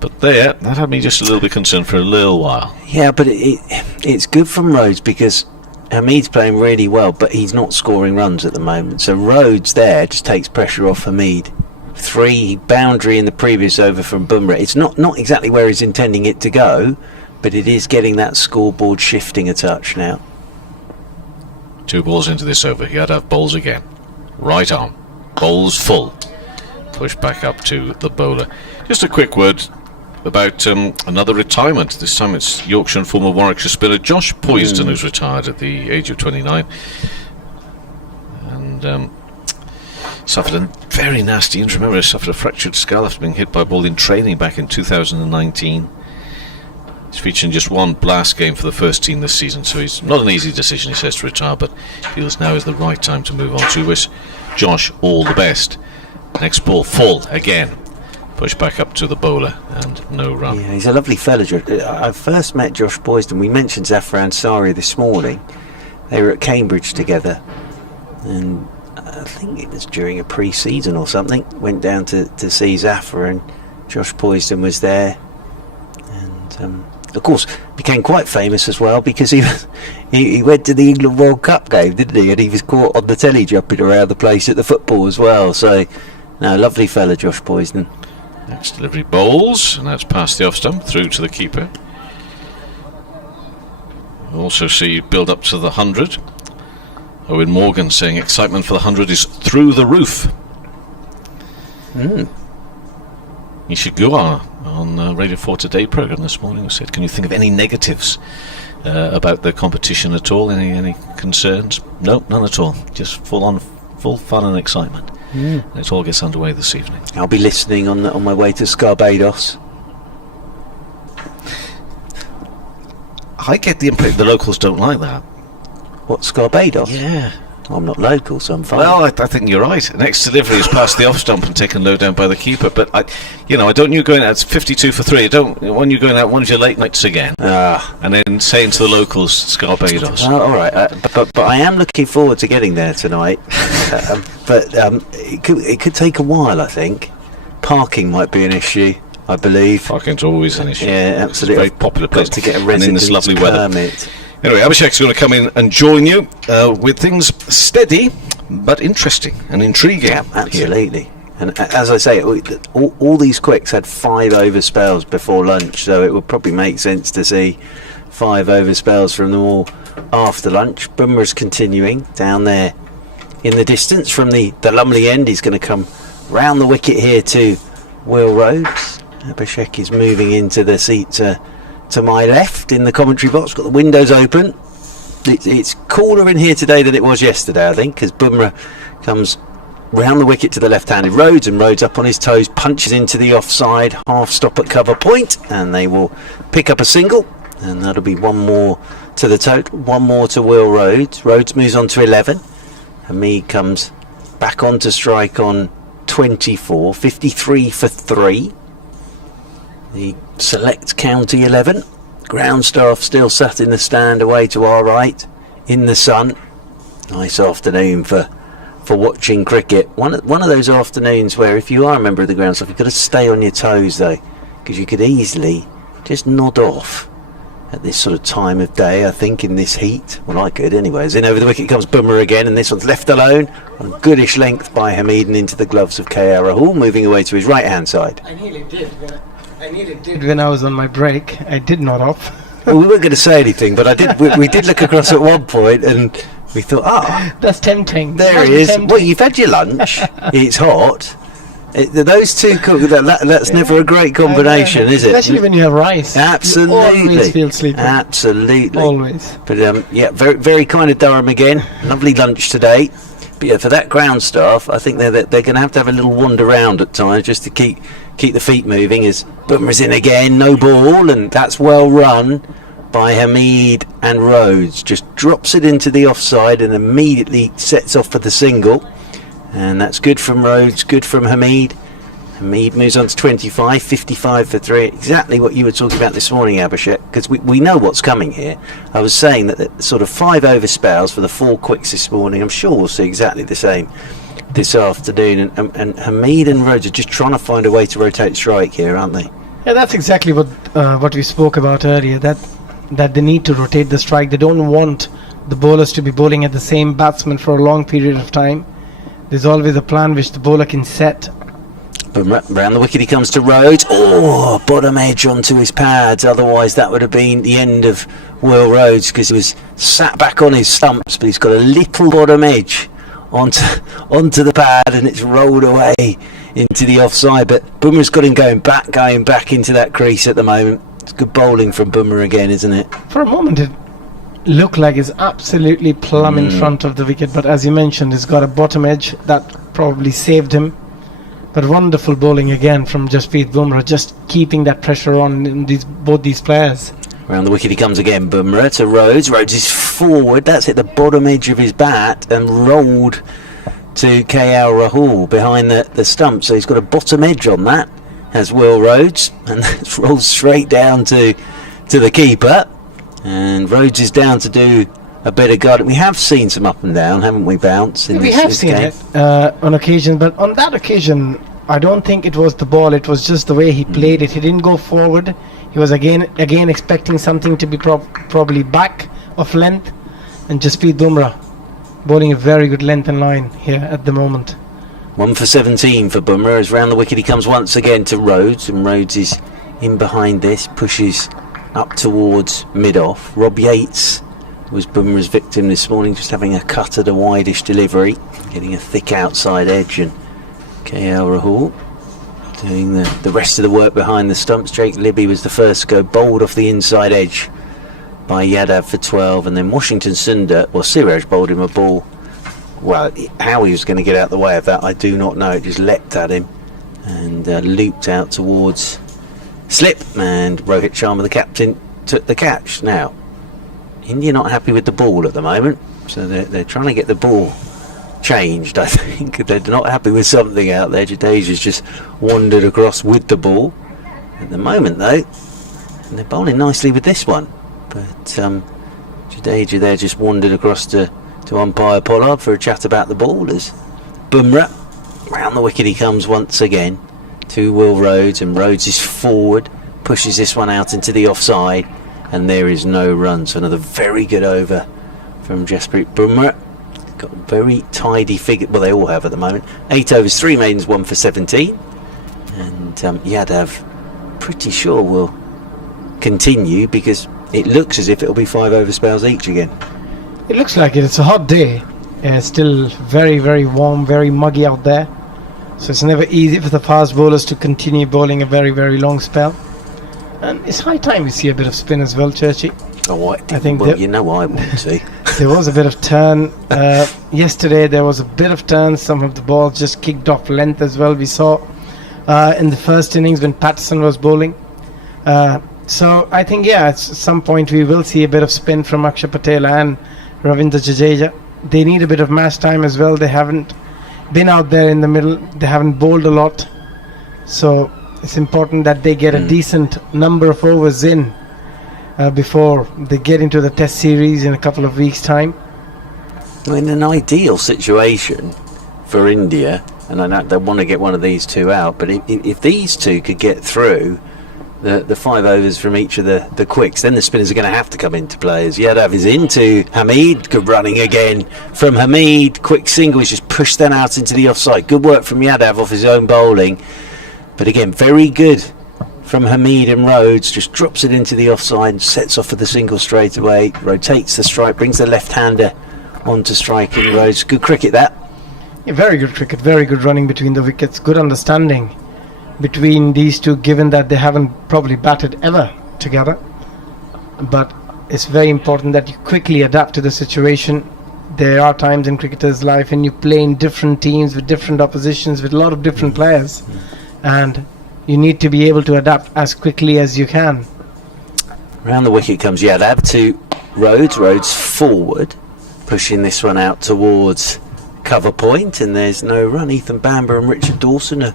But that had me just a little bit concerned for a little while. Yeah, but it's good from Rhodes, because Hamid's playing really well, but he's not scoring runs at the moment. So Rhodes there just takes pressure off Hamid. 3 boundary in the previous over from Bumrah. It's not exactly where he's intending it to go, but it is getting that scoreboard shifting a touch now. 2 balls into this over. He had to have bowls again. Right on. Bowls full. Push back up to the bowler. Just a quick word about another retirement. This time it's Yorkshire and former Warwickshire spinner Josh Poysden, who's retired at the age of 29, and suffered a very nasty injury. Remember, he suffered a fractured skull after being hit by a ball in training back in 2019. He's featured in just 1 blast game for the first team this season, so it's not an easy decision, he says, to retire, but feels now is the right time to move on. So we wish Josh all the best. Next ball full again. Push back up to the bowler, and no run. Yeah, he's a lovely fella. I first met Josh Poysden. We mentioned Zafar Ansari this morning. They were at Cambridge together, and I think it was during a pre-season or something. Went down to see Zafar, and Josh Poysden was there, and of course became quite famous as well because he went to the England World Cup game, didn't he? And he was caught on the telly jumping around the place at the football as well. So, no, lovely fella, Josh Poysden. Next delivery bowls, and that's past the off stump through to the keeper. We also see build up to the 100. Owen Morgan saying excitement for the 100 is through the roof. Nishigura on Radio 4 Today programme this morning said, can you think of any negatives about the competition at all? Any concerns? No, none at all. Just full fun and excitement. And it all gets underway this evening. I'll be listening on my way to Scarbados. I get the impression the locals don't like that. What, Scarbados? Yeah. I'm not local, so I'm fine. Well, I think you're right. Next delivery is past the off stump and taken low down by the keeper. But I don't. You going out? It's 52 for 3. When you're going out one of your late nights again, and then saying to the locals, Scarbados. All right, but I am looking forward to getting there tonight. But it could take a while. I think parking might be an issue. I believe parking's always an issue. Yeah, absolutely. It's a very popular place to get a residence in this lovely weather. Permit. Anyway, Abhishek's going to come in and join you with things steady but interesting and intriguing. Yeah, absolutely. And as I say, all these quicks had 5 over spells before lunch, so it would probably make sense to see 5 over spells from them all after lunch. Bumrah's continuing down there in the distance from the Lumley end. He's going to come round the wicket here to Will Rhodes. Abhishek is moving into the seat to my left in the commentary box. Got the windows open. It's cooler in here today than it was yesterday, I think, because Bumrah comes round the wicket to the left-handed Rhodes, and Rhodes up on his toes, punches into the offside half stop at cover point, and they will pick up a single, and that'll be 1 more to the total, 1 more to Will Rhodes. Rhodes moves on to 11. Hamid comes back on to strike on 24, 53 for 3. The select county 11. Ground staff still sat in the stand away to our right in the sun. Nice afternoon for watching cricket. One of those afternoons where if you are a member of the ground staff, you've got to stay on your toes though, because you could easily just nod off at this sort of time of day, I think, in this heat. Well, I could anyway. As in over the wicket comes Bumrah again, and this one's left alone on goodish length by Hamid and into the gloves of KL Rahul, moving away to his right hand side. I nearly did when I was on my break. I did nod off. Well, we weren't going to say anything, but I did. We did look across at one point, and we thought, that's tempting. There he is. Well, you've had your lunch. It's hot. Those two cook. That's never a great combination, is it? Especially when you have rice. Absolutely. You always feel sleepy. Absolutely. Always. But yeah, very very kind of Durham again. Lovely lunch today. But yeah, for that ground staff, I think they're going to have a little wander around at times just to keep the feet moving. As Bumrah's in again, no ball, and that's well run by Hamid and Rhodes. Just drops it into the offside and immediately sets off for the single. And that's good from Rhodes, good from Hamid. Hamid moves on to 25, 55 for 3. Exactly what you were talking about this morning, Abhishek, because we know what's coming here. I was saying that the sort of 5 over spells for the 4 quicks this morning, I'm sure we'll see exactly the same this afternoon. And Hamid and Rhodes are just trying to find a way to rotate strike here, aren't they? Yeah, that's exactly what we spoke about earlier, that they need to rotate the strike. They don't want the bowlers to be bowling at the same batsman for a long period of time. There's always a plan which the bowler can set. But round the wicket he comes to Rhodes. Oh, bottom edge onto his pads. Otherwise that would have been the end of Will Rhodes, because he was sat back on his stumps, but he's got a little bottom edge onto the pad, and it's rolled away into the offside. But Bumrah's got him going back into that crease at the moment. It's good bowling from Bumrah again, isn't it? For a moment it looked like it's absolutely plumb in front of the wicket, but as you mentioned, it's got a bottom edge that probably saved him. But wonderful bowling again from Jasprit Bumrah, just keeping that pressure on in both these players. Round the wicket he comes again, Bumrah to Rhodes. Rhodes is forward, that's hit the bottom edge of his bat and rolled to KL Rahul behind the stump. So he's got a bottom edge on that, as Will Rhodes, and it's rolled straight down to the keeper. And Rhodes is down to do a bit of guarding. We have seen some up and down, haven't we, Bounce? We have seen it on occasion, but on that occasion I don't think it was the ball, it was just the way he played it. He didn't go forward. He was again expecting something to be probably back of length, and Jasprit Bumrah bowling a very good length and line here at the moment. 1 for 17 for Bumrah, as round the wicket he comes once again to Rhodes, and Rhodes is in behind this, pushes up towards mid-off. Rob Yates was Bumrah's victim this morning, just having a cut at a wideish delivery, getting a thick outside edge, and KL Rahul doing the rest of the work behind the stumps. Jake Libby was the first to go, bowled off the inside edge by Yadav for 12, and then Washington Sundar, well, Siraj bowled him a ball. Well, how he was going to get out the way of that, I do not know. It just leapt at him and looped out towards slip, and Rohit Sharma, the captain, took the catch. Now, India not happy with the ball at the moment, so they're trying to get the ball changed. I think they're not happy with something out there. Jadeja's just wandered across with the ball at the moment, though, and they're bowling nicely with this one. But Jadeja there just wandered across to umpire Pollard for a chat about the ball, as Bumrah round the wicket he comes once again to Will Rhodes, and Rhodes is forward, pushes this one out into the offside, and there is no run. So another very good over from Jasprit Bumrah. Got a very tidy figure, well, they all have at the moment. 8 overs, 3 maidens, 1 for 17, and Yadav pretty sure will continue, because it looks as if it'll be 5 over spells each again. It looks like it. It's a hot day. Still very, very warm, very muggy out there. So it's never easy for the fast bowlers to continue bowling a very, very long spell. And it's high time we see a bit of spin as well, Churchy. Oh, I think well, you know I want to. There was a bit of turn. Yesterday there was a bit of turn. Some of the balls just kicked off length as well. We saw in the first innings when Patterson was bowling. So I think, at some point we will see a bit of spin from Akshar Patel and Ravindra Jadeja. They need a bit of match time as well. They haven't been out there in the middle. They haven't bowled a lot. So it's important that they get a decent number of overs in before they get into the test series in a couple of weeks' time. Well, in an ideal situation for India, and I know they want to get one of these two out, but if these two could get through the 5 overs from each of the quicks, then the spinners are going to have to come into play, as Yadav is into Hamid. Good running again from Hamid. Quick single, he's just pushed them out into the offside. Good work from Yadav off his own bowling, but again, very good from Hamid and Rhodes. Just drops it into the offside and sets off for the single straight away. Rotates the strike, brings the left-hander onto striking Rhodes. Good cricket, that. Yeah, very good cricket, very good running between the wickets. Good understanding between these two, given that they haven't probably batted ever together. But it's very important that you quickly adapt to the situation. There are times in cricketers' life when you play in different teams with different oppositions, with a lot of different players, and you need to be able to adapt as quickly as you can. Round the wicket comes Yadav to Rhodes. Rhodes forward, pushing this one out towards cover point, and there's no run. Ethan Bamber and Richard Dawson are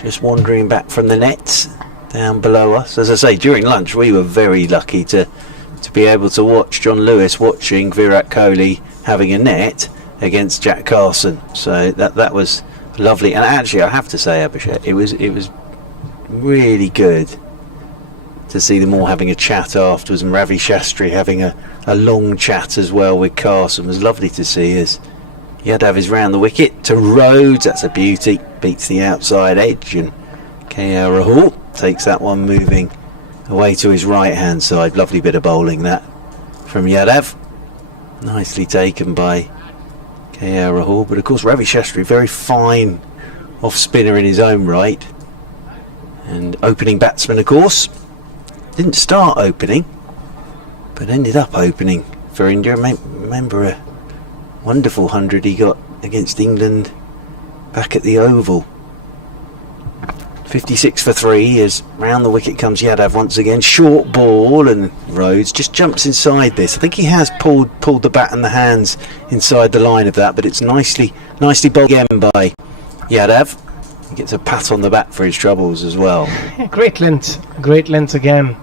just wandering back from the nets down below us. As I say, during lunch we were very lucky to be able to watch John Lewis watching Virat Kohli having a net against Jack Carson. So that was lovely. And actually, I have to say, Abhishek, it was really good to see them all having a chat afterwards, and Ravi Shastri having a long chat as well with Carson. It was lovely to see, as Yadav is round the wicket to Rhodes. That's a beauty. Beats the outside edge, and KL Rahul takes that one moving away to his right hand side. Lovely bit of bowling that from Yadav. Nicely taken by KL Rahul. But of course Ravi Shastri, very fine off spinner in his own right, and opening batsman, of course. Didn't start opening, but ended up opening for India. Remember a wonderful 100 he got against England back at the Oval. 56 for 3, as round the wicket comes Yadav once again. Short ball, and Rhodes just jumps inside this. I think he has pulled the bat and the hands inside the line of that, but it's nicely bowled again by Yadav. He gets a pat on the back for his troubles as well. Yeah, great length again,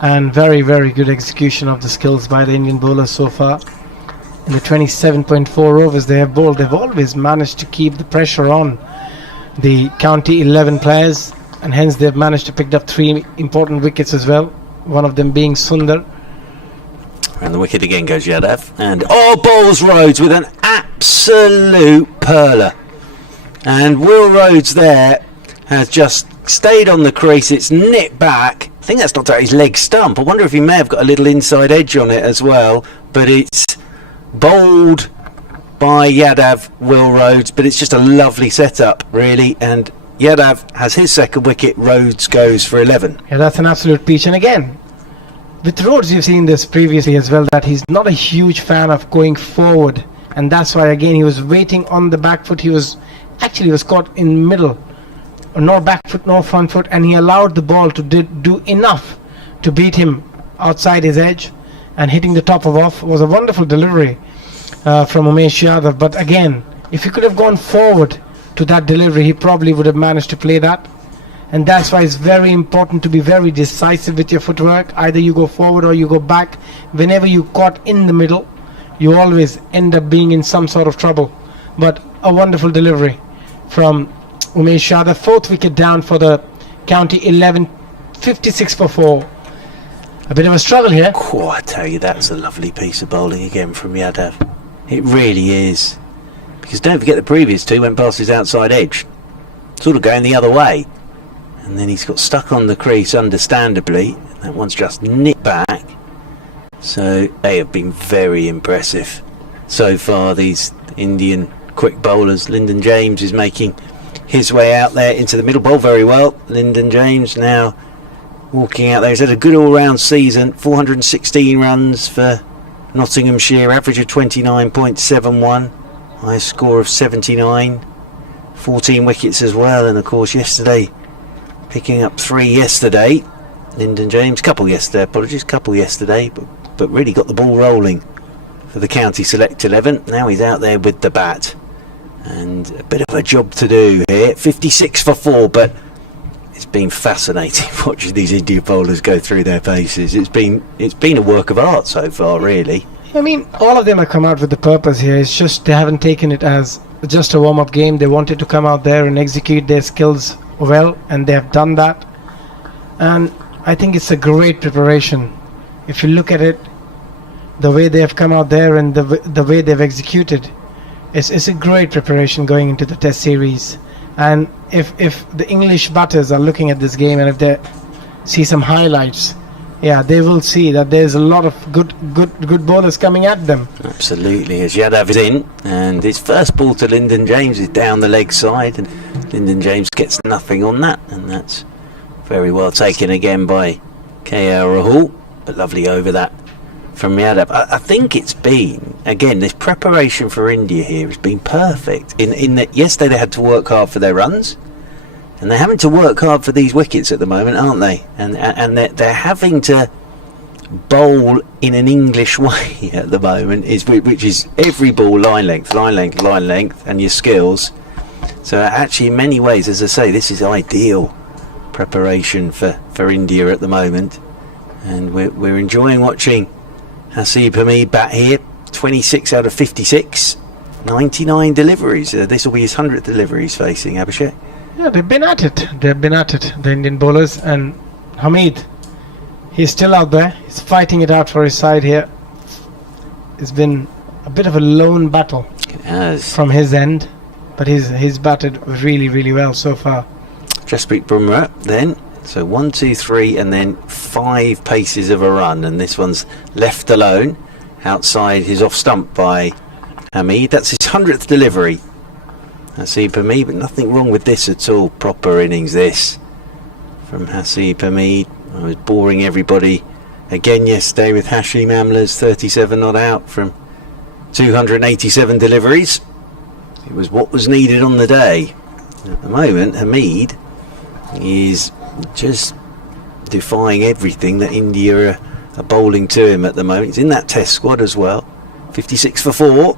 and very, very good execution of the skills by the Indian bowlers so far. In the 27.4 overs they have bowled, they've always managed to keep the pressure on the county 11 players, and hence they've managed to pick up 3 important wickets as well, one of them being Sundar. And the wicket again goes Yadav. And bowls Rhodes with an absolute perler. And Will Rhodes there has just stayed on the crease. It's nipped back. I think that's knocked out his leg stump. I wonder if he may have got a little inside edge on it as well. But it's bowled by Yadav, Will Rhodes. But it's just a lovely setup, really. And Yadav has his second wicket. Rhodes goes for 11. Yeah, that's an absolute peach. And again, with Rhodes, you've seen this previously as well, that he's not a huge fan of going forward. And that's why, again, he was waiting on the back foot. He was caught in middle. No back foot, no front foot. And he allowed the ball to do enough to beat him outside his edge. And hitting the top of off was a wonderful delivery from Umesh Yadav. But again, if he could have gone forward to that delivery, he probably would have managed to play that. And that's why it's very important to be very decisive with your footwork. Either you go forward or you go back. Whenever you caught in the middle, you always end up being in some sort of trouble. But a wonderful delivery from Umesh Yadav. 4th wicket down for the county 11, 56 for 4. A bit of a struggle here. I tell you, that's a lovely piece of bowling again from Yadav. It really is. Because don't forget the previous 2 went past his outside edge. Sort of going the other way. And then he's got stuck on the crease, understandably. That one's just nipped back. So they have been very impressive so far, these Indian quick bowlers. Lyndon James is making his way out there into the middle. Bowl very well. Lyndon James now walking out there. He's had a good all-round season. 416 runs for Nottinghamshire. Average of 29.71. Highest score of 79. 14 wickets as well. And of course yesterday, picking up 3 yesterday. Lyndon James, couple yesterday, but really got the ball rolling for the county select 11. Now he's out there with the bat. And a bit of a job to do here. 56 for 4, but it's been fascinating watching these Indian bowlers go through their paces. It's been a work of art so far, really. I mean, all of them have come out with the purpose here. It's just they haven't taken it as just a warm-up game. They wanted to come out there and execute their skills well, and they have done that. And I think it's a great preparation. If you look at it, the way they have come out there and the way they've executed, it's a great preparation going into the Test series. And if the English batters are looking at this game and if they see some highlights, yeah, they will see that there's a lot of good bowlers coming at them. Absolutely, as Yadav is in, and his first ball to Lyndon James is down the leg side, and Lyndon James gets nothing on that, and that's very well taken again by KL Rahul, but lovely over that from Yadav. I think it's been, again, this preparation for India here has been perfect, in that yesterday they had to work hard for their runs, and they're having to work hard for these wickets at the moment, aren't they? And they're having to bowl in an English way at the moment, which is every ball line length, and your skills. So actually, in many ways, as I say, this is ideal preparation for India at the moment. And we're enjoying watching Hasib Hamid bat here. 26 out of 56, 99 deliveries. This will be his 100th delivery he's facing, Abhishek. Yeah, they've been at it, the Indian bowlers. And Hamid, he's still out there. He's fighting it out for his side here. It's been a bit of a lone battle from his end, but he's batted really, really well so far. Jasprit Bumrah then. So 1, 2, 3, and then 5 paces of a run. And this one's left alone outside his off stump by Hamid. That's his 100th delivery. Hasib Hamid, but nothing wrong with this at all. Proper innings this from Hasib Hamid. I was boring everybody again yesterday with Hashim Amla's 37 not out from 287 deliveries. It was what was needed on the day. At the moment, Hamid is just defying everything that India are bowling to him at the moment. He's in that Test squad as well. 56 for 4.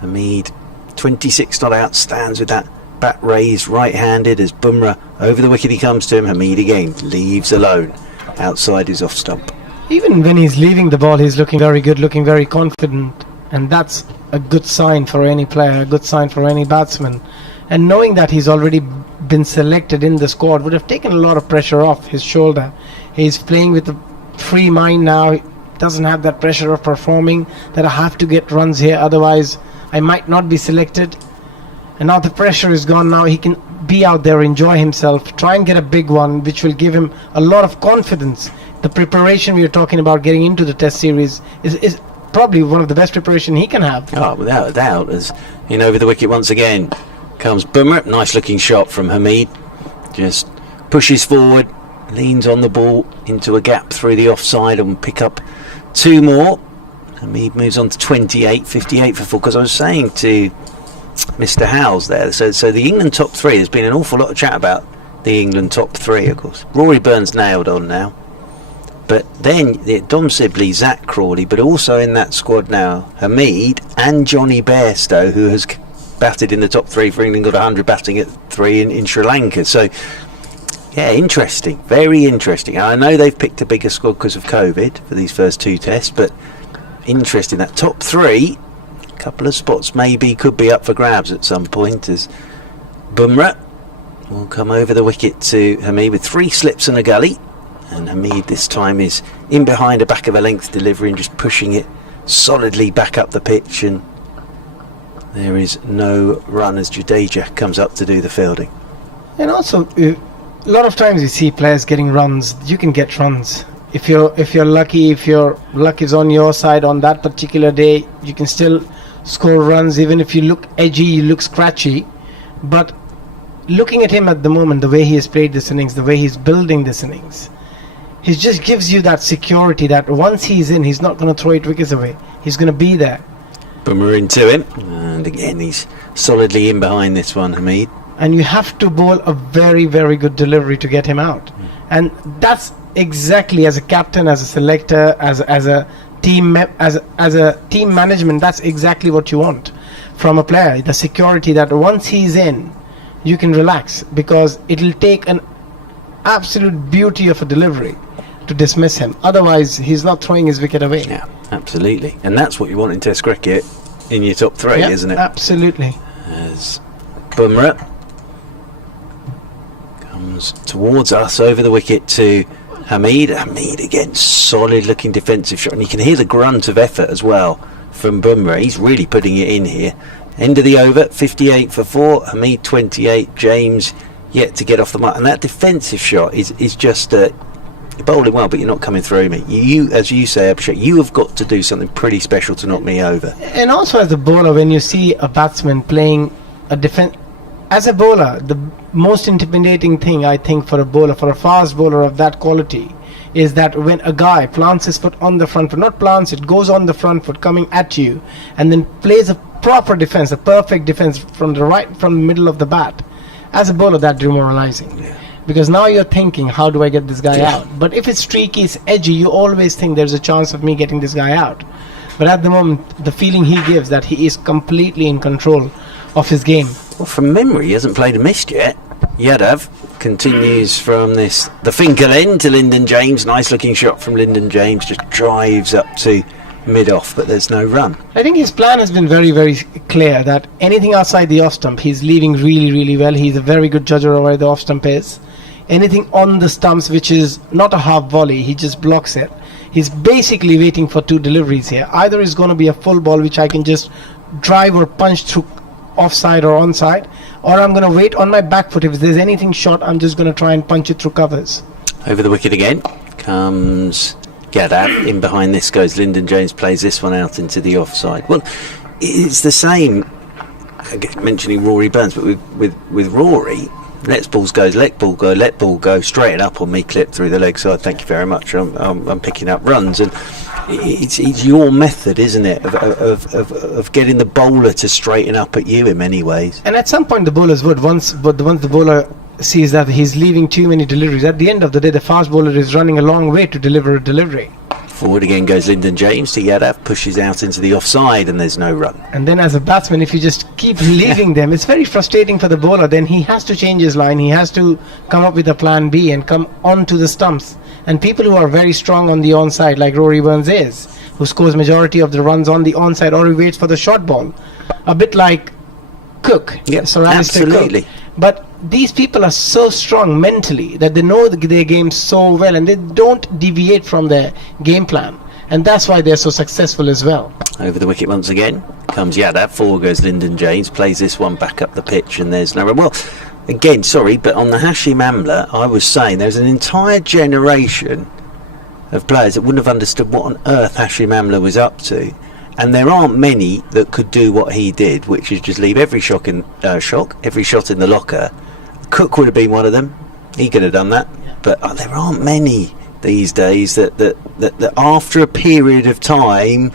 Hamid, 26 not out, stands with that bat raised right-handed as Bumrah over the wicket he comes to him. Hamid again leaves alone outside his off stump. Even when he's leaving the ball, he's looking very good, looking very confident, and that's a good sign for any player, a good sign for any batsman. and knowing that he's already been selected in the squad would have taken a lot of pressure off his shoulder. He's playing with a free mind now. He doesn't have that pressure of performing, that I have to get runs here, otherwise I might not be selected. And now the pressure is gone. Now he can be out there, enjoy himself, try and get a big one, which will give him a lot of confidence. The preparation we are talking about getting into the test series is probably one of the best preparation he can have. Oh, without a doubt. As in over the wicket once again comes Bumrah. Nice looking shot from Hamid. Just pushes forward, leans on the ball into a gap through the offside and pick up 2 more. Hamid moves on to 28, 58 for 4. Because I was saying to Mr. Howes there, so the England top 3, there's been an awful lot of chat about the England top 3, of course. Rory Burns nailed on now. But then Dom Sibley, Zach Crawley, but also in that squad now, Hamid and Johnny Bairstow, who has batted in the top 3 for England, got 100 batting at 3 in Sri Lanka. So, yeah, interesting, very interesting. I know they've picked a bigger squad because of COVID for these first 2 tests, but interesting. That top 3, a couple of spots maybe could be up for grabs at some point, as Bumrah will come over the wicket to Hamid with 3 slips and a gully. And Hamid this time is in behind a back of a length delivery and just pushing it solidly back up the pitch, and there is no run as Jadeja comes up to do the fielding. And also, a lot of times you see players getting runs. You can get runs if you're lucky. If your luck is on your side on that particular day, you can still score runs. Even if you look edgy, you look scratchy. But looking at him at the moment, the way he has played this innings, the way he's building this innings, he just gives you that security that once he's in, he's not going to throw 8 wickets away. He's going to be there. Bumrah into him, and again he's solidly in behind this one, Hamid. And you have to bowl a very, very good delivery to get him out. And that's exactly, as a captain, as a selector, as a team as a team management, that's exactly what you want from a player. The security that once he's in, you can relax, because it'll take an absolute beauty of a delivery to dismiss him. Otherwise, he's not throwing his wicket away. Yeah, absolutely. And that's what you want in Test cricket in your top 3, isn't it? Absolutely. As Bumrah comes towards us over the wicket to Hamid. Hamid again, solid looking defensive shot, and you can hear the grunt of effort as well from Bumrah. He's really putting it in here. End of the over, 58 for 4. Hamid 28. James yet to get off the mark, and that defensive shot is just you're bowling well, but you're not coming through me. You, as you say, Abhishek, you have got to do something pretty special to knock me over. And also, as a bowler, when you see a batsman playing a defense, as a bowler, the most intimidating thing I think for a bowler, for a fast bowler of that quality, is that when a guy plants his foot on the front foot, not plants it, goes on the front foot coming at you, and then plays a proper defense, a perfect defense from the middle of the bat. As a bowler, that's demoralizing. Yeah. Because now you're thinking, how do I get this guy out? But if it's streaky, it's edgy, you always think there's a chance of me getting this guy out. But at the moment, the feeling he gives that he is completely in control of his game. Well, from memory, he hasn't played a missed yet. Yadav continues from the Finkel end to Lyndon James. Nice looking shot from Lyndon James, just drives up to mid-off, but there's no run. I think his plan has been very, very clear that anything outside the off stump, he's leaving really, really well. He's a very good judger of where the off stump is. Anything on the stumps, which is not a half volley, he just blocks it. He's basically waiting for 2 deliveries here. Either it's going to be a full ball, which I can just drive or punch through offside or onside, or I'm going to wait on my back foot. If there's anything short, I'm just going to try and punch it through covers. Over the wicket again comes Gadab. In behind this goes Lyndon James, plays this one out into the offside. Well, it's the same, again, mentioning Rory Burns, but with Rory, let ball go, straight up on me, clip through the leg side, thank you very much, I'm picking up runs. And it's your method, isn't it, of getting the bowler to straighten up at you in many ways. And at some point the bowlers would, once the bowler sees that he's leaving too many deliveries, at the end of the day the fast bowler is running a long way to deliver a delivery. Forward again goes Lyndon James to Yadav, pushes out into the offside, and there's no run. And then as a batsman, if you just keep leaving them, it's very frustrating for the bowler. Then he has to change his line, he has to come up with a plan B and come onto the stumps. And people who are very strong on the onside, like Rory Burns is, who scores majority of the runs on the onside, or he waits for the short ball, a bit like Cook. Yep, Sir Alistair Cook. absolutely. But these people are so strong mentally that they know their game so well, and they don't deviate from their game plan, and that's why they're so successful as well. Over the wicket once again comes Yadav. Forward goes Lyndon James, plays this one back up the pitch, and there's no run. Well, again, sorry, but on the Hashim Amla, I was saying there's an entire generation of players that wouldn't have understood what on earth Hashim Amla was up to, and there aren't many that could do what he did, which is just leave every shot in the locker. Cook would have been one of them. He could have done that, but there aren't many these days that after a period of time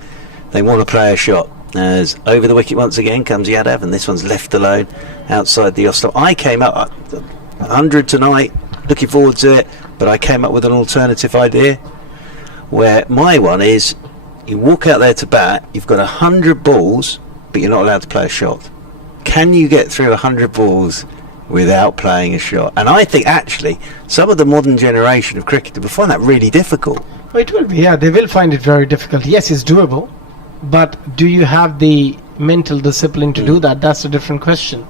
they want to play a shot. As over the wicket once again comes Yadav, and this one's left alone outside the off stump. I came up 100 tonight, looking forward to it, but I came up with an alternative idea where my one is you walk out there to bat, you've got 100 balls, but you're not allowed to play a shot. Can you get through 100 balls without playing a shot? And I think actually some of the modern generation of cricketers will find that really difficult. It will be, yeah, they will find it very difficult. Yes, it's doable, but do you have the mental discipline to do that? That's a different question.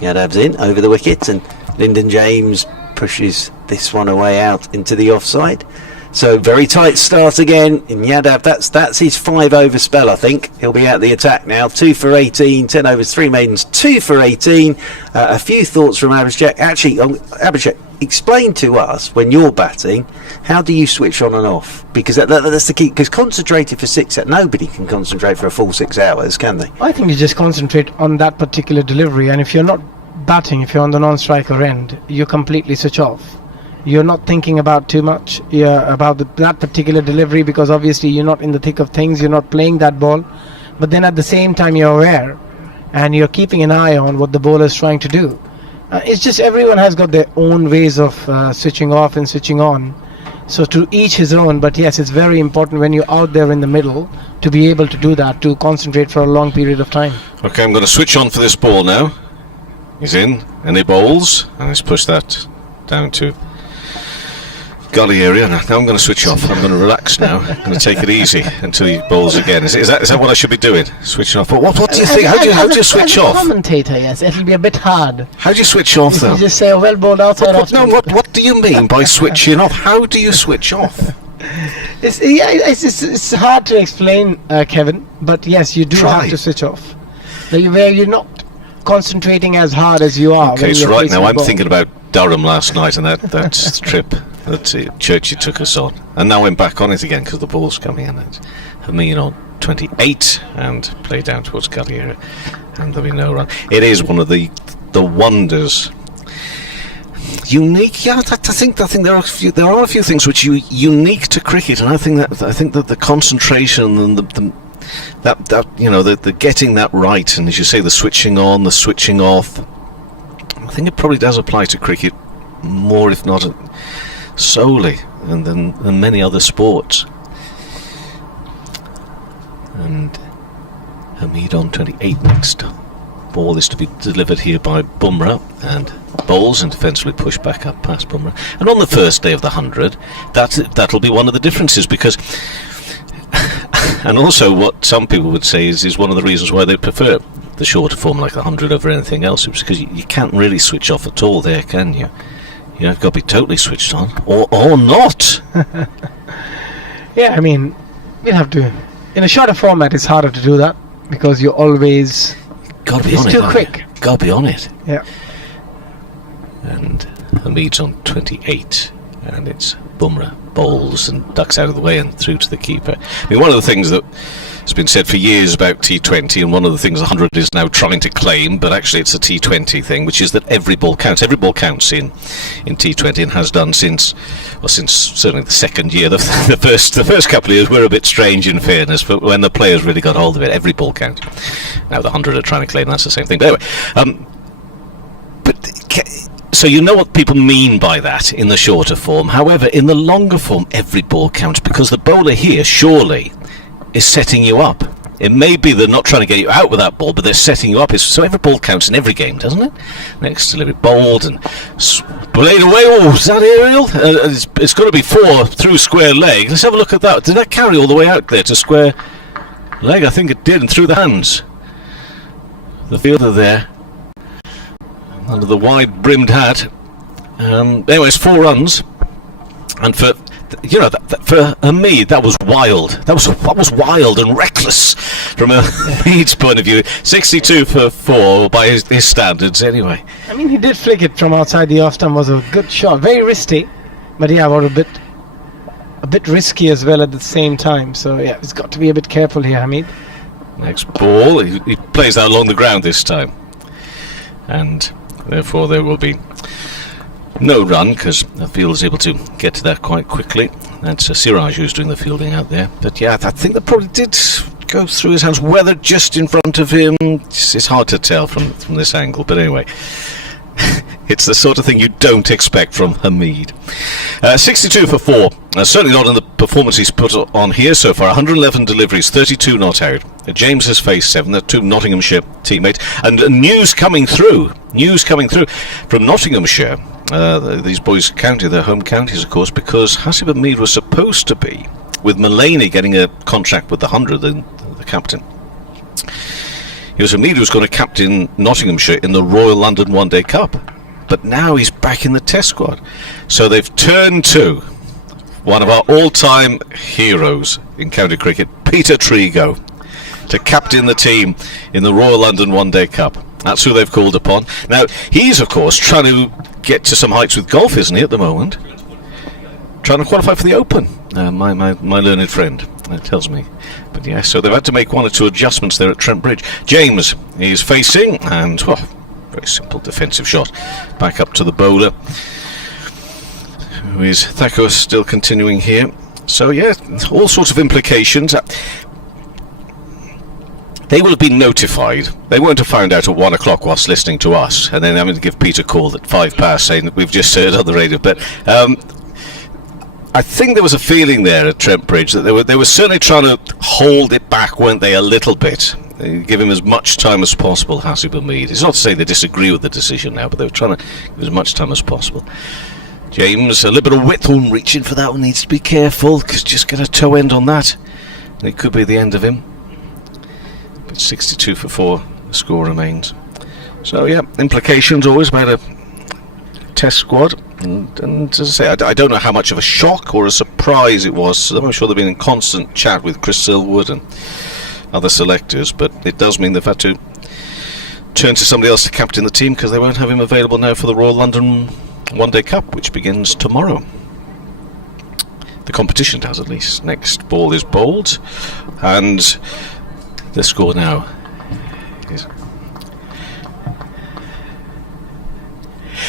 Yadav's in over the wicket, and Lyndon James pushes this one away out into the offside. So very tight start again in Yadav. That's his 5 over spell, I think. He'll be out the attack now. 2 for 18, 10 overs, 3 maidens, 2 for 18. A few thoughts from Abhishek. Actually, Abhishek, explain to us when you're batting, how do you switch on and off? Because that's the key. Because concentrating for 6 hours, nobody can concentrate for a full 6 hours, can they? I think you just concentrate on that particular delivery, and if you're not batting, if you're on the non-striker end, you completely switch off. You're not thinking about too much about that particular delivery, because obviously you're not in the thick of things, you're not playing that ball, but then at the same time you're aware and you're keeping an eye on what the bowler is trying to do. It's just everyone has got their own ways of switching off and switching on, so to each his own. But yes, it's very important when you're out there in the middle to be able to do that, to concentrate for a long period of time. Okay, I'm going to switch on for this ball now. He's in, and he bowls, and he's pushed that down to gully area. Now I'm going to switch off. I'm going to relax now. I'm going to take it easy until he bowls again. Is that what I should be doing? Switching off. But what do you think? How do you switch off? Commentator, yes, it'll be a bit hard. How do you switch off, though? You just say, well bowled outside off. No, what do you mean by switching off? How do you switch off? It's hard to explain, Kevin, but yes, you do have to switch off. Where you're not concentrating as hard as you are. Okay, so right now I'm thinking about Durham last night and that trip that Churchy took us on, and now I'm back on it again because the ball's coming in. It's Hameen on 28 and play down towards gully area, and there'll be no run. It is one of the wonders. Unique, yeah. I think there are a few things which are unique to cricket, and I think that the concentration and the getting that right, and as you say, the switching on, the switching off. I think it probably does apply to cricket more, if not solely, than many other sports. And Hamid on 28 next. Ball is to be delivered here by Bumrah, and bowls and defensively pushed back up past Bumrah. And on the first day of the 100, that'll be one of the differences, because and also what some people would say is one of the reasons why they prefer the shorter form like the 100 over anything else, because you can't really switch off at all there, can you? You've got to be totally switched on, or not. Yeah, I mean, we'll have to. In a shorter format, it's harder to do that because you're always. Got to be on it. It's too quick. Got to be on it. Yeah. And Hamid's on 28, and it's Bumrah bowls and ducks out of the way and through to the keeper. I mean, one of the things that has been said for years about T20, and one of the things the 100 is now trying to claim, but actually it's a T20 thing, which is that every ball counts. Every ball counts in T20, and has done since certainly the second year. The first couple of years were a bit strange, in fairness, but when the players really got hold of it, every ball counts. Now the 100 are trying to claim that's the same thing. But anyway, so you know what people mean by that in the shorter form. However, in the longer form, every ball counts, because the bowler here surely is setting you up. It may be they're not trying to get you out with that ball, but they're setting you up. So every ball counts in every game, doesn't it? Next delivery, bowled and played away. Oh, is that aerial? It's got to be 4 through square leg. Let's have a look at that. Did that carry all the way out there to square leg? I think it did, and through the hands. the fielder there under the wide-brimmed hat. Anyways, 4 runs, and for for Hamid, that was wild. That was wild and reckless from Hamid's point of view. 62 for 4 by his standards, anyway. I mean, he did flick it from outside the off stump. Was a good shot, very risky, but yeah, was a bit risky as well at the same time. So yeah, he's got to be a bit careful here, Hamid. Next ball, he plays that along the ground this time, and therefore there will be no run, because the field is able to get to that quite quickly. That's Siraj who's doing the fielding out there. But yeah, I think that probably did go through his hands. Whether just in front of him, it's hard to tell from this angle. But anyway, it's the sort of thing you don't expect from Hamid. 62 for 4. Certainly not in the performance he's put on here so far. 111 deliveries, 32 not out. James has faced 7. They're 2 Nottinghamshire teammates. And news coming through from Nottinghamshire. These boys' county, their home counties, of course, because Hasib Hamid was supposed to be, with Mulaney getting a contract with the 100, the captain. It was Hamid who was going to captain Nottinghamshire in the Royal London One Day Cup. But now he's back in the Test squad. So they've turned to one of our all-time heroes in county cricket, Peter Trigo, to captain the team in the Royal London One Day Cup. That's who they've called upon. Now, he's, of course, trying to get to some heights with golf, isn't he, at the moment? Trying to qualify for the Open, my learned friend tells me. But yeah, so they've had to make 1 or 2 adjustments there at Trent Bridge. James is facing, and, well, very simple defensive shot back up to the bowler, who is Thakur, still continuing here. So yeah, all sorts of implications. They will have been notified. They won't have found out at 1 o'clock whilst listening to us, and then having to give Peter a call at 5 past saying that we've just heard on the radio. But I think there was a feeling there at Trent Bridge that they were certainly trying to hold it back, weren't they, a little bit? Give him as much time as possible, Hasib Hamid. It's not to say they disagree with the decision now, but they were trying to give as much time as possible. James, a little bit of width, reaching for that one, needs to be careful, because just get a toe end on that, and it could be the end of him. But 62 for 4, the score remains. So yeah, implications always about a Test squad, and as I say, I don't know how much of a shock or a surprise it was. I'm sure they've been in constant chat with Chris Silverwood and other selectors, but it does mean they've had to turn to somebody else to captain the team, because they won't have him available now for the Royal London One Day Cup, which begins tomorrow. The competition does, at least. Next ball is bowled, and the score now is...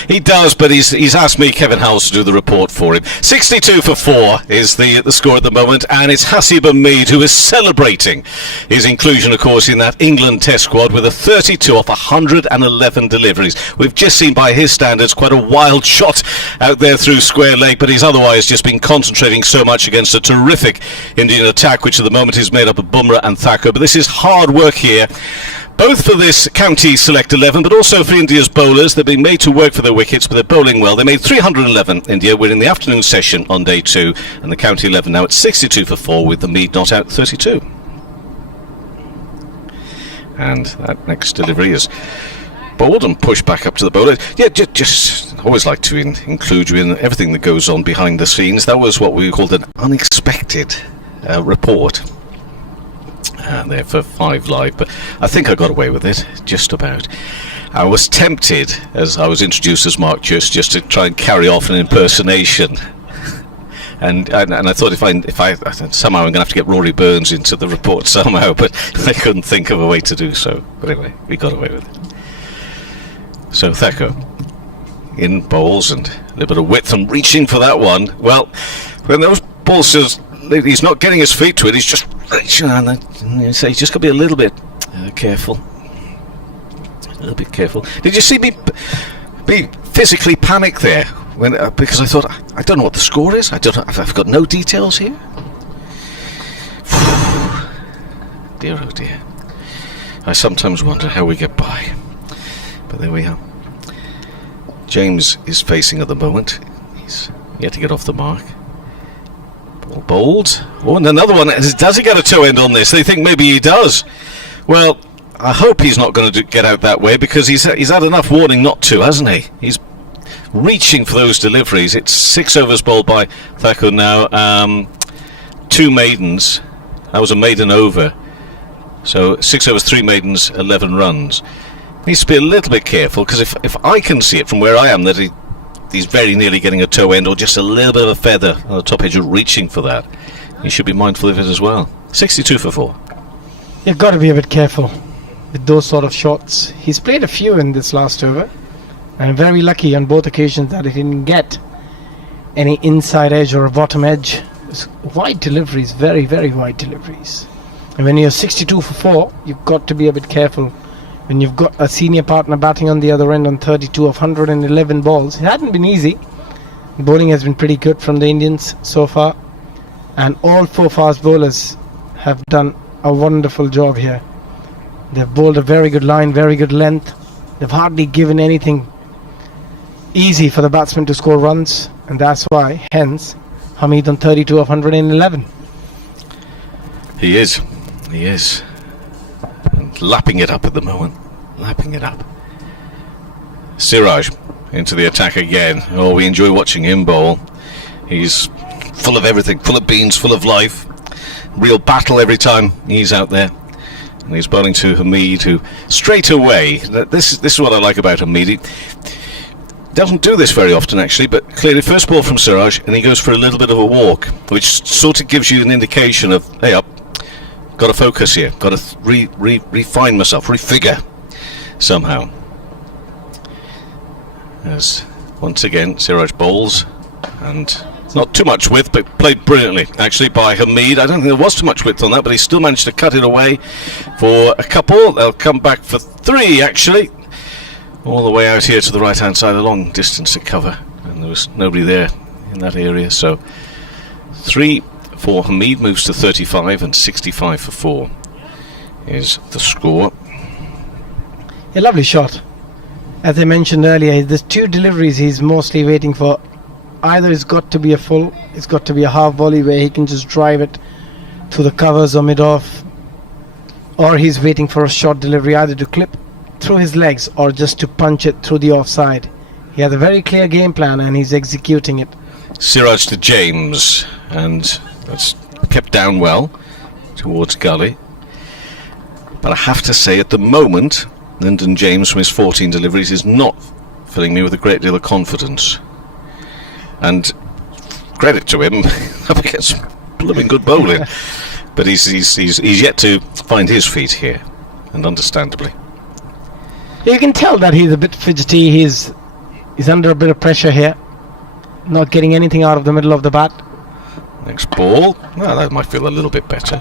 He does, but he's asked me, Kevin Howells, to do the report for him. 62 for 4 is the score at the moment, and it's Hasib Hamid who is celebrating his inclusion, of course, in that England Test squad with a 32 off 111 deliveries. We've just seen, by his standards, quite a wild shot out there through square leg, but he's otherwise just been concentrating so much against a terrific Indian attack, which at the moment is made up of Bumrah and Thakur. But this is hard work here, both for this county select 11, but also for India's bowlers. They're being made to work for their wickets, but they're bowling well. They made 311, India, winning the afternoon session on day 2, and the county 11 now at 62 for 4, with the Mead not out 32. And that next delivery is bowled and pushed back up to the bowler. Yeah, just always like to include you in everything that goes on behind the scenes. That was what we called an unexpected report. There for 5 Live, but I think I got away with it, just about. I was tempted, as I was introduced as Mark Church, just to try and carry off an impersonation, and I thought if I somehow I'm going to have to get Rory Burns into the report somehow, but I couldn't think of a way to do so. But anyway, we got away with it. So Thakur in bowls, and a little bit of width and reaching for that one. Well, when those balls just, he's not getting his feet to it, he's just reaching, and so he's just got to be a little bit careful. A little bit careful. Did you see me be physically panicked there? When because I thought, I don't know what the score is. I've got no details here. Dear oh dear. I sometimes wonder how we get by. But there we are. James is facing at the moment. He's yet to get off the mark. Ball bowled. Oh, and another one. Does he get a toe end on this? They think maybe he does. Well, I hope he's not going to get out that way, because he's had enough warning not to, hasn't he? He's reaching for those deliveries. It's 6 overs bowled by Thakur now. 2 maidens. That was a maiden over. So 6 overs, 3 maidens, 11 runs. Needs to be a little bit careful, because if I can see it from where I am that he's very nearly getting a toe end or just a little bit of a feather on the top edge, reaching for that, you should be mindful of it as well. 62 for 4. You've got to be a bit careful with those sort of shots. He's played a few in this last over, and very lucky on both occasions that he didn't get any inside edge or a bottom edge. It's wide deliveries, very, very wide deliveries. And when you're 62 for 4, you've got to be a bit careful. When you've got a senior partner batting on the other end on 32 of 111 balls, it hasn't been easy. Bowling has been pretty good from the Indians so far, and all 4 fast bowlers have done a wonderful job here. They've bowled a very good line, very good length. They've hardly given anything easy for the batsman to score runs, and that's why, hence, Hamid on 32 of 111. He is. And lapping it up at the moment. Lapping it up. Siraj into the attack again. Oh, we enjoy watching him bowl. He's full of everything, full of beans, full of life. Real battle every time he's out there. And he's bowling to Hamid, who straight away, this is what I like about Hamid. He doesn't do this very often actually, but clearly first ball from Siraj, and he goes for a little bit of a walk, which sort of gives you an indication of, hey up, got to focus here, got to refine myself, refigure somehow. As once again Siraj bowls, and not too much width, but played brilliantly actually by Hamid. I don't think there was too much width on that, but he still managed to cut it away for a couple. They'll come back for 3 actually, all the way out here to the right hand side, a long distance to cover, and there was nobody there in that area. So 3 for Hamid, moves to 35, and 65 for 4 is the score. A lovely shot. As I mentioned earlier, there's 2 deliveries he's mostly waiting for. Either it's got to be a full, it's got to be a half volley where he can just drive it to the covers or mid-off, or he's waiting for a short delivery either to clip through his legs or just to punch it through the offside. He has a very clear game plan and he's executing it. Siraj to James, and that's kept down well towards gully. But I have to say, at the moment, Lyndon James from his 14 deliveries is not filling me with a great deal of confidence. And credit to him, up against blooming good bowling. But he's yet to find his feet here, and understandably. You can tell that he's a bit fidgety. He's under a bit of pressure here, not getting anything out of the middle of the bat. Next ball, well, that might feel a little bit better.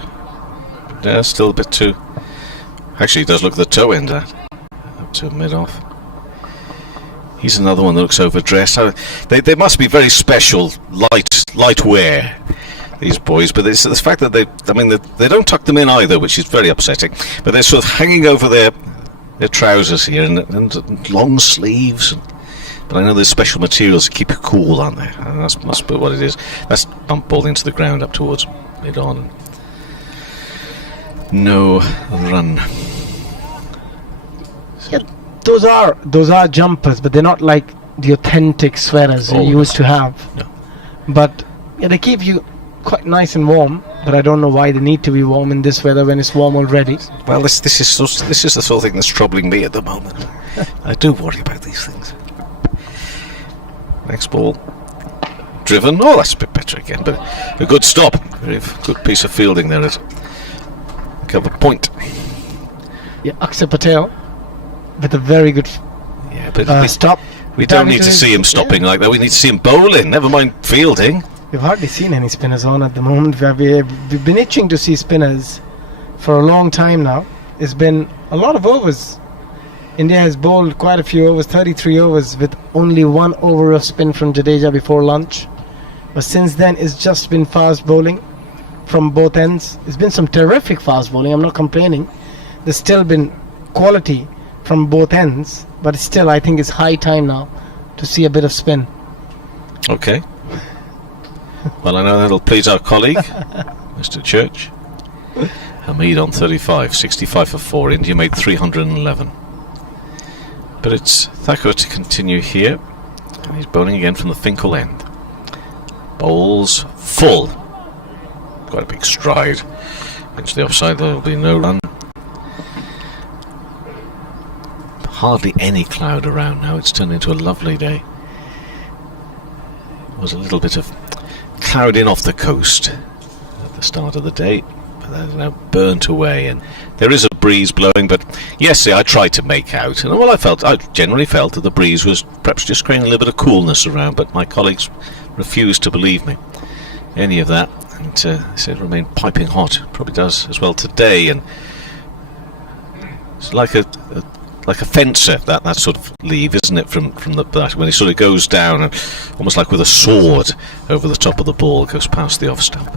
Yeah, still a bit too. Actually, he does look at the toe end up to mid-off. He's another one that looks overdressed. They must be very special light wear, these boys. But it's the fact that they don't tuck them in either, which is very upsetting. But they're sort of hanging over their trousers here, and long sleeves. But I know there's special materials to keep you cool, aren't there? And that must be what it is. That's bump ball into the ground up towards mid-on. No run. Yeah, those are jumpers, but they're not like the authentic sweaters you used to have. No. But yeah, they keep you quite nice and warm. But I don't know why they need to be warm in this weather when it's warm already. Well, this is the sort of thing that's troubling me at the moment. I do worry about these things. Next ball, driven. Oh, that's a bit better again, but a good stop. Very good piece of fielding there at cover point. Yeah, Akshar Patel with a very good stop. We don't need to see him stopping like that. We need to see him bowling, never mind fielding. We've hardly seen any spinners on at the moment. We've been itching to see spinners for a long time now. It's been a lot of overs. India has bowled quite a few overs, 33 overs, with only 1 over of spin from Jadeja before lunch. But since then, it's just been fast bowling from both ends. It's been some terrific fast bowling, I'm not complaining. There's still been quality from both ends, but still I think it's high time now to see a bit of spin. Okay. Well, I know that'll please our colleague, Mr. Church. Hamid on 35, 65 for 4. India made 311. But it's Thakur to continue here. And he's bowling again from the Finkel end. Bowls full. Quite a big stride. Into the offside, there will be no run. Hardly any cloud around now. It's turned into a lovely day. There was a little bit of clouding off the coast at the start of the day, but that is now burnt away, and there is a breeze blowing. But yesterday I tried to make out, and I generally felt that the breeze was perhaps just creating a little bit of coolness around, but my colleagues refused to believe me any of that, and they said it remained piping hot. Probably does as well today, and it's like a fencer, that sort of leave, isn't it, from the bat, when he sort of goes down and almost like with a sword over the top of the ball, goes past the off stump.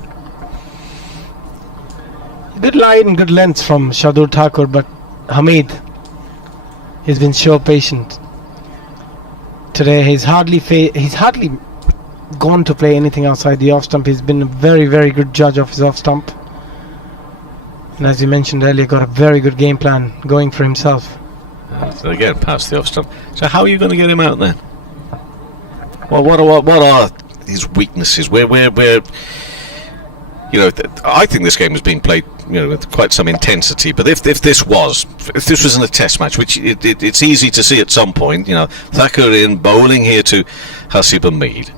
Good line and good length from Shardul Thakur, but Hamid, he's been so patient. Today he's hardly gone to play anything outside the off stump. He's been a very, very good judge of his off stump. And as you mentioned earlier, got a very good game plan going for himself. So again, past the off stump. So how are you going to get him out then? Well, what are his weaknesses? Where I think this game has been played, with quite some intensity. But if this was in a test match, which it's easy to see at some point, Thakur in bowling here to Hasib Hamid.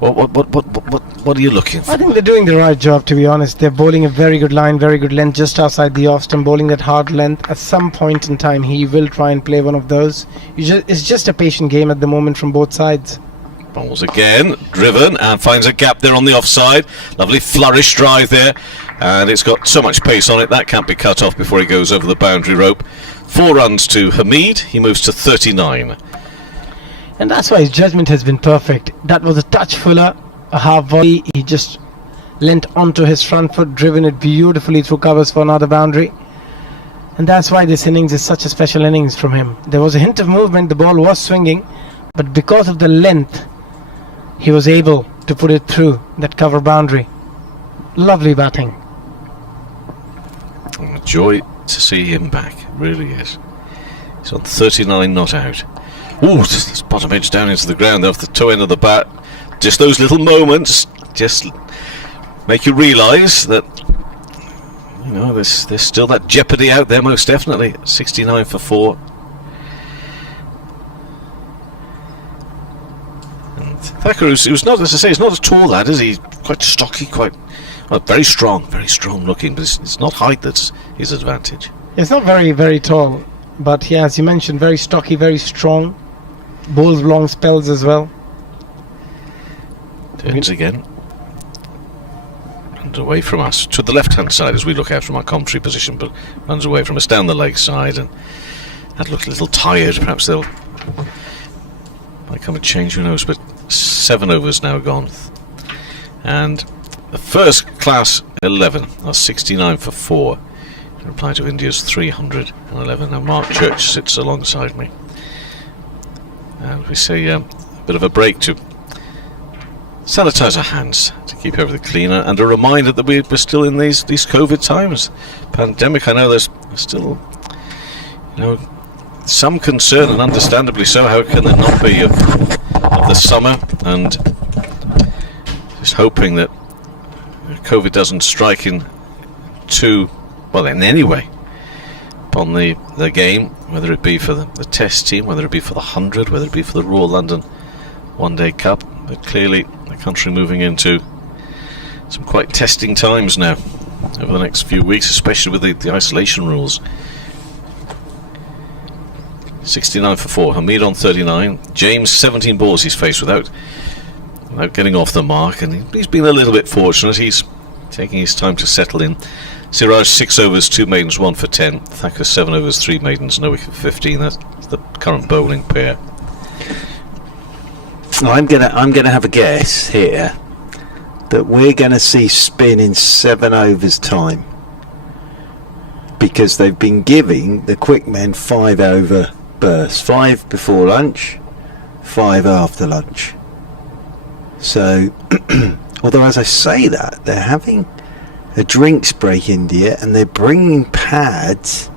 What are you looking for? I think they're doing the right job, to be honest. They're bowling a very good line, very good length, just outside the off stump, bowling that hard length. At some point in time, he will try and play one of those. It's just a patient game at the moment from both sides. Bowls again, driven, and finds a gap there on the offside. Lovely flourish drive there, and it's got so much pace on it, that can't be cut off before he goes over the boundary rope. 4 runs to Hamid, he moves to 39. And that's why his judgment has been perfect. That was a touch fuller, a half volley. He just leant onto his front foot, driven it beautifully through covers for another boundary. And that's why this innings is such a special innings from him. There was a hint of movement, the ball was swinging, but because of the length, he was able to put it through that cover boundary. Lovely batting. A joy to see him back, it really is. He's on 39 not out. Ooh, this bottom edge down into the ground off the toe end of the bat. Just those little moments just make you realise that there's still that jeopardy out there, most definitely. 69 for 4. And Thakur, who's not, as I say, he's not a tall lad, is he? Quite stocky, very strong looking, but it's not height that's his advantage. It's not very, very tall, but yeah, as you mentioned, very stocky, very strong. Bowls long spells as well. Turns again. Runs away from us to the left hand side as we look out from our commentary position, but runs away from us down the leg side, and that looked a little tired. Perhaps they'll might come and change, who knows, but 7 overs now gone. And the first class 11 are 69 for 4 in reply to India's 311. Now Mark Church sits alongside me. And we say a bit of a break to sanitise our hands to keep everything cleaner, and a reminder that we're still in these COVID times. Pandemic, I know there's still some concern, and understandably so. How can there not be of the summer? And just hoping that COVID doesn't strike in any way upon the game, whether it be for the test team, whether it be for the 100, whether it be for the Royal London One Day Cup. But clearly the country moving into some quite testing times now over the next few weeks, especially with the isolation rules. 69 for 4, Hamid on 39. James, 17 balls he's faced without getting off the mark, and he's been a little bit fortunate. He's taking his time to settle in. Siraj 6 overs, 2 maidens, 1 for 10. Thakur 7 overs, 3 maidens, no wicket for 15. That's the current bowling pair. I'm gonna have a guess here that we're gonna see spin in 7 overs time, because they've been giving the quick men 5 over bursts, 5 before lunch, 5 after lunch. So although as I say that, they're having a drinks break, India, and they're bringing pads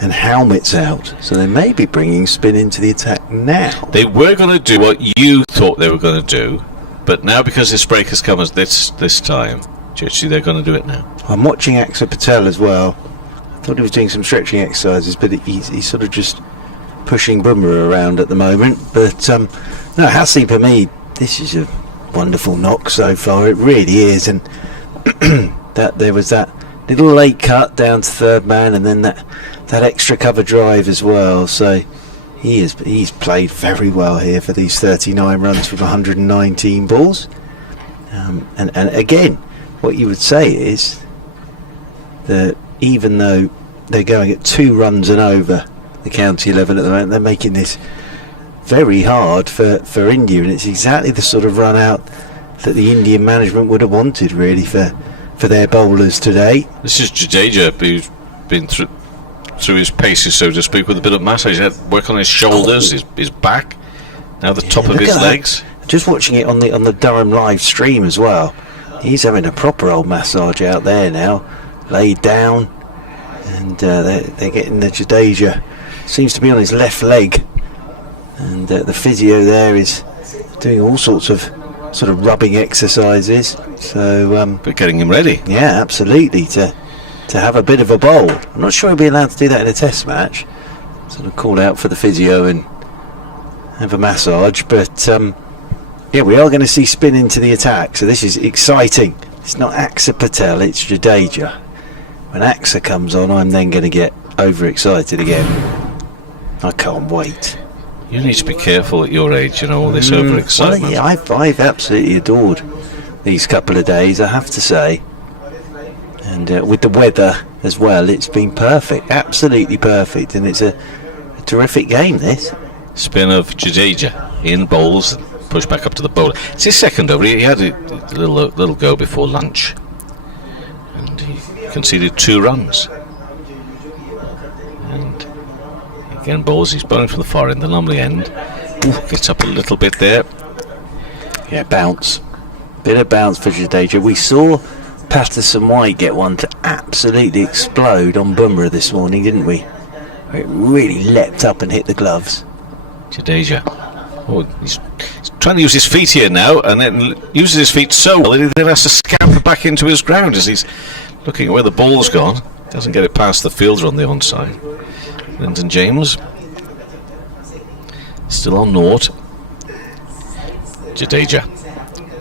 and helmets out. So they may be bringing spin into the attack now. They were going to do what you thought they were going to do, but now because this break has come as this time, Churchy, they're going to do it now. I'm watching Axar Patel as well. I thought he was doing some stretching exercises, but he's sort of just pushing Bumrah around at the moment. But no, Hassi Hamid, this is a wonderful knock so far. It really is. And that there was that little late cut down to third man, and then that extra cover drive as well. So he's played very well here for these 39 runs from 119 balls. And again, what you would say is that even though they're going at 2 runs and over the county 11 at the moment, they're making this very hard for India, and it's exactly the sort of run out that the Indian management would have wanted really for their bowlers today. This is Jadeja, who's been through his paces, so to speak, with a bit of massage. He had work on his shoulders, his back, now the top of his legs. Just watching it on the Durham live stream as well. He's having a proper old massage out there now, laid down, and they're getting the Jadeja. Seems to be on his left leg, and the physio there is doing all sorts of sort of rubbing exercises. So but getting him ready. Yeah, absolutely, to have a bit of a bowl. I'm not sure he'll be allowed to do that in a test match. Sort of call out for the physio and have a massage, but yeah, we are going to see spin into the attack, so this is exciting. It's not Axar Patel, it's Jadeja. When Axar comes on, I'm then going to get overexcited again. I can't wait. You need to be careful at your age, all this overexcitement. Well, yeah, I've absolutely adored these couple of days, I have to say. And with the weather as well, it's been perfect, absolutely perfect, and it's a terrific game, this. Spin of Jadeja in bowls, push back up to the bowler. It's his second over. He had a little go before lunch, and he conceded 2 runs. And again, bowls. He's bowling from the far end, the Lumley end. Ooh, gets up a little bit there. Yeah, bounce. Bit of bounce for Jadeja. We saw Patterson White get one to absolutely explode on Bumrah this morning, didn't we? It really leapt up and hit the gloves. Jadeja. Oh, he's trying to use his feet here now, and then uses his feet so well that he then has to scamper back into his ground as he's looking at where the ball's gone. Doesn't get it past the fielder on the onside. Lyndon James still on naught. Jadeja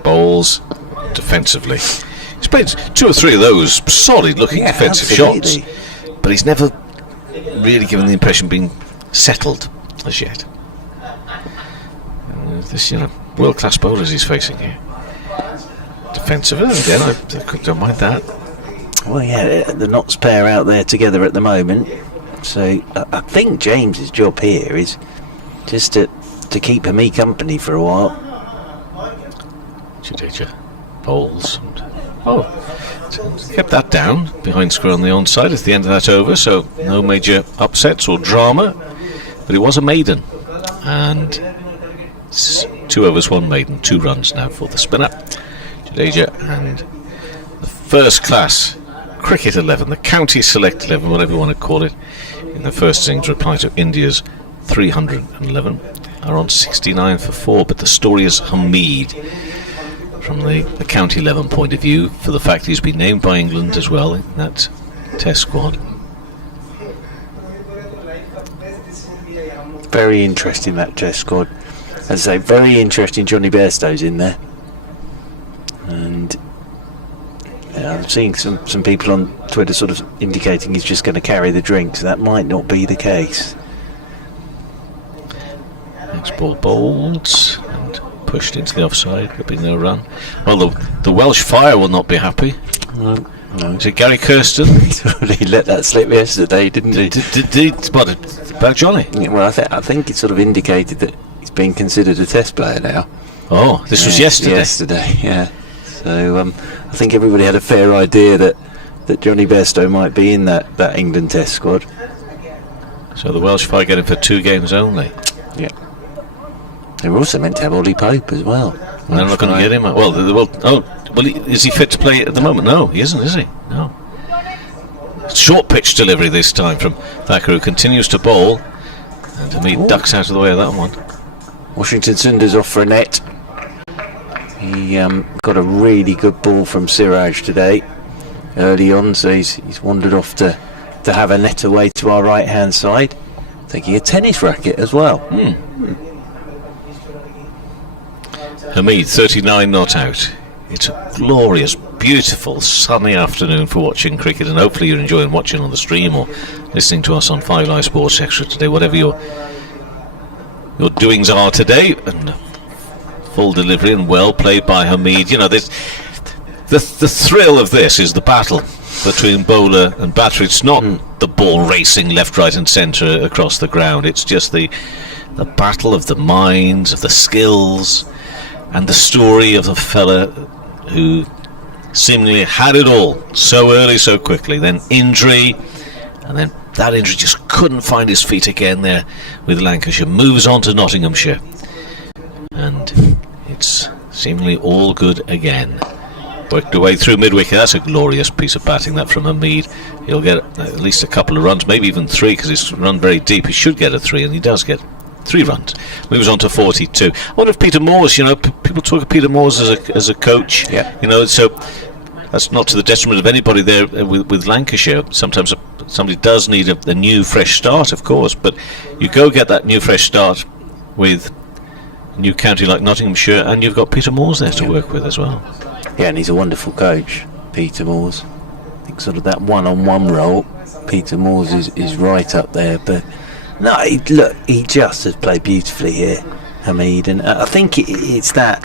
bowls defensively. He's played 2 or 3 of those solid looking defensive shots, but he's never really given the impression of being settled as yet. This, world-class bowlers he's facing here. Defensive, again, I don't mind that. Well, yeah, the Notts pair out there together at the moment. So I think James's job here is just to keep me company for a while. Jadeja bowls. Kept that down behind square on the onside at the end of that over, so no major upsets or drama. But it was a maiden, and 2 overs, 1 maiden, 2 runs now for the spinner. Jadeja, and the first class cricket 11, the county select 11, whatever you want to call it, in the first innings reply to India's 311, are on 69 for 4. But the story is Hamid from the county 11 point of view, for the fact he's been named by England as well in that test squad. Very interesting, that test squad. As I say, very interesting. Johnny Bairstow's in there, and I'm seeing some people on Twitter sort of indicating he's just going to carry the drinks. That might not be the case. Next ball bowled and pushed into the offside. There'll be no run. Well, the Welsh Fire will not be happy. No. Is it Gary Kirsten? He let that slip yesterday, didn't he? What about Johnny? Yeah, well, I think it sort of indicated that he's being considered a test player now. Oh, this was yesterday. Yesterday, yeah. So I think everybody had a fair idea that Johnny Bairstow might be in that England test squad. So the Welsh Fire get him for 2 games only. Yeah. They were also meant to have Ollie Pope as well. And they're not going to get him. Is he fit to play at the moment? No, he isn't, is he? No. Short pitch delivery this time from Thacker, who continues to bowl. And Hamid ducks out of the way of that one. Washington Sundars off for a net. He got a really good ball from Siraj today, early on, so he's wandered off to have a net away to our right hand side, taking a tennis racket as well. Hamid, 39 not out. It's a glorious, beautiful, sunny afternoon for watching cricket, and hopefully you're enjoying watching on the stream or listening to us on 5 Live Sports Extra today, whatever your doings are today. And full delivery and well played by Hamid. You know, this the thrill of this is the battle between bowler and batter. It's not the ball racing left, right and centre across the ground. It's just the battle of the minds, of the skills, and the story of the fella who seemingly had it all so early, so quickly. Then injury, and then that injury just couldn't find his feet again there with Lancashire. Moves on to Nottinghamshire, and it's seemingly all good again. Worked away through mid-wicket. That's a glorious piece of batting, that from Hamid. He'll get at least a couple of runs, maybe even 3, because he's run very deep. He should get a 3, and he does get 3 runs. Moves on to 42. I wonder if Peter Moores, people talk of Peter Moores as a coach. Yeah. So that's not to the detriment of anybody there with Lancashire. Sometimes somebody does need a new, fresh start, of course, but you go get that new, fresh start with a new county like Nottinghamshire, and you've got Peter Moores there to work with as well. Yeah, and he's a wonderful coach, Peter Moores. I think sort of that one-on-one role, Peter Moores is right up there. But no, he just has played beautifully here, Hamid, and I think it's that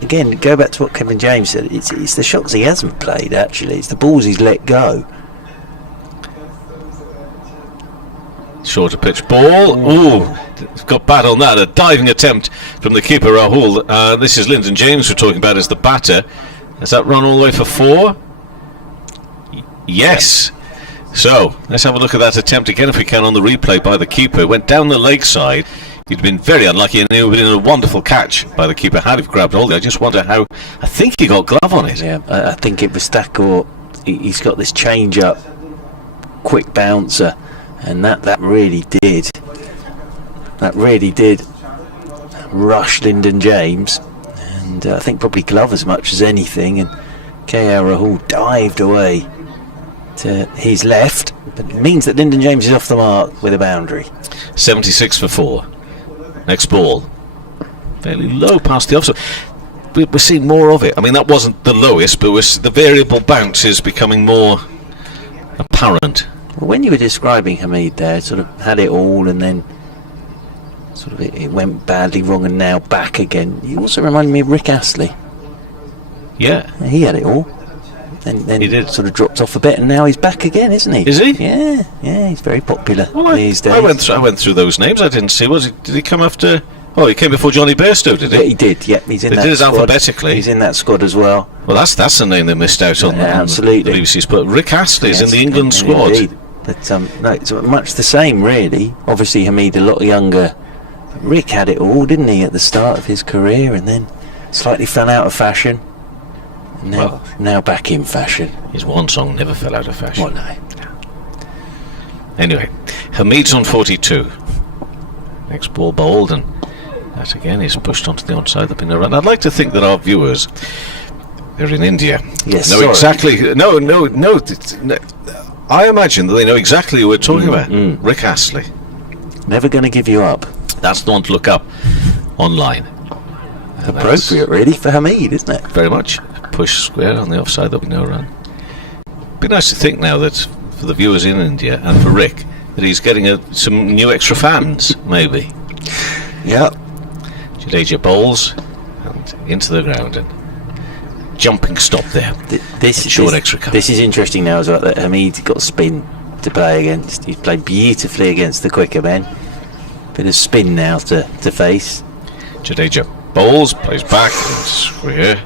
again. Go back to what Kevin James said. It's the shots he hasn't played. Actually, it's the balls he's let go. Shorter pitch ball. Ooh, got bad on that. A diving attempt from the keeper, Rahul. This is Lyndon James we're talking about as the batter. Has that run all the way for 4? Yes. So let's have a look at that attempt again, if we can, on the replay by the keeper. It went down the leg side. He'd been very unlucky, and it would have been a wonderful catch by the keeper had he grabbed hold. I just wonder how. I think he got glove on it. Yeah, I think it was Thacker. He's got this change up, quick bouncer. And that really did rush Lyndon James, and I think probably glove as much as anything, and KL Rahul dived away to his left, but it means that Lyndon James is off the mark with a boundary. 76 for 4. Next ball, fairly low past the offside. We're seeing more of it. I mean, that wasn't the lowest, but the variable bounce is becoming more apparent. Well, when you were describing Hamid there, sort of had it all, and then sort of it went badly wrong, and now back again. You also reminded me of Rick Astley. Yeah, he had it all. Then he did. Sort of dropped off a bit, and now he's back again, isn't he? Is he? Yeah, he's very popular these days. I went through those names. I didn't see. Did he come after? Oh, he came before Johnny Bairstow, did he? Yeah, he did. Yeah, he's in that squad. They did it alphabetically. He's in that squad as well. Well, that's the name they missed out on. Absolutely. The BBC's, but Rick Astley's in the England squad. Indeed. But no, it's much the same, really. Obviously, Hamid a lot younger. Rick had it all, didn't he, at the start of his career, and then slightly fell out of fashion. And now back in fashion. His one song never fell out of fashion. Well, no. Anyway, Hamid's on 42. Next ball bowled, and that again is pushed onto the onside. There'll be no run. I'd like to think that our viewers, they're in India, know exactly. No. I imagine that they know exactly who we're talking about. Rick Astley. Never going to give you up. That's the one to look up online. Appropriate, really, for Hamid, isn't it? Very much. Push square on the offside, there'll be no run. Be nice to think now that for the viewers in India and for Rick, that he's getting some new extra fans, maybe. Yeah. Jadeja bowls and into the ground, and jumping stop there. Short extra cover. This is interesting now as well, that Hamid's got spin to play against. He's played beautifully against the quicker men. Bit of spin now to face. Jadeja bowls, plays back, and square.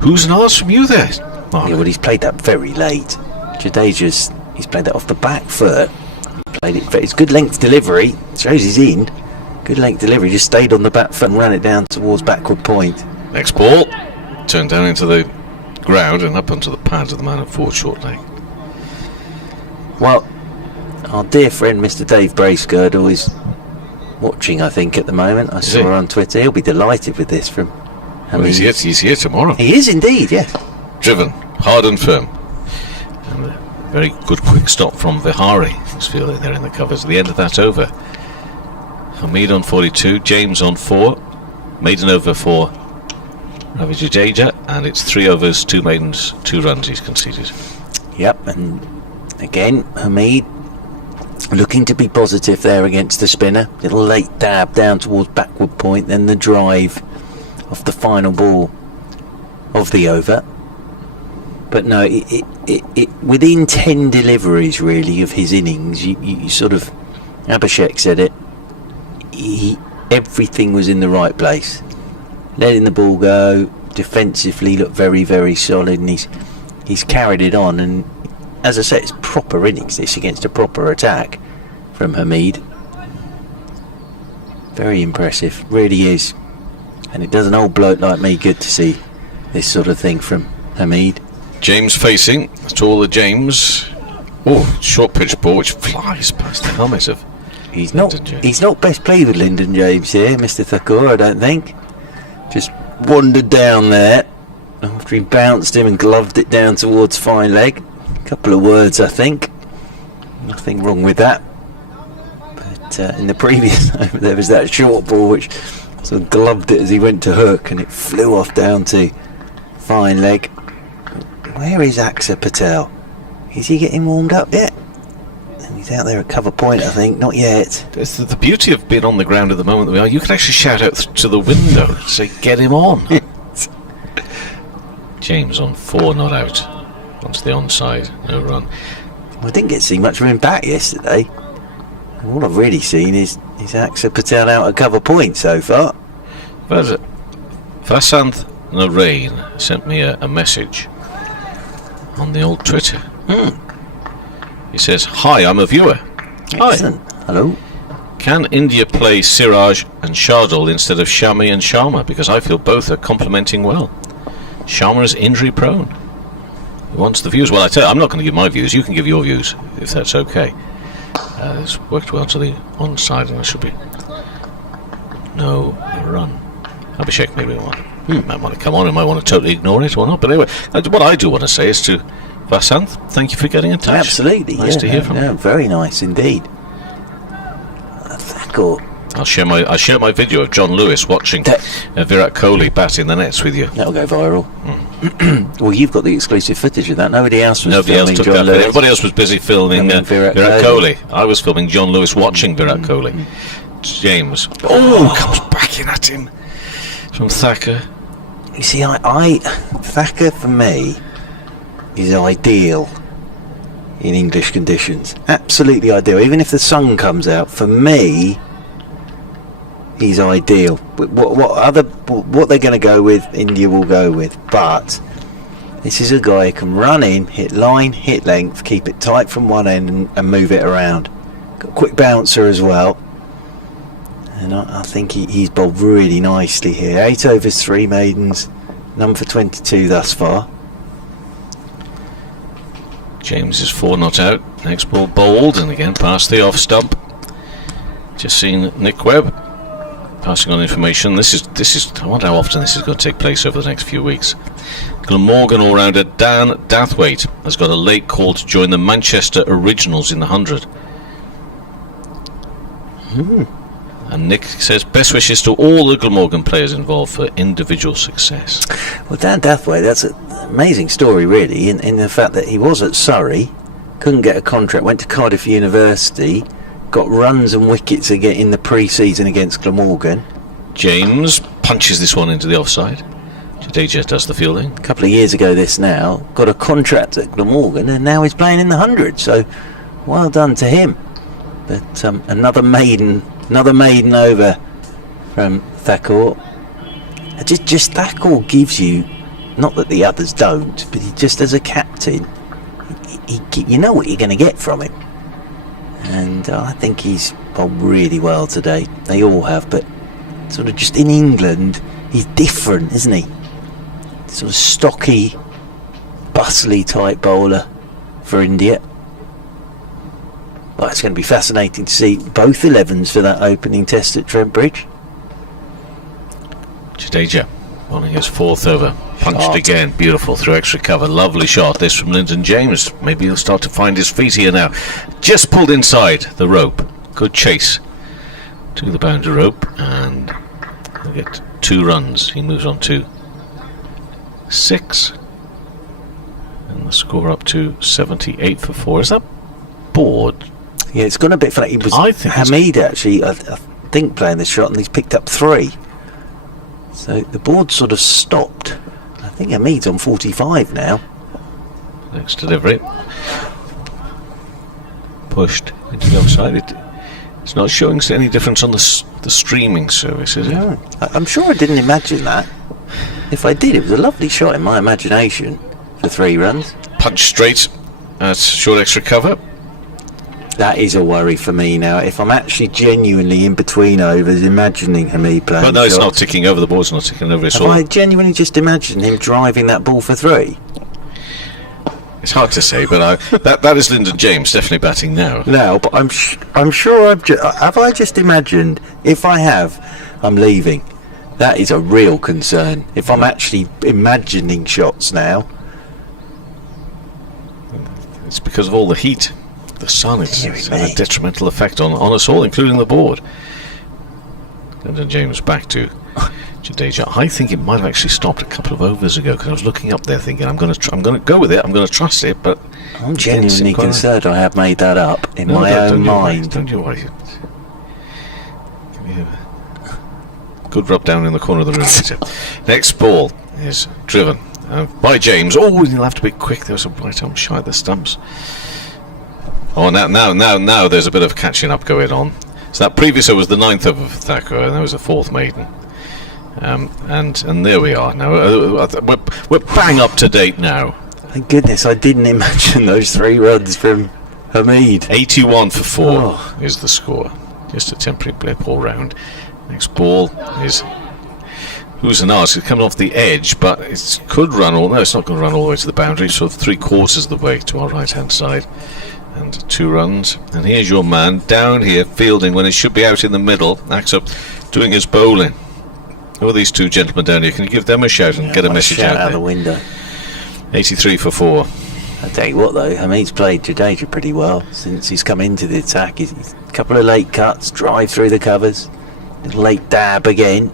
Who's an arse from you there, Mark? Yeah, well, he's played that very late. Jadeja's he's played that off the back foot. He played it. It's good length delivery. Shows he's in. Good length delivery. Just stayed on the back foot and ran it down towards backward point. Next ball, turned down into the ground and up onto the pads of the man at forward short leg. Well, our dear friend Mr. Dave Bracegirdle is watching, I think, at the moment. I saw he? her on Twitter. He'll be delighted with this from Well, he's here tomorrow. He is indeed, yes. Driven, hard and firm. And a very good quick stop from Vihari. Let's feel it there in the covers. At the end of that over. Hamid on 42, James on 4. Maiden over for Ravi Jadeja, and it's 3 overs, 2 maidens, 2 runs he's conceded. Yep, and again, Hamid looking to be positive there against the spinner. Little late dab down towards backward point, then the drive off the final ball of the over. But no, it within 10 deliveries really of his innings, you sort of, Abhishek said it, everything was in the right place. Letting the ball go, defensively looked very, very solid, and he's carried it on. And as I said, it's proper innings this against a proper attack from Hamid. Very impressive, really is. And it does an old bloke like me good to see this sort of thing from Hamid. James facing, that's all the James. Oh, short pitch ball which flies past the helmet of He's Lyndon not best played with Lyndon James here, Mr. Thakur, I don't think. Just wandered down there after he bounced him and gloved it down towards fine leg. A couple of words, I think. Nothing wrong with that. But in the previous over there was that short ball which sort of gloved it as he went to hook, and it flew off down to fine leg. Where is Aksa Patel? Is he getting warmed up yet? He's out there at cover point, I think. Not yet. It's the beauty of being on the ground at the moment that we are. You can actually shout out to the window and say, get him on. James on 4, not out. Onto the onside, no run. Well, I didn't get to see much of him back yesterday. And all I've really seen is Aksa Patel out at cover point so far. Vasanth Narain sent me a message on the old Twitter. He says, hi, I'm a viewer. Excellent. Hi. Hello. Can India play Siraj and Shardul instead of Shami and Sharma? Because I feel both are complementing well. Sharma is injury prone. He wants the views. Well, I tell you, I'm not going to give my views. You can give your views, if that's okay. It's worked well to the onside, and there should be no run. Abhishek maybe might want to come on, he might want to totally ignore it or not. But anyway, what I do want to say is to Vasanth, thank you for getting in touch. Absolutely. Nice to hear from you. Very nice indeed. Thakur. I'll share my video of John Lewis watching Virat Kohli bat in the nets with you. That'll go viral. Well, you've got the exclusive footage of that. Nobody else was filming took John that. Lewis. Everybody else was busy filming Virat Kohli. I was filming John Lewis watching Virat Kohli. James. Oh, comes back in at him from Thacker. You see, Thacker for me is ideal in English conditions. Absolutely ideal. Even if the sun comes out, for me, he's ideal. What they're going to go with, India will go with. But this is a guy who can run in, hit line, hit length, keep it tight from one end and move it around. Got a quick bouncer as well. And I think he's bowled really nicely here. 8 overs, 3 maidens, none for 22 thus far. James is 4 not out. Next ball bowled, and again past the off stump. Just seen Nick Webb passing on information. This is. I wonder how often this is going to take place over the next few weeks. Glamorgan all-rounder Dan Dathwaite has got a late call to join the Manchester Originals in the 100. And Nick says best wishes to all the Glamorgan players involved for individual success. Well, Dan Dathwaite, that's an amazing story really, in the fact that he was at Surrey, couldn't get a contract, went to Cardiff University, got runs and wickets again in the pre-season against Glamorgan. James punches this one into the offside. Jadeja does the fielding. A couple of years ago this now, got a contract at Glamorgan, and now he's playing in the 100, so well done to him. But another maiden over from Thakur. Just Thakur gives you, not that the others don't, but he just as a captain, you know what you're going to get from him. And I think he's bowled really well today. They all have, but sort of just in England, he's different, isn't he? Sort of stocky, bustly type bowler for India. Well, it's going to be fascinating to see both 11s for that opening test at Trent Bridge. Jadeja on his 4th over. Punched Shot. again. Beautiful through extra cover. Lovely shot. This from Lyndon James. Maybe he'll start to find his feet here now. Just pulled inside the rope. Good chase to the boundary rope. And he'll get 2 runs. He moves on to 6. And the score up to 78 for 4. Is that board? Yeah, it's gone a bit funny. It was I think Hamid actually, I think, playing this shot, and he's picked up 3. So the board sort of stopped. I think Hamid's on 45 now. Next delivery. Pushed into the outside. It's not showing any difference on the streaming service, is it? No, I'm sure I didn't imagine that. If I did, it was a lovely shot in my imagination for 3 runs. Punch straight at short extra cover. That is a worry for me now. If I'm actually genuinely in between overs imagining Hamid playing But no, it's not shots, ticking over. The board's not ticking over. It's have all. I genuinely just imagined him driving that ball for 3? It's hard to say, but that is Lyndon James definitely batting now. No, but I'm sure have I just imagined? If I have, I'm leaving. That is a real concern. If I'm actually imagining shots now. It's because of all the heat. The sun, it's Deary had a me. detrimental effect on us all, including the board. Lyndon James back to Jadeja. I think it might have actually stopped a couple of overs ago because I was looking up there thinking I'm going to go with it. I'm going to trust it, but I'm genuinely concerned I have made that up in my own mind. Don't you worry. Give me a good rub down in the corner of the room. Peter. Next ball is driven by James. Oh, he'll have to be quick. There's a right arm shy of the stumps. Oh, now there's a bit of catching up going on. So that previous over was the 9th over for Thacker, and that was the 4th maiden. And there we are now. We're bang up to date now. Thank goodness I didn't imagine those 3 runs from Hamid. 81 for 4 Oh. is the score. Just a temporary blip all round. Next ball is who's an ask. It's coming off the edge, but it could run all. No, it's not going to run all the way to the boundary. Sort of 3/4 of the way to our right hand side. And 2 runs. And here's your man down here fielding when it should be out in the middle. Acts up doing his bowling. Who are these 2 gentlemen down here? Can you give them a shout and get a message Shout out out there? the window. 83 for 4. I tell you what though, Hamid's played Jadeja pretty well since he's come into the attack. He's a couple of late cuts, drive through the covers, little late dab again.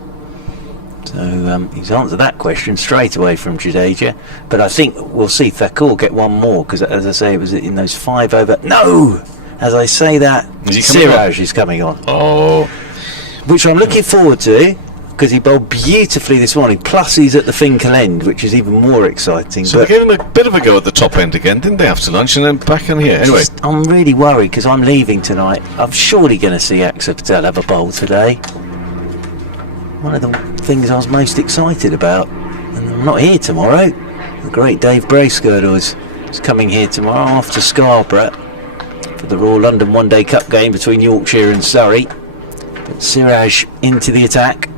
So he's answered that question straight away from Jadeja. But I think we'll see Thakur get one more because, as I say, it was in those 5 over. No! As I say that, Is he coming Siraj is coming on, Oh, which I'm looking forward to because he bowled beautifully this morning. Plus he's at the Finkel end, which is even more exciting. so But they gave him a bit of a go at the top end again, didn't they, after lunch, and then back in here. Anyway, I'm really worried because I'm leaving tonight. I'm surely going to see Axar Patel have a bowl today. One of the things I was most excited about. And I'm not here tomorrow. The great Dave Bracegirdle is coming here tomorrow after Scarborough for the Royal London One Day Cup game between Yorkshire and Surrey. But Siraj into the attack.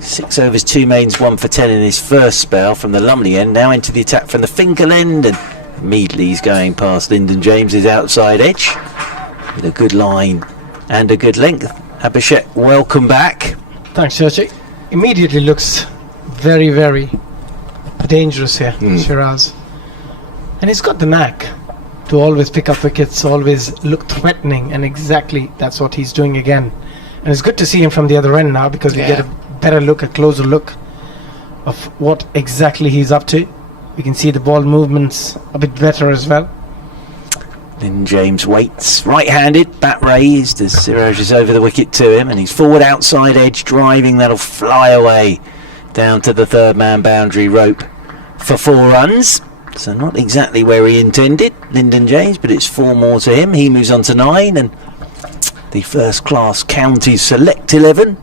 6 overs, 2 mains, 1 for 10 in his first spell from the Lumley end. Now into the attack from the Finkel end, and immediately he's going past Lyndon James's outside edge with a good line and a good length. Abhishek, welcome back. Thanks, Churchy. Immediately looks very, very dangerous here, Shiraz. And he's got the knack to always pick up wickets, always look threatening, and exactly that's what he's doing again. And it's good to see him from the other end now because we get a better look, a closer look of what exactly he's up to. We can see the ball movements a bit better as well. Lyndon James waits, right-handed, bat raised as Siraj is over the wicket to him, and he's forward outside edge driving. That'll fly away down to the 3rd man boundary rope for 4 runs. So not exactly where he intended, Lyndon James, but it's 4 more to him. He moves on to 9, and the first class counties select 11.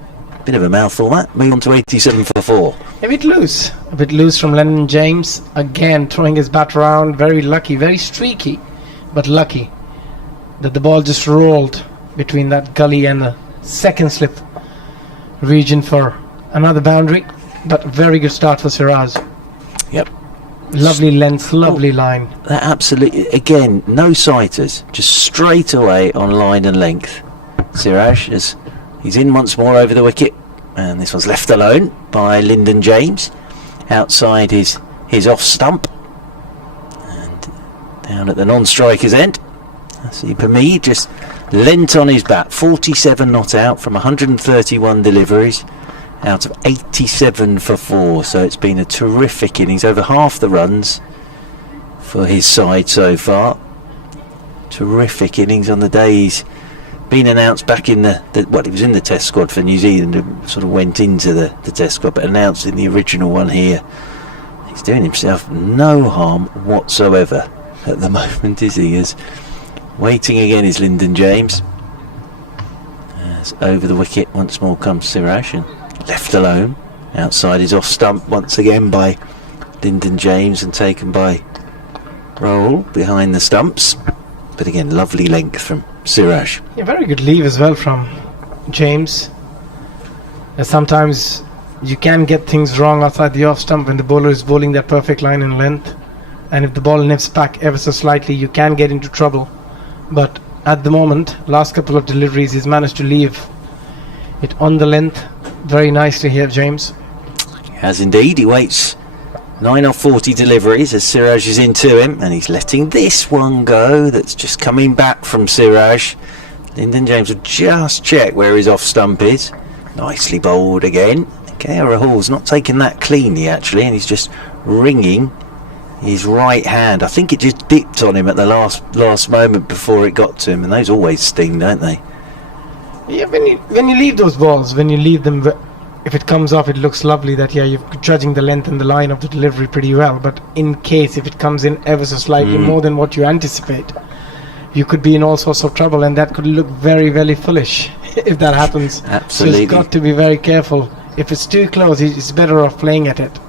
Bit of a mouthful that. Move on to 87 for 4. A bit loose from Lyndon James. Again, throwing his bat around. Very lucky, very streaky, but lucky that the ball just rolled between that gully and the second slip region for another boundary. But very good start for Siraj. Yep. Lovely length, lovely line. That absolutely, again, no sighters, just straight away on line and length. Siraj, as he's in once more over the wicket, and this one's left alone by Lyndon James. Outside his off stump, and down at the non-striker's end. I see Hamid just lent on his bat, 47 not out from 131 deliveries. Out of 87 for 4, so it's been a terrific innings, over half the runs for his side so far. Terrific innings on the day. He's been announced back in he was in the test squad for New Zealand and sort of went into the test squad, but announced in the original one here. He's doing himself no harm whatsoever at the moment, is he? As waiting again is Lyndon James. As over the wicket once more comes Siraj, and left alone. Outside is off stump once again by Lyndon James and taken by Rahul behind the stumps. But again, lovely length from Siraj. Yeah, very good leave as well from James. Sometimes you can get things wrong outside the off stump when the bowler is bowling that perfect line and length. And if the ball nips back ever so slightly, you can get into trouble. But at the moment, last couple of deliveries, he's managed to leave it on the length very nicely here, James. He has indeed. He waits 9 or 40 deliveries as Siraj is into him, and he's letting this one go that's just coming back from Siraj. Lyndon James will just check where his off stump is. Nicely bowled again. Rahul's not taking that cleanly actually, and he's just ringing his right hand. I think it just dipped on him at the last moment before it got to him, and those always sting, don't they? Yeah, when you leave those balls, when you leave them, if it comes off, it looks lovely that you're judging the length and the line of the delivery pretty well. But in case if it comes in ever so slightly more than what you anticipate, you could be in all sorts of trouble, and that could look very, very foolish if that happens. Absolutely. So he's got to be very careful. If it's too close, he's better off playing at it.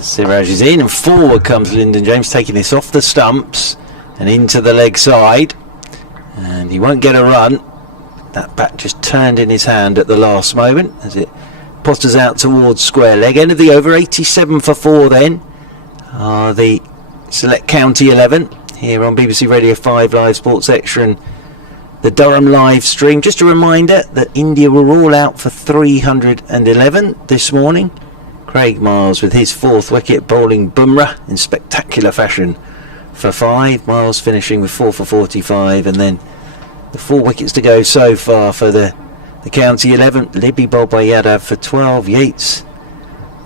Siraj is in, and forward comes Lyndon James, taking this off the stumps and into the leg side, and he won't get a run. That bat just turned in his hand at the last moment as it potters out towards square leg. End of the over, 87 for 4 then. The Select County 11 here on BBC Radio 5 Live Sports Extra and the Durham live stream. Just a reminder that India were all out for 311 this morning. Craig Miles with his 4th wicket, bowling Bumrah in spectacular fashion for 5. Miles finishing with 4 for 45, and then the 4 wickets to go so far for the County 11. Libby bowled by Yadav for 12. Yates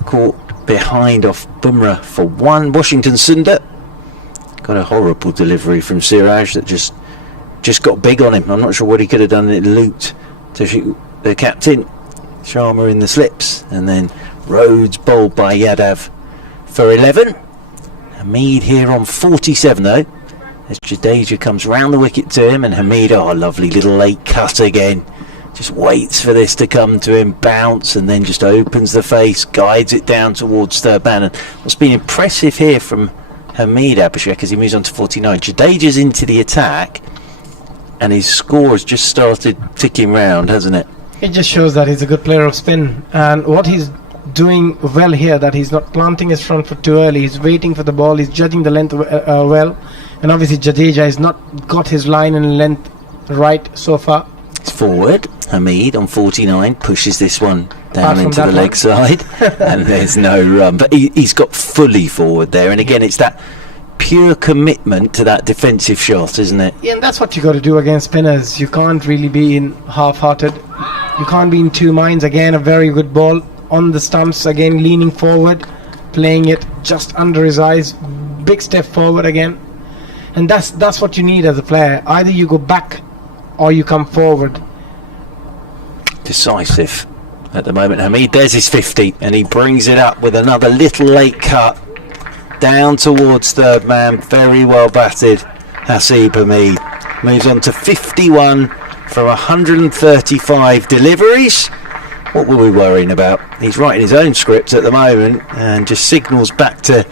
caught behind off Bumrah for 1. Washington Sundar got a horrible delivery from Siraj that just got big on him. I'm not sure what he could have done. It looped to shoot the captain. Sharma in the slips, and then Rhodes bowled by Yadav for 11. Hamid here on 47 though, as Jadeja comes round the wicket to him, and Hamid, lovely little late cut again, just waits for this to come to him, bounce, and then just opens the face, guides it down towards third man. And what's been impressive here from Hamid Abhishek as he moves on to 49, Jadeja's into the attack, and his score has just started ticking round, hasn't it? It just shows that he's a good player of spin, and what he's doing well here, that he's not planting his front foot too early. He's waiting for the ball, he's judging the length well, and obviously Jadeja has not got his line and length right so far. It's forward. Hamid on 49 pushes this one down into the leg side, and there's no run, but he's got fully forward there, and again it's that pure commitment to that defensive shot, isn't it? Yeah, and that's what you got to do against spinners. You can't really be in half-hearted, you can't be in two minds. Again, a very good ball on the stumps, again leaning forward, playing it just under his eyes, big step forward again, and that's what you need as a player. Either you go back or you come forward. Decisive at the moment. Hamid, there's his 50, and he brings it up with another little late cut down towards third man. Very well batted Hasib Hamid. Moves on to 51 for 135 deliveries. What were we worrying about? He's writing his own script at the moment and just signals back to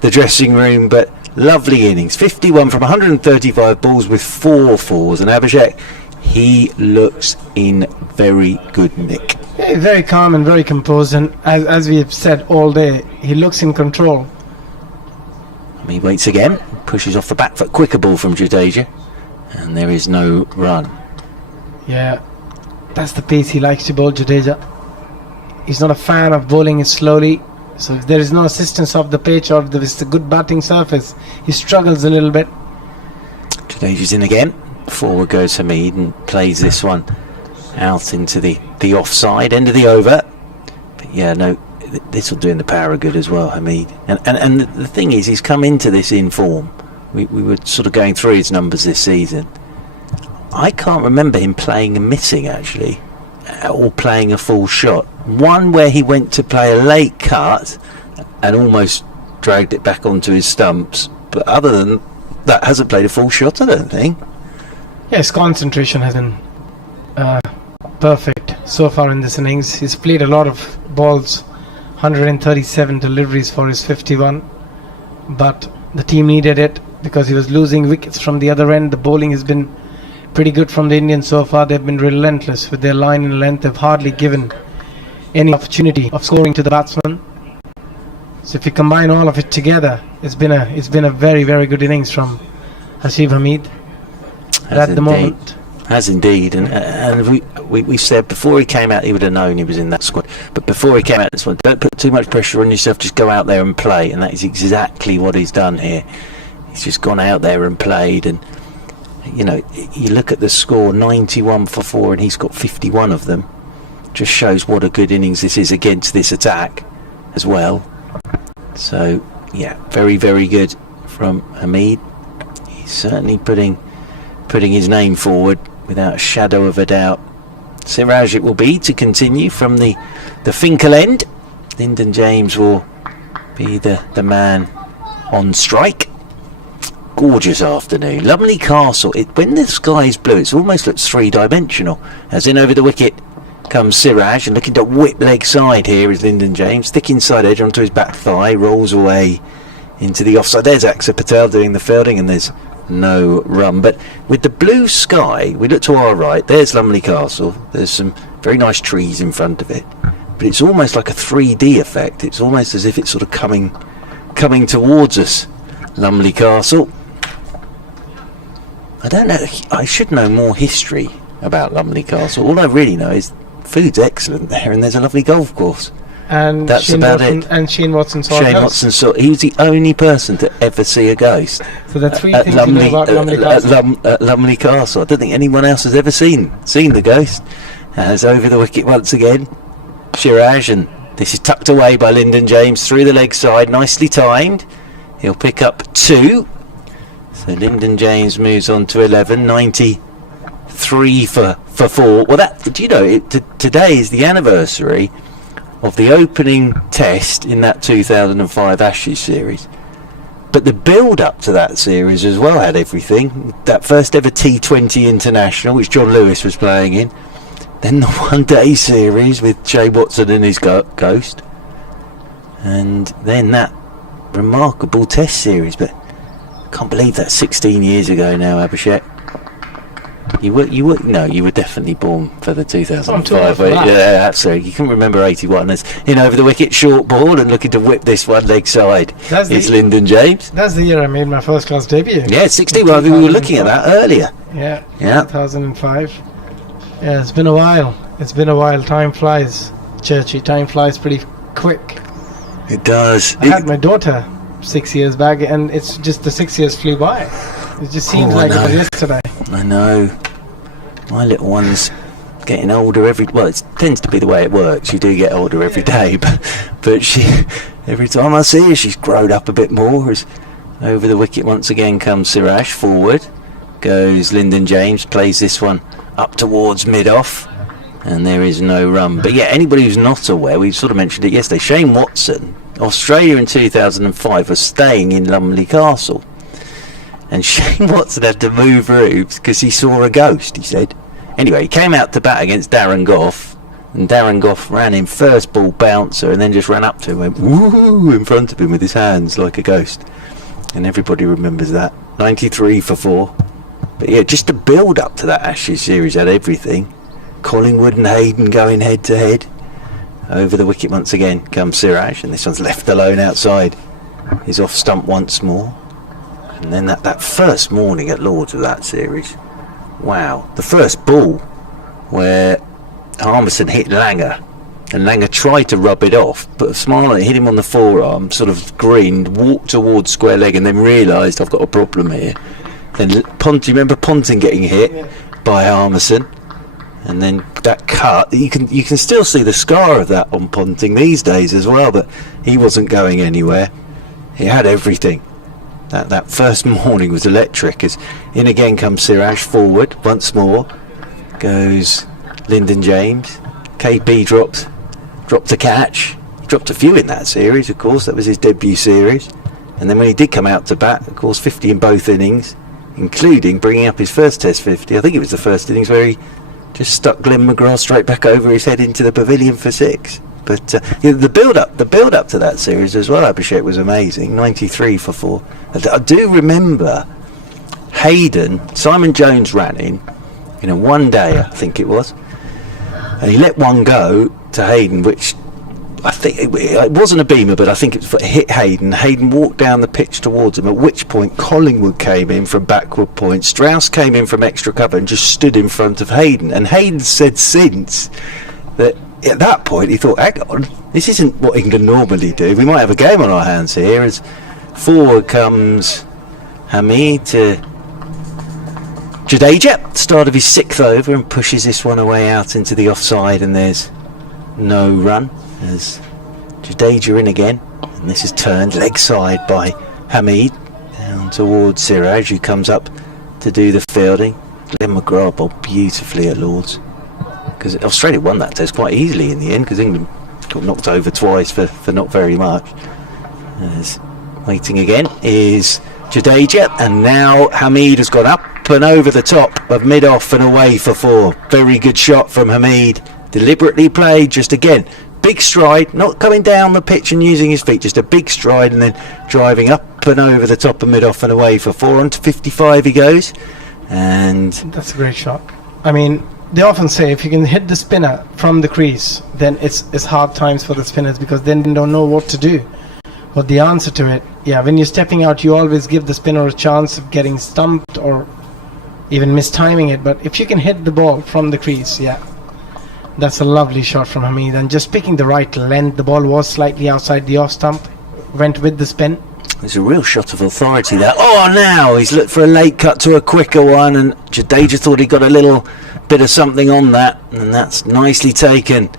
the dressing room, but lovely innings. 51 from 135 balls with 4 fours, and Abhishek, he looks in very good nick. Yeah, very calm and very composed, and as we have said all day, he looks in control. He waits again, pushes off the back foot, quicker ball from Jadeja, and there is no run. Yeah, that's the pace he likes to bowl, Jadeja. He's not a fan of bowling it slowly, so if there is no assistance of the pitch or there is a good batting surface, he struggles a little bit. Jadeja's in again. Forward goes Hamid and plays this one out into the offside end of the over. But yeah, no, this will do him the power of good as well, Hamid. And the thing is, he's come into this in form. We were sort of going through his numbers this season. I can't remember him playing and missing, actually, or playing a full shot. One where he went to play a late cut and almost dragged it back onto his stumps. But other than that, hasn't played a full shot, I don't think. Yeah, his concentration has been perfect so far in this innings. He's played a lot of balls, 137 deliveries for his 51, but the team needed it because he was losing wickets from the other end. The bowling has been pretty good from the Indians so far. They've been relentless with their line and length. They've hardly given any opportunity of scoring to the batsman. So if you combine all of it together, it's been a very, very good innings from Hashim Hamid at the moment. Has indeed, and we said before he came out he would have known he was in that squad. But before he came out this one, don't put too much pressure on yourself. Just go out there and play, and that is exactly what he's done here. He's just gone out there and played, and you know, you look at the score, 91 for 4, and he's got 51 of them. Just shows what a good innings this is against this attack as well. So yeah, very, very good from Hamid. He's certainly putting his name forward without a shadow of a doubt. Siraj it will be to continue from the Finkel end. Lyndon James will be the man on strike. Gorgeous afternoon. Lumley Castle. When the sky is blue, it almost looks three-dimensional. As in over the wicket comes Siraj, and looking to whip leg side here is Lyndon James. Thick inside edge onto his back thigh, rolls away into the offside. There's Axar Patel doing the fielding, and there's no run. But with the blue sky, we look to our right, there's Lumley Castle. There's some very nice trees in front of it, but it's almost like a 3D effect. It's almost as if it's sort of coming towards us. Lumley Castle. I don't know, I should know more history about Lumley Castle. All I really know is food's excellent there, and there's a lovely golf course. And that's Shane about Watson, it. And Shane Watson saw a Shane ghost. Watson saw. He was the only person to ever see a ghost. So that's three things you know about Lumley Castle. At Lumley Castle. I don't think anyone else has ever seen the ghost. As over the wicket once again, Siraj, and this is tucked away by Lyndon James through the leg side, nicely timed. He'll pick up 2. So Lyndon James moves on to 11, 93 for 4. Well, do you know, today is the anniversary of the opening test in that 2005 Ashes series. But the build-up to that series as well had everything. That first ever T20 International, which John Lewis was playing in. Then the one-day series with Shane Watson and his ghost. And then that remarkable test series. But I can't believe that's 16 years ago now, Abhishek. You were definitely born for the 2005. Yeah, absolutely. You couldn't remember 81 as in over the wicket, short ball, and looking to whip this one leg side. It's Lyndon James. That's the year I made my first class debut. Yeah, 16. Well, we were looking at that earlier. Yeah. 2005. Yeah, it's been a while. Time flies, Churchy. Time flies pretty quick. It does. I had my daughter 6 years back, and it's just the 6 years flew by. It just seems like it was yesterday. I know. My little one's getting older it tends to be the way it works. You do get older every day, but she, every time I see her, she's grown up a bit more. As over the wicket once again comes Siraj. Forward goes Lyndon James, plays this one up towards mid-off, and there is no run. But yeah, anybody who's not aware, we sort of mentioned it yesterday, Shane Watson, Australia in 2005, was staying in Lumley Castle. And Shane Watson had to move rooms because he saw a ghost, he said. Anyway, he came out to bat against Darren Gough, and Darren Gough ran in first ball bouncer and then just ran up to him and went woo in front of him with his hands like a ghost. And everybody remembers that. 93 for 4. But yeah, just the build up to that Ashes series had everything. Collingwood and Hayden going head to head. Over the wicket once again comes Siraj, and this one's left alone outside. He's off stump once more. And then that first morning at Lords of that series, wow, the first ball where Armisen hit Langer, and Langer tried to rub it off, but Smiley hit him on the forearm, sort of grinned, walked towards square leg, and then realised, I've got a problem here. Then Ponting, remember Ponting getting hit by Armisen, and then that cut, you can still see the scar of that on Ponting these days as well, but he wasn't going anywhere. He had everything. That first morning was electric. As in again comes Siraj forward once more. Goes Lyndon James. KB dropped a catch. He dropped a few in that series, of course. That was his debut series. And then when he did come out to bat, of course, 50 in both innings, including bringing up his first Test 50. I think it was the first innings where he just stuck Glenn McGrath straight back over his head into the pavilion for 6. But the build up to that series as well, Abhishek, was amazing. 93 for 4. I do remember Hayden, Simon Jones ran in one day, I think it was, and he let one go to Hayden, which I think it wasn't a beamer, but I think it hit Hayden. Hayden walked down the pitch towards him, at which point Collingwood came in from backward point. Strauss came in from extra cover and just stood in front of Hayden. And Hayden said since that at that point he thought, hang on, this isn't what England normally do. We might have a game on our hands here. As forward comes Hamid to Jadeja, start of his 6th over, and pushes this one away out into the offside, and there's no run as Jadeja in again, and this is turned leg side by Hamid down towards Siraj, who comes up to do the fielding. Glenn McGrath bowled beautifully at Lords, because Australia won that test quite easily in the end, because England got knocked over twice for not very much. As waiting again is Jadeja, and now Hamid has gone up and over the top of mid-off and away for 4. Very good shot from Hamid, deliberately played, just again big stride, not coming down the pitch and using his feet, just a big stride, and then driving up and over the top of mid-off and away for 4. On to 55 he goes, and that's a great shot. I mean, they often say if you can hit the spinner from the crease, then it's hard times for the spinners, because then they don't know what to do. But the answer to it, when you're stepping out, you always give the spinner a chance of getting stumped or even mistiming it. But if you can hit the ball from the crease, that's a lovely shot from Hamid. And just picking the right length, the ball was slightly outside the off stump, went with the spin. There's a real shot of authority there. Oh, now he's looked for a late cut to a quicker one, and Jadeja thought he got a little bit of something on that, and that's nicely taken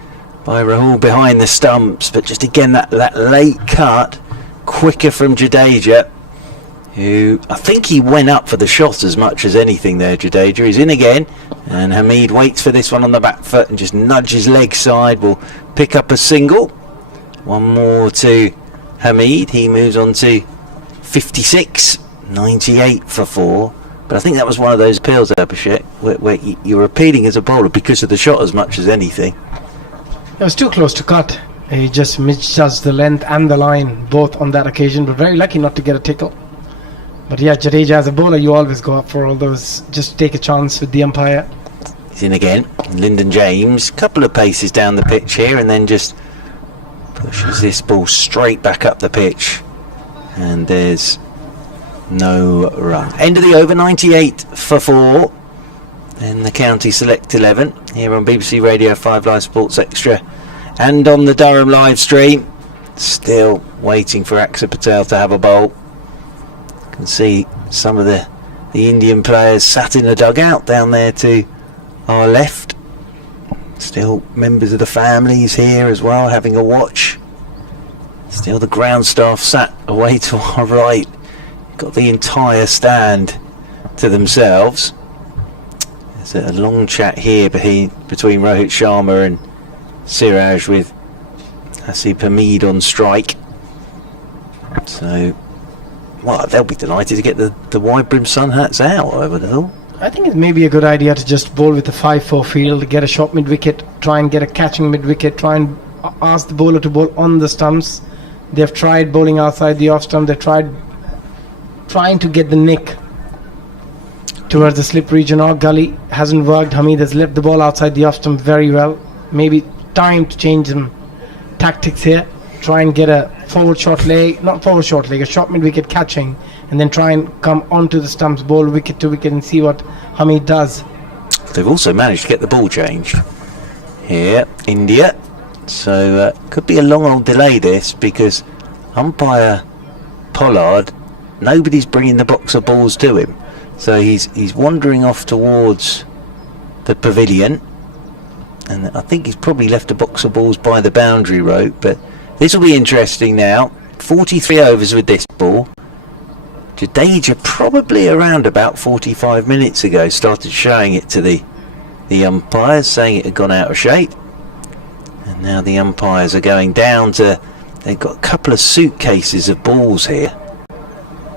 by Rahul behind the stumps. But just again, that late cut, quicker from Jadeja, who I think he went up for the shot as much as anything there. Jadeja is in again, and Hamid waits for this one on the back foot and just nudges leg side, will pick up a single. One more to Hamid, he moves on to 56, 98 for 4. But I think that was one of those appeals, Abhishek, where you're appealing as a bowler because of the shot as much as anything. It was too close to cut. He just misjudged the length and the line both on that occasion, but very lucky not to get a tickle. But Jadeja as a bowler, you always go up for all those, just take a chance with the umpire. He's in again. Lyndon James, couple of paces down the pitch here, and then just pushes this ball straight back up the pitch, and there's no run. End of the over, 98 for 4 in the County Select 11 here on BBC Radio 5 Live Sports Extra and on the Durham live stream. Still waiting for Axar Patel to have a bowl. You can see some of the Indian players sat in the dugout down there to our left. Still members of the families here as well having a watch. Still the ground staff sat away to our right. Got the entire stand to themselves. There's a long chat here between Rohit Sharma and Siraj, with Hasib Hamid on strike. So, well, they'll be delighted to get the wide brim sun hats out, I would have thought. I think it may be a good idea to just bowl with a 5-4 field, get a shot mid-wicket, try and get a catching mid-wicket, try and ask the bowler to bowl on the stumps. They've tried bowling outside the off stump, they've tried trying to get the nick. towards the slip region or gully. Hasn't worked. Hamid has left the ball outside the off stump very well. Maybe time to change some tactics here. Try and get a forward short leg, not forward short leg, a short mid wicket catching, and then try and come onto the stumps, bowl wicket to wicket, and see what Hamid does. They've also managed to get the ball changed here, India. So could be a long old delay this, because umpire Pollard, nobody's bringing the box of balls to him. So he's wandering off towards the pavilion, and I think he's probably left a box of balls by the boundary rope. But this will be interesting now. 43 overs with this ball. Jadeja probably around about 45 minutes ago started showing it to the umpires, saying it had gone out of shape. And now the umpires are going down to, they've got a couple of suitcases of balls here.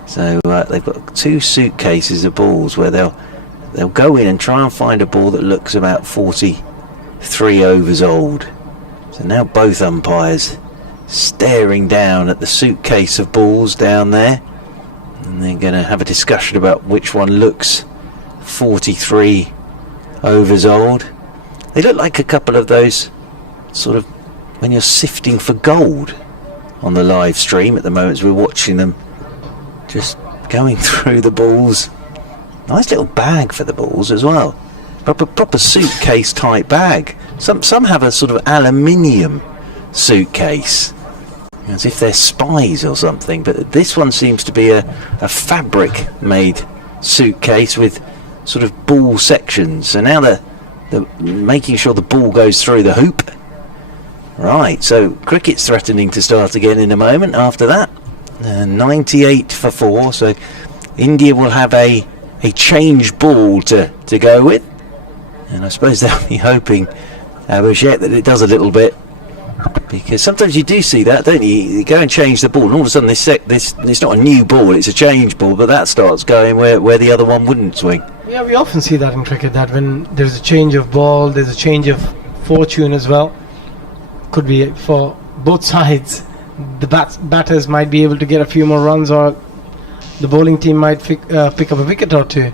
So they've got 2 suitcases of balls where they'll go in and try and find a ball that looks about 43 overs old. So now both umpires staring down at the suitcase of balls down there, and they're going to have a discussion about which one looks 43 overs old. They look like a couple of those sort of when you're sifting for gold on the live stream at the moment as we're watching them just going through the balls. Nice little bag for the balls as well. Proper suitcase type bag. Some have a sort of aluminium suitcase, as if they're spies or something, but this one seems to be a fabric made suitcase with sort of ball sections. So now they're making sure the ball goes through the hoop. Right, so cricket's threatening to start again in a moment after that. 98 for 4, so India will have a change ball to go with, and I suppose they'll be hoping, Abhishek, that it does a little bit, because sometimes you do see that, don't you? You go and change the ball, and all of a sudden this it's not a new ball, it's a change ball, but that starts going where the other one wouldn't swing. Yeah, we often see that in cricket, that when there's a change of ball, there's a change of fortune as well. Could be for both sides. The batters might be able to get a few more runs, or the bowling team might pick up a wicket or two.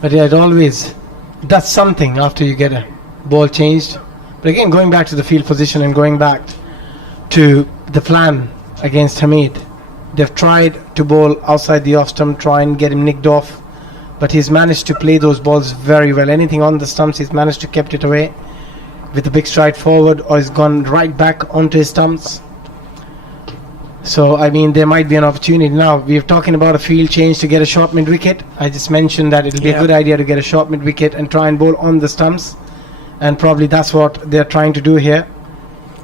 But yeah, it always does something after you get a ball changed. But again, going back to the field position and going back to the plan against Hamid, they've tried to bowl outside the off stump, try and get him nicked off, but he's managed to play those balls very well. Anything on the stumps, he's managed to kept it away with a big stride forward, or he's gone right back onto his stumps. So, I mean, there might be an opportunity. Now, we're talking about a field change to get a short mid-wicket. I just mentioned that it'll be a good idea to get a short mid-wicket and try and bowl on the stumps. And probably that's what they're trying to do here.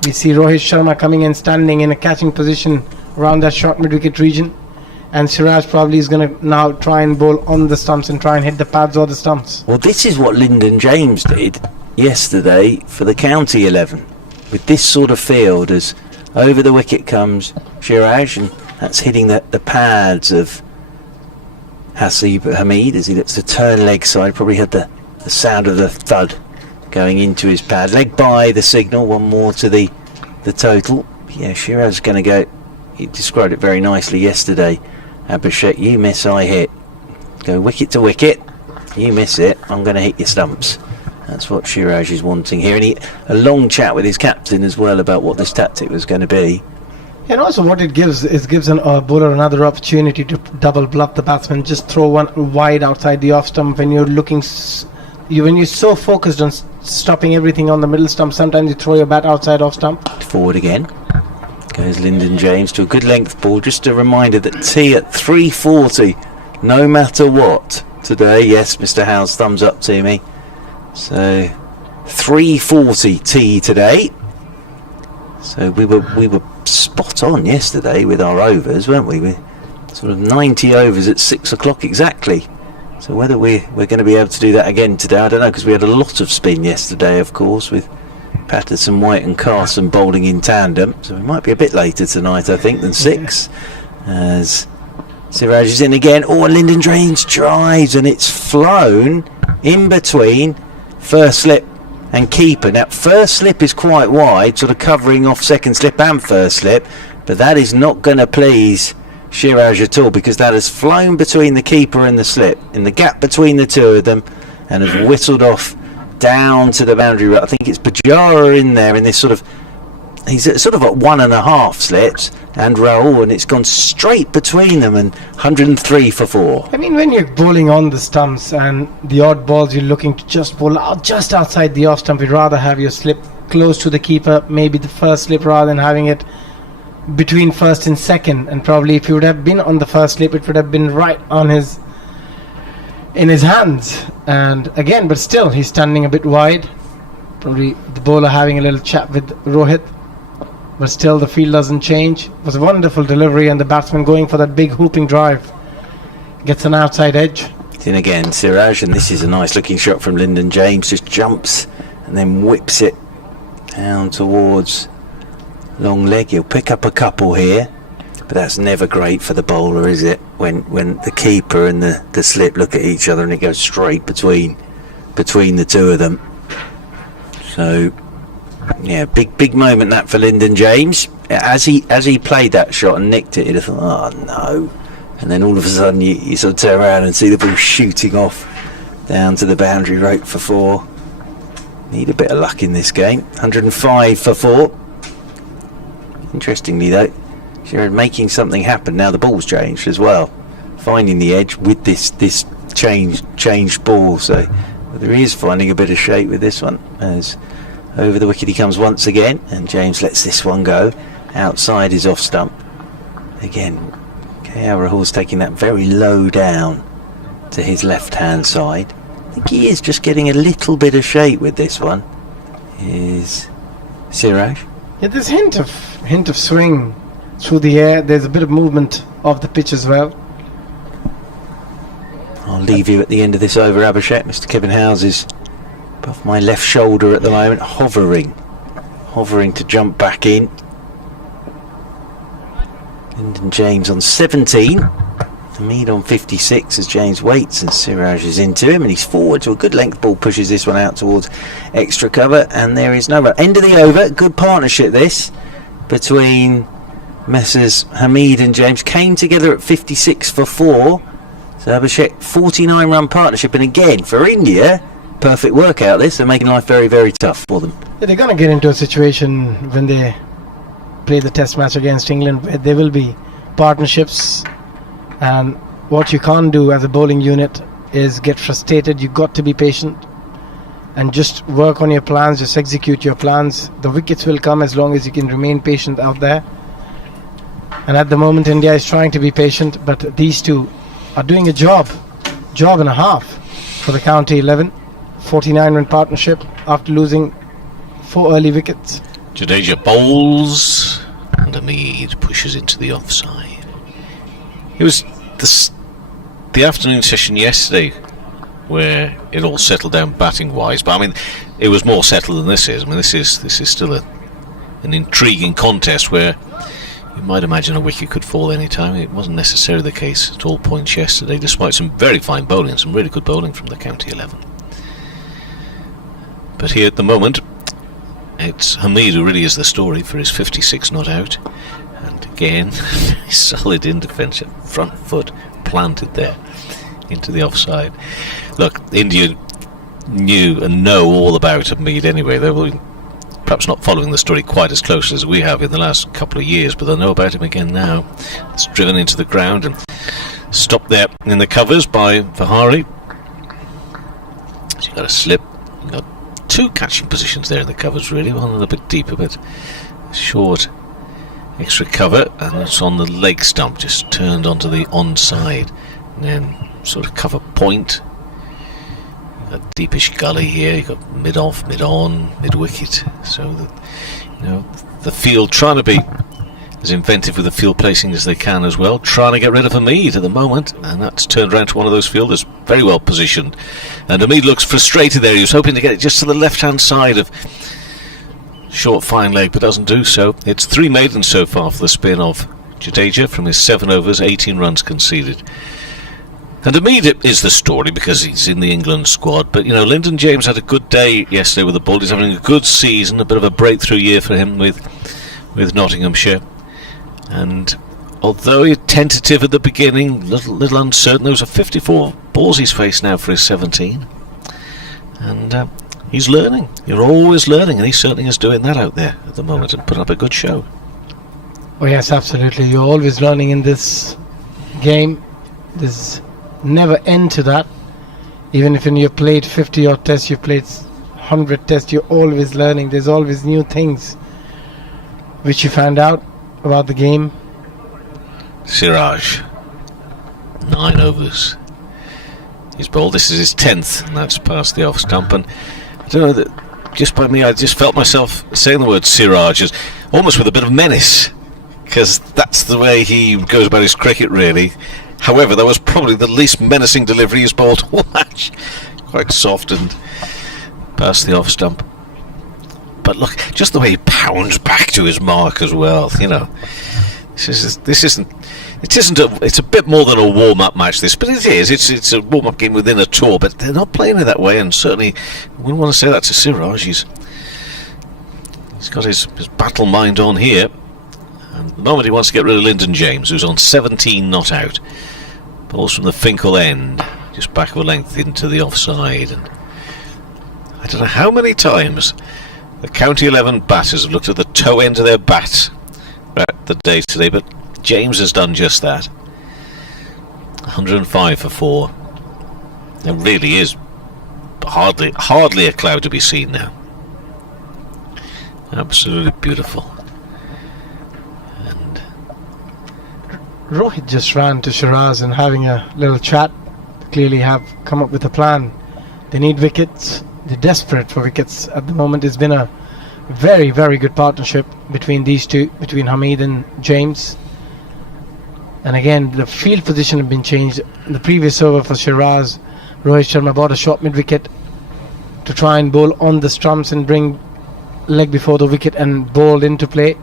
We see Rohit Sharma coming and standing in a catching position around that short mid-wicket region. And Siraj probably is going to now try and bowl on the stumps and try and hit the pads or the stumps. Well, this is what Lyndon James did yesterday for the County 11. With this sort of field, as over the wicket comes Siraj, and that's hitting the pads of Hasib Hamid as he looks to turn leg side. Probably had the sound of the thud going into his pad. Leg by the signal, one more to the total. Yeah, Siraj is going to go. He described it very nicely yesterday. Abhishek, you miss, I hit. Go wicket to wicket. You miss it, I'm going to hit your stumps. That's what Siraj is wanting here, and a long chat with his captain as well about what this tactic was going to be. And also what it gives is a bowler another opportunity to double bluff the batsman. Just throw one wide outside the off stump when you're looking, when you're so focused on stopping everything on the middle stump. Sometimes you throw your bat outside off stump. Forward again goes Lyndon James to a good length ball. Just a reminder that tea at 3:40, no matter what today. Yes, Mr. Howes, thumbs up to me. So 3:40 tea today. So we were spot on yesterday with our overs, weren't we? We sort of 90 overs at 6 o'clock exactly. So whether we're going to be able to do that again today, I don't know, because we had a lot of spin yesterday, of course, with Patterson, White and Carson bowling in tandem. So we might be a bit later tonight, I think, than 6. As Siraj is in again. Oh, and Lyndon James drives, and it's flown in between first slip and keeper. Now, first slip is quite wide, sort of covering off second slip and first slip, but that is not going to please Shiraj at all, because that has flown between the keeper and the slip, in the gap between the two of them, and has whistled off down to the boundary. I think it's Bajara in there in this sort of, he's sort of at 1.5 slips, and Rahul, and it's gone straight between them, and 103 for 4. I mean, when you're bowling on the stumps and the odd balls you're looking to just bowl out just outside the off stump, you'd rather have your slip close to the keeper, maybe the first slip, rather than having it between first and second. And probably if you would have been on the first slip, it would have been right on in his hands. And again, but still, he's standing a bit wide. Probably the bowler having a little chat with Rohit, but still the field doesn't change. It was a wonderful delivery, and the batsman going for that big hooping drive gets an outside edge. In again, Siraj, and this is a nice looking shot from Lyndon James. Just jumps and then whips it down towards long leg. He'll pick up a couple here, but that's never great for the bowler, is it? When the keeper and the slip look at each other and it goes straight between the two of them. So yeah, big moment that for Lyndon James. As he played that shot and nicked it, he'd have thought, oh no. And then all of a sudden you sort of turn around and see the ball shooting off down to the boundary rope for 4. Need a bit of luck in this game. 105 for 4. Interestingly though, you're making something happen. Now the ball's changed as well, finding the edge with this changed ball. So there he is finding a bit of shape with this one, as over the wicket he comes once again, and James lets this one go outside his off stump. Again, KL Rahul's taking that very low down to his left hand side. I think he is just getting a little bit of shape with this one. Is Siraj? Yeah, there's hint of swing through the air. There's a bit of movement of the pitch as well. I'll leave you at the end of this over, Abhishek. Mr. Kevin Howes is above my left shoulder at the moment, hovering to jump back in. Lyndon James on 17, Hamid on 56 as James waits, and Siraj is into him, and he's forward to a good length ball, pushes this one out towards extra cover, and there is no run. End of the over. Good partnership this between Messrs Hamid and James. Came together at 56 for 4. So Abhishek, 49 run partnership, and again for India, perfect workout this. They're making life very, very tough for them. Yeah, they're going to get into a situation when they play the test match against England where there will be partnerships, and what you can't do as a bowling unit is get frustrated. You've got to be patient and just work on your plans, just execute your plans. The wickets will come as long as you can remain patient out there, and at the moment India is trying to be patient, but these two are doing a job and a half for the county 11. 49 run partnership after losing 4 early wickets. Jadeja bowls and Hamid pushes into the offside. It was the afternoon session yesterday where it all settled down batting wise, but I mean it was more settled than this is. I mean this is still an intriguing contest where you might imagine a wicket could fall any time. It wasn't necessarily the case at all points yesterday, despite some very fine bowling and some really good bowling from the county 11. But here at the moment, it's Hamid who really is the story for his 56 not out. And again, solid in defence, front foot planted there into the offside. Look, India knew and know all about Hamid anyway. They were perhaps not following the story quite as close as we have in the last couple of years, but they'll know about him again now. It's driven into the ground and stopped there in the covers by Vihari. So you've got a slip. You've got 2 catching positions there in the covers, really. One a little bit deeper, but short extra cover, and it's on the leg stump, just turned onto the onside, and then sort of cover point. You've got deepish gully here. You've got mid off, mid on, mid wicket. So that the field trying to be as inventive with the field placing as they can as well, trying to get rid of Hamid at the moment, and that's turned around to one of those fielders very well positioned, and Hamid looks frustrated there. He was hoping to get it just to the left hand side of short fine leg, but doesn't do so. It's 3 maidens so far for the spin of Jadeja from his 7 overs, 18 runs conceded. And Hamid is the story because he's in the England squad, but Lyndon James had a good day yesterday with the ball. He's having a good season, a bit of a breakthrough year for him with Nottinghamshire. And although he's tentative at the beginning, little uncertain, those are 54 balls he's faced now for his 17. And he's learning. You're always learning, and he certainly is doing that out there at the moment and putting up a good show. Oh yes, absolutely. You're always learning in this game. There's never end to that. Even if you played 50 odd tests, you played 100 tests, you're always learning. There's always new things which you find out about the game. Siraj, 9 overs. He's bowled. This is his 10th, and that's past the off stump. And I don't know, that just by me, I just felt myself saying the word Siraj as almost with a bit of menace, because that's the way he goes about his cricket, really. However, that was probably the least menacing delivery he's bowled all match. Quite soft and past the off stump. But look, just the way he pounds back to his mark as well. You know, it's a bit more than a warm-up match, this, but it is. It's a warm-up game within a tour, but they're not playing it that way, and certainly we wouldn't want to say that to Siraj. He's got his battle mind on here. And at the moment he wants to get rid of Lyndon James, who's on 17 not out. Balls from the Finkel end, just back of a length into the offside. And I don't know how many times the County 11 batters have looked at the toe end of their bat at the day today, but James has done just that. 105 for 4. There really is hardly a cloud to be seen now. Absolutely beautiful. And Rohit just ran to Shiraz and having a little chat. Clearly have come up with a plan. They need wickets. They're desperate for wickets at the moment. It's been a very, very good partnership between these two, between Hamid and James. And again, the field position had been changed. In the previous over for Shiraz, Rohit Sharma bought a short mid-wicket to try and bowl on the stumps and bring leg before the wicket and bowled into play.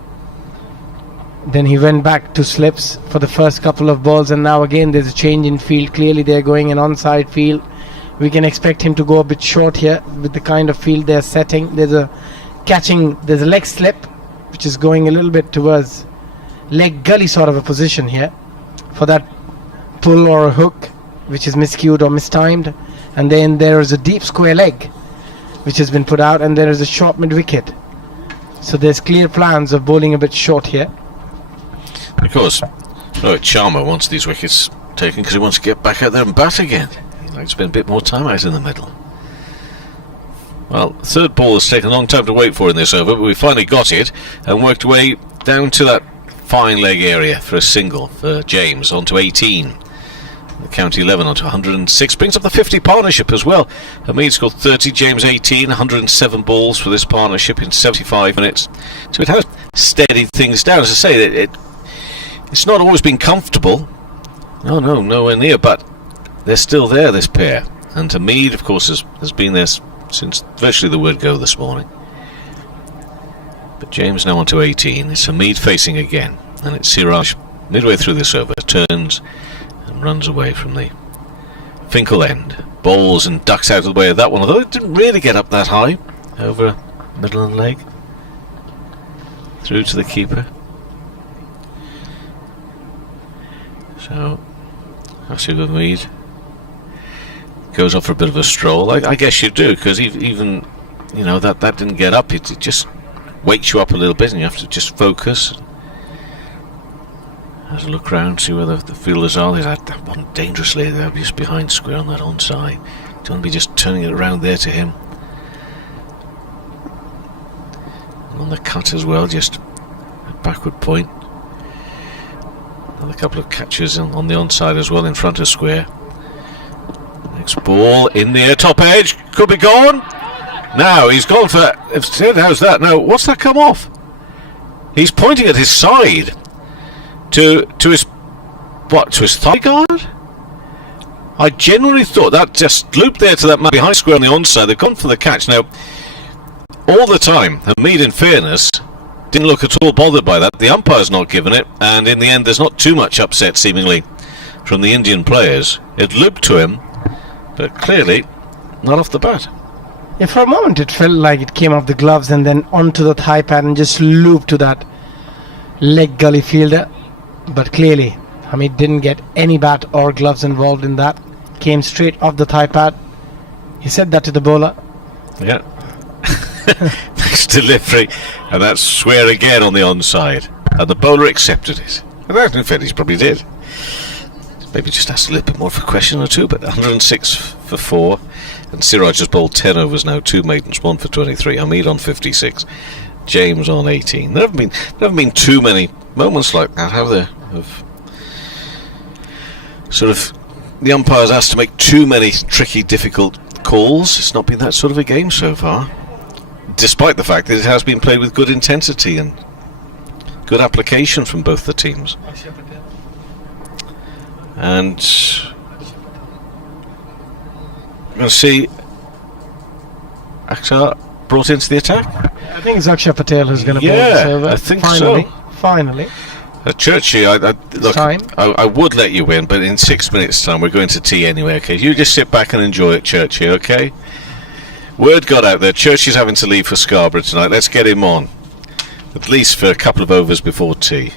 Then he went back to slips for the first couple of balls, and now again there's a change in field. Clearly they're going an onside field. We can expect him to go a bit short here with the kind of field they're setting. There's a leg slip which is going a little bit towards leg gully sort of a position here for that pull or a hook which is miscued or mistimed. And then there is a deep square leg which has been put out, and there is a short mid wicket. So there's clear plans of bowling a bit short here. of course, Rohit Sharma wants these wickets taken because he wants to get back out there and bat again. He'd like to spend a bit more time out in the middle. Well, third ball has taken a long time to wait for in this over, but we finally got it and worked away down to that fine leg area for a single for James onto 18. The County 11 onto 106 brings up the 50 partnership as well. Hamid scored 30, James 18, 107 balls for this partnership in 75 minutes. So it has steadied things down. As I say, it's not always been comfortable. No, nowhere near, but they're still there, this pair. And Hamid, of course, has been there since virtually the word go this morning. But James now onto 18. It's Hamid facing again, and it's Siraj midway through this over, turns and runs away from the Finkel end, bowls and ducks out of the way of that one, although it didn't really get up that high over middle and leg through to the keeper. So Asif Hamid goes off for a bit of a stroll. I guess you do, because even that didn't get up. It just wakes you up a little bit, and you have to just focus. Have a look round, see where the fielders are. There's that one dangerously there, just behind square on that onside. Don't be just turning it around there to him. And on the cut as well, just a backward point. Another couple of catches on the onside as well in front of square. Next ball in the air, top edge, could be gone. Now he's gone for. How's that? Now what's that come off? He's pointing at his side to his thigh guard. I genuinely thought that just looped there to that man behind square on the onside. They've gone for the catch now. All the time, Hamid, in fairness, didn't look at all bothered by that. The umpire's not given it, and in the end, there's not too much upset seemingly from the Indian players. It looped to him, but clearly not off the bat. Yeah, for a moment it felt like it came off the gloves and then onto the thigh pad and just looped to that leg gully fielder. but clearly Hamid didn't get any bat or gloves involved in that. Came straight off the thigh pad. He said that to the bowler. Yeah. Nice delivery, and that's swear again on the onside, and the bowler accepted it. And that, in fact, he probably did. Maybe just asked a little bit more for a question or two, but 106 for 4, and Siraj has bowled 10 overs now, 2 maidens, 1 for 23. Hamid on 56, James on 18. There haven't been too many moments like that, have there? Of sort of the umpires asked to make too many tricky, difficult calls. It's not been that sort of a game so far, despite the fact that it has been played with good intensity and good application from both the teams. And I'm going to see Akhtar brought into the attack. I think it's Akshay Patel who's going to bowl this over. I think finally, so. Finally. Churchy, look, Time. I would let you win, but in 6 minutes' time we're going to tea anyway. Okay, you just sit back and enjoy it, Churchy. Okay. Word got out there. Churchy's having to leave for Scarborough tonight. Let's get him on, at least for a couple of overs before tea.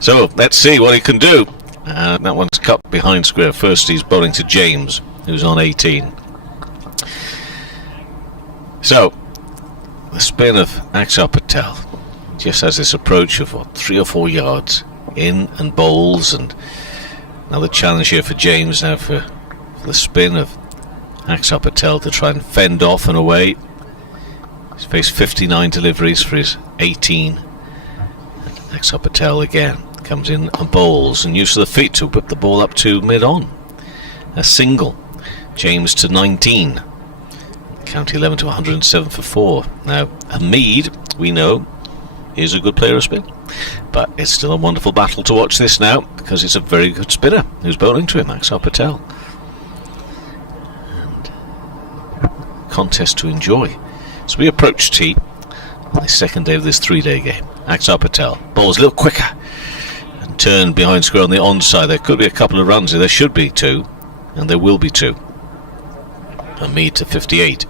So let's see what he can do. That one's cut behind square. First he's bowling to James, who's on 18. So the spin of Akshay Patel just has this approach of 3 or 4 yards in and bowls, and another challenge here for James now for the spin of Akshay Patel to try and fend off and away. He's faced 59 deliveries for his 18. Akshay Patel again comes in and bowls, and use of the feet to whip the ball up to mid-on. A single. James to 19. County 11 to 107 for 4. Now Hamid, we know, is a good player of spin, but it's still a wonderful battle to watch this now, because it's a very good spinner who's bowling to him, Akshay Patel. And contest to enjoy. So we approach tea on the second day of this 3-day game. Akshay Patel bowls a little quicker and turned behind square on the onside. There could be a couple of runs here. There should be 2, and there will be 2. Hamid to 58,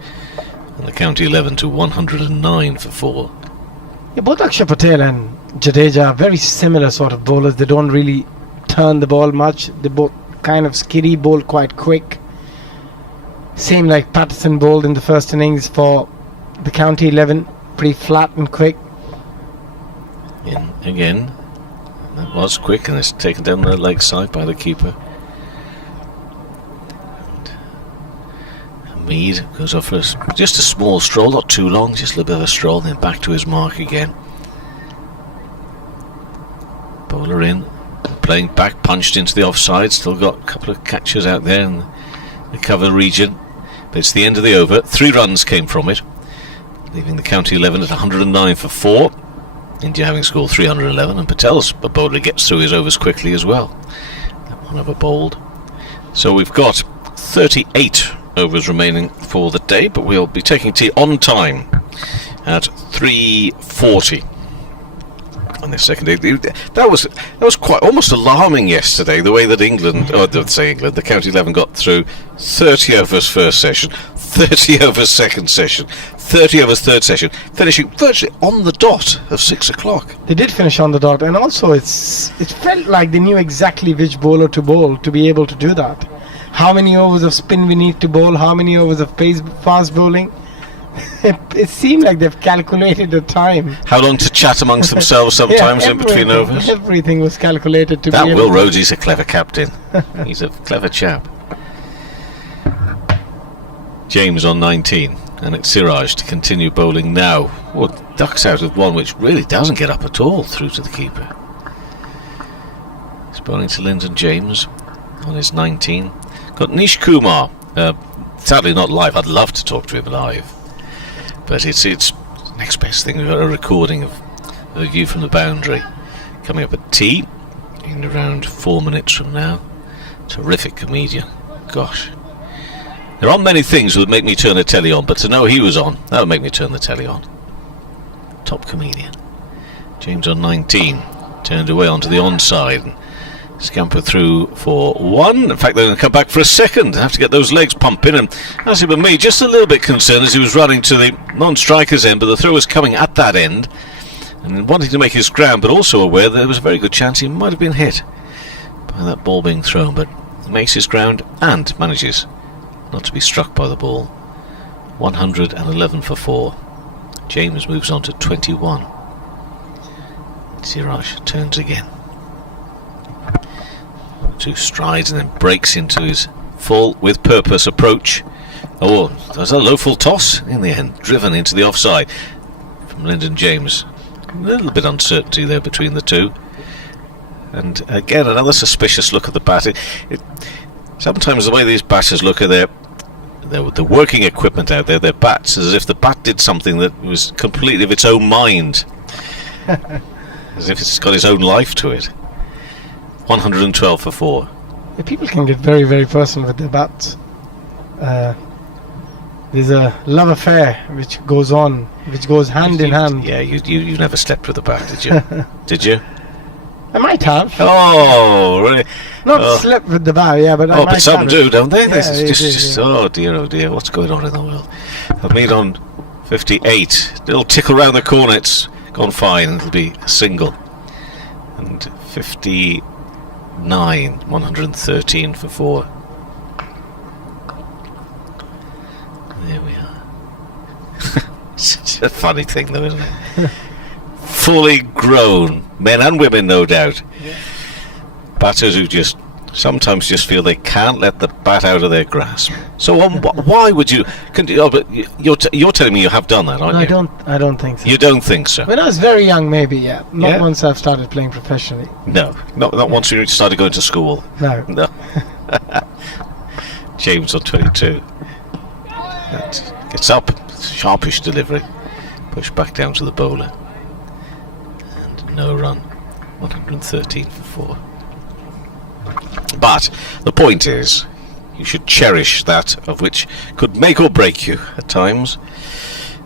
and the county 11 to 109 for 4. Yeah, both Akshay Patel and Jadeja are very similar sort of bowlers. They don't really turn the ball much. They both kind of skiddy, bowl quite quick. Same like Patterson bowled in the first innings for the county 11, pretty flat and quick. In again, that was quick, and it's taken down the leg side by the keeper. Hamid goes off for just a small stroll, not too long, just a little bit of a stroll, then back to his mark again. Bowler in, playing back, punched into the offside, still got a couple of catches out there in the cover region, but it's the end of the over. 3 runs came from it, leaving the county 11 at 109 for 4. India having scored 311, and Patel's bowler gets through his overs quickly as well. That one over bowled. So we've got 38 overs remaining for the day, but we'll be taking tea on time at 3:40 on this second day. That was quite almost alarming yesterday, the way that the county 11 got through 30 overs first session, 30 overs second session, 30 overs third session, finishing virtually on the dot of 6 o'clock. They did finish on the dot, and also it felt like they knew exactly which bowler to bowl to be able to do that. How many overs of spin we need to bowl, how many overs of fast bowling. It seemed like they've calculated the time. How long to chat amongst themselves sometimes in between overs. Everything was calculated to that be Will Rhodes, he's a clever captain. He's a clever chap. James on 19, and it's Siraj to continue bowling now. Well, ducks out with one which really doesn't get up at all through to the keeper. He's bowling to Lyndon James on his 19. Got Nish Kumar, sadly not live. I'd love to talk to him live, but it's next best thing. We've got a recording of a view from the boundary coming up at tea in around 4 minutes from now. Terrific comedian. Gosh, there aren't many things that would make me turn the telly on, but to know he was on, that would make me turn the telly on. Top comedian. James on 19, turned away onto the onside and scamper through for 1. In fact, they're going to come back for a second. Have to get those legs pumping. And as it were me, just a little bit concerned as he was running to the non-striker's end, but the throw was coming at that end. and wanting to make his ground, but also aware that there was a very good chance he might have been hit by that ball being thrown, but he makes his ground and manages not to be struck by the ball. 111 for 4. James moves on to 21. Siraj turns again. 2 strides and then breaks into his full with purpose approach. Oh, there's a low full toss in the end, driven into the offside from Lyndon James. A little bit uncertainty there between the two. And again, another suspicious look at the bat. Sometimes the way these batters look at the working equipment out there, their bats, as if the bat did something that was completely of its own mind. As if it's got its own life to it. 112 for 4. Yeah, people can get very, very personal with their bats. There's a love affair which goes on, which goes hand in hand. Yeah, you never slept with a bat, did you? Did you? I might have. Oh, really? Not slept with the bat, yeah, but I Oh, might but some have do, it. don't they? Yeah, This is they just, do, yeah. oh dear, what's going on in the world? I've made on 58. Little tickle round the corner, it's gone fine, it'll be a single. And 59, 113 for 4. There we are. It's a funny thing though, isn't it? Fully grown, men and women no doubt. Yeah. Batters who sometimes just feel they can't let the bat out of their grasp. So why would you? But you're telling me you have done that, aren't No, you? I don't think so. You don't think so? When I was very young, maybe, yeah. Not Yeah? once I've started playing professionally. No, not once you started going to school. No. No. James on 22. That gets up, sharpish delivery, pushed back down to the bowler, and no run. 113 for 4. But the point is, you should cherish that of which could make or break you at times.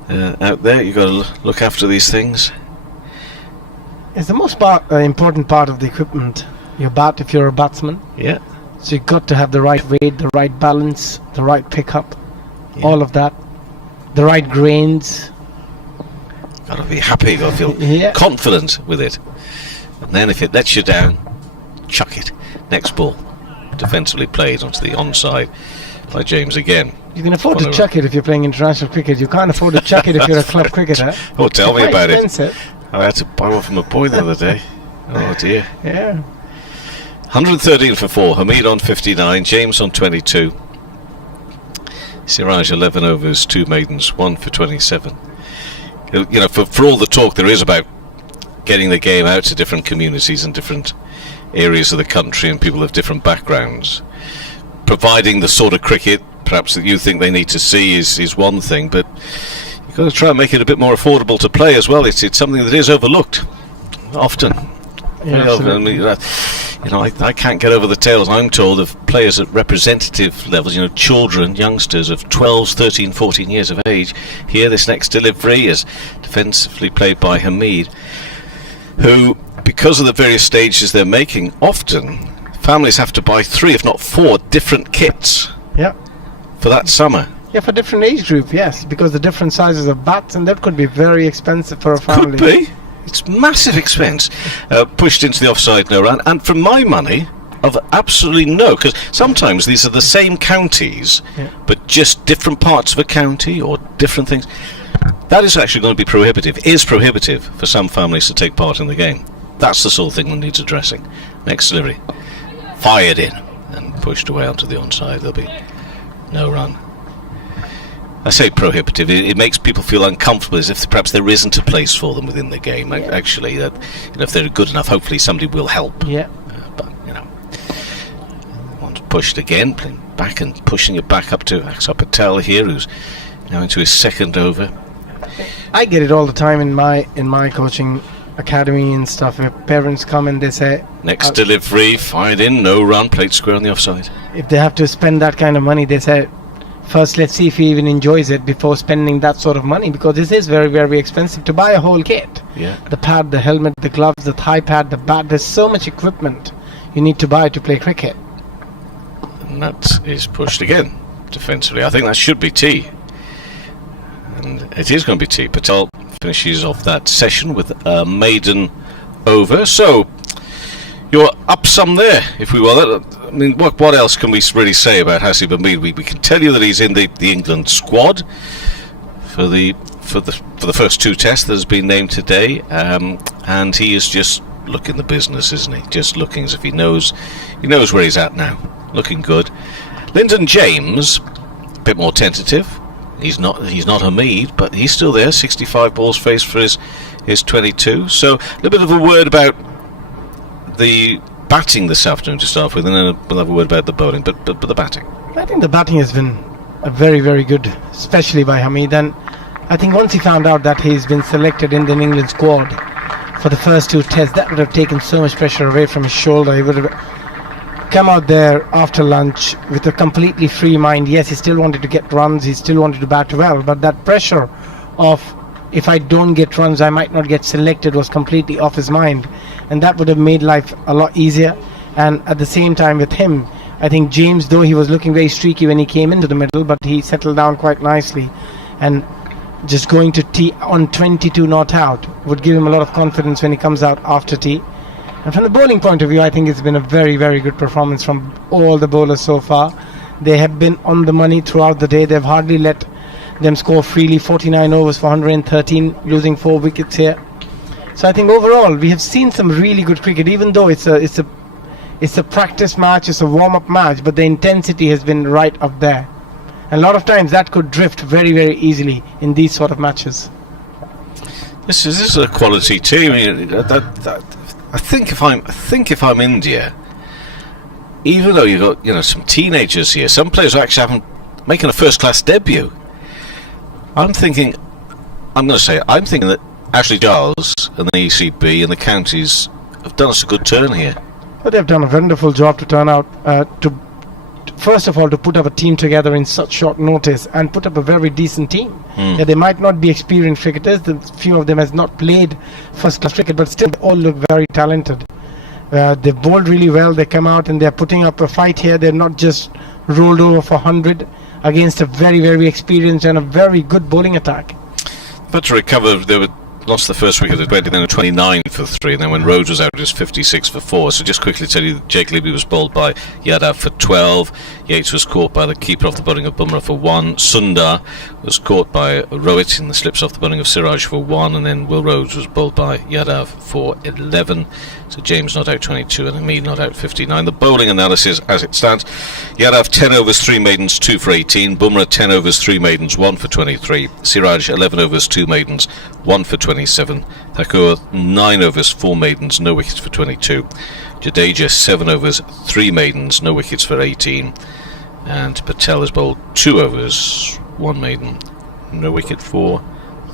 Out there, you've got to look after these things. It's the most important part of the equipment, your bat, if you're a batsman. Yeah. So you've got to have the right weight, the right balance, the right pickup, Yeah. all of that. The right grains. Got to be happy, got to feel Yeah. confident with it. And then if it lets you down, chuck it. Next ball. Defensively played onto the onside by James again. You can afford to Whatever. chuck it if you're playing international cricket. You can't afford to chuck it if you're a club cricketer. Oh, tell me Quite about it. expensive. I had to buy one from a boy the other day. Oh dear. Yeah. 113 for 4. Hamid on 59. James on 22. Siraj 11 overs, 2 maidens, 1 for 27. You know, for all the talk there is about getting the game out to different communities and different areas of the country and people of different backgrounds, providing the sort of cricket perhaps that you think they need to see is one thing, but you've got to try and make it a bit more affordable to play as well. It's something that is overlooked often. Yeah, Very often. I absolutely. mean, I can't get over the tales I'm told of players at representative levels, children, youngsters of 12, 13, 14 years of age. Here, this next delivery is defensively played by Hamid, who, because of the various stages they're making, often families have to buy 3, if not 4, different kits Yeah. for that summer. Yeah, for different age group, yes, because the different sizes of bats, and that could be very expensive for a family. Could be. It's massive expense. Pushed into the offside, no run. And for my money, of absolutely no, because sometimes these are the same counties, Yeah. but just different parts of a county or different things. That is actually going to be prohibitive, is prohibitive for some families to take part in the game. That's the sort of thing that needs addressing. Next delivery. Fired in and pushed away onto the onside. There'll be no run. I say prohibitive, it makes people feel uncomfortable, as if perhaps there isn't a place for them within the game. Actually, that if they're good enough, hopefully somebody will help. Yeah. But one's pushed again, playing back and pushing it back up to Axar Patel here, who's now into his second over. I get it all the time in my coaching academy and stuff. If parents come and they say Next delivery, fired in, no run, played square on the offside. if they have to spend that kind of money, they say first let's see if he even enjoys it before spending that sort of money, because this is very, very expensive to buy a whole kit. Yeah. The pad, the helmet, the gloves, the thigh pad, the bat. There's so much equipment you need to buy to play cricket. And that is pushed again defensively. I think that should be T. And it is going to be tea. Patel finishes off that session with a maiden over. So you're up some there, if we will. I mean, what else can we really say about Hasib Hamid? We can tell you that he's in the England squad for the first 2 tests that has been named today, and he is just looking the business, isn't he? Just looking as if he knows where he's at now. Looking good. Lyndon James, a bit more tentative. He's not Hamid, but he's still there. 65 balls faced for his 22. So a little bit of a word about the batting this afternoon to start with, and then we'll have a word about the bowling. But the batting. I think the batting has been very, very good, especially by Hamid. And I think once he found out that he's been selected in the England squad for the first 2 tests, that would have taken so much pressure away from his shoulder. He would have come out there after lunch with a completely free mind. Yes, he still wanted to get runs, he still wanted to bat well, but that pressure of, if I don't get runs, I might not get selected, was completely off his mind, and that would have made life a lot easier. And at the same time with him, I think James, though he was looking very streaky when he came into the middle, but he settled down quite nicely, and just going to tea on 22 not out would give him a lot of confidence when he comes out after tea. And from the bowling point of view, I think it's been a very, very good performance from all the bowlers so far. They have been on the money throughout the day. They've hardly let them score freely. 49 overs for 113, losing 4 wickets here. So I think overall we have seen some really good cricket, even though it's a practice match, it's a warm-up match, but the intensity has been right up there. And a lot of times that could drift very, very easily in these sort of matches. This is a quality team. I think if I'm India, even though you've got some teenagers here, some players are actually making a first-class debut. I'm thinking that Ashley Giles and the ECB and the counties have done us a good turn here. But they've done a wonderful job to turn out first of all, to put up a team together in such short notice and put up a very decent team. Yeah, they might not be experienced cricketers, few of them has not played first class cricket, but still they all look very talented. They've bowled really well. They come out and they're putting up a fight here. They're not just rolled over for 100 against a very, very experienced and a very good bowling attack. But to recover, they were lost the first wicket at 20, then a 29 for 3, and then when Rhodes was out, it was 56 for 4. So just quickly tell you, Jake Libby was bowled by Yadav for 12. Yates was caught by the keeper off the bowling of Bumrah for 1. Sundar was caught by Rohit in the slips off the bowling of Siraj for 1, and then Will Rhodes was bowled by Yadav for 11. So James not out 22 and Hamid not out 59. The bowling analysis as it stands: Yadav 10 overs 3 maidens 2 for 18. Bumrah 10 overs 3 maidens 1 for 23. Siraj 11 overs 2 maidens 1 for 27. Thakur 9 overs 4 maidens, no wickets for 22. Jadeja 7 overs 3 maidens, no wickets for 18. And Patel has bowled 2 overs 1 maiden, no wicket for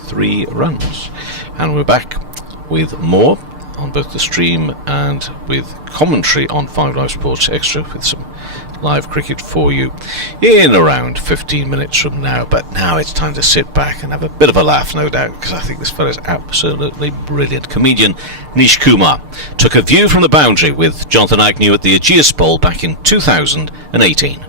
3 runs. And we're back with more on both the stream and with commentary on 5 Live Sports Extra, with some live cricket for you in around 15 minutes from now. But now it's time to sit back and have a bit of a laugh, no doubt, because I think this fellow is absolutely brilliant. Comedian Nish Kumar took a view from the boundary with Jonathan Agnew at the Ageas Bowl back in 2018.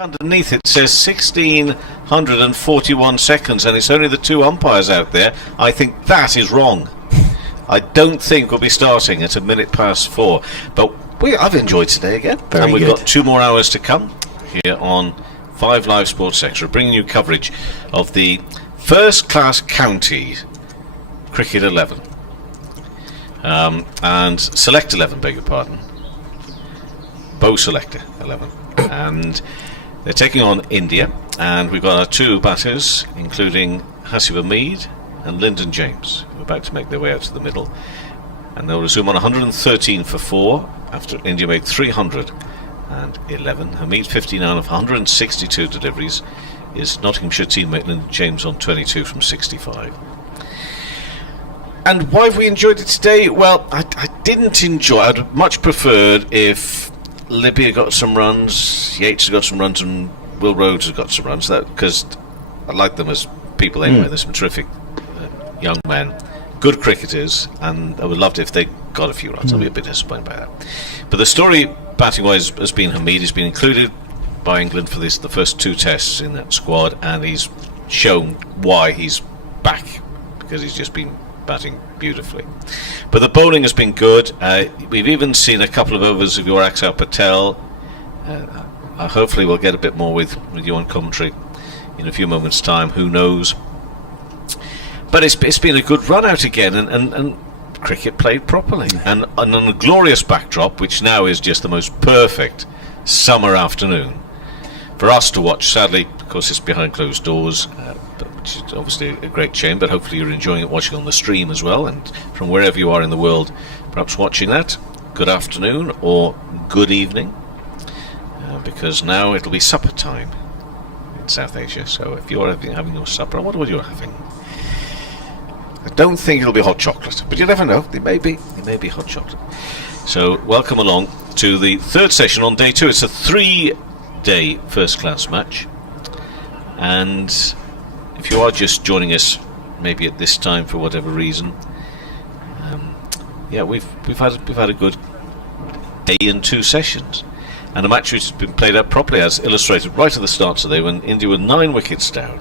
Underneath it says 1641 seconds, and it's only the two umpires out there. I think that is wrong. I don't think we'll be starting at 4:01. But I've enjoyed today again. Very and we've good. got 2 more hours to come here on 5 Live Sports Extra, bringing you coverage of the First Class County Cricket 11. And Select 11, beg your pardon. Bow Selector 11. And they're taking on India, and we've got our 2 batters, including Hasib Hamid and Lyndon James, who are about to make their way out to the middle. And they'll resume on 113 for 4 after India made 311. Hamid 59 of 162 deliveries. His Nottinghamshire teammate Lyndon James on 22 from 65. And why have we enjoyed it today? Well, I didn't enjoy. I'd much preferred if Libya got some runs, Yates got some runs, and Will Rhodes has got some runs. Because I like them as people anyway. They're some terrific young men, good cricketers, and I would love it if they got a few runs. I'll be a bit disappointed by that. But the story batting-wise has been Hamid. He's been included by England for the first 2 tests in that squad, and he's shown why he's back, because he's just been batting beautifully. But the bowling has been good. We've even seen a couple of overs of your Axel Patel. Hopefully we'll get a bit more with you on commentary in a few moments' time. Who knows? But it's been a good run out again, and cricket played properly, and on a glorious backdrop, which now is just the most perfect summer afternoon for us to watch. Sadly, of course, it's behind closed doors, which is obviously a great shame, but hopefully you're enjoying it watching on the stream as well, and from wherever you are in the world perhaps watching that, good afternoon or good evening, because now it'll be supper time in South Asia. So if you're having your supper, I wonder what you're having. I don't think it'll be hot chocolate, but you never know. It may be hot chocolate. So welcome along to the 3rd session on day 2. It's a 3-day first-class match, and if you are just joining us, maybe at this time for whatever reason, we've had a good day and 2 sessions, and a match which has been played out properly, as illustrated right at the start today, when India were 9 wickets down.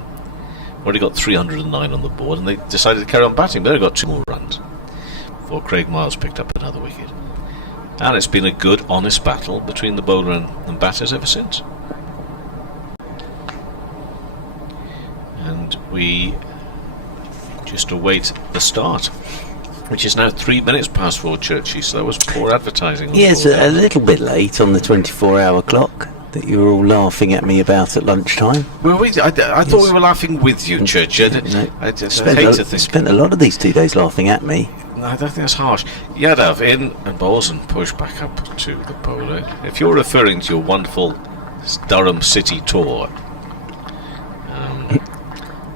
Already got 309 on the board, and they decided to carry on batting. They only got 2 more runs before Craig Miles picked up another wicket. And it's been a good, honest battle between the bowler and batters ever since. And we just await the start, which is now 3 minutes past 4, Churchy, so that was poor advertising. Yes, a little bit late on the 24-hour clock that you were all laughing at me about at lunchtime. Well, I thought we were laughing with you, Churchy. I Spent a lot of these 2 days laughing at me. No, I don't think that's harsh. Yadav in and bowls and push back up to the bowler. If you're referring to your wonderful Durham City tour,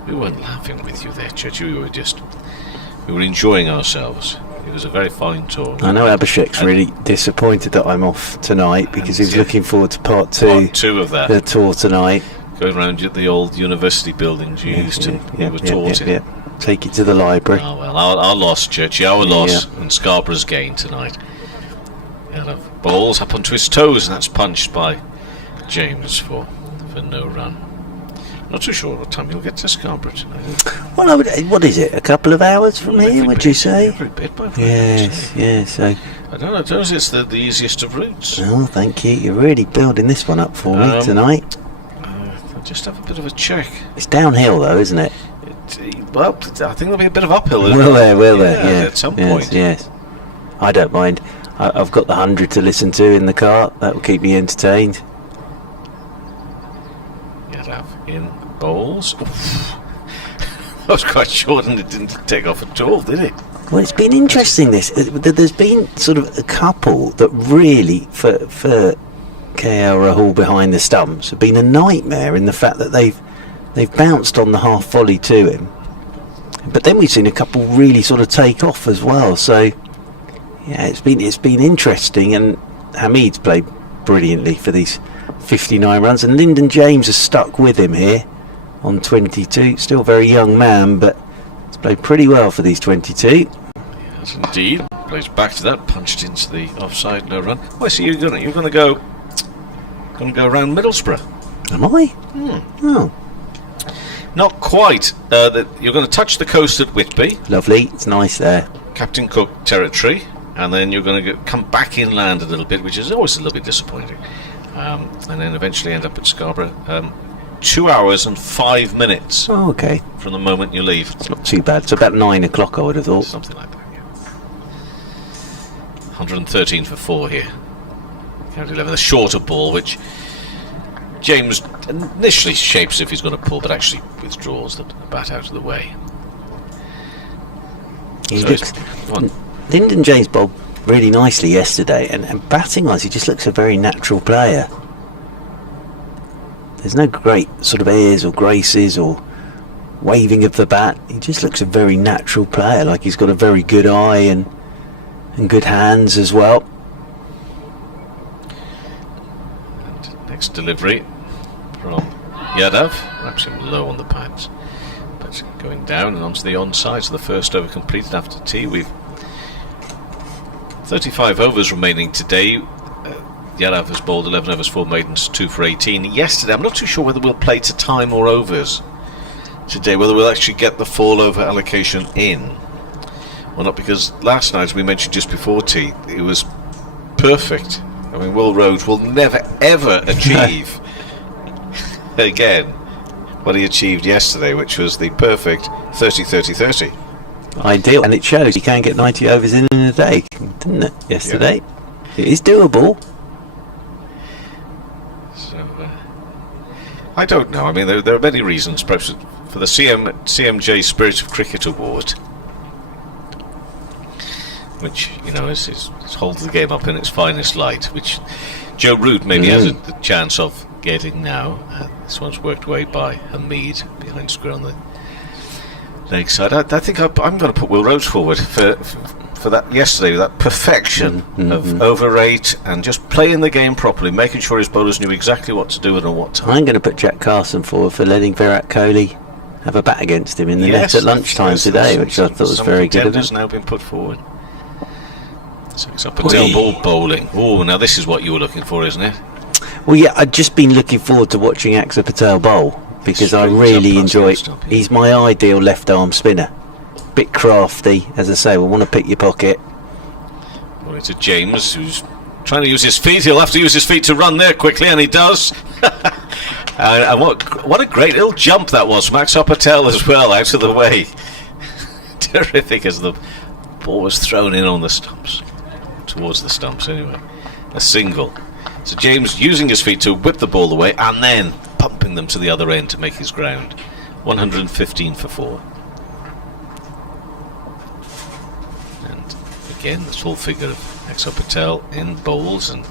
we weren't laughing with you there, Churchy. We were enjoying ourselves. It was a very fine tour. I know Abhishek's really disappointed that I'm off tonight, because he was looking forward to part 2 of that. The tour tonight. Going around the old university buildings you were taught in. Yeah. Take it to the library. Oh well, our loss, Churchy, our loss, and Scarborough's gain tonight. Balls up onto his toes, and that's punched by James for no run. Not too sure what time you'll get to Scarborough tonight. Well, what is it? A couple of hours from here? Would you say? Every bit by Yes. So I don't know. It's the easiest of routes. oh, thank you. You're really building this one up for me tonight. I'll just have a bit of a check. It's downhill though, isn't it? Well, I think there'll be a bit of uphill. Will there? Yeah. At some point. Yes. I don't mind. I've got the 100 to listen to in the car. That will keep me entertained. In bowls. That was quite short, and it didn't take off at all, did it? Well, it's been interesting. There's been sort of a couple that really, for KL Rahul behind the stumps, have been a nightmare in the fact that they've bounced on the half volley to him, but then we've seen a couple really sort of take off as well. So yeah, it's been interesting, and Hamid's played brilliantly for these 59 runs, and Lyndon James has stuck with him here on 22. Still a very young man, but he's played pretty well for these 22. Yes, indeed. Plays back to that, punched into the offside, no run. Oh, I see you're gonna go around Middlesbrough. Am I? Oh, Not quite. You're going to touch the coast at Whitby, lovely. It's nice there. Captain Cook territory, and then you're going to come back inland a little bit, which is always a little bit disappointing, and then eventually end up at Scarborough. 2 hours and 5 minutes Oh, okay. from the moment you leave. It's not too bad. It's about 9 o'clock, I would have thought. Something like that, yeah. 113 for 4 here. Count 11, the shorter ball, which James initially shapes if he's going to pull, but actually withdraws the bat out of the way. He So looks, go on. Lyndon James bowled really nicely yesterday, and batting-wise, he just looks a very natural player. There's no great sort of airs or graces or waving of the bat. He just looks a very natural player, like he's got a very good eye and good hands as well. And next delivery from Yadav, perhaps him low on the pads, but going down and onto the onside. So the first over completed after tea. We've 35 overs remaining today. Yadav has bowled 11 overs, 4 maidens, 2 for 18. Yesterday, I'm not too sure whether we'll play to time or overs today, whether we'll actually get the fall over allocation in or not, because last night, as we mentioned just before tea, it was perfect. I mean, Will Rhodes will never ever achieve again what he achieved yesterday, which was the perfect 30-30-30. Ideal, and it shows you can get 90 overs in a day, didn't it, yesterday? Yeah. It is doable. So, I don't know. I mean, there are many reasons, perhaps for the CMJ Spirit of Cricket Award, which, you know, is holds the game up in its finest light, which Joe Root maybe has the chance of getting now. This one's worked away by Hamid behind square on the leg side. I think I'm going to put Will Rhodes forward for that yesterday, that perfection of over 8 and just playing the game properly, making sure his bowlers knew exactly what to do and at what time. I'm going to put Jack Carson forward for letting Virat Kohli have a bat against him in the net at lunchtime today, which I thought was very good of him. Has now been put forward. So it's up Patel ball bowling. Oh, now this is what you were looking for, isn't it? Well, yeah, I've just been looking forward to watching Axar Patel bowl because I really enjoy. He's my ideal left arm spinner. Bit crafty, as I say. We'll want to pick your pocket. Well, it's a James who's trying to use his feet. He'll have to use his feet to run there quickly, and he does. And what a great little jump that was from Axar Patel as well, out of the way. Terrific as the ball was thrown in on the stumps. Towards the stumps, anyway. A single. So James using his feet to whip the ball away and then pumping them to the other end to make his ground. 115 for 4. And again, the tall figure of Axar Patel in bowls, and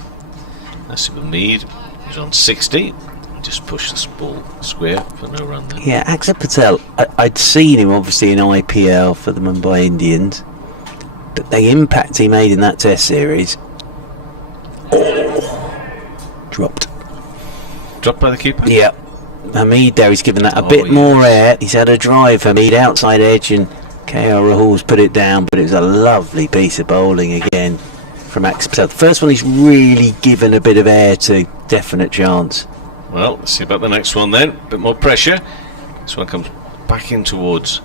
Nasib Hamid is on 60. Just push this ball square for no run there. Yeah, Axar Patel, I'd seen him obviously in IPL for the Mumbai Indians, but the impact he made in that Test series, dropped by the keeper. Yeah, Hamid there, he's given that a bit more air. He's had a drive, Hamid outside edge, and KL Rahul's put it down, but it was a lovely piece of bowling again from Axar Patel. The first one he's really given a bit of air to, definite chance. Well, let's see about the next one then. A bit more pressure. This one comes back in towards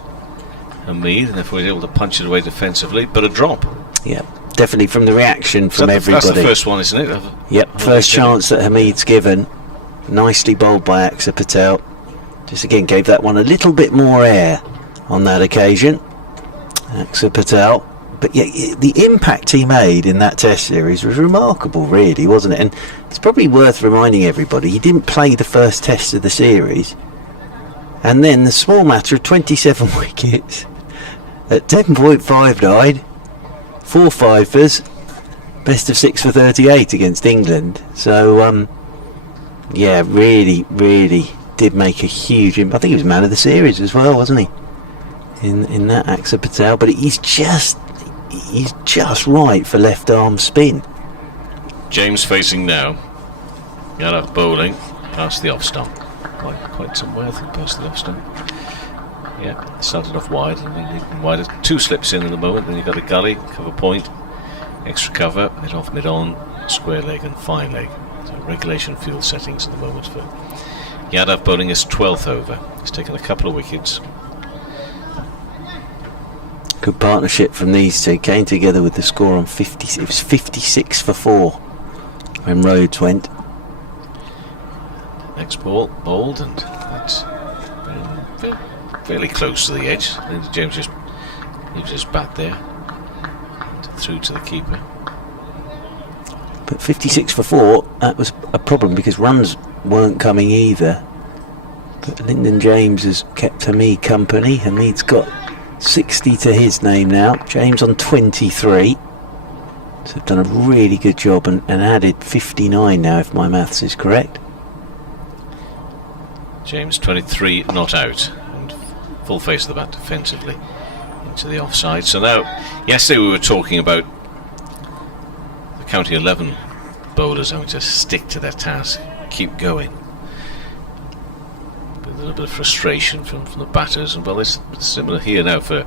Hamid, and therefore he's able to punch it away defensively, but a drop. Yeah, definitely from the reaction from everybody. That's the first one, isn't it? Yep, first chance that Hamid's given. Nicely bowled by Axar Patel. Just again gave that one a little bit more air on that occasion. Axar Patel. But yeah, the impact he made in that Test series was remarkable, really, wasn't it? And it's probably worth reminding everybody, he didn't play the first Test of the series. And then the small matter of 27 wickets at 10.59, 4 fifers, best of 6 for 38 against England. So, yeah, really, really did make a huge impact. I think he was man of the series as well, wasn't he? In that Axar Patel. But he's just right for left arm spin. James facing now. Yadav bowling past the off stump. Quite some way, I think, past the off stump. Yeah, started off wide and then even wider. 2 slips in the moment, then you've got a gully, cover point, extra cover, mid off, mid on, square leg and fine leg. So regulation field settings at the moment for Yadav bowling his 12th over. He's taken a couple of wickets. Good partnership from these two. Came together with the score on 50. It was 56 for 4 when Rhodes went. Next ball bowled, and that's fairly close to the edge. And James just leaves his bat there through to the keeper. But 56 for 4, that was a problem because runs weren't coming either. But Lyndon James has kept Hamid company. Hamid's got 60 to his name now. James on 23. So they've done a really good job and added 59 now, if my maths is correct. James 23 not out, and full face of the bat defensively into the offside. So now, yesterday we were talking about the county 11 bowlers having to stick to their task, keep going. But a little bit of frustration from the batters, and well, it's similar here now for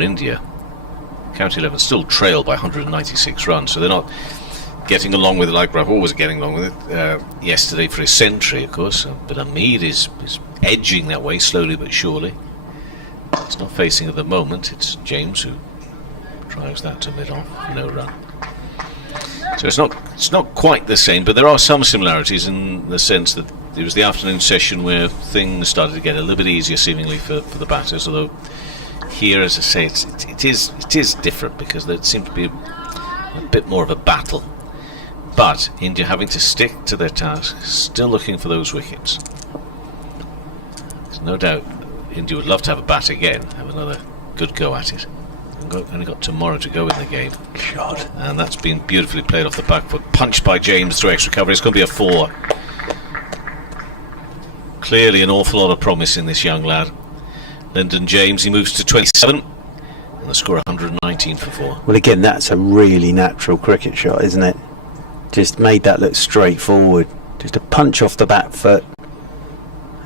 India. County 11 still trail by 196 runs, so they're not getting along with it like Rahul was getting along with it yesterday for his century, of course. But Hamid is edging that way slowly but surely. It's not facing at the moment. It's James who drives that to mid-off, no run. So it's not quite the same, but there are some similarities in the sense that it was the afternoon session where things started to get a little bit easier, seemingly for the batters. Although here, as I say, it is different because there seemed to be a bit more of a battle. But India having to stick to their task, still looking for those wickets. There's no doubt India would love to have a bat again, have another good go at it. Only got tomorrow to go in the game. God. And that's been beautifully played off the back foot, punched by James through extra cover. It's going to be a 4. Clearly an awful lot of promise in this young lad. Lyndon James, he moves to 27, and the score 119 for 4. Well, again, that's a really natural cricket shot, isn't it? Just made that look straightforward. Just a punch off the back foot.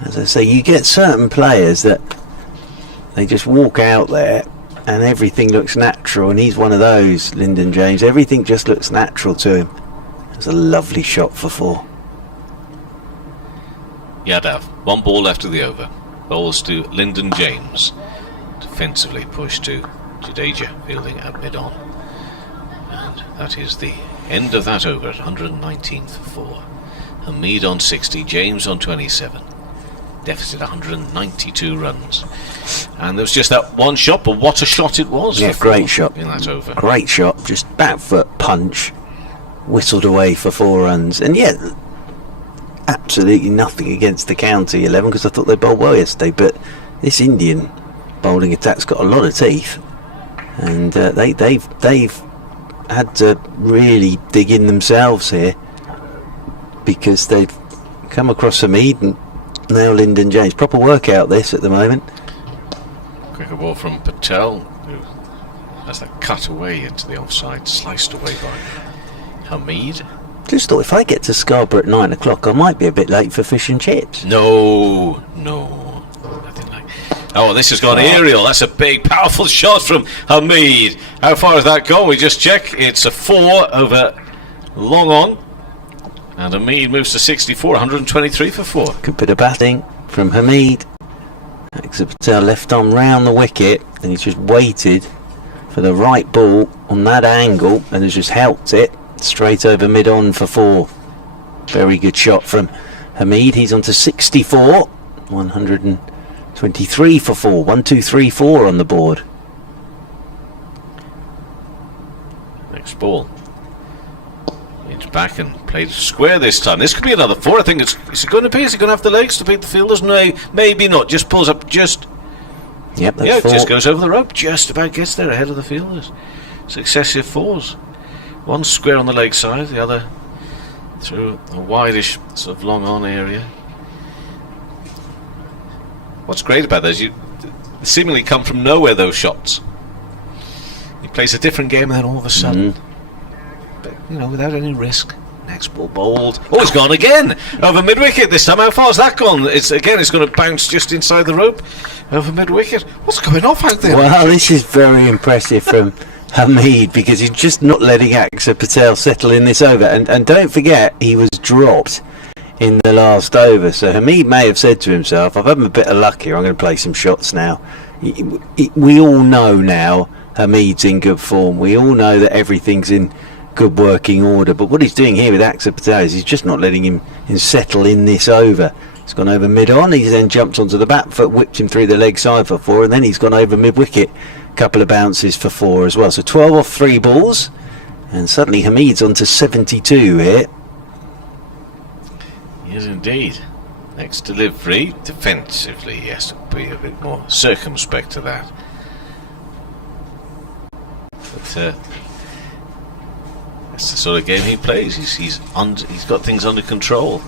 As I say, you get certain players that they just walk out there and everything looks natural, and he's one of those, Lyndon James. Everything just looks natural to him. It was a lovely shot for 4. Yadav, 1 ball left of the over. Bowls to Lyndon James. Defensively pushed to Jadeja, fielding at mid-on. And that is the end of that over at 119th for 4. Hamid on 60, James on 27. Deficit 192 runs. And there was just that one shot, but what a shot it was. Yeah, great shot. In that over. Great shot, just back foot punch, whistled away for 4 runs. And yet, absolutely nothing against the county 11 because I thought they bowled well yesterday, but this Indian bowling attack's got a lot of teeth, and they've had to really dig in themselves here because they've come across Hamid and now Lyndon James. Proper workout this at the moment. Quicker ball from Patel, who has that cut away into the offside, sliced away by Hamid. Just thought if I get to Scarborough at 9 o'clock I might be a bit late for fish and chips. No, nothing like. Oh, this has gone aerial. That's a big, powerful shot from Hamid. How far has that gone? We just check. It's a 4 over long on, and Hamid moves to 64, 123 for 4. Good bit of batting from Hamid. Axar Patel left arm round the wicket, and he's just waited for the right ball on that angle and has just helped it straight over mid-on for 4. Very good shot from Hamid. He's on to 64, 123 for 4. 1, 2, 3, 4 on the board. Next ball. It's back and played square this time. This could be another 4. I think is it going to be? Is he going to have the legs to beat the fielders? No, maybe not. Just pulls up just. Yep, that's yeah, 4. just goes over the rope. Just about gets there ahead of the fielders. Successive 4s. One square on the leg side, the other through a wideish sort of long on area. What's great about those, they seemingly come from nowhere, those shots. He plays a different game and then all of a sudden, but, without any risk. Next ball bowled. Oh, it's gone again over mid wicket this time. How far has that gone? It's going to bounce just inside the rope over mid wicket. What's going off out there? Well, this is very impressive from Hamid because he's just not letting Axar Patel settle in this over. And don't forget, he was dropped in the last over. So Hamid may have said to himself, I've had a bit of luck here, I'm going to play some shots now. We all know now Hamid's in good form. We all know that everything's in good working order. But what he's doing here with Axar Patel is he's just not letting him settle in this over. He's gone over mid-on, he's then jumped onto the back foot, whipped him through the leg side for 4, and then he's gone over mid-wicket, a couple of bounces for 4 as well. So 12 off 3 balls, and suddenly Hamid's on to 72 here. Yes, indeed. Next delivery, defensively, he has to be a bit more circumspect to that. But that's the sort of game he plays. He's got things under control.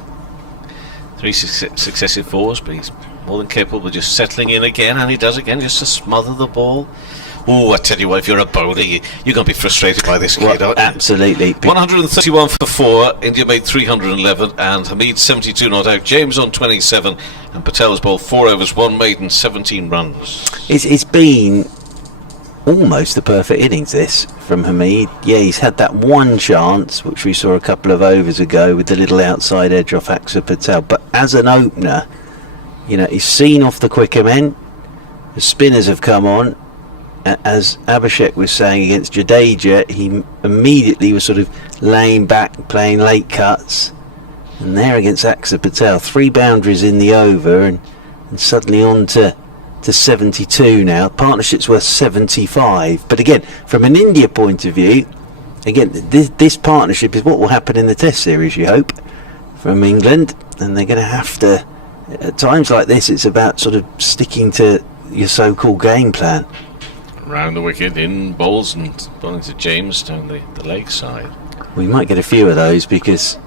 3 successive 4s, but he's more than capable of just settling in again, and he does again, just to smother the ball. Oh, I tell you what, if you're a bowler, you're going to be frustrated by this kid, aren't you? Absolutely. 131 for 4, India made 311, and Hamid 72 not out, James on 27, and Patel's bowled 4 overs, 1 maiden, 17 runs. It's been almost the perfect innings, this, from Hamid. Yeah, he's had that one chance, which we saw a couple of overs ago, with the little outside edge off Axar Patel. But as an opener, you know, he's seen off the quicker men. The spinners have come on. As Abhishek was saying against Jadeja, he immediately was sort of laying back, playing late cuts. And there against Axar Patel, 3 boundaries in the over, and suddenly on to 72 now. Partnership's worth 75. But again, from an India point of view, again, this partnership is what will happen in the Test series, you hope, from England. And they're going to have to, at times like this, it's about sort of sticking to your so-called game plan. Round the wicket, in bowls, and bowling to James down the leg side. We might get a few of those because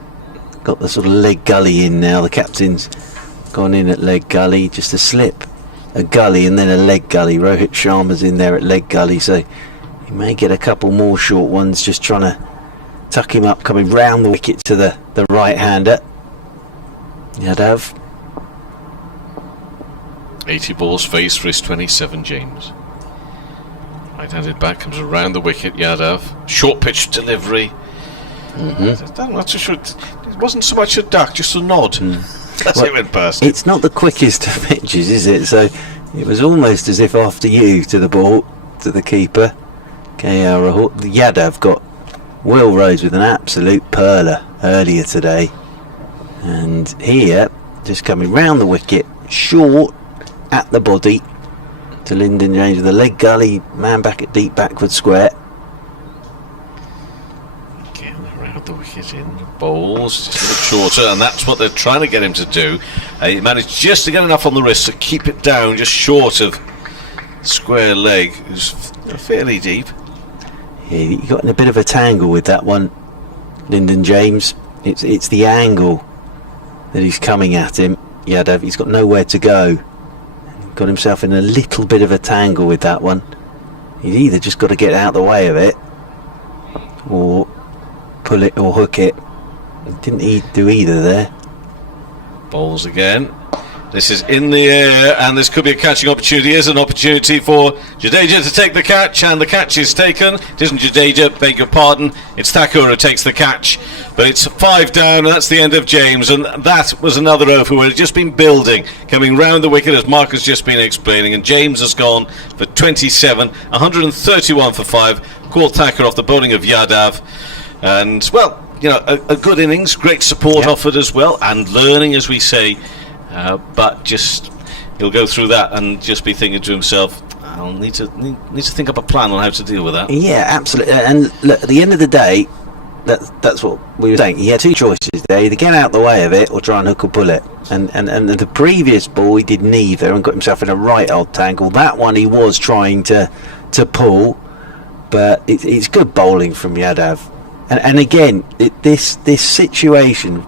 got the sort of leg gully in now. The captain's gone in at leg gully, just a slip. A gully and then a leg gully. Rohit Sharma's in there at leg gully, so you may get a couple more short ones just trying to tuck him up, coming round the wicket to the right-hander. Yadav. 80 balls face for his 27, James. Right-handed back, comes around the wicket, Yadav. Short pitch delivery. I'm not too sure. It wasn't so much a duck, just a nod. That's it went past. It's not the quickest of pitches, is it? So it was almost as if after you to the ball, to the keeper. KL Rahul. Yadav got Will Rhodes with an absolute perler earlier today. And here, just coming round the wicket, short at the body to Lyndon James with the leg gully, man back at deep backward square. Around the wicket in bowls, just a little shorter, and that's what they're trying to get him to do. He managed just to get enough on the wrist to keep it down, just short of square leg. It was fairly deep. Yeah, he got in a bit of a tangle with that one, Lyndon James. It's the angle that he's coming at him. Yadav, he's got nowhere to go. Got himself in a little bit of a tangle with that one. He's either just got to get out of the way of it, or pull it or hook it. Didn't he do either there? Bowls again. This is in the air, and this could be a catching opportunity. Here's an opportunity for Jadeja to take the catch, and the catch is taken. It isn't Jadeja, beg your pardon. It's Thakur who takes the catch, but it's 5 down, and that's the end of James. And that was another over where it had just been building, coming round the wicket as Mark has just been explaining, and James has gone for 27, 131 for 5. Called Thakur off the bowling of Yadav, and well, you know, a good innings, great support offered as well, and learning, as we say. But just he'll go through that and just be thinking to himself, I'll need to think up a plan on how to deal with that. Yeah, absolutely. And look, at the end of the day, that's what we were saying. He had 2 choices there: either get out of the way of it or try and hook or pull it. And the previous ball he did neither and got himself in a right old tangle. That one he was trying to pull, but it's good bowling from Yadav. And again, this situation.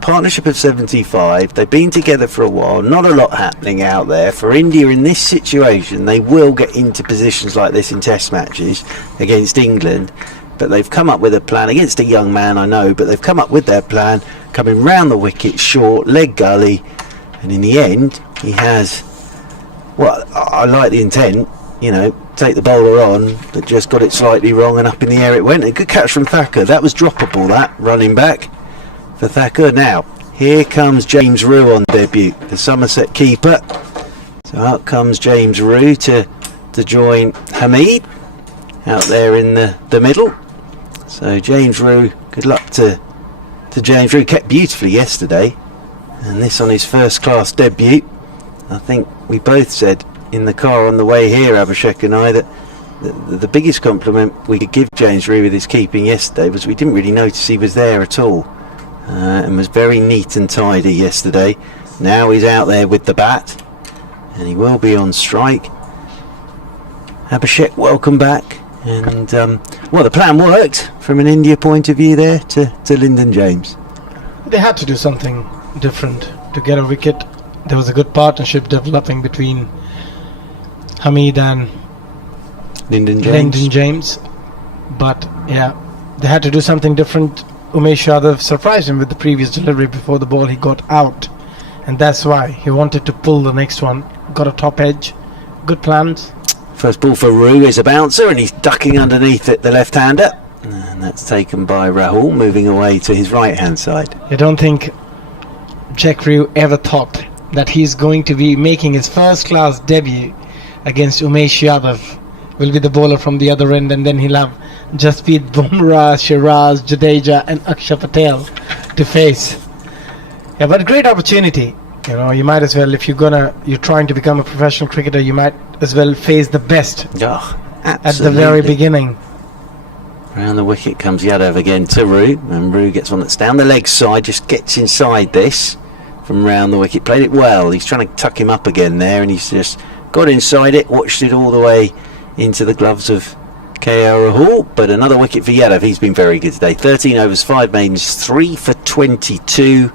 Partnership of 75, they've been together for a while, not a lot happening out there. For India in this situation, they will get into positions like this in Test matches against England, but they've come up with a plan against a young man, I know, but they've come up with their plan, coming round the wicket short, leg gully, and in the end he has, well, I like the intent, you know, take the bowler on, but just got it slightly wrong and up in the air it went. A good catch from Thakur. That was droppable, that running back for Thakur. Now here comes James Rew on debut, the Somerset keeper. So out comes James Rew to join Hamid out there in the middle. So James Rew, good luck to James Rew. Kept beautifully yesterday, and this on his first class debut. I think we both said in the car on the way here, Abhishek and I, that the biggest compliment we could give James Rew with his keeping yesterday was we didn't really notice he was there at all, and was very neat and tidy yesterday. Now he's out there with the bat, and he will be on strike. Abhishek, welcome back. And well, the plan worked from an India point of view there to Lyndon James. They had to do something different to get a wicket. There was a good partnership developing between Hamid and Lyndon James. But yeah, they had to do something different. Umesh Yadav surprised him with the previous delivery before the ball. He got out, and that's why he wanted to pull the next one. Got a top edge. Good plans. First ball for Rew is a bouncer, and he's ducking underneath it, the left-hander. And that's taken by Rahul, moving away to his right-hand side. I don't think Jack Rew ever thought that he's going to be making his first-class debut against Umesh Yadav. Will be the bowler from the other end, and then he'll have Jasprit Bumrah, Shiraz, Jadeja and Akshar Patel to face. Yeah, but a great opportunity. You know, you might as well, if you're trying to become a professional cricketer, you might as well face the best at the very beginning. Round the wicket comes Yadav again to Rew, and Rew gets one that's down the leg side, just gets inside this from round the wicket. Played it well. He's trying to tuck him up again there, and he's just got inside it, watched it all the way into the gloves of KL Rahul. But another wicket for Yadav. He's been very good today. 13 overs, 5 maidens, 3 for 22,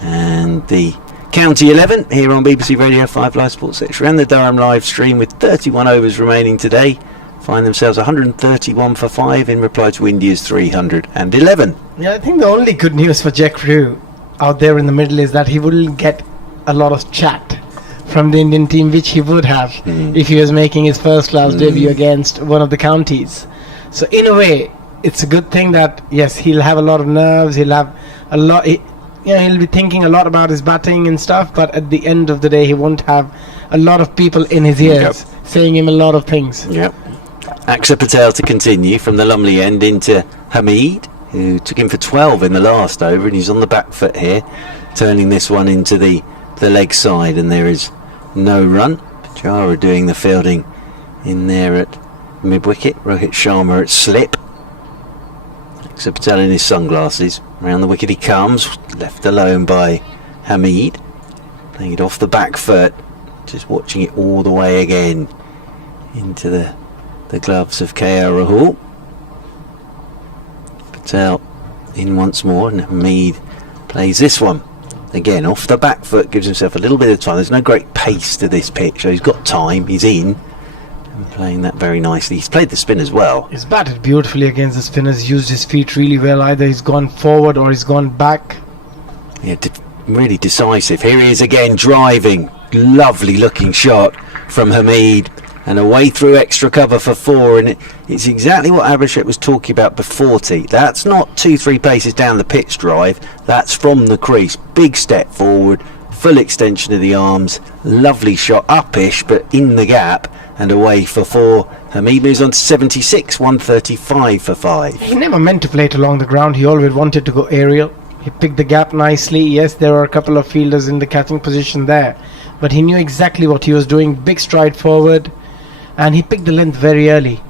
and the County 11 here on BBC Radio 5 Live Sports Extra and the Durham live stream, with 31 overs remaining today, find themselves 131 for 5 in reply to India's 311. Yeah, I think the only good news for Jack Rew out there in the middle is that he wouldn't get a lot of chat from the Indian team, which he would have if he was making his first class debut against one of the counties. So in a way, it's a good thing that, yes, he'll have a lot of nerves, he'll have a lot... he'll be thinking a lot about his batting and stuff, but at the end of the day, he won't have a lot of people in his ears saying him a lot of things. Yep. Akshar Patel to continue from the Lumley end into Hamid, who took him for 12 in the last over, and he's on the back foot here, turning this one into the leg side, and there is no run. Pujara doing the fielding in there at mid-wicket. Rohit Sharma at slip. Akshar Patel in his sunglasses. Round the wicket he comes, left alone by Hamid, playing it off the back foot, just watching it all the way again into the gloves of KL Rahul. Patel in once more, and Hamid plays this one again off the back foot, gives himself a little bit of time. There's no great pace to this pitch, so he's got time, he's in and playing that very nicely. He's played the spin as well. He's batted beautifully against the spinners, used his feet really well. Either he's gone forward or he's gone back. Yeah, really decisive. Here he is again, driving. Lovely looking shot from Hamid, and away through extra cover for 4, and it's exactly what Abhishek was talking about before tee. That's not 2-3 paces down the pitch drive, that's from the crease. Big step forward, full extension of the arms, lovely shot, uppish but in the gap, and away for 4. Hamid moves on to 76, 135 for 5. He never meant to play it along the ground, he always wanted to go aerial. He picked the gap nicely. Yes, there are a couple of fielders in the catching position there, but he knew exactly what he was doing. Big stride forward, and he picked the length very early.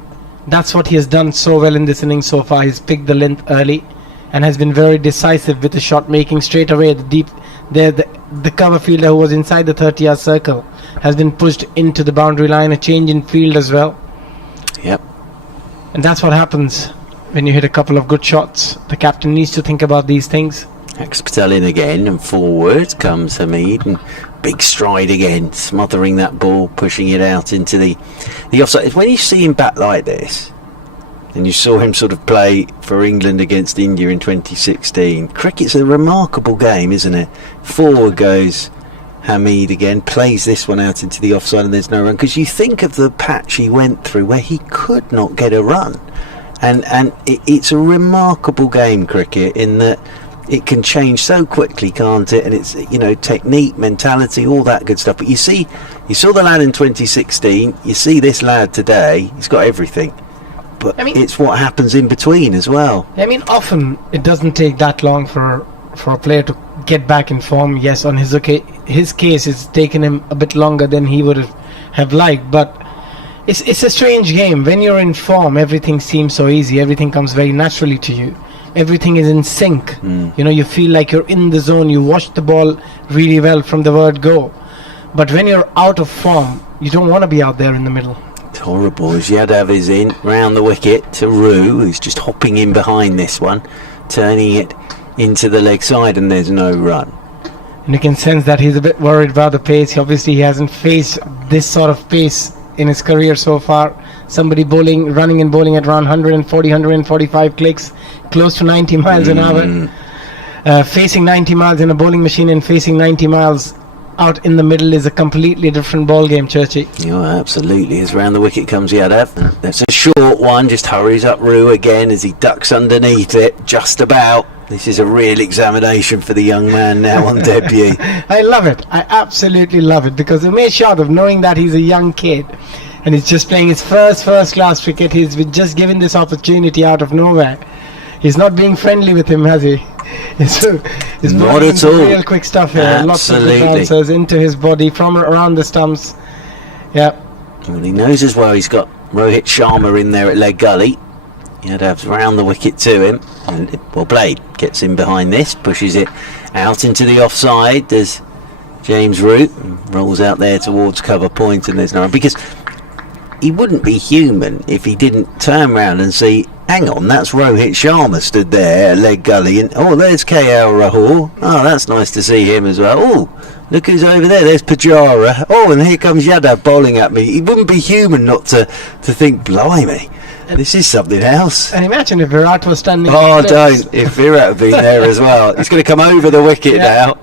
That's what he has done so well in this innings so far. He's picked the length early and has been very decisive with the shot making straight away. The cover fielder who was inside the 30-yard circle has been pushed into the boundary line. A change in field as well. Yep. And that's what happens when you hit a couple of good shots. The captain needs to think about these things. Akshar Patel in again, and forward comes Hamid, and big stride again, smothering that ball, pushing it out into the offside. When you see him bat like this, and you saw him sort of play for England against India in 2016, cricket's a remarkable game, isn't it? Forward goes Hamid again, plays this one out into the offside, and there's no run, because you think of the patch he went through where he could not get a run, and it's a remarkable game, cricket, in that it can change so quickly, can't it? And it's, you know, technique, mentality, all that good stuff. But you saw the lad in 2016, you see this lad today, he's got everything. But I mean, it's what happens in between as well. I mean, often it doesn't take that long for a player to get back in form. Yes, on his case, it's taken him a bit longer than he would have liked. But it's a strange game. When you're in form, everything seems so easy. Everything comes very naturally to you. Everything is in sync. You know, you feel like you're in the zone. You watch the ball really well from the word go. But when you're out of form, you don't want to be out there in the middle. It's horrible. As Yadav is in, round the wicket to Rue, who's just hopping in behind this one, turning it into the leg side, and there's no run. And you can sense that he's a bit worried about the pace. Obviously, he hasn't faced this sort of pace in his career so far. Somebody running and bowling at around 140, 145 clicks, close to 90 miles an hour. Facing 90 miles in a bowling machine and facing 90 miles out in the middle is a completely different ball game, Churchy. Yeah, absolutely. As round the wicket comes Yadav. That's a short one, just hurries up Rue again as he ducks underneath it, just about. This is a real examination for the young man now on debut. I love it. I absolutely love it, because Umesh Yadav, knowing that he's a young kid and he's just playing his first class cricket, he's been just given this opportunity out of nowhere. He's not being friendly with him, has he? He's not at all. Real quick stuff here. Absolutely. Lots of answers into his body from around the stumps. Yeah. Well, he knows as well he's got Rohit Sharma in there at leg gully. Yadav's round the wicket to him, and well played. Gets in behind this, pushes it out into the offside. There's James Root, rolls out there towards cover point, and there's no run, because he wouldn't be human if he didn't turn round and see, hang on, that's Rohit Sharma stood there at leg gully, and oh, there's KL Rahul. Oh, that's nice to see him as well. Oh, look who's over there. There's Pujara. Oh, and here comes Yadav bowling at me. He wouldn't be human not to think, blimey, this is something else. And imagine if Virat was standing. Oh, don't. If Virat had been there as well. He's going to come over the wicket now.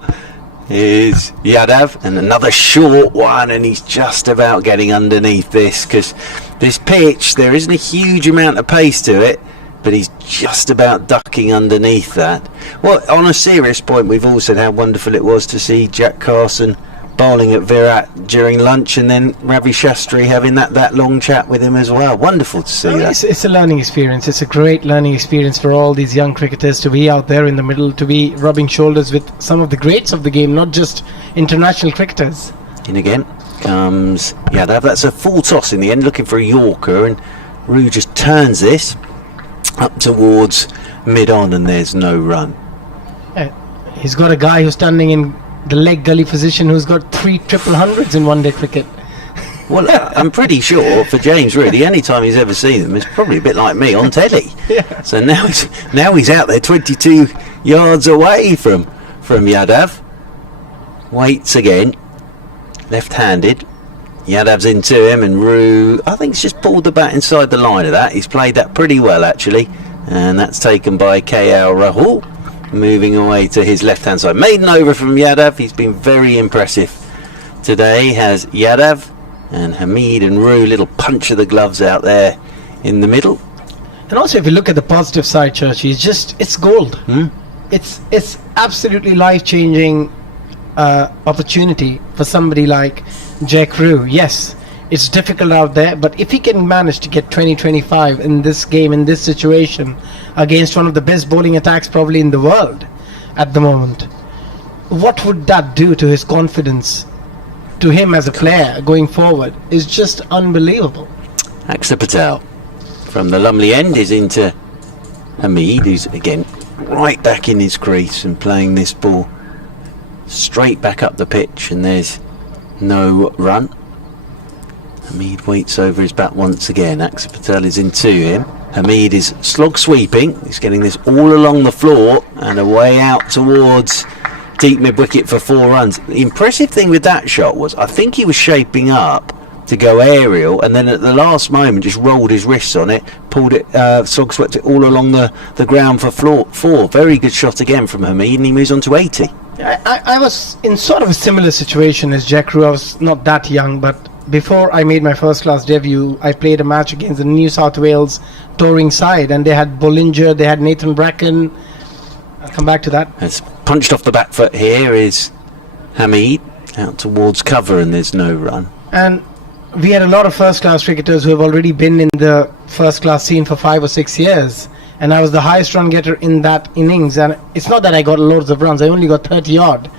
Is Yadav, and another short one, and he's just about getting underneath this, because this pitch, there isn't a huge amount of pace to it, but he's just about ducking underneath that. Well, on a serious point, we've all said how wonderful it was to see Jack Carson bowling at Virat during lunch, and then Ravi Shastri having that long chat with him as well. Wonderful to see that. It's a learning experience. It's a great learning experience for all these young cricketers to be out there in the middle, to be rubbing shoulders with some of the greats of the game, not just international cricketers. In again comes Yadav. That's a full toss in the end, looking for a Yorker, and Rue just turns this up towards mid-on, and there's no run. He's got a guy who's standing in the leg gully position who's got 3 triple hundreds in one day cricket. Well, I'm pretty sure for James Reed, the only time he's ever seen them is probably a bit like me on telly. Yeah. So now he's out there 22 yards away from Yadav. Waits again, left-handed. Yadav's into him, and Rue, I think, he's just pulled the bat inside the line of that. He's played that pretty well, actually, and that's taken by KL Rahul. Moving away to his left-hand side. Maiden over from Yadav. He's been very impressive today, has Yadav, and Hamid and Rue, little punch of the gloves out there in the middle. And also, if you look at the positive side, Church, it's gold. It's absolutely life-changing opportunity for somebody like Jack Rue. Yes, it's difficult out there, but if he can manage to get 20-25 in this game, in this situation, against one of the best bowling attacks probably in the world at the moment, what would that do to his confidence, to him as a player going forward? Is just unbelievable. Axar Patel from the Lumley end is into Hamid, who's again right back in his crease and playing this ball straight back up the pitch, and there's no run. Hamid waits over his bat once again. Axar Patel is into him. Hamid is slog sweeping. He's getting this all along the floor and away out towards deep mid-wicket for 4 runs. The impressive thing with that shot was, I think he was shaping up to go aerial, and then at the last moment just rolled his wrists on it, pulled it, slog swept it all along the ground for 4. Very good shot again from Hamid, and he moves on to 80. I was in sort of a similar situation as Jack Rue. I was not that young, but before I made my first class debut, I played a match against the New South Wales touring side, and they had Bollinger, they had Nathan Bracken, I'll come back to that. It's punched off the back foot here is Hamid out towards cover, and there's no run. And we had a lot of first-class cricketers who have already been in the first-class scene for 5 or 6 years. And I was the highest run getter in that innings. And it's not that I got loads of runs. I only got 30 odd.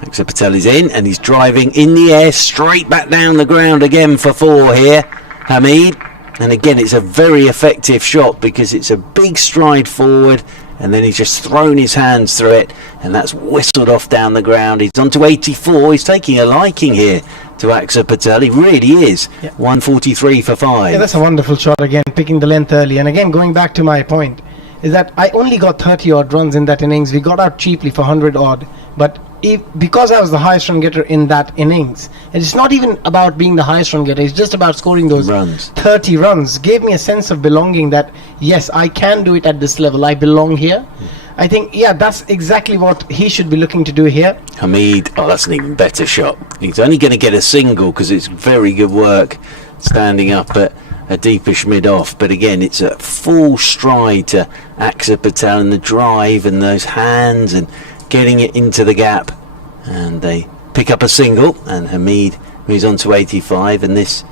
Axar Patel is in, and he's driving in the air straight back down the ground again for 4 here. Hamid. And again, it's a very effective shot because it's a big stride forward, and then he's just thrown his hands through it, and that's whistled off down the ground. He's on to 84. He's taking a liking here to Axar Patel. He really is. Yeah. 143 for 5. Yeah, that's a wonderful shot again, picking the length early. And again, going back to my point, is that I only got 30 odd runs in that innings. We got out cheaply for 100 odd, but because I was the highest run getter in that innings, and it's not even about being the highest run getter, it's just about scoring those runs. 30 runs gave me a sense of belonging, that yes, I can do it at this level, I belong here. I think, yeah, that's exactly what he should be looking to do here. Hamid, oh, that's an even better shot. He's only going to get a single because it's very good work standing up at a deepish mid-off, but again, it's a full stride to Axar Patel and the drive and those hands and getting it into the gap, and they pick up a single, and Hamid moves on to 85, and this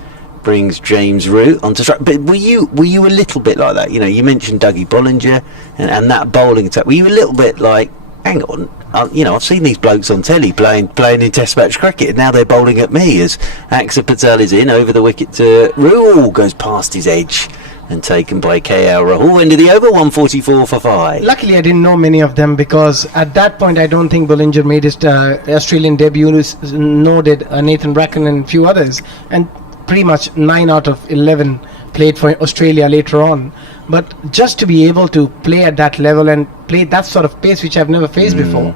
brings James Root onto strike. But were you a little bit like that? You know, you mentioned Dougie Bollinger and that bowling attack. Were you a little bit like, hang on, you know, I've seen these blokes on telly playing in Test match cricket, and now they're bowling at me as Axar Patel is in over the wicket to Root, goes past his edge and taken by KL Rahul. End of the over, 144 for 5. Luckily, I didn't know many of them, because at that point, I don't think Bollinger made his Australian debut, nor did Nathan Bracken and a few others. And pretty much 9 out of 11 played for Australia later on. But just to be able to play at that level and play that sort of pace, which I've never faced before,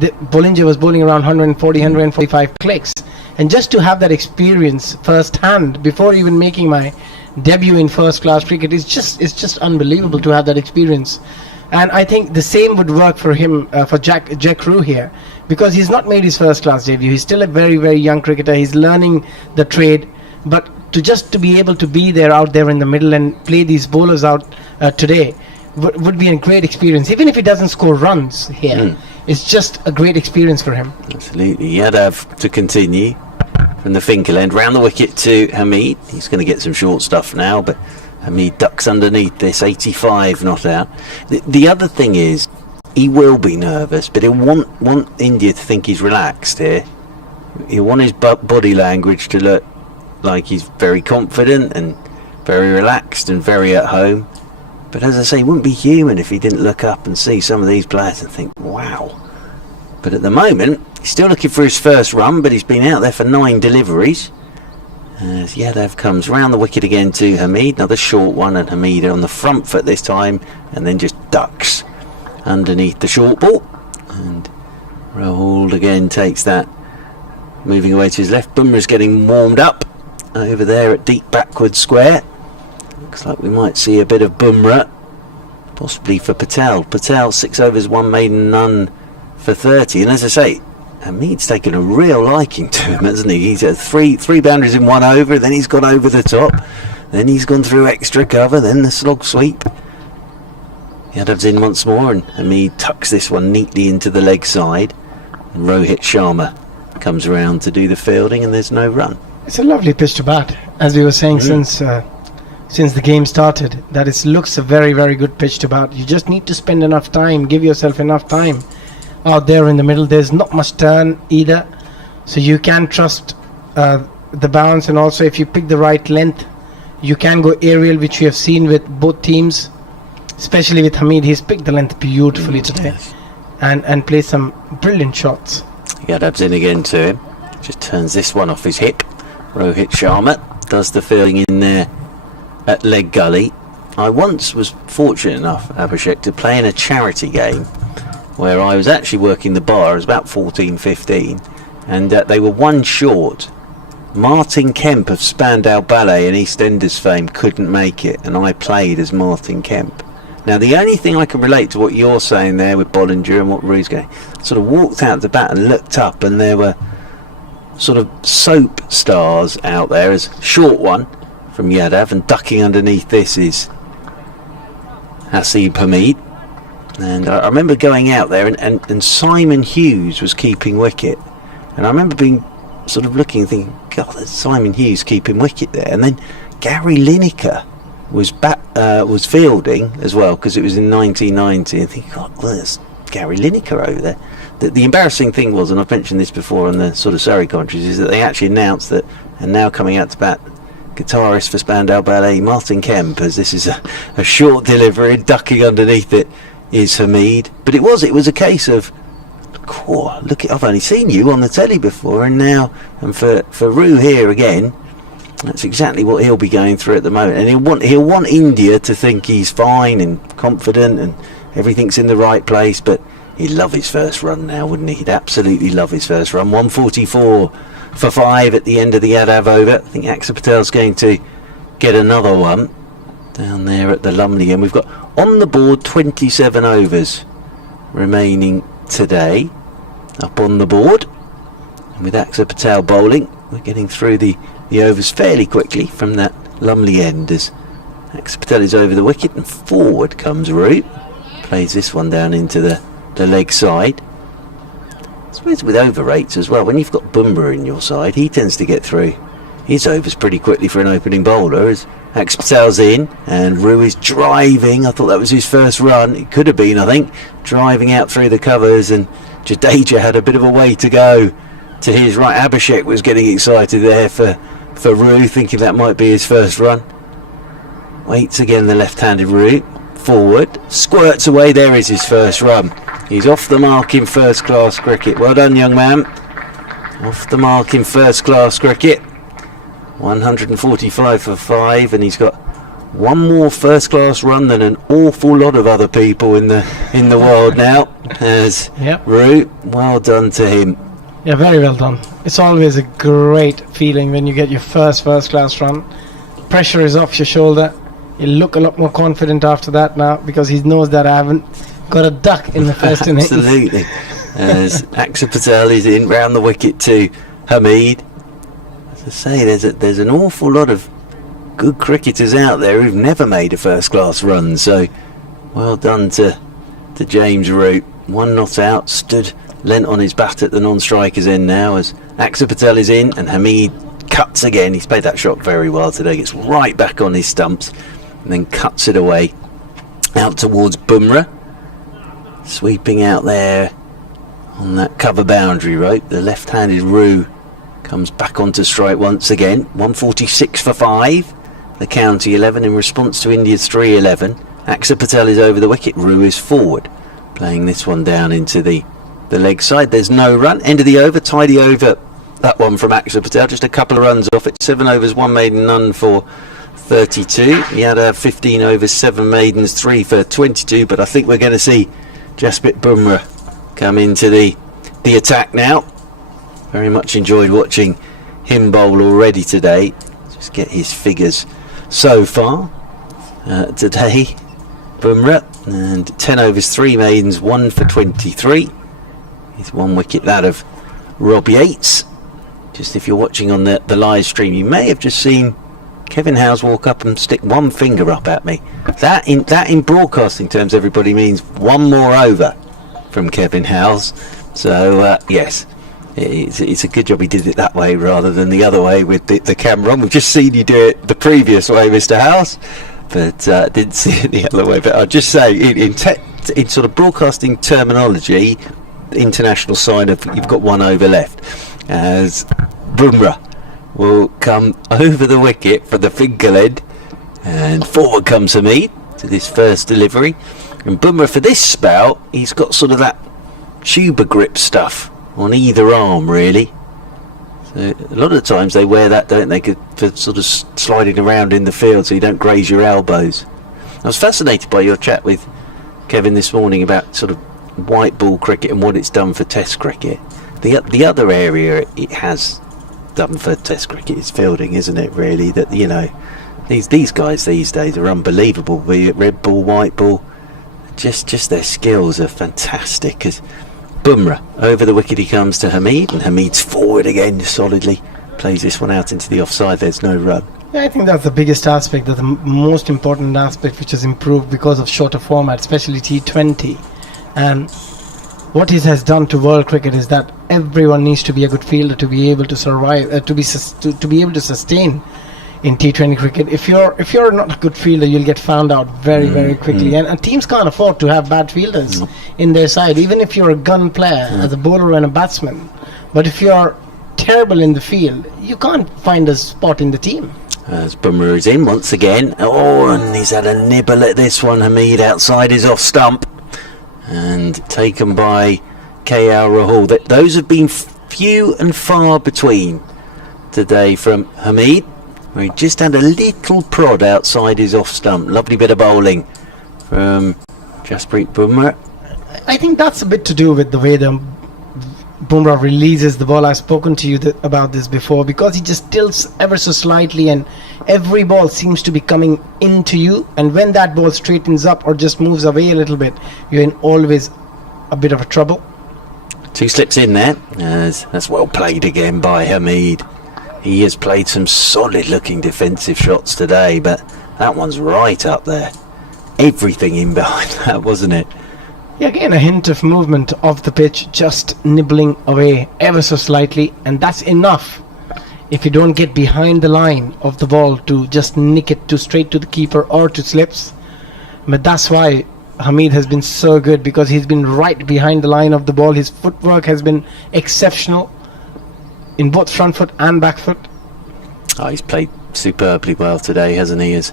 Bollinger was bowling around 140, 145 clicks. And just to have that experience firsthand before even making my debut in first class cricket it's just unbelievable to have that experience. And I think the same would work for him, for Jack Root here, because he's not made his first class debut. He's still a very, very young cricketer. He's learning the trade, but to be able to be there out there in the middle and play these bowlers out today would be a great experience. Even if he doesn't score runs here, it's just a great experience for him. Absolutely. Yadav to continue from the Finkel end, round the wicket to Hamid. He's going to get some short stuff now, but Hamid ducks underneath this, 85 not out. The other thing is, he will be nervous, but he'll want India to think he's relaxed here. He'll want his body language to look like he's very confident and very relaxed and very at home. But as I say, he wouldn't be human if he didn't look up and see some of these players and think, wow. But at the moment, he's still looking for his first run, but he's been out there for 9 deliveries. As Yadav comes round the wicket again to Hamid, another short one, and Hamid on the front foot this time, and then just ducks underneath the short ball. And Rahul again takes that, moving away to his left. Bumrah's getting warmed up over there at deep backward square. Looks like we might see a bit of Bumrah, possibly for Patel. Patel, 6 overs, 1 maiden, none for 30. And as I say, Hamid's taken a real liking to him, hasn't he? He's had three boundaries in 1 over, then he's gone over the top, then he's gone through extra cover, then the slog sweep. Yadav's in once more, and Hamid tucks this one neatly into the leg side, and Rohit Sharma comes around to do the fielding, and there's no run. It's a lovely pitch to bat, as we were saying since the game started, that it looks a very, very good pitch to bat. You just need to spend enough time, give yourself enough time out there in the middle. There's not much turn either, so you can trust the bounce, and also if you pick the right length, you can go aerial, which we have seen with both teams, especially with Hamid. He's picked the length beautifully today, and played some brilliant shots. Yadav's in again to him, just turns this one off his hip. Rohit Sharma does the fielding in there at leg gully. I once was fortunate enough, Abhishek, to play in a charity game where I was actually working the bar. I was about 14, 15, and they were 1 short. Martin Kemp of Spandau Ballet and EastEnders fame couldn't make it, and I played as Martin Kemp. Now, the only thing I can relate to what you're saying there with Bollinger and what Rue's going, sort of walked out the bat and looked up, and there were sort of soap stars out there. As short one from Yadav, and ducking underneath this is Hasib Hamid. And I remember going out there, and Simon Hughes was keeping wicket. And I remember being sort of looking and thinking, God, there's Simon Hughes keeping wicket there. And then Gary Lineker was fielding as well, because it was in 1990. I think, God, well, there's Gary Lineker over there. The embarrassing thing was, and I've mentioned this before on the sort of Surrey commentaries, is that they actually announced that, and now coming out to bat, guitarist for Spandau Ballet, Martin Kemp, as this is a short delivery, ducking underneath it is Hamid. But it was a case of, look, I've only seen you on the telly before, and now, and for Roo here again, that's exactly what he'll be going through at the moment. And he'll want India to think he's fine and confident and everything's in the right place, but he'd love his first run now, wouldn't he? He'd absolutely love his first run. 144 for 5 at the end of the Yadav over. I think Axar Patel's going to get another one down there at the Lumley, and we've got on the board 27 overs remaining today. Up on the board, and with Axar Patel bowling, we're getting through the overs fairly quickly from that Lumley end as Axar Patel is over the wicket, and forward comes Root. Plays this one down into the leg side. I suppose with over rates as well, when you've got Bumrah in your side, he tends to get through his overs pretty quickly for an opening bowler, as Axar Patel's in and Roo is driving. I thought that was his first run. It could have been, I think, driving out through the covers, and Jadeja had a bit of a way to go to his right. Abhishek was getting excited there for Roo, thinking that might be his first run. Waits again, the left-handed Roo. Forward, squirts away, there is his first run. He's off the mark in first-class cricket. Well done, young man. Off the mark in first-class cricket. 145 for 5, and he's got one more first-class run than an awful lot of other people in the world now. As Roo, well done to him. Yeah, very well done. It's always a great feeling when you get your first-class run. Pressure is off your shoulder. You look a lot more confident after that now, because he knows that I haven't got a duck in the first innings. Absolutely. As Axar Patel is in round the wicket to Hamid. As I say, there's an awful lot of good cricketers out there who've never made a first-class run. So, well done to James Root. One not out, stood lent on his bat at the non-striker's end now as Axar Patel is in, and Hamid cuts again. He's played that shot very well today. Gets right back on his stumps and then cuts it away out towards Bumrah. Sweeping out there on that cover boundary rope. The left-handed Roo comes back onto strike once again. 146 for 5. The county 11 in response to India's 3-11. Axar Patel is over the wicket. Roo is forward, playing this one down into the leg side. There's no run. End of the over. Tidy over, that one from Axar Patel. Just a couple of runs off it. 7 overs, 1 maiden, none for 32. He had 15 overs, 7 maidens, 3 for 22. But I think we're going to see Jasprit Bumrah come into the attack now. Very much enjoyed watching him bowl already today. Just get his figures so far today. Bumrah, and 10 overs, 3 maidens, 1 for 23. He's 1 wicket that of Rob Yates. Just if you're watching on the live stream, you may have just seen Kevin Howes walk up and stick 1 finger up at me. That in broadcasting terms, everybody, means 1 more over from Kevin Howes. So yes, it's a good job he did it that way rather than the other way with the camera on. We've just seen you do it the previous way, Mr. Howes, but didn't see it the other way. But I'll just say, in sort of broadcasting terminology, international sign of you've got 1 over left, as Bumrah will come over the wicket for the finger end, and forward comes Hamid to this first delivery. And Bumrah, for this spout, he's got sort of that tuber grip stuff on either arm, really. So a lot of the times they wear that, don't they, for sort of sliding around in the field so you don't graze your elbows. I was fascinated by your chat with Kevin this morning about sort of white ball cricket and what it's done for Test cricket. The other area it has done for Test cricket is fielding, isn't it, really? That, you know, these guys these days are unbelievable, be it red ball, white ball. Just their skills are fantastic. As Bumrah over the wicket he comes to Hamid, and Hamid's forward again solidly plays this one out into the offside. There's no run. Yeah, I think that's the biggest aspect, that's the most important aspect, which has improved because of shorter format, especially T20. And what it has done to world cricket is that everyone needs to be a good fielder to be able to survive, to be able to sustain in T20 cricket. If you're not a good fielder, you'll get found out very quickly. And teams can't afford to have bad fielders in their side, even if you're a gun player as a bowler and a batsman. But if you're terrible in the field, you can't find a spot in the team. As Bumrah is in once again. Oh, and he's had a nibble at this one. Hamid outside his off stump. And taken by KL Rahul. Those have been few and far between today from Hamid. Where he just had a little prod outside his off stump. Lovely bit of bowling from Jasprit Bumrah. I think that's a bit to do with the way the Bumrah releases the ball. I've spoken to you about this before, because he just tilts ever so slightly and every ball seems to be coming into you, and when that ball straightens up or just moves away a little bit, you're in always a bit of a trouble. 2 slips in there. That's well played again by Hamid. He has played some solid looking defensive shots today, but that one's right up there. Everything in behind that, wasn't it? Yeah, again a hint of movement of the pitch, just nibbling away ever so slightly, and that's enough if you don't get behind the line of the ball to just nick it to straight to the keeper or to slips. But that's why Hamid has been so good, because he's been right behind the line of the ball. His footwork has been exceptional in both front foot and back foot. Oh, he's played superbly well today, hasn't he? As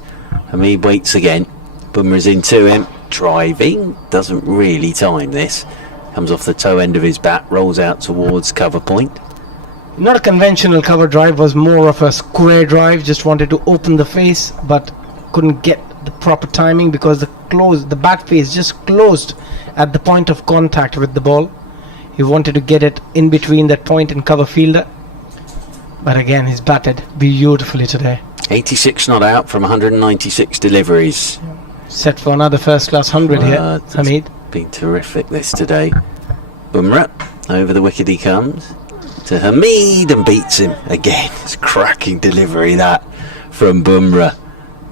Hamid waits again. Bumrah's into him. Driving. Doesn't really time this. Comes off the toe end of his bat. Rolls out towards cover point. Not a conventional cover drive, was more of a square drive. Just wanted to open the face, but couldn't get the proper timing because the bat face just closed at the point of contact with the ball. He wanted to get it in between that point and cover fielder. But again, he's batted beautifully today. 86 not out from 196 deliveries. Set for another first class 100 here, Hamid. Been terrific this today. Bumrah, over the wicket he comes to Hamid and beats him again. It's cracking delivery that from Bumrah,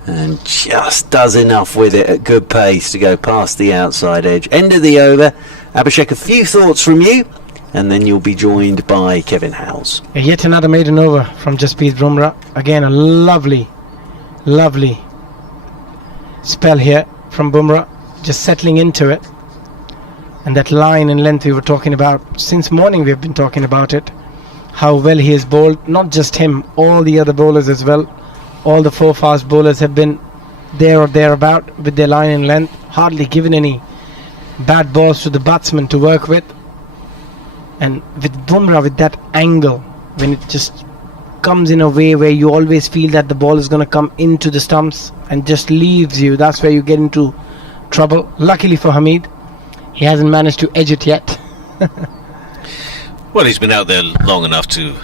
and just does enough with it at good pace to go past the outside edge. End of the over. Abhishek, a few thoughts from you, and then you'll be joined by Kevin Howes. Yet another maiden over from Jasprit Bumrah. Again, a lovely spell here from Bumrah, just settling into it. And that line and length we were talking about since morning, we've been talking about it, how well he has bowled. Not just him, all the other bowlers as well. All the 4 fast bowlers have been there or thereabout with their line and length, hardly given any bad balls to the batsman to work with. And with Bumrah, with that angle, when it just comes in a way where you always feel that the ball is going to come into the stumps and just leaves you, that's where you get into trouble. Luckily for Hamid, he hasn't managed to edge it yet. Well, he's been out there long enough to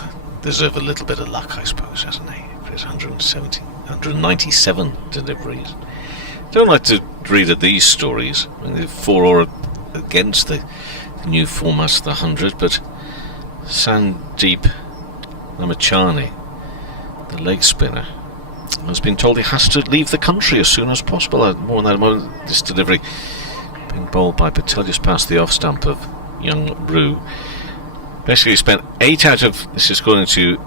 deserve a little bit of luck, I suppose, hasn't he? For his 197 deliveries. Don't like to read at these stories. I mean, they're for or against the new format of the 100, but Sandeep Lamachani, the leg spinner, has been told he has to leave the country as soon as possible. More on that in a moment. This delivery being bowled by Patel just past the off stump of young Rue. Basically spent 8 out of, this is according to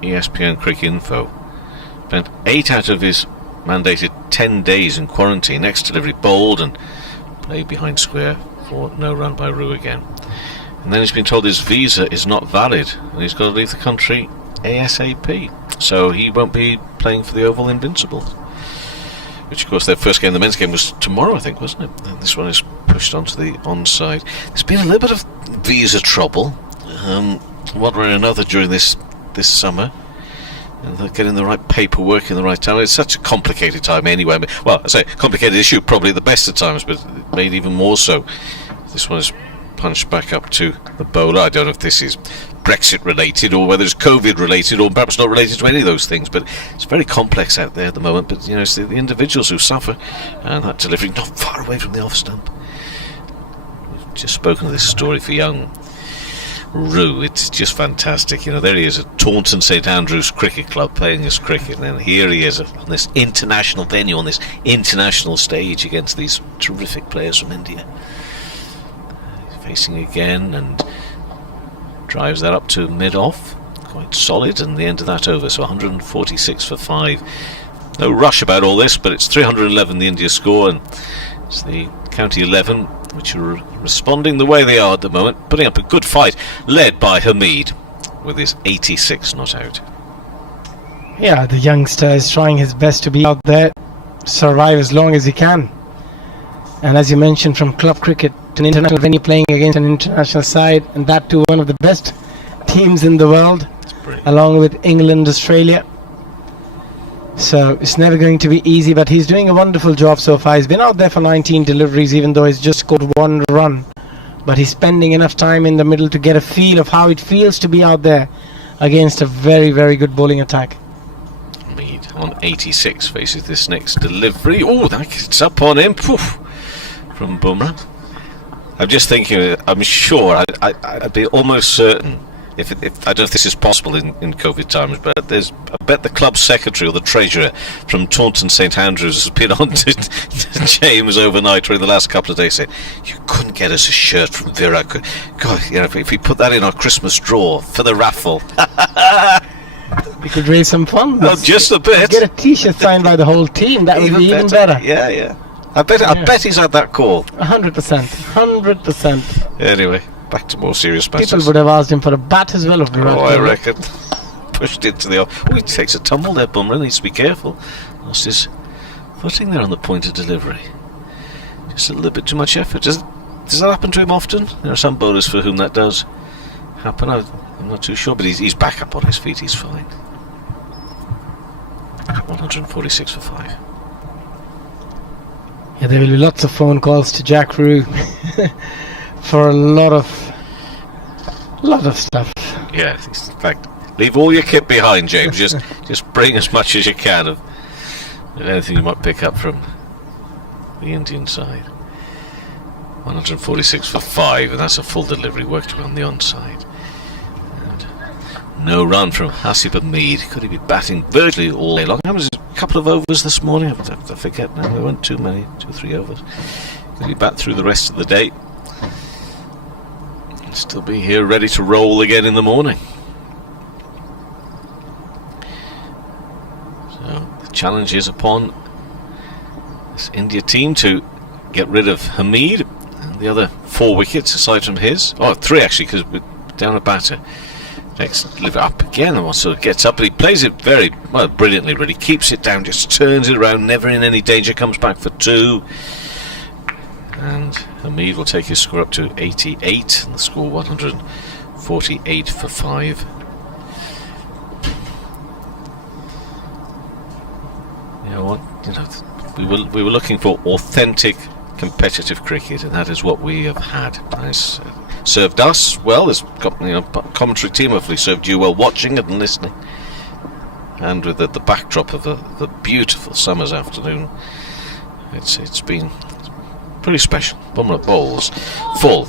ESPN Cricket Info, spent 8 out of his mandated 10 days in quarantine. Next delivery bowled and played behind square for no run by Rue again. And then he's been told his visa is not valid and he's got to leave the country ASAP. So he won't be playing for the Oval Invincibles. Which, of course, their first game, the men's game, was tomorrow, I think, wasn't it? And this one is pushed onto the onside. There's been a little bit of visa trouble, one way or another, during this summer. And they're getting the right paperwork in the right time. It's such a complicated time anyway. Well, I say complicated issue, probably the best of times, but made even more so. This one is punched back up to the bowler. I don't know if this is Brexit related or whether it's COVID related or perhaps not related to any of those things, but it's very complex out there at the moment. But it's the individuals who suffer, and that delivery not far away from the off stump. We've just spoken of this story for young Rue. It's just fantastic. You know, there he is at Taunton St Andrews Cricket Club playing his cricket, and then here he is on this international venue, on this international stage against these terrific players from India. He's facing again and drives that up to mid-off. Quite solid, and the end of that over. So 146 for 5. No rush about all this, but it's 311 the India score, and it's the County 11 which are responding the way they are at the moment, putting up a good fight, led by Hamid with his 86 not out. Yeah, the youngster is trying his best to be out there, survive as long as he can. And as you mentioned, from club cricket to an international venue, playing against an international side, and that to one of the best teams in the world, along with England, Australia. So it's never going to be easy, but he's doing a wonderful job so far. He's been out there for 19 deliveries, even though he's just scored 1 run. But he's spending enough time in the middle to get a feel of how it feels to be out there against a very, very good bowling attack. Mead on 86 faces this next delivery. Oh, that's up on him. Poof, from Bumrah. I'm just thinking, I'm sure, I'd be almost certain, if I don't know if this is possible in COVID times, but I bet the club secretary or the treasurer from Taunton St Andrews has been on to James overnight or in the last couple of days saying, you couldn't get us a shirt from Vera. God, you know, if we put that in our Christmas drawer for the raffle. We could raise some funds. Well, just a bit. Get a t-shirt signed by the whole team. That would be even better. Yeah. I bet he's had that call. 100%. 100%. Anyway, back to more serious matters. People would have asked him for a bat as well. I reckon. Pushed into the off. Oh, he takes a tumble there, Bumrah. Needs to be careful. Lost his footing there on the point of delivery. Just a little bit too much effort. Does that happen to him often? There are some bowlers for whom that does happen. I'm not too sure, but he's back up on his feet. He's fine. 146 for 5. Yeah, there will be lots of phone calls to Jack Rue for a lot of stuff. Yeah, in fact, leave all your kit behind, James. just bring as much as you can of anything you might pick up from the Indian side. 146 for 5, and that's a full delivery. Worked on the onside. And no run from Hasib Hamid. Could he be batting virtually all day long? How was a couple of overs this morning? I forget now. There weren't too many, 2 or 3 overs. Could he bat through the rest of the day? Still be here ready to roll again in the morning. So the challenge is upon this India team to get rid of Hamid and the other 4 wickets aside from his. Oh, 3 actually, because we're down a batter. Next, live it up again, and also gets up, and he plays it very brilliantly. Really keeps it down, just turns it around, never in any danger. Comes back for 2. And Hamid will take his score up to 88, and the score 148 for 5. You know what? We were looking for authentic competitive cricket, and that is what we have had. Nice, served us well. As commentary team, hopefully served you well watching it and listening, and with the backdrop of the beautiful summer's afternoon. It's been pretty special. Bumrah bowls full,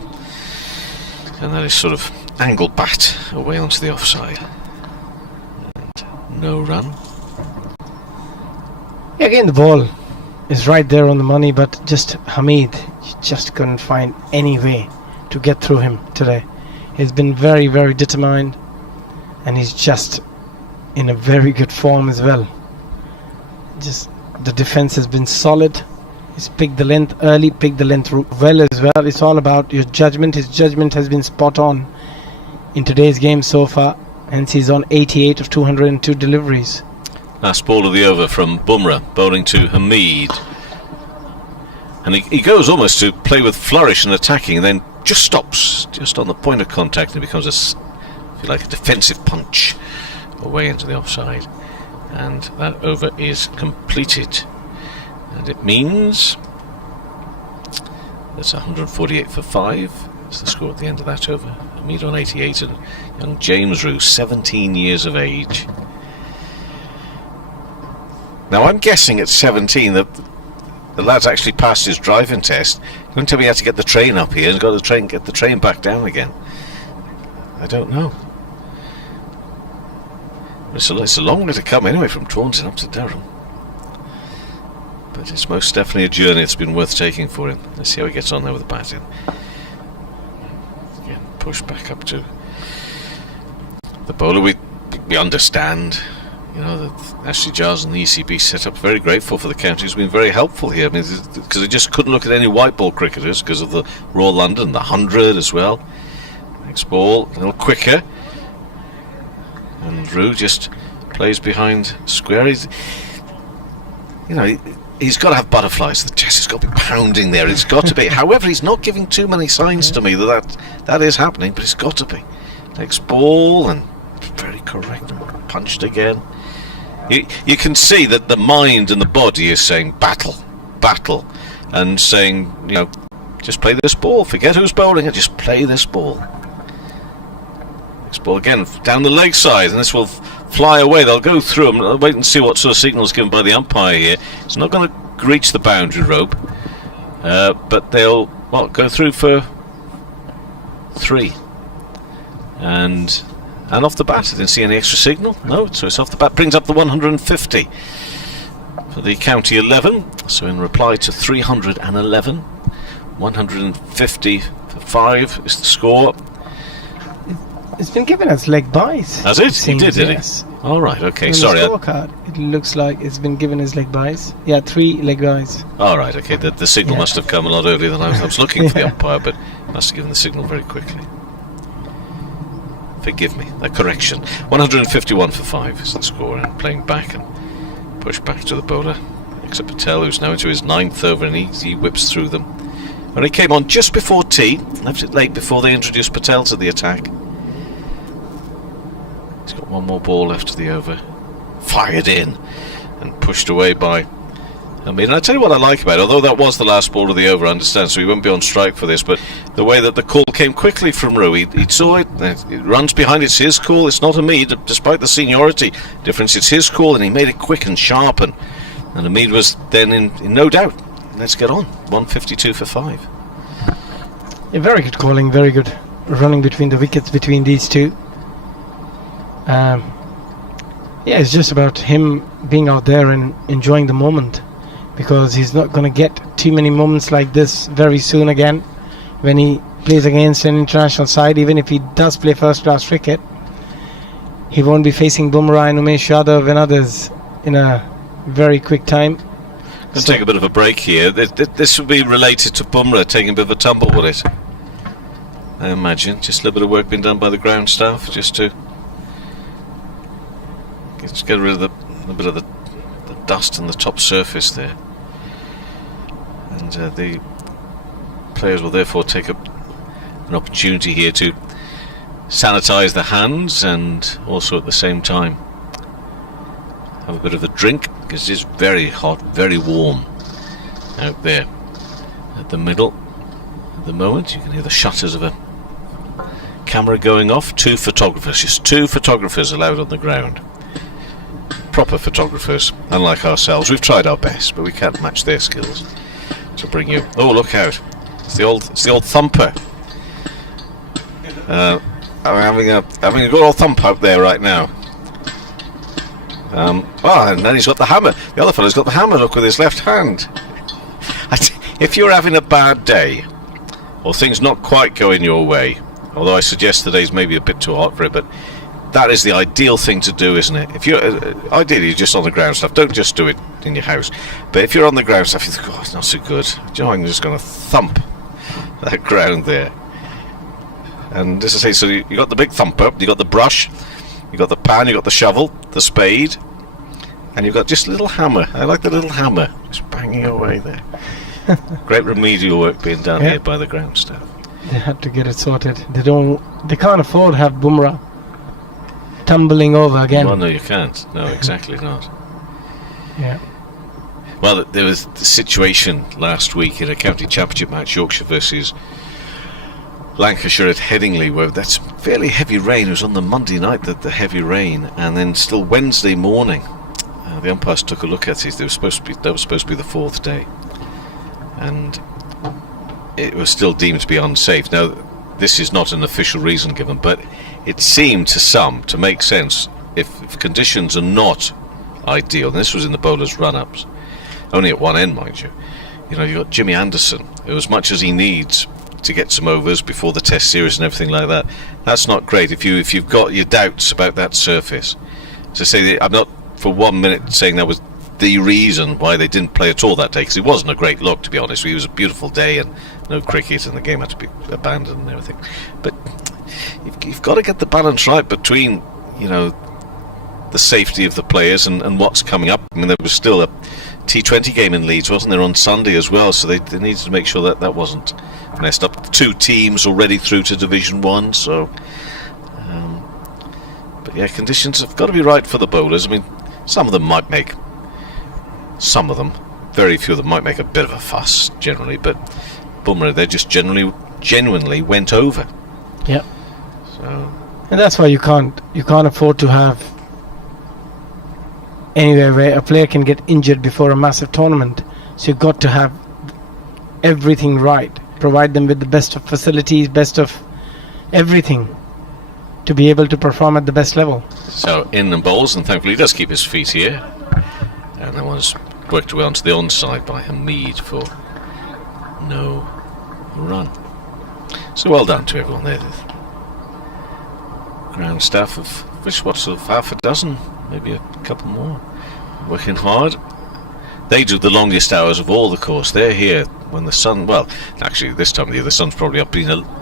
and that is sort of angle bat away onto the offside, and no run. Yeah, again, the ball is right there on the money, but just Hamid just couldn't find any way to get through him today. He's been very, very determined, and he's just in a very good form as well. Just the defense has been solid. He's picked the length early, picked the length well as well. It's all about your judgment. His judgment has been spot on in today's game so far, hence he's on 88 of 202 deliveries. Last ball of the over from Bumrah, bowling to Hamid, and he goes almost to play with flourish and attacking, and then just stops just on the point of contact, and it becomes if you like, a defensive punch away into the offside, and that over is completed. And it means that's 148 for 5. That's the score at the end of that over. Hamid on 88, and young James Rue, 17 years of age. Now I'm guessing at 17 that the lad's actually passed his driving test. He couldn't tell me he had to get the train up here and get the train back down again. I don't know. It's a long way to come anyway from Taunton up to Durham. But it's most definitely a journey it's been worth taking for him. Let's see how he gets on there with the batting. Again, push back up to the bowler. We understand, you know, that Ashley Giles and the ECB set up. Very grateful for the county. It's been very helpful here. I mean, because they just couldn't look at any white ball cricketers because of the Royal London, the 100 as well. Next ball, a little quicker. And Rue just plays behind square. He's got to have butterflies. The chest has got to be pounding there. It's got to be. However, he's not giving too many signs to me that is happening, but it's got to be. Next ball, and very correct. Punched again. You can see that the mind and the body is saying battle, and saying, you know, just play this ball. Forget who's bowling it. Just play this ball. Next ball again down the leg side, and this will fly away. They'll go through them. I'll wait and see what sort of signal is given by the umpire here. It's not going to reach the boundary rope, but they'll go through for 3. And off the bat. I didn't see any extra signal. No, so it's off the bat. Brings up the 150 for the county 11. So in reply to 311, 150 for 5 is the score. It's been given as leg buys. Has it? He did yes. it? All right, okay, In sorry. the scorecard, it looks like it's been given as leg buys. Yeah, 3 leg buys. All right, okay. The signal Yeah. must have come a lot earlier than I was looking for the umpire, but must have given the signal very quickly. Forgive me, a correction. 151 for 5 is the score, and playing back and push back to the bowler. Except Patel, who's now into his 9th over, and he whips through them. And he came on just before tea, left it late before they introduced Patel to the attack. He's got one more ball left of the over. Fired in and pushed away by Hamid. And I tell you what I like about it, although that was the last ball of the over, I understand, so he won't be on strike for this, but the way that the call came quickly from Rue, he saw it, it runs behind, it's his call, it's not Hamid, despite the seniority difference, it's his call, and he made it quick and sharp, and Hamid was then in no doubt. Let's get on. 152 for 5. Yeah, very good calling, very good running between the wickets between these two. Yeah, it's just about him being out there and enjoying the moment, because he's not going to get too many moments like this very soon again when he plays against an international side. Even if he does play first class cricket, he won't be facing Bumrah and Umesh Yadav and others in a very quick time. Let's take a bit of a break here. This would be related to Bumrah taking a bit of a tumble, would it? I imagine. Just a little bit of work being done by the ground staff just to get rid of a bit of the dust on the top surface there. And the players will therefore take an opportunity here to sanitize the hands, and also at the same time have a bit of a drink, because it's very hot, very warm out there at the middle. At the moment you can hear the shutters of a camera going off. 2 photographers, just 2 photographers allowed on the ground. Proper photographers, unlike ourselves. We've tried our best, but we can't match their skills to bring you. Oh, look out! It's the old thumper. I'm having a good old thump out there right now. And then he's got the hammer. The other fellow's got the hammer. Look, with his left hand. If you're having a bad day, or things not quite going your way, although I suggest today's maybe a bit too hot for it, but that is the ideal thing to do, isn't it? If you're ideally just on the ground stuff, don't just do it in your house. But if you're on the ground stuff, you think, oh, it's not so good. Do you know, I'm just going to thump that ground there. And as I say, so you got the big thumper, you got the brush, you got the pan, you got the shovel, the spade, and you've got just a little hammer. I like the little hammer, just banging away there. Great remedial work being done here by the ground staff. They had to get it sorted. They can't afford to have Bumrah tumbling over again. Well, no, you can't. No, exactly not. Yeah. Well, there was the situation last week in a county championship match, Yorkshire versus Lancashire at Headingley, where that's fairly heavy rain. It was on the Monday night that the heavy rain, and then still Wednesday morning, the umpires took a look at it. That was supposed to be the 4th day, and it was still deemed to be unsafe. Now, this is not an official reason given, but it seemed to some to make sense if conditions are not ideal. And this was in the bowlers' run-ups, only at one end, mind you. You know, you've got Jimmy Anderson, who, as much as he needs to get some overs before the Test series and everything like that, that's not great if you've got your doubts about that surface. To say that, I'm not for 1 minute saying that was the reason why they didn't play at all that day, because it wasn't a great look, to be honest. It was a beautiful day and no cricket, and the game had to be abandoned and everything. But you've got to get the balance right between, you know, the safety of the players and what's coming up. I mean, there was still a T20 game in Leeds, wasn't there, on Sunday as well, so they needed to make sure that wasn't messed up. 2 teams already through to Division 1, so but yeah, conditions have got to be right for the bowlers. I mean, some of them, very few of them might make a bit of a fuss generally, but Bumrah, they just genuinely went over. Yep. So, and that's why you can't afford to have anywhere where a player can get injured before a massive tournament. So you've got to have everything right, provide them with the best of facilities, best of everything, to be able to perform at the best level. So in and bowls, and thankfully he does keep his feet here, and that one's worked away onto the onside by Hamid for no run. So well done to everyone there. The ground staff of which, what, sort of half a dozen, maybe a couple more, working hard. They do the longest hours of all the course. They're here when the sun, well, actually this time of year the sun's probably up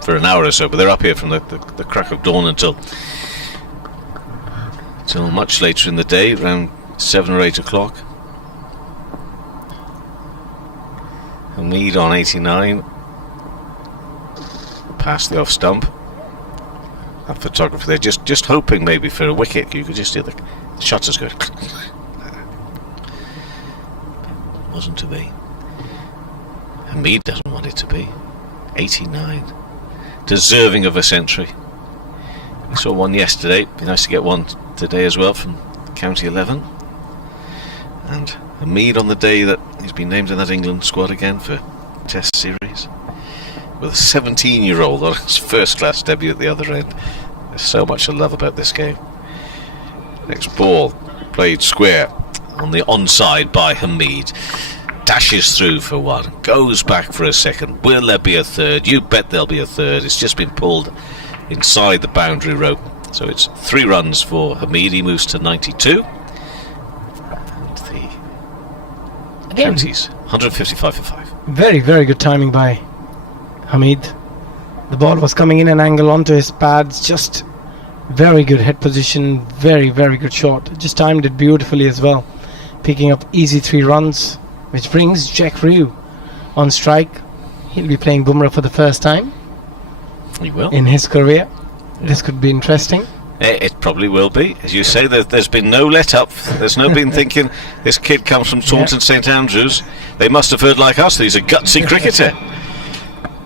for an hour or so, but they're up here from the crack of dawn until much later in the day, around 7 or 8 o'clock. Hamid on 89, past the off stump. That photographer there just hoping maybe for a wicket. You could just hear the shutters go. Wasn't to be. Hamid doesn't want it to be. 89, deserving of a century. We saw one yesterday. Be nice to get one today as well from County 11. And Hamid on the day that he's been named in that England squad again for Test series, with a 17-year-old on his first-class debut at the other end. There's so much to love about this game. Next ball played square on the onside by Hamid. Dashes through for one, goes back for a second. Will there be a third? You bet there'll be a third. It's just been pulled inside the boundary rope. So it's 3 runs for Hamid. He moves to 92. And the Counties 155 for 5. Very, very good timing by Hamid. The ball was coming in an angle onto his pads. Just very good head position. Very, very good shot. Just timed it beautifully as well. Picking up easy 3 runs, which brings Jack Rue on strike. He'll be playing Bumrah for the first time. He will. In his career. This could be interesting. It probably will be. As you say, there's been no let-up. There's no been thinking, this kid comes from Taunton St Andrews. They must have heard like us that he's a gutsy cricketer.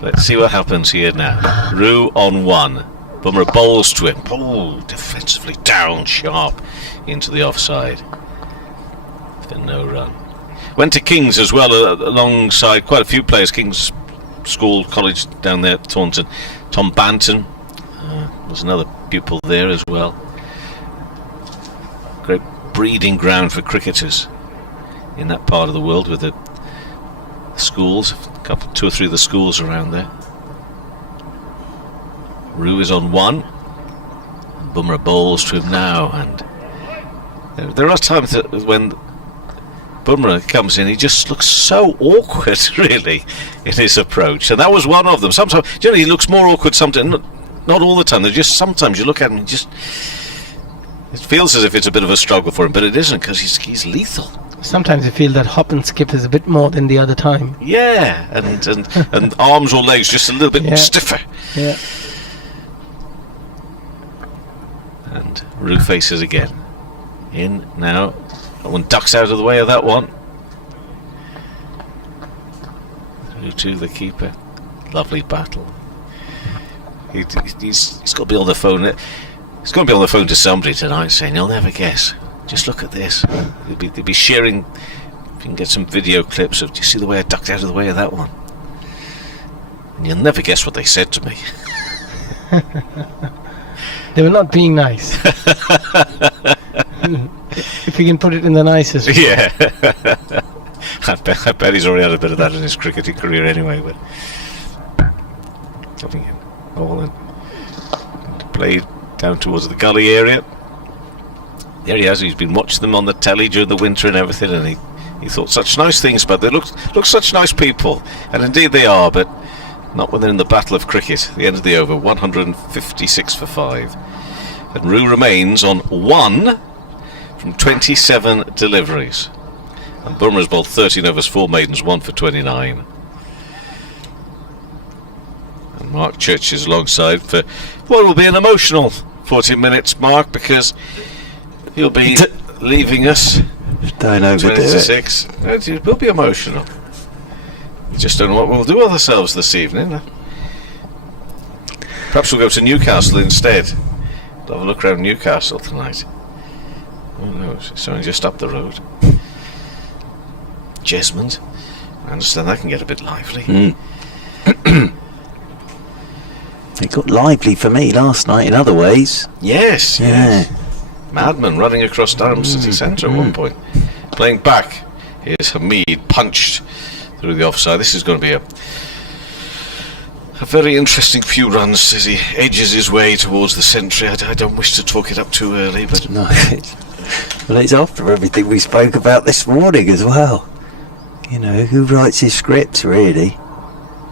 Let's see what happens here now. Rue on 1. Bumrah bowls to him. Oh, defensively down sharp into the offside. For no run. Went to King's as well, alongside quite a few players. King's School, College down there at Taunton. Tom Banton was another pupil there as well. Great breeding ground for cricketers in that part of the world, with the schools, 2 or 3 of the schools around there. Rue is on 1. Bumrah bowls to him now, and there are times that when Bumrah comes in, he just looks so awkward, really, in his approach, and that was one of them. Sometimes, he looks more awkward sometimes, not all the time. There's just sometimes you look at him and it feels as if it's a bit of a struggle for him, but it isn't, because he's lethal. Sometimes you feel that hop and skip is a bit more than the other time. Yeah, and arms or legs just a little bit stiffer. Yeah. And Rue faces again. In now. That one ducks out of the way of that one. Through to the keeper. Lovely battle. He's got to be on the phone. He's going to be on the phone to somebody tonight saying, "You'll never guess. Just look at this." They'll be sharing. If you can get some video clips of, "Do you see the way I ducked out of the way of that one?" And you'll never guess what they said to me. They were not being nice. If you can put it in the nicest way. Yeah. I bet he's already had a bit of that in his cricketing career anyway, but having it all in. Played down towards the gully area. There he has. He's been watching them on the telly during the winter and everything, and he thought such nice things about them. They look such nice people, and indeed they are, but not when they're in the battle of cricket. The end of the over, 156 for 5. And Rue remains on 1 from 27 deliveries. And Bumrah's bowled 13 overs, 4 maidens, 1 for 29. And Mark Church is alongside for what will be an emotional 40 minutes, Mark, because he'll be leaving us. Don't overdo 20 to it. 6. It will be emotional. Just don't know what we'll do with ourselves this evening. Perhaps we'll go to Newcastle instead. We'll have a look around Newcastle tonight. Who knows? It's only just up the road. Jesmond. I understand that can get a bit lively. It got lively for me last night in other ways. Yes, Yeah. yes. Madman running across Durham city centre at one point. Playing back. Here's Hamid punched through the offside. This is going to be a very interesting few runs as he edges his way towards the century. I don't wish to talk it up too early, but No, well, it's after everything we spoke about this morning as well. You know, who writes his scripts, really?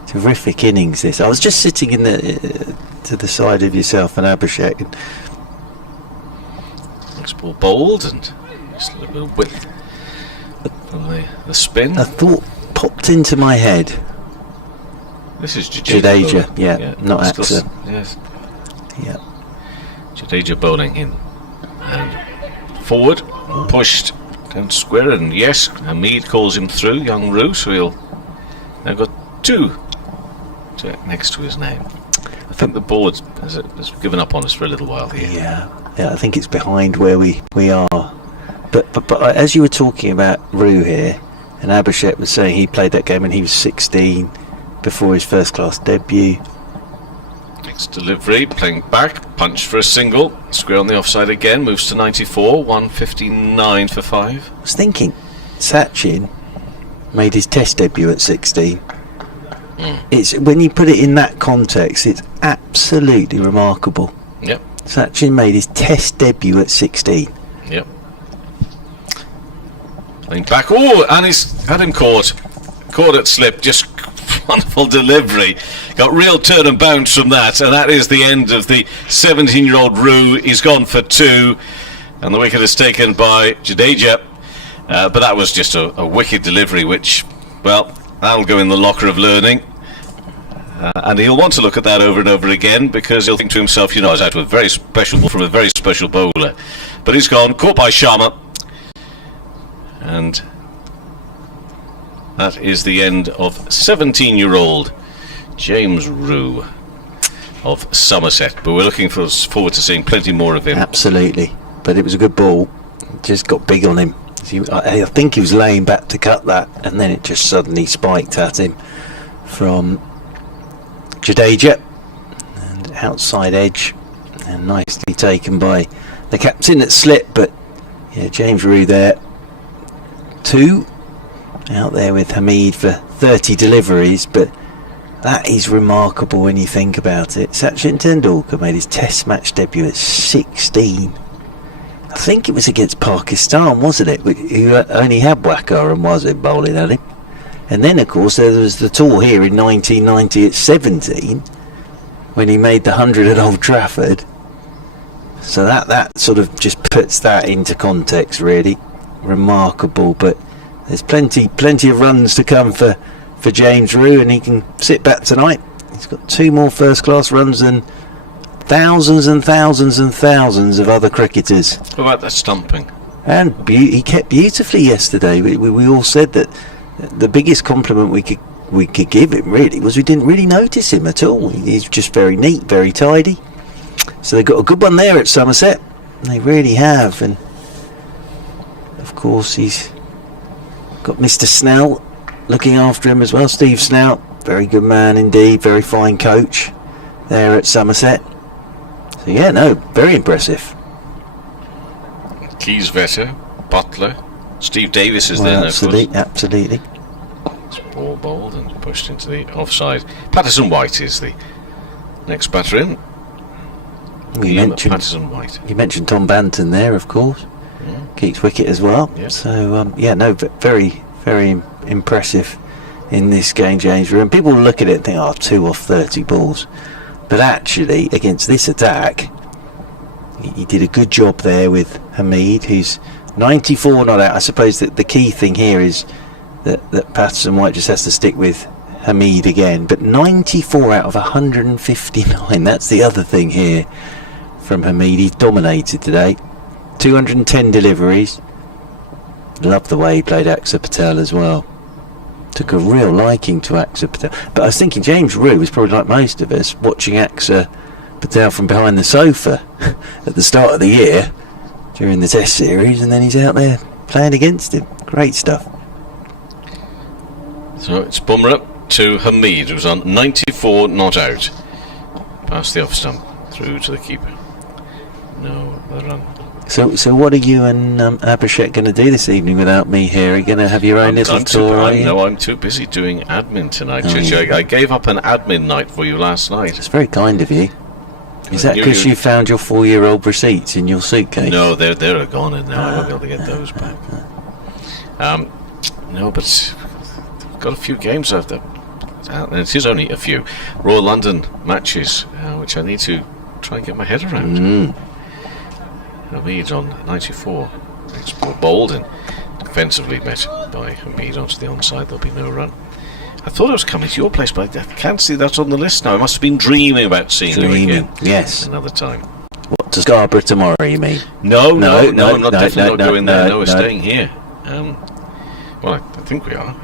Terrific innings, this. I was just sitting in the to the side of yourself and Abhishek, and next ball bowled and just a little bit of width from the spin. a thought popped into my head. This is Jadeja. Jadeja, bowling. yeah, not still AXA. Yes, Yeah. Jadeja bowling in and forward, pushed down square, and yes, Hamid calls him through, young Roo, so he'll now got 2 next to his name. I think the board has given up on us for a little while here. Yeah, I think it's behind where we are. But as you were talking about Roo here, and Abhishek was saying he played that game when he was 16 before his first class debut. Next delivery, playing back, punch for a single, square on the offside again, moves to 94, 159 for 5. I was thinking, Sachin made his Test debut at 16. It's when you put it in that context, it's absolutely remarkable. Yep, Sachin made his Test debut at 16. yep. Playing back, oh, and he's had him caught at slip, just wonderful delivery. Got real turn and bounce from that, and that is the end of the 17-year-old Roo. He's gone for 2, and the wicket is taken by Jadeja. But that was just a wicked delivery, which, well, that'll go in the locker of learning. And he'll want to look at that over and over again, because he'll think to himself, you know, I was out with a very special ball from a very special bowler. But he's gone, caught by Sharma. And that is the end of 17-year-old James Roo of Somerset. But we're looking forward to seeing plenty more of him. Absolutely. But it was a good ball. It just got big on him. I think he was laying back to cut that, and then it just suddenly spiked at him from Jadeja, and outside edge, and nicely taken by the captain at slip. But yeah, James Roo there, 2 out there with Hamid for 30 deliveries, but that is remarkable when you think about it. Sachin Tendulkar made his Test match debut at 16. I think it was against Pakistan, wasn't it? Who only had Waqar and Wazir bowling at him. And then, of course, there was the tour here in 1990 at 17, when he made the 100 at Old Trafford. So that sort of just puts that into context, really. Remarkable, but there's plenty of runs to come for James Roo, and he can sit back tonight. He's got 2 more first-class runs than thousands and thousands and thousands of other cricketers. What about that stumping? And he kept beautifully yesterday. We all said that the biggest compliment we could give him, really, was we didn't really notice him at all. He's just very neat, very tidy. So they've got a good one there at Somerset. They really have. And of course he's got Mr. Snell looking after him as well. Steve Snell, very good man indeed, very fine coach. there at Somerset. So yeah, no, very impressive. Keys Vetter, Butler, Steve Davis is there, of course. Absolutely. It's ball bowled and pushed into the offside. Patterson White is the next batter in. Patterson White. You mentioned Tom Banton there, of course. Keeps wicket as well. Yeah. So very, very impressive in this game, James. And people look at it and think, oh, 2 off 30 balls. But actually, against this attack, he did a good job there with Hamid, who's 94 not out. I suppose that the key thing here is that Patterson White just has to stick with Hamid again. But 94 out of 159, that's the other thing here from Hamid. He's dominated today. 210 deliveries. Love the way he played Axar Patel as well. Took a real liking to Axar Patel. But I was thinking James Rue was probably like most of us, watching Axar Patel from behind the sofa at the start of the year during the Test series, and then he's out there playing against him. Great stuff. So it's Bumrah to Hamid, who's on 94 not out. Past the off stump, through to the keeper. No, the run. So what are you and Abhishek going to do this evening without me here? Are you going to have your own little tour? I'm too busy doing admin tonight. I gave up an admin night for you last night. It's very kind of you. Is that because you found your 4-year-old receipts in your suitcase? No, they're gone and now I won't be able to get those back. No, but I've got a few games after, and it is only a few Royal London matches, which I need to try and get my head around. Hamid on 94. It's bowled and defensively met by Hamid onto the onside. There'll be no run. I thought I was coming to your place, but I can't see that on the list now. I must have been dreaming about seeing you again. Yes. Another time. What, to Scarborough tomorrow, you mean? No, I'm definitely not going there. No, we're staying here. Well, I think we are.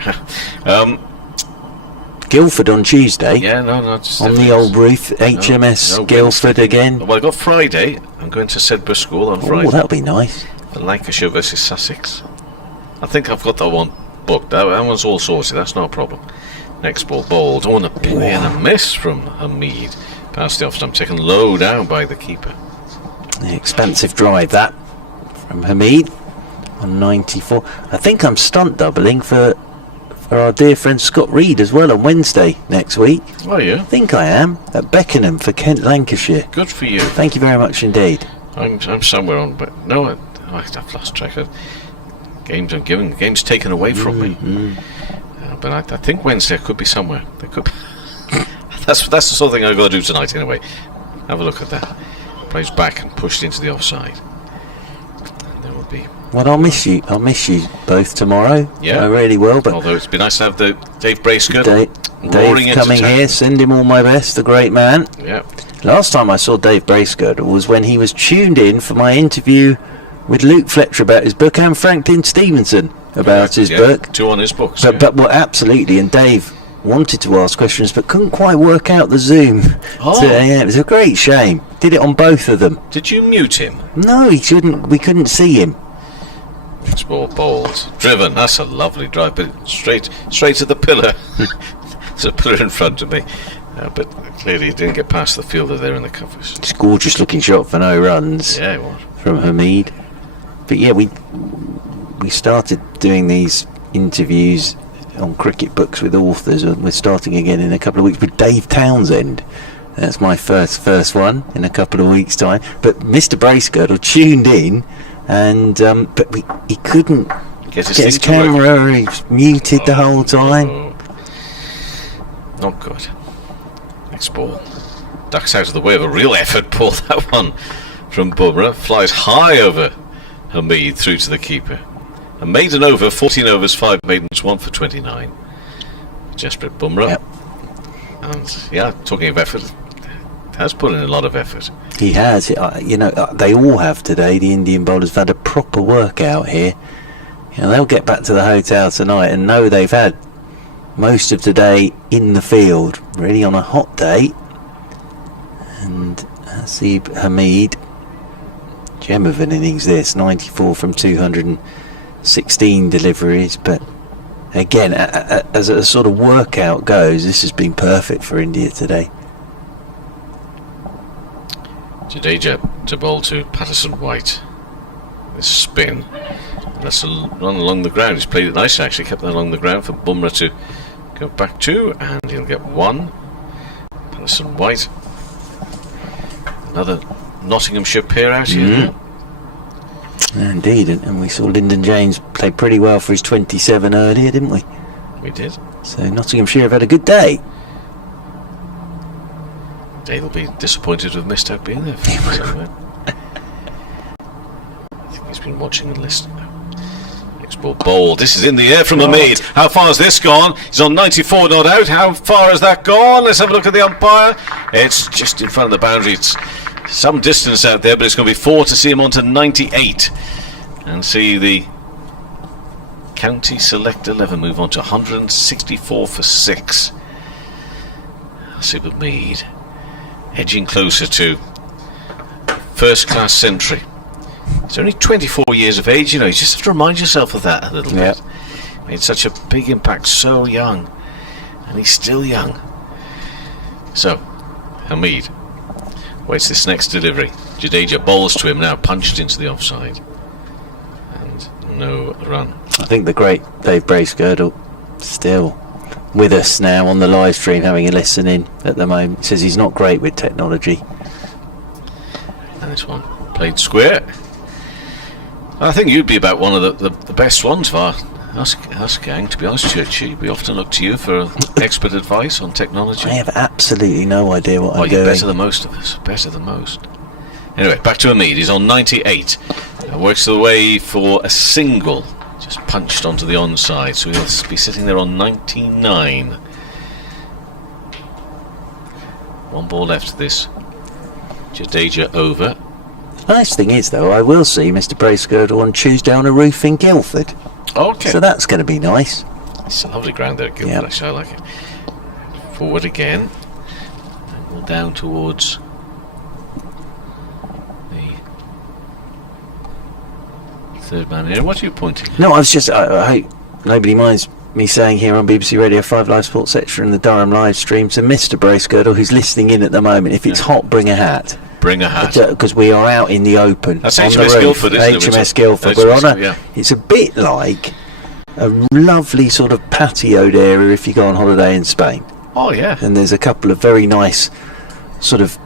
Guildford on Tuesday. Yeah, no. On the old roof, HMS Guildford again. Well, I got Friday. I'm going to Sedbergh School on Friday. Oh, that'll be nice. For Lancashire versus Sussex. I think I've got that one booked. That one's all sorted. That's not a problem. Next ball bowled. Oh, and a play and a miss from Hamid. Past the off stump, taken low down by the keeper. The expansive drive that from Hamid on 94. I think I'm stunt doubling for our dear friend Scott Reed as well on Wednesday next week. Oh, yeah? I think I am at Beckenham for Kent, Lancashire. Good for you. Thank you very much indeed. I'm somewhere on, but no, I've lost track of games I'm given. Games taken away from me. But I think Wednesday I could be somewhere. There could. That's the sort of thing I've got to do tonight anyway. Have a look at that. Plays back and pushed into the offside. And there will be. Well, I'll miss you. I'll miss you both tomorrow. Yeah, I really will. But although it's been nice to have the Dave Bracegood Dave coming here. Send him all my best. The great man. Yeah. Last time I saw Dave Bracegood was when he was tuned in for my interview with Luke Fletcher about his book and Franklin Stevenson about his book. 2 on his books. But well, absolutely. And Dave wanted to ask questions but couldn't quite work out the Zoom. It was a great shame. Did it on both of them. Did you mute him? No, he couldn't. We couldn't see him. It's ball bowled. Driven. That's a lovely drive, but straight to the pillar. There's a pillar in front of me. But clearly it didn't get past the fielder there in the covers. It's a gorgeous looking shot for no runs. Yeah, it was. From Hamid. But yeah, we started doing these interviews on cricket books with authors, and we're starting again in a couple of weeks with Dave Townsend. That's my first one in a couple of weeks' time. But Mr. Bracegirdle tuned in, and but he couldn't get his camera. He was muted the whole time. Not good. Next ball. Ducks out of the way of a real effort. Ball that one from Bumrah. Flies high over Hamid through to the keeper. A maiden over, 14 overs, 5 maidens, 1 for 29. Jasprit Bumrah. Yep. And yeah, talking of effort, has put in a lot of effort. He has. They all have today. The Indian bowlers have had a proper workout here. They'll get back to the hotel tonight and know they've had most of today in the field, really on a hot day. And I see Hamid, gem of an innings this, 94 from 216 deliveries, but again, as a sort of workout goes, this has been perfect for India today. Jadeja to bowl to Patterson White. This spin. That's a run along the ground. He's played it nicely, actually. Kept that along the ground for Bumrah to go back to, and he'll get one. Patterson White. Another Nottinghamshire pair out here. Indeed, and we saw Lyndon James play pretty well for his 27 earlier, didn't we? We did. So Nottinghamshire have had a good day. Dave will be disappointed with missed out being there for him somewhere. I think he's been watching and listening now. Next ball bowled. This is in the air from Hamid. How far has this gone? He's on 94 not out. How far has that gone? Let's have a look at the umpire. It's just in front of the boundary. It's some distance out there, but it's going to be 4 to see him on to 98 and see the County Select 11 move on to 164 for 6. Super Mead edging closer to first class century. He's only 24 years of age, you know. You just have to remind yourself of that a little bit. Made such a big impact so young, and he's still young. So Hamid waits this next delivery. Jadeja bowls to him now, punched into the offside, and no run. I think the great Dave Bracegirdle still with us now on the live stream, having a listen in at the moment. He says he's not great with technology. And this one played square. I think you'd be about one of the best ones for us gang, to be honest, Churchy. We often look to you for expert advice on technology. I have absolutely no idea what I'm you're doing. Better than most of us. Better than most. Anyway, back to Hamid. He's on 98. Works the way for a single. Just punched onto the onside, so he'll be sitting there on 99. One ball left to this Jadeja over. The nice thing is, though, I will see Mr. Bracegirdle on Tuesday on a roof in Guildford. Okay. So that's going to be nice. It's a lovely ground there at Guildford, actually. I like it. Forward again. And we'll down towards the third man here. What are you pointing at? No, I was just... I hope nobody minds me saying here on BBC Radio 5 Live Sports Extra and the Durham live stream to Mr. Bracegirdle, who's listening in at the moment, if it's hot, bring a hat. Bring a hat. Because we are out in the open. That's on HMS the roof. Guildford, isn't it? HMS Guildford. HMS, We're on a... It's a bit like a lovely sort of patioed area if you go on holiday in Spain. Oh, yeah. And there's a couple of very nice sort of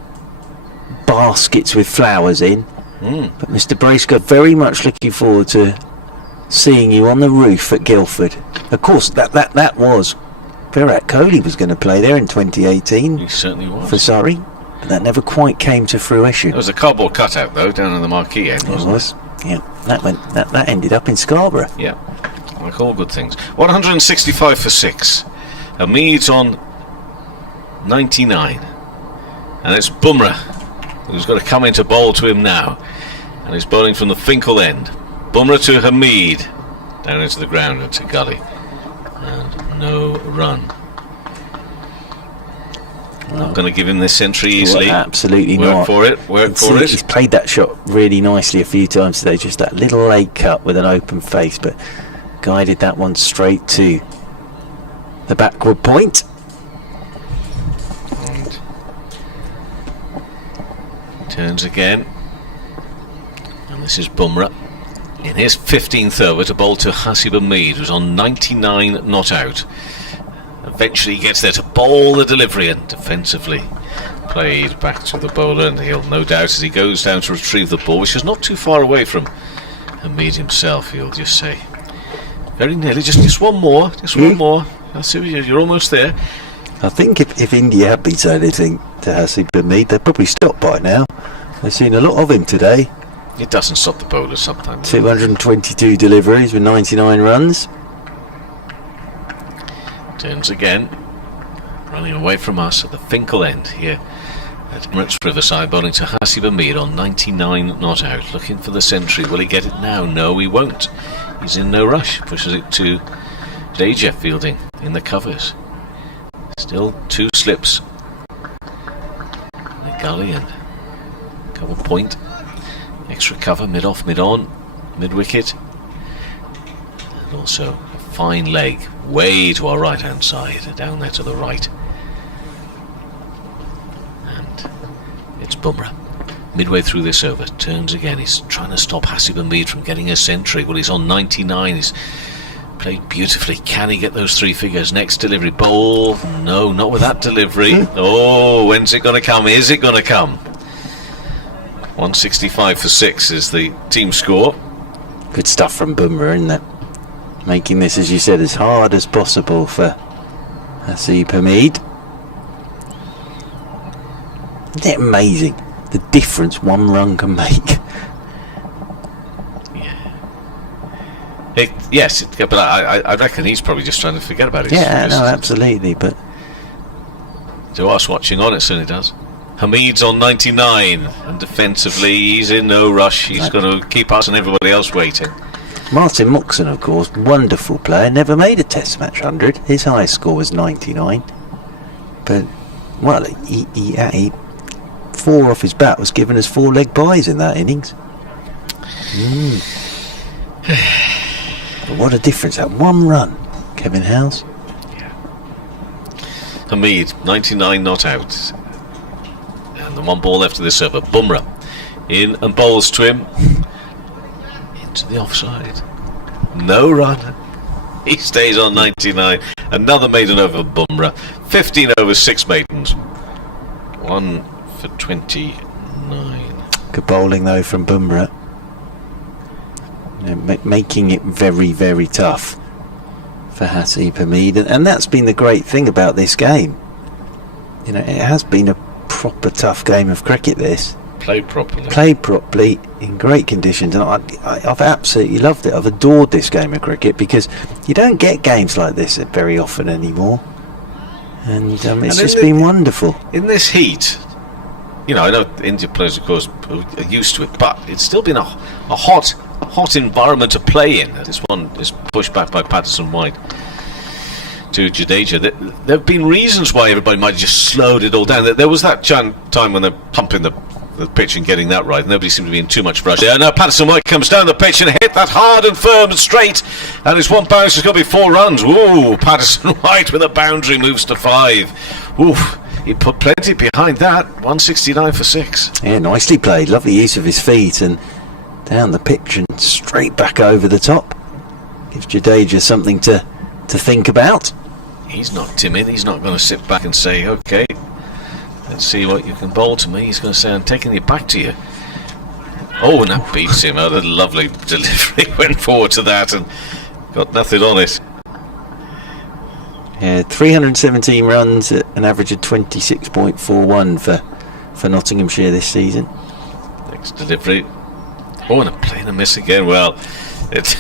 baskets with flowers in. But Mr. Bracegirdle, very much looking forward to seeing you on the roof at Guildford. Of course, that was Virat Kohli was going to play there in 2018. He certainly was. For Surrey, but that never quite came to fruition. There was a cardboard cutout though down in the marquee end, wasn't it? Yeah, that ended up in Scarborough. Yeah, like all good things. 165 for 6. Hamid's on 99, and it's Bumrah who's got to come into bowl to him now, and he's bowling from the Finkel end. Bumrah to Hamid, down into the ground into gully, and no run. Not going to give him this century easily. Well, absolutely Work not. for it. Work for it. He's played that shot really nicely a few times today. Just that little leg cut with an open face, but guided that one straight to the backward point. And turns again. And this is Bumrah in his 15th over to bowl to Hasib Hamid, who's on 99 not out. Eventually he gets there to bowl the delivery, and defensively played back to the bowler, and he'll no doubt, as he goes down to retrieve the ball, which is not too far away from Hamid himself, he'll just say very nearly, just one more, one more. I see you're almost there. I think if India had been saying anything to Hasib Hamid, they'd probably stop by now. They've seen a lot of him today. It doesn't stop the bowlers sometimes. 222 deliveries with 99 runs. Turns again, running away from us at the Finkel end here at Emirates Riverside, bowling to Hasib Hamid on 99 not out, looking for the century. Will he get it now? No, he won't. He's in no rush. Pushes it to Jadeja fielding in the covers. Still 2 slips. The gully and cover point. Extra cover, mid off, mid on, mid wicket, and also a fine leg way to our right hand side, down there to the right. And it's Bumrah midway through this over, turns again. He's trying to stop Hasib Hamid from getting a century. Well, he's on 99. He's played beautifully. Can he get those 3 figures? Next delivery, bowl. No, not with that delivery. Oh, when's it going to come? Is it going to come? 165 for 6 is the team score. Good stuff from Bumrah, isn't it? Making this, as you said, as hard as possible for Hasib Hamid. Isn't it amazing the difference one run can make? Yes, but I reckon he's probably just trying to forget about it. Yeah, no, absolutely. But to us watching on, it certainly does. Hamid's on 99, and defensively he's in no rush. He's going to keep us and everybody else waiting. Martin Moxon, of course, wonderful player, never made a Test match 100. His highest score was 99. But, well, he 4 off his bat was given us 4 leg byes in that innings. But what a difference, that one run, Kevin Howes. Yeah. Hamid, 99 not out. And the 1 ball left of this over. Bumrah in and bowls to him. Into the offside. No run. He stays on 99. Another maiden over Bumrah. 15 overs, 6 maidens. 1 for 29. Good bowling though from Bumrah. You know, making it very, very tough for Hasib Hamid, and that's been the great thing about this game. You know, it has been a proper tough game of cricket. This played properly in great conditions, and I've absolutely loved it. I've adored this game of cricket because you don't get games like this very often anymore, and it's just been wonderful in this heat. You know, I know India players, of course, are used to it, but it's still been a hot environment to play in. This one is pushed back by Patterson White to Jadeja. There have been reasons why everybody might have just slowed it all down. There was that time when they're pumping the pitch and getting that right. Nobody seemed to be in too much rush there. Now Patterson White comes down the pitch and hit that hard and firm and straight, and his 1 bounce has got to be 4 runs. Ooh, Patterson White with a boundary moves to 5. Ooh, he put plenty behind that. 169 for 6. Yeah, nicely played. Lovely use of his feet and down the pitch and straight back over the top. Gives Jadeja something to think about. He's not timid. He's not going to sit back and say, okay, let's see what you can bowl to me. He's going to say, I'm taking it back to you. Oh, and that beats him. Oh, the lovely delivery. Went forward to that and got nothing on it. Yeah, 317 runs at an average of 26.41 for Nottinghamshire this season. Next delivery. Oh, and a play and a miss again. Well, that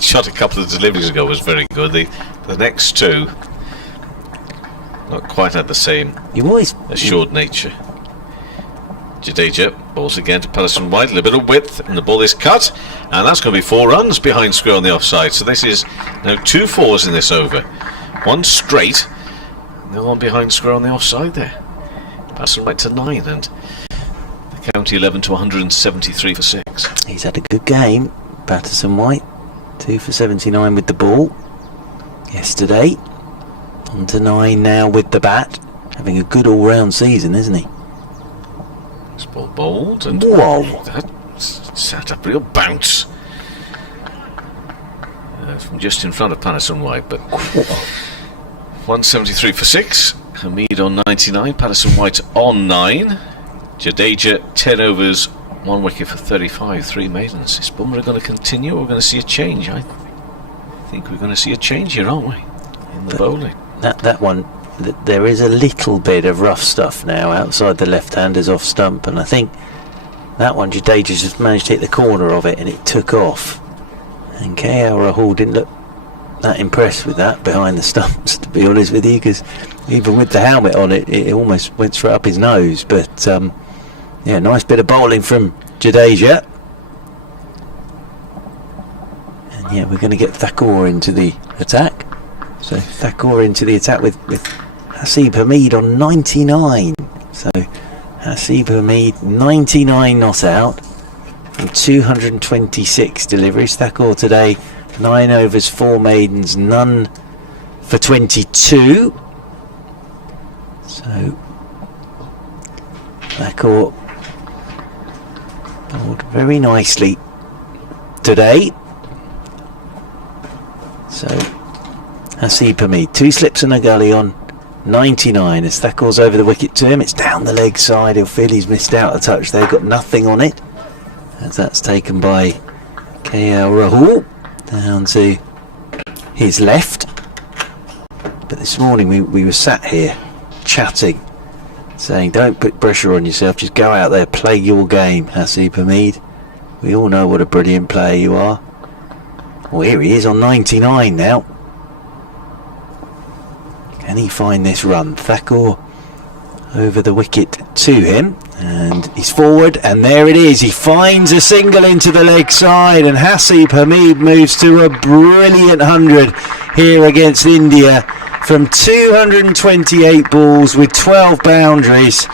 shot a couple of deliveries ago was very good. The next 2 not quite had the same assured nature. Jadeja balls again to Patterson White, a little bit of width, and the ball is cut, and that's going to be 4 runs behind square on the offside. So this is now 2 4s in this over. 1 straight, and the 1 behind square on the offside there. Patterson White to 9, and the county 11 to 173 for 6. He's had a good game, Patterson White. 2 for 79 with the ball yesterday. On to 9 now with the bat. Having a good all-round season, isn't he? This ball bowled, and whoa, that set up a real bounce from just in front of Patterson White. But 173 for 6. Hamid on 99. Patterson White on 9. Jadeja 10 overs, 1 wicket for 35, 3 maidens. Is Bumrah going to continue, or we're going to see a change? I think we're going to see a change here, aren't we, in the bowling? That one, there is a little bit of rough stuff now outside the left-handers off stump, and I think that one Jadeja just managed to hit the corner of it and it took off. And KL Rahul didn't look that impressed with that behind the stumps, to be honest with you, because even with the helmet on it almost went straight up his nose. But yeah, nice bit of bowling from Jadeja. And yeah, we're going to get Thakur into the attack. So Thakur into the attack with Hasib Hamid on 99. So Hasib Hamid 99 not out from 226 deliveries. Thakur today 9 overs, 4 maidens, none for 22. So Thakur bowled very nicely today. So Hasib Hamid, 2 slips and a gully on 99 as Thakkor's over the wicket to him. It's down the leg side. He'll feel he's missed out a touch there, got nothing on it, as that's taken by KL Rahul down to his left. But this morning we were sat here chatting, saying don't put pressure on yourself, just go out there, play your game, Hasib Hamid. We all know what a brilliant player you are. Well, here he is on 99 now. Can he find this run? Thakkor over the wicket to him, and he's forward, and there it is. He finds a single into the leg side, and Hasib Hamid moves to a brilliant 100 here against India from 228 balls with 12 boundaries.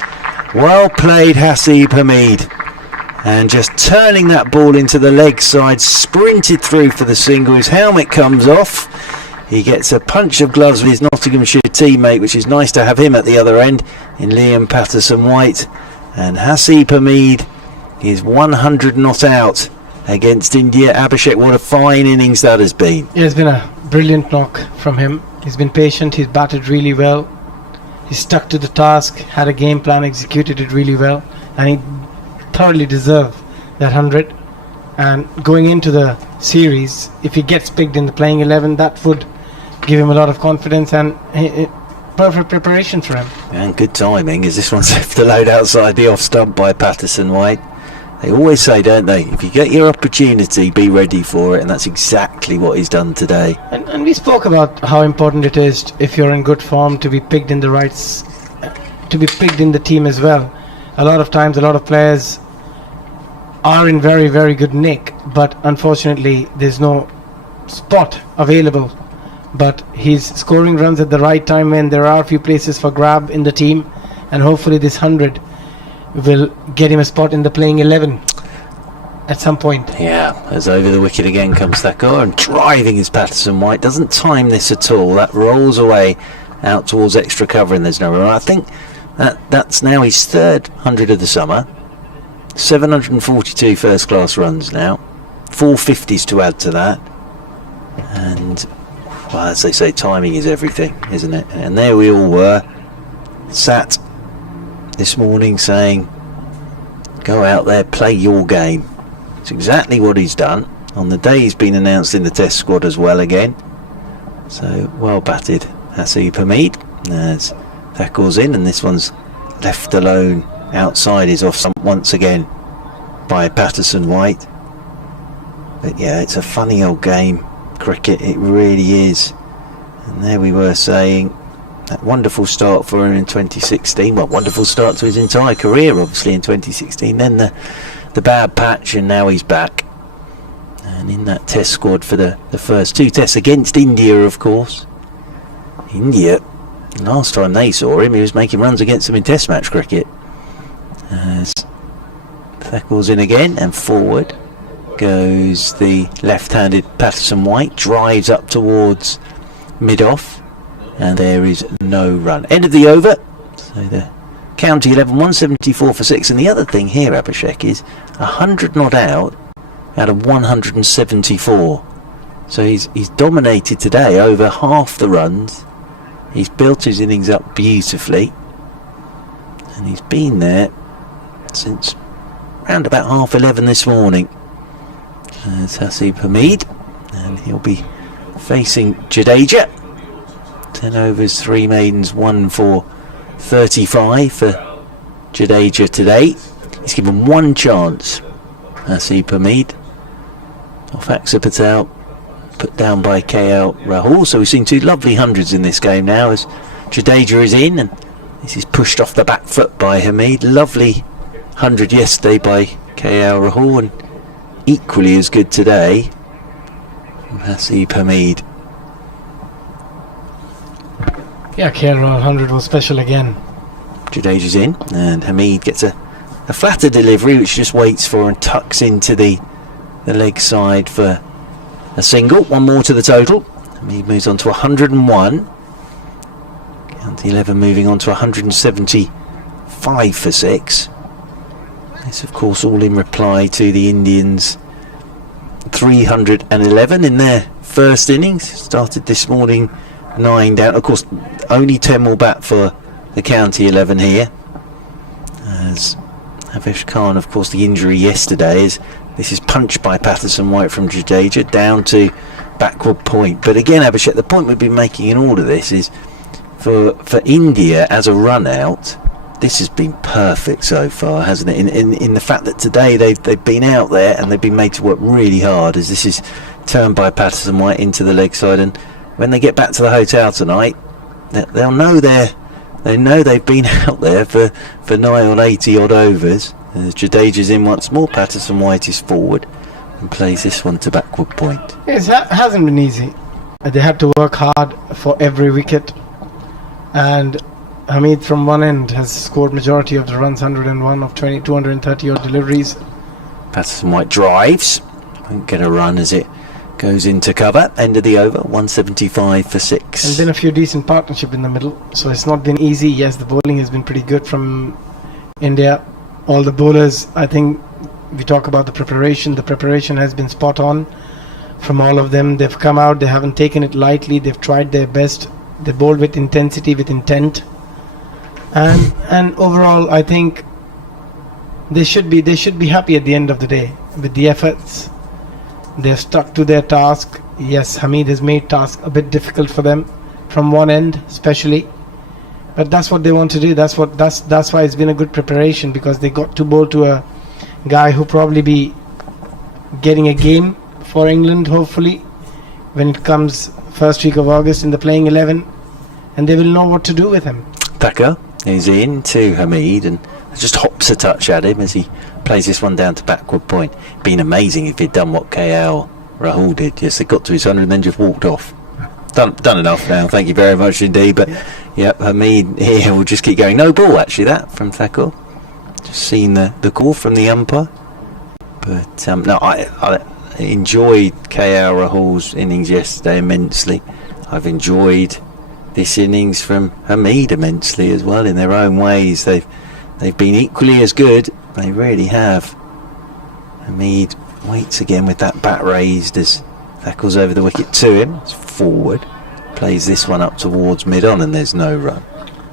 Well played, Hasib Hamid. And just turning that ball into the leg side, sprinted through for the single. His helmet comes off. He gets a punch of gloves with his Nottinghamshire teammate, which is nice to have him at the other end in Liam Patterson-White. And Hasib Hamid is 100 not out against India. Abhishek, what a fine innings that has been. Yeah, it's been a brilliant knock from him. He's been patient, he's batted really well. He stuck to the task, had a game plan, executed it really well, and he thoroughly deserved that 100. And going into the series, if he gets picked in the playing 11, that would give him a lot of confidence and perfect preparation for him. And good timing, as this one's left alone outside the off stump by Patterson-White. They always say, don't they, if you get your opportunity, be ready for it, and that's exactly what he's done today. And we spoke about how important it is, if you're in good form, to be picked in the to be picked in the team as well. A lot of times, a lot of players are in very, very good nick, but unfortunately there's no spot available. But he's scoring runs at the right time when there are a few places for grab in the team, and hopefully this 100 will get him a spot in the playing 11 at some point. Yeah, as over the wicket again comes Thakkor, and driving is Patterson-White. Doesn't time this at all. That rolls away out towards extra cover, and there's no run. I think that's now his third 100 of the summer. 742 first class runs now, 450s to add to that, and well, as they say, timing is everything, isn't it? And there we all were, sat this morning saying, go out there, play your game. It's exactly what he's done. On the day he's been announced in the test squad as well again. So well batted Hasib Hamid as Thakkor's in, and this one's left alone outside his off stump once again by Patterson-White. But yeah, it's a funny old game, cricket, it really is. And there we were saying, that wonderful start for him in 2016, well, wonderful start to his entire career obviously in 2016, then the bad patch, and now he's back and in that test squad for the first 2 tests against India, of course. India, last time they saw him, he was making runs against them in test match cricket. As Thakkor's in again, and forward goes the left-handed Patterson-White, drives up towards mid-off, and there is no run. End of the over. So the county 11, 174 for 6. And the other thing here, Abhishek, is 100 not out of 174. So he's dominated today over half the runs. He's built his innings up beautifully, and he's been there since round about 11:30 this morning. There's Hasib Hamid, and he'll be facing Jadeja. 10 overs, 3 maidens, 1 for 35 for Jadeja today. He's given 1 chance, Hasib Hamid. Off Axar Patel, put down by KL Rahul. So we've seen 2 lovely 100s in this game now as Jadeja is in, and this is pushed off the back foot by Hamid. Lovely 100 yesterday by KL Rahul, and equally as good today from Hasib Hamid. Yeah, KL 100 was special again. Jadeja's in, and Hamid gets a flatter delivery which just waits for and tucks into the leg side for a single. 1 more to the total. Hamid moves on to 101. County 11 moving on to 175 for 6. It's of course all in reply to the Indians 311 in their first innings. Started this morning 9 down. Of course, only 10 more bat for the county 11 here. As Hafiz Khan, of course, the injury yesterday is this is punched by Patterson White from Jadeja down to backward point. But again, Abhishek, the point we've been making in all of this is for India as a run out, this has been perfect so far, hasn't it? In the fact that today they've been out there and they've been made to work really hard, as this is turned by Patterson White into the leg side, and when they get back to the hotel tonight, they'll know they've been out there for nigh on 80 odd overs. As Jadeja's in once more, Patterson White is forward and plays this one to backward point. It hasn't been easy. They had to work hard for every wicket, and Hamid from one end has scored majority of the runs, 101 of 230 odd deliveries. Patterson White drives, won't get a run as it goes into cover. End of the over, 175 for 6. And been a few decent partnership in the middle, so it's not been easy. Yes, the bowling has been pretty good from India. All the bowlers, I think we talk about the preparation has been spot on from all of them. They've come out, they haven't taken it lightly, they've tried their best, they bowled with intensity, with intent, and overall I think they should be happy at the end of the day with the efforts. They've stuck to their task. Yes, Hamid has made task a bit difficult for them from one end especially, but that's what they want to do. That's why it's been a good preparation, because they got to bowl to a guy who probably be getting a game for England hopefully when it comes first week of August in the playing 11, and they will know what to do with him. Thacker is in to Hamid and just hops a touch at him as he plays this one down to backward point. Been amazing if he'd done what KL Rahul did. Yes, they got to his 100 and then just walked off. Done enough now, thank you very much indeed. But yeah, Hamid here will just keep going. No ball actually, that from Thacker. Just seen the call from the umpire. But no, I enjoyed KL Rahul's innings yesterday immensely. I've enjoyed this innings from Hamid immensely as well in their own ways. They've been equally as good. They really have. Hamid waits again with that bat raised as Thackel's over the wicket to him. It's forward. Plays this one up towards mid-on and there's no run.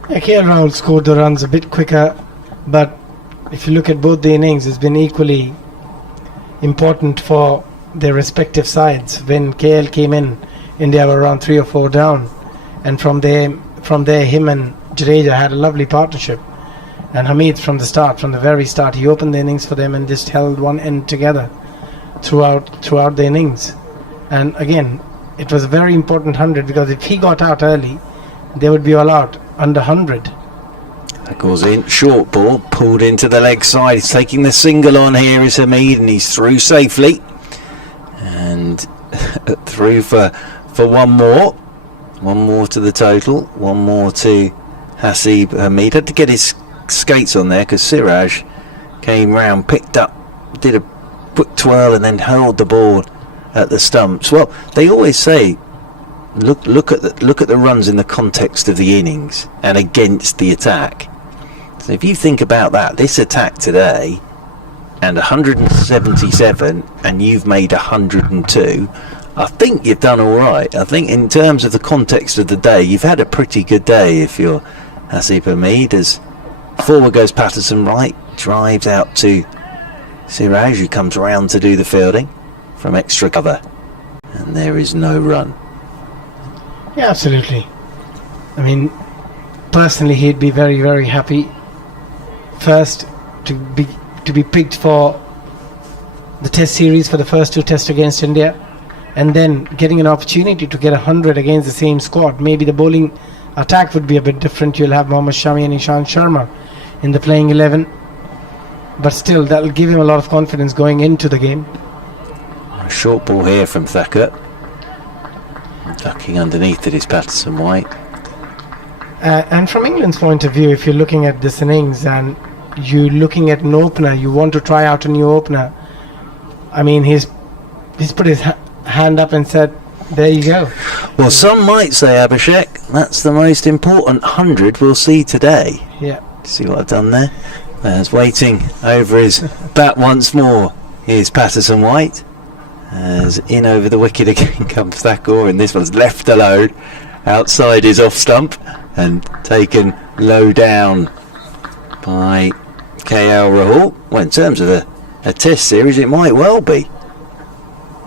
Yeah, KL Rahul scored the runs a bit quicker, but if you look at both the innings, it's been equally important for their respective sides. When KL came in, India were around 3 or 4 down, and from there him and Jadeja had a lovely partnership. And Hamid from the very start, he opened the innings for them and just held one end together throughout the innings. And again, it was a very important 100, because if he got out early, they would be all out under 100. That goes in, short ball, pulled into the leg side. He's taking the single on here is Hamid, and he's through safely. And through for one more. One more to the total. One more to Hasib Hamid. Had to get his skates on there because Siraj came round, picked up, did a quick twirl and then hurled the ball at the stumps. Well, they always say look at the runs in the context of the innings and against the attack. So if you think about that, this attack today and 177 and you've made 102, I think you've done all right. I think in terms of the context of the day, you've had a pretty good day if you're Hasib Hamid. As forward goes Patterson White, drives out to Siraj, who comes round to do the fielding from extra cover, and there is no run. Yeah, absolutely. I mean, personally, he'd be very, very happy first to be picked for the Test series for the first 2 tests against India, and then getting an opportunity to get 100 against the same squad. Maybe the bowling attack would be a bit different. You'll have Mohammad Shami and Ishant Sharma in the playing 11, but still that'll give him a lot of confidence going into the game. A short ball here from Thacker. Ducking underneath it is Patterson White. And from England's point of view, if you're looking at this innings and you're looking at an opener, you want to try out a new opener. I mean, he's put his hand up and said, there you go. Well, some might say, Abhishek, that's the most important 100 we'll see today. Yeah. See what I've done there? As waiting over his bat once more is Patterson White. As in over the wicket again comes Thakur, and this one's left alone outside his off stump and taken low down by KL Rahul. Well, in terms of a test series, it might well be,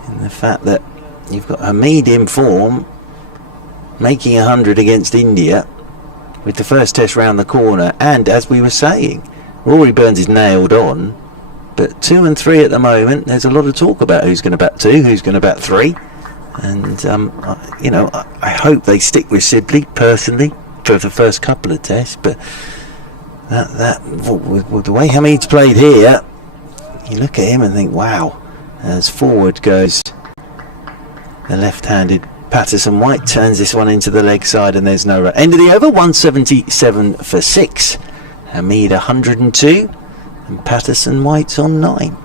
in the fact that you've got Hamid in form, making 100 against India with the first test round the corner, and as we were saying, Rory Burns is nailed on, but 2 and 3 at the moment. There's a lot of talk about who's going to bat 2, who's going to bat 3, and I hope they stick with Sibley personally for the first couple of tests. But with the way Hamid's played here, you look at him and think, wow. As forward goes the left-handed Patterson White, turns this one into the leg side, and there's no run. End of the over, 177 for 6. Hamid 102, and Patterson White's on 9.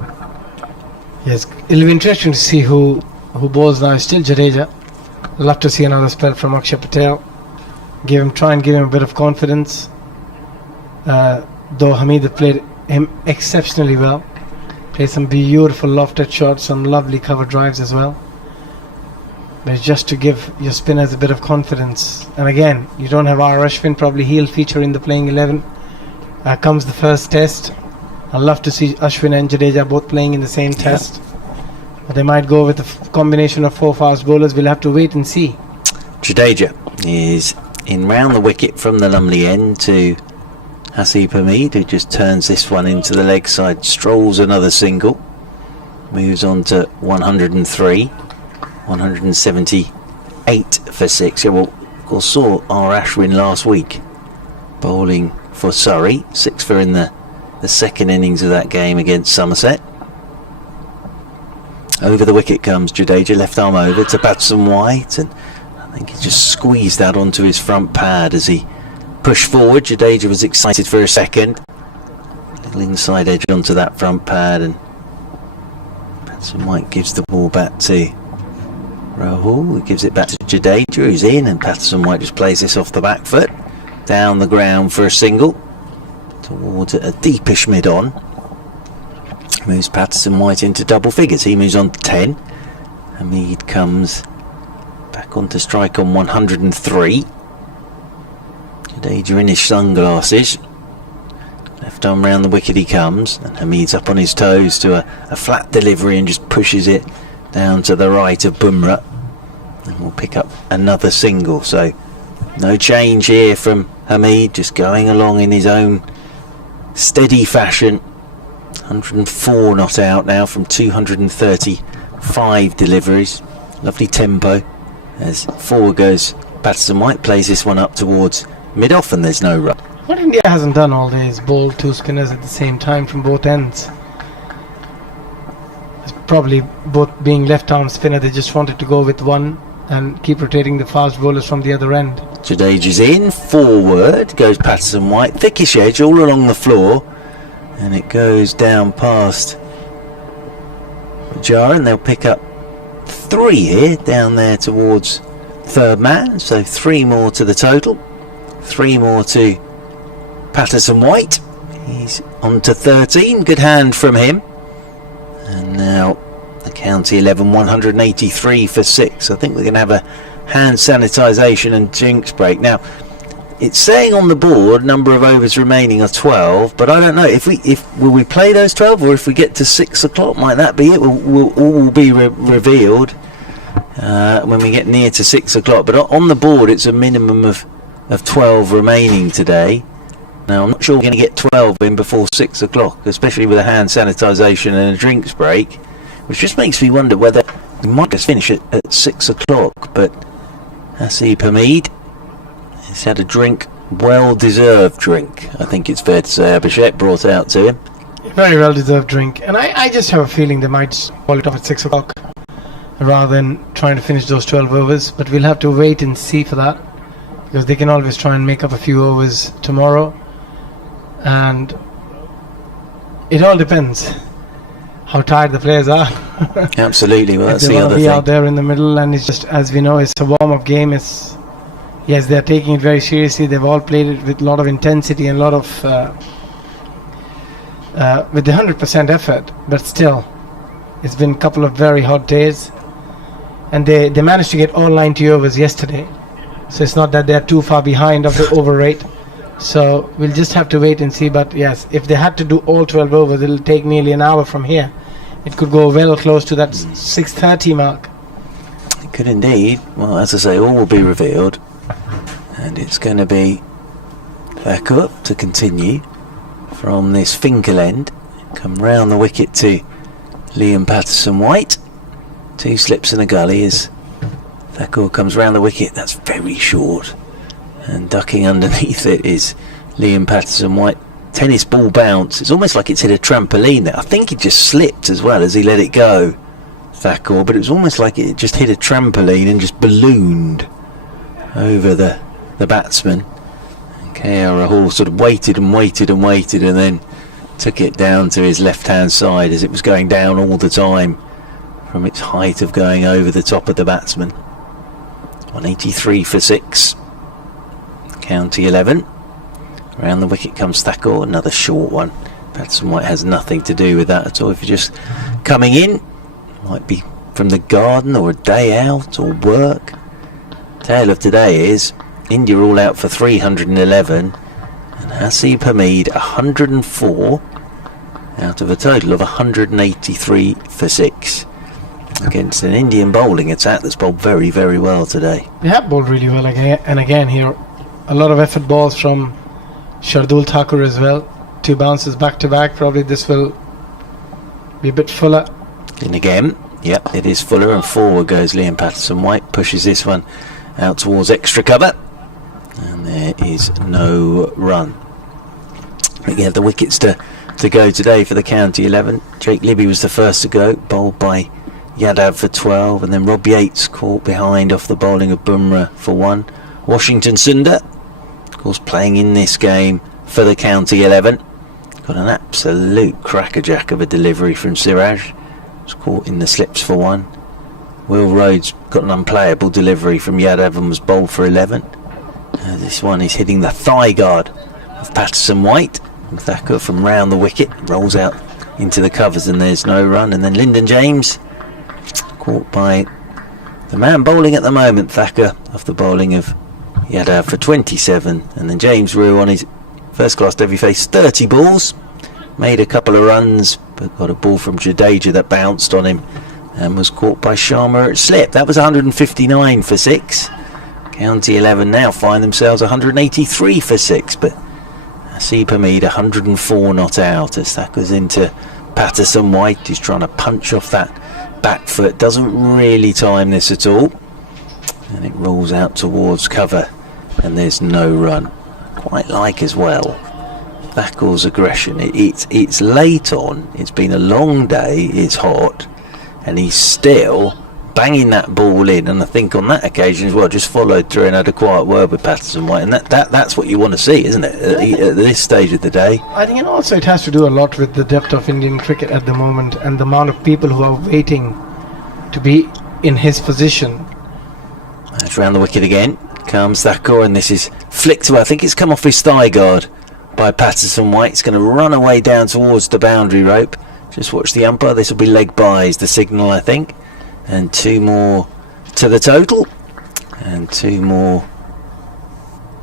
Yes, it'll be interesting to see who bowls now. Still Jadeja. Love to see another spell from Akshay Patel. Try and give him a bit of confidence. Though Hamid have played him exceptionally well. Played some beautiful lofted shots, some lovely cover drives as well. But it's just to give your spinners a bit of confidence. And again, you don't have R. Ashwin, probably he'll feature in the playing 11. Comes the first test. I'd love to see Ashwin and Jadeja both playing in the same test. But they might go with a combination of 4 fast bowlers. We'll have to wait and see. Jadeja is in round the wicket from the Lumley end to Hasib Hamid, who just turns this one into the leg side, strolls another single, moves on to 103, 178 for 6. Yeah, well, of course, saw R. Ashwin last week bowling for Surrey, 6 for in the second innings of that game against Somerset. Over the wicket comes Jadeja, left arm over to Patterson White, and I think he just squeezed that onto his front pad as he pushed forward. Jadeja was excited for a second. A little inside edge onto that front pad, and Patterson White gives the ball back to Rahul, who gives it back to Jadeja, who's in, and Patterson White just plays this off the back foot, down the ground for a single, towards a deepish mid-on. Moves Patterson White into double figures. He moves on to 10. Hamid comes back onto strike on 103. Jadeja in his sunglasses. Left arm round the wicket he comes, and Hamid's up on his toes to a flat delivery and just pushes it down to the right of Bumrah, and we'll pick up another single. So no change here from Hamid, just going along in his own steady fashion. 104 not out now from 235 deliveries. Lovely tempo as forward goes Patterson White, plays this one up towards mid-off, and there's no run. What India hasn't done all day is bowl 2 spinners at the same time from both ends. It's probably both being left-arm spinner, they just wanted to go with one and keep rotating the fast bowlers from the other end. Jadeja's in, forward goes Patterson White, thickish edge all along the floor, and it goes down past Jar, and they'll pick up 3 here, down there towards third man, so 3 more to the total. 3 more to Patterson White. He's on to 13. Good hand from him. And now the county 11, 183 for 6. I think we're going to have a hand sanitisation and drinks break. Now, it's saying on the board number of overs remaining are 12, but I don't know if will we play those 12, or if we get to 6 o'clock, might that be it? Will be revealed when we get near to 6 o'clock. But on the board, it's a minimum of 12 remaining today. Now, I'm not sure we're going to get 12 in before 6 o'clock, especially with a hand sanitisation and a drinks break, which just makes me wonder whether we might just finish at 6 o'clock. But Hasib Hamid has had a drink, well-deserved drink, I think it's fair to say. Abhishek brought out to him. Very well-deserved drink. And I just have a feeling they might call it off at 6 o'clock rather than trying to finish those 12 overs. But we'll have to wait and see for that, because they can always try and make up a few overs tomorrow. And it all depends how tired the players are. Absolutely. Well, that's if they the want other to be thing. out there in the middle, and it's just, as we know, it's a warm-up game. Yes, they're taking it very seriously. They've all played it with a lot of intensity and a lot of with the 100% effort, but still, it's been a couple of very hot days, and they managed to get all 90 overs yesterday, so it's not that they're too far behind of the over rate. So we'll just have to wait and see. But yes, if they had to do all 12 overs, it'll take nearly an hour from here. It could go well close to that 6:30 mark. It could indeed. Well, as I say, all will be revealed, and it's going to be back up to continue from this Finkel end, come round the wicket to Liam Patterson-White. 2 slips in a gully as Thakur comes round the wicket. That's very short, and ducking underneath it is Liam Patterson-White. Tennis ball bounce. It's almost like it's hit a trampoline there. I think it just slipped as well as he let it go, Thakur, but it was almost like it just hit a trampoline and just ballooned over the batsman. And KL Rahul sort of waited and waited and waited, and then took it down to his left hand side as it was going down all the time from its height of going over the top of the batsman. 183 for 6. County 11. Around the wicket comes Thakur, another short one. Patterson-White has nothing to do with that at all. If you're just coming in, might be from the garden or a day out or work. Tale of today is India all out for 311 and Hasib Hamid 104 out of a total of 183 for 6 against an Indian bowling attack that's bowled very, very well today. They have bowled really well again and again here. A lot of effort balls from Shardul Thakur as well. 2 bounces back to back. Probably this will be a bit fuller. And again, yep, it is fuller, and forward goes Liam Patterson-White. Pushes this one out towards extra cover, and there is no run. We have the wickets to go today for the County 11. Jake Libby was the first to go, bowled by Yadav for 12, and then Rob Yates caught behind off the bowling of Bumrah for 1. Washington Sundar, of course, playing in this game for the County 11. Got an absolute crackerjack of a delivery from Siraj. Was caught in the slips for 1. Will Rhodes got an unplayable delivery from Yadav and was bowled for 11. This one is hitting the thigh guard of Patterson-White. And Thakur from round the wicket rolls out into the covers, and there's no run. And then Lyndon James caught by the man bowling at the moment, Thakur, off the bowling of Yadav for 27. And then James Rue on his first class debut faced 30 balls, made a couple of runs, but got a ball from Jadeja that bounced on him and was caught by Sharma at slip. That was 159 for 6. County 11 now find themselves 183 for 6, but Hasib Hamid 104 not out as Thakur's into Patterson-White. He's trying to punch off that back foot, doesn't really time this at all, and it rolls out towards cover, and there's no run. Quite like as well Thakur's aggression. It's late on, it's been a long day, it's hot, and he's still banging that ball in, and I think on that occasion as well just followed through and had a quiet word with Patterson-White, and that's what you want to see, isn't it, at this stage of the day. I think, and also it has to do a lot with the depth of Indian cricket at the moment and the amount of people who are waiting to be in his position. That's round the wicket again comes Thakur, and this is flicked away. I think it's come off his thigh guard by Patterson-White. It's going to run away down towards the boundary rope. Just watch the umpire. This will be leg by is the signal, I think. And 2 more to the total, and 2 more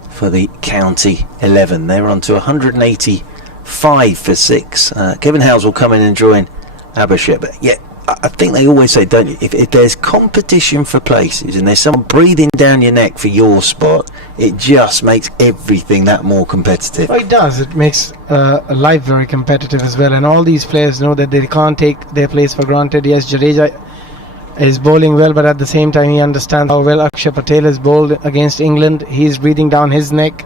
for the County 11. They're on to 185 for 6. Kevin Howes will come in and join Abhishek, but yeah, I think they always say, don't you, if there's competition for places and there's someone breathing down your neck for your spot, it just makes everything that more competitive. Oh, it does. It makes life very competitive as well, and all these players know that they can't take their place for granted. Yes, Jadeja is bowling well, but at the same time he understands how well Akshay Patel has bowled against England. He's breathing down his neck,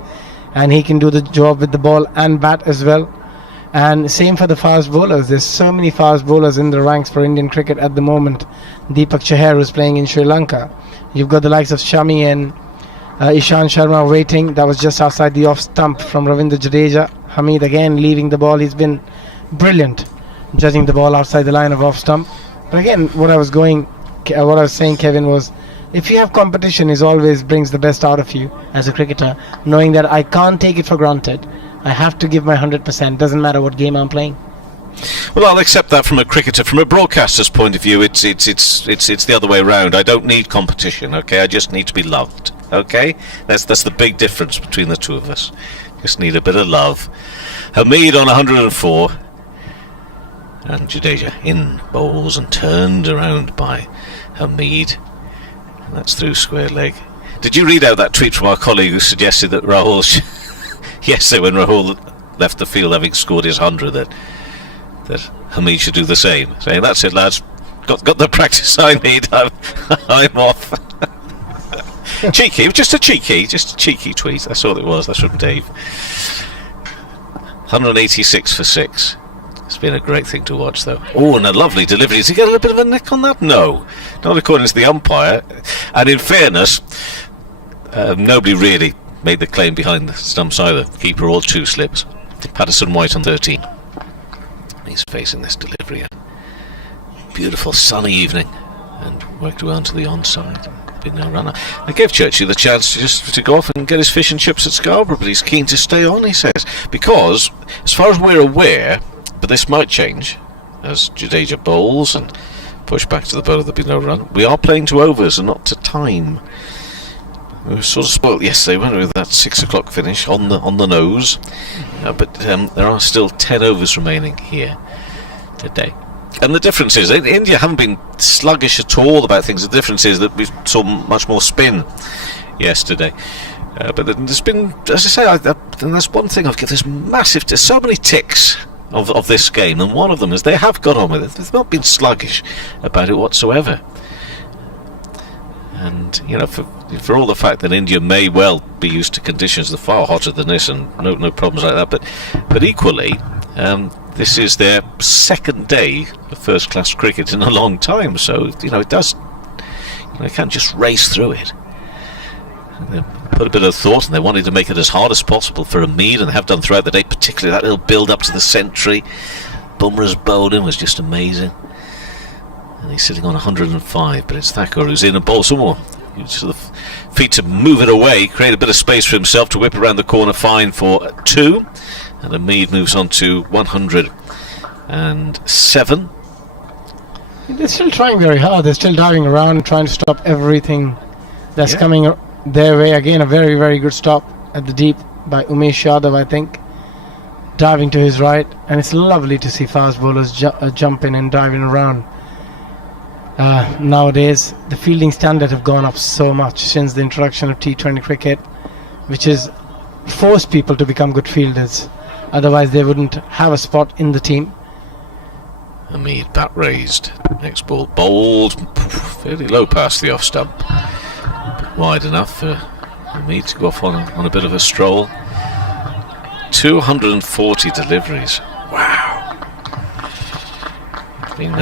and he can do the job with the ball and bat as well. And same for the fast bowlers. There's so many fast bowlers in the ranks for Indian cricket at the moment. Deepak Chahar is playing in Sri Lanka. You've got the likes of Shami and Ishan Sharma waiting. That was just outside the off stump from Ravindra Jadeja. Hamid again leaving the ball. He's been brilliant judging the ball outside the line of off stump. But again, what I was saying, Kevin, was if you have competition, it always brings the best out of you as a cricketer, knowing that I can't take it for granted. I have to give my 100%. Doesn't matter what game I'm playing. Well, I'll accept that from a cricketer. From a broadcaster's point of view, it's the other way around. I don't need competition. Okay, I just need to be loved. Okay, that's the big difference between the two of us. Just need a bit of love. Hamid on 104, and Jadeja in bowls and turned around by Hamid. And that's through square leg. Did you read out that tweet from our colleague who suggested that Rahul yesterday, when Rahul left the field having scored his 100, that Hamid should do the same, saying, "That's it, lads. Got the practice I need. I'm off." Cheeky. It was just a cheeky tweet. That's all it was. That's from Dave. 186 for 6. It's been a great thing to watch, though. Oh, and a lovely delivery. Did he get a little bit of a nick on that? No, not according to the umpire. And in fairness, nobody really made the claim behind the stumps either. Keeper all 2 slips. Patterson White on 13. He's facing this delivery. Beautiful sunny evening, and worked around to the onside. Been no runner. I gave Churchy the chance to go off and get his fish and chips at Scarborough, but he's keen to stay on, he says, because as far as we're aware, but this might change as Jadeja bowls and push back to the bowler, there'll be no run. We are playing to overs and not to time. We were sort of spoilt yesterday, weren't we, with that 6 o'clock finish on the nose, but there are still 10 overs remaining here today. And the difference is, India haven't been sluggish at all about things. The difference is that we saw much more spin yesterday. But there's been, as I say, and that's one thing I've got. There's so many ticks of this game, and one of them is they have got on with it. They've not been sluggish about it whatsoever. And for all the fact that India may well be used to conditions that are far hotter than this, and no problems like that, but equally. This is their second day of first-class cricket in a long time, so it does. They can't just race through it. They put a bit of thought, and they wanted to make it as hard as possible for Hamid, and they have done throughout the day. Particularly that little build-up to the century. Bumrah's bowling was just amazing, and he's sitting on 105. But it's Thakur who's in and bowls some more. Sort of feet to move it away, create a bit of space for himself to whip around the corner fine for 2. And Hamid moves on to 107. They're still trying very hard. They're still diving around, trying to stop everything that's coming their way. Again, a very, very good stop at the deep by Umesh Yadav, I think. Diving to his right. And it's lovely to see fast bowlers jumping and diving around. Nowadays, the fielding standard have gone up so much since the introduction of T20 cricket, which has forced people to become good fielders. Otherwise they wouldn't have a spot in the team. Hamid, bat raised. Next ball bowled fairly low past the off stump, but wide enough for Hamid to go off on a bit of a stroll. 240 deliveries. Wow. It's been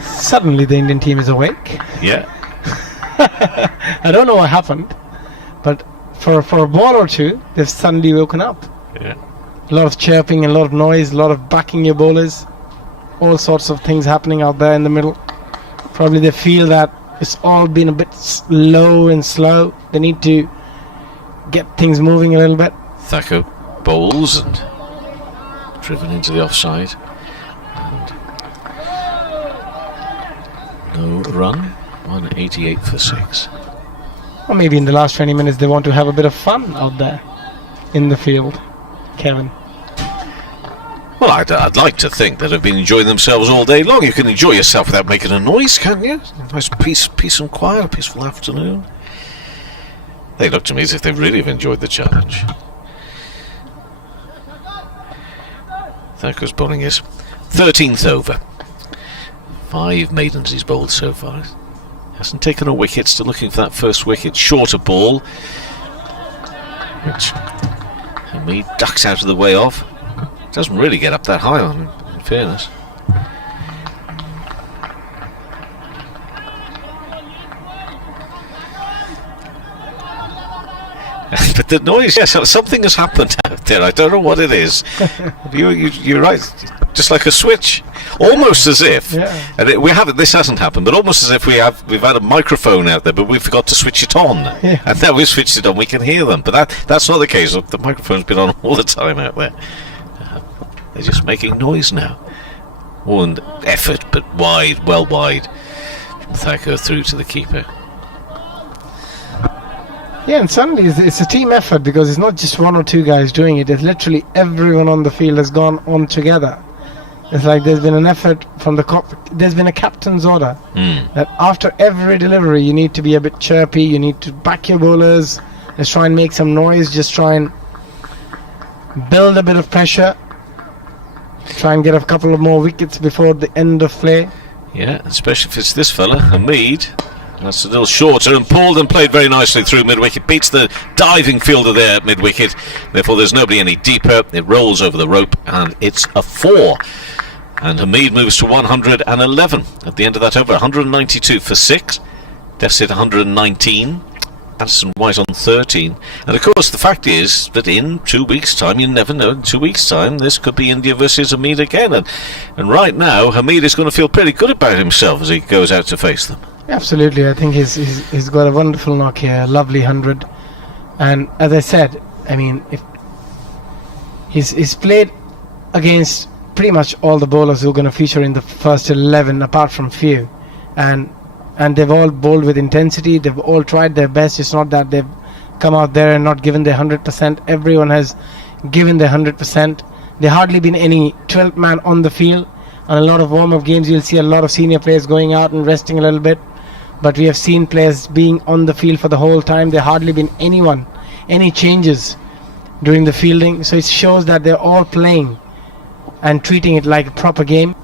Suddenly the Indian team is awake. Yeah. I don't know what happened, but for a ball or two, they've suddenly woken up. Yeah. A lot of chirping, a lot of noise, a lot of backing your bowlers. All sorts of things happening out there in the middle. Probably they feel that it's all been a bit low and slow. They need to get things moving a little bit. Thakur bowls and driven into the offside. And no run. 188 for 6. Or maybe in the last 20 minutes they want to have a bit of fun out there in the field, Kevin. Well, I'd like to think that they've been enjoying themselves all day long. You can enjoy yourself without making a noise, can't you? Nice peace and quiet, a peaceful afternoon. They look to me as if they really have enjoyed the challenge. Thakur's bowling his 13th over. 5 maidens he's bowled so far. Hasn't taken a wicket, still looking for that first wicket. Shorter ball, which Hamid ducks out of the way of. Doesn't really get up that high on, in fairness. But the noise, yes, something has happened out there. I don't know what it is. You're right, just like a switch, almost as if. Yeah. And this hasn't happened, but almost as if we've had a microphone out there, but we forgot to switch it on. Yeah. And now we've switched it on, we can hear them. But that's not the case. The microphone's been on all the time out there. They're just making noise now. Oh, and effort, but wide, well wide. From Thacker through to the keeper. Yeah, and suddenly it's a team effort, because it's not just one or two guys doing it. It's literally everyone on the field has gone on together. It's like there's been an effort from there's been a captain's order that after every delivery you need to be a bit chirpy, you need to back your bowlers, let's try and make some noise, just try and build a bit of pressure, try and get a couple of more wickets before the end of play. Yeah, especially if it's this fella, Hamid. That's a little shorter, and pulled and played very nicely through mid-wicket. Beats the diving fielder there at mid-wicket. Therefore, there's nobody any deeper. It rolls over the rope, and it's a 4. And Hamid moves to 111 at the end of that over. 192 for 6. Deficit 119. Addison White on 13. And of course, the fact is that in 2 weeks' time, you never know, in 2 weeks' time, this could be India versus Hamid again. And right now, Hamid is going to feel pretty good about himself as he goes out to face them. Absolutely, I think he's got a wonderful knock here, a lovely 100, and as I said, I mean, if he's played against pretty much all the bowlers who are going to feature in the first 11, apart from few, and they've all bowled with intensity. They've all tried their best. It's not that they've come out there and not given their 100%. Everyone has given their 100%. There hardly been any 12th man on the field. On a lot of warm-up games, you'll see a lot of senior players going out and resting a little bit. But we have seen players being on the field for the whole time. There hardly been any changes during the fielding. So it shows that they're all playing and treating it like a proper game.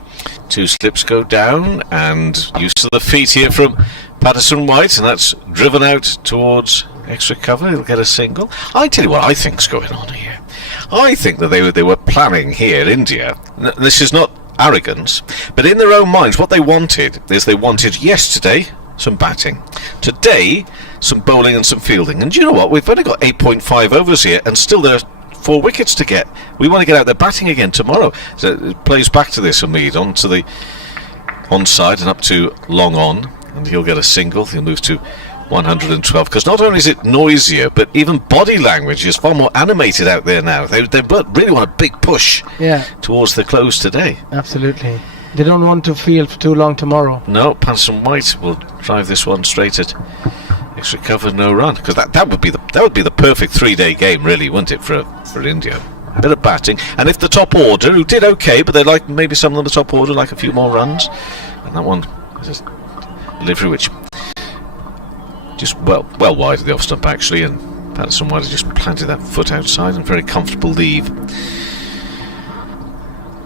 2 slips go down, and use of the feet here from Patterson White, and that's driven out towards extra cover. He'll get a single. I tell you what I think's going on here. I think that they were planning here, India. This is not arrogance, but in their own minds, what they wanted is they wanted yesterday some batting, today some bowling and some fielding. And you know what? We've only got 8.5 overs here, and still there are 4 wickets to get. We want to get out there batting again tomorrow. So it plays back to this Hamid onto the onside and up to long on, and he'll get a single. He'll move to 112, because not only is it noisier, but even body language is far more animated out there now. They really want a big push towards the close today. Absolutely. They don't want to field for too long tomorrow. No, Patterson White will drive this one straight at extra cover, no run, because that would be the perfect 3-day game, really, wouldn't it, for India? A bit of batting, and if the top order, who did okay, but they like maybe some of them the top order like a few more runs, and that one is a delivery which just well wide of the off stump actually, and Patterson White has just planted that foot outside and very comfortable leave.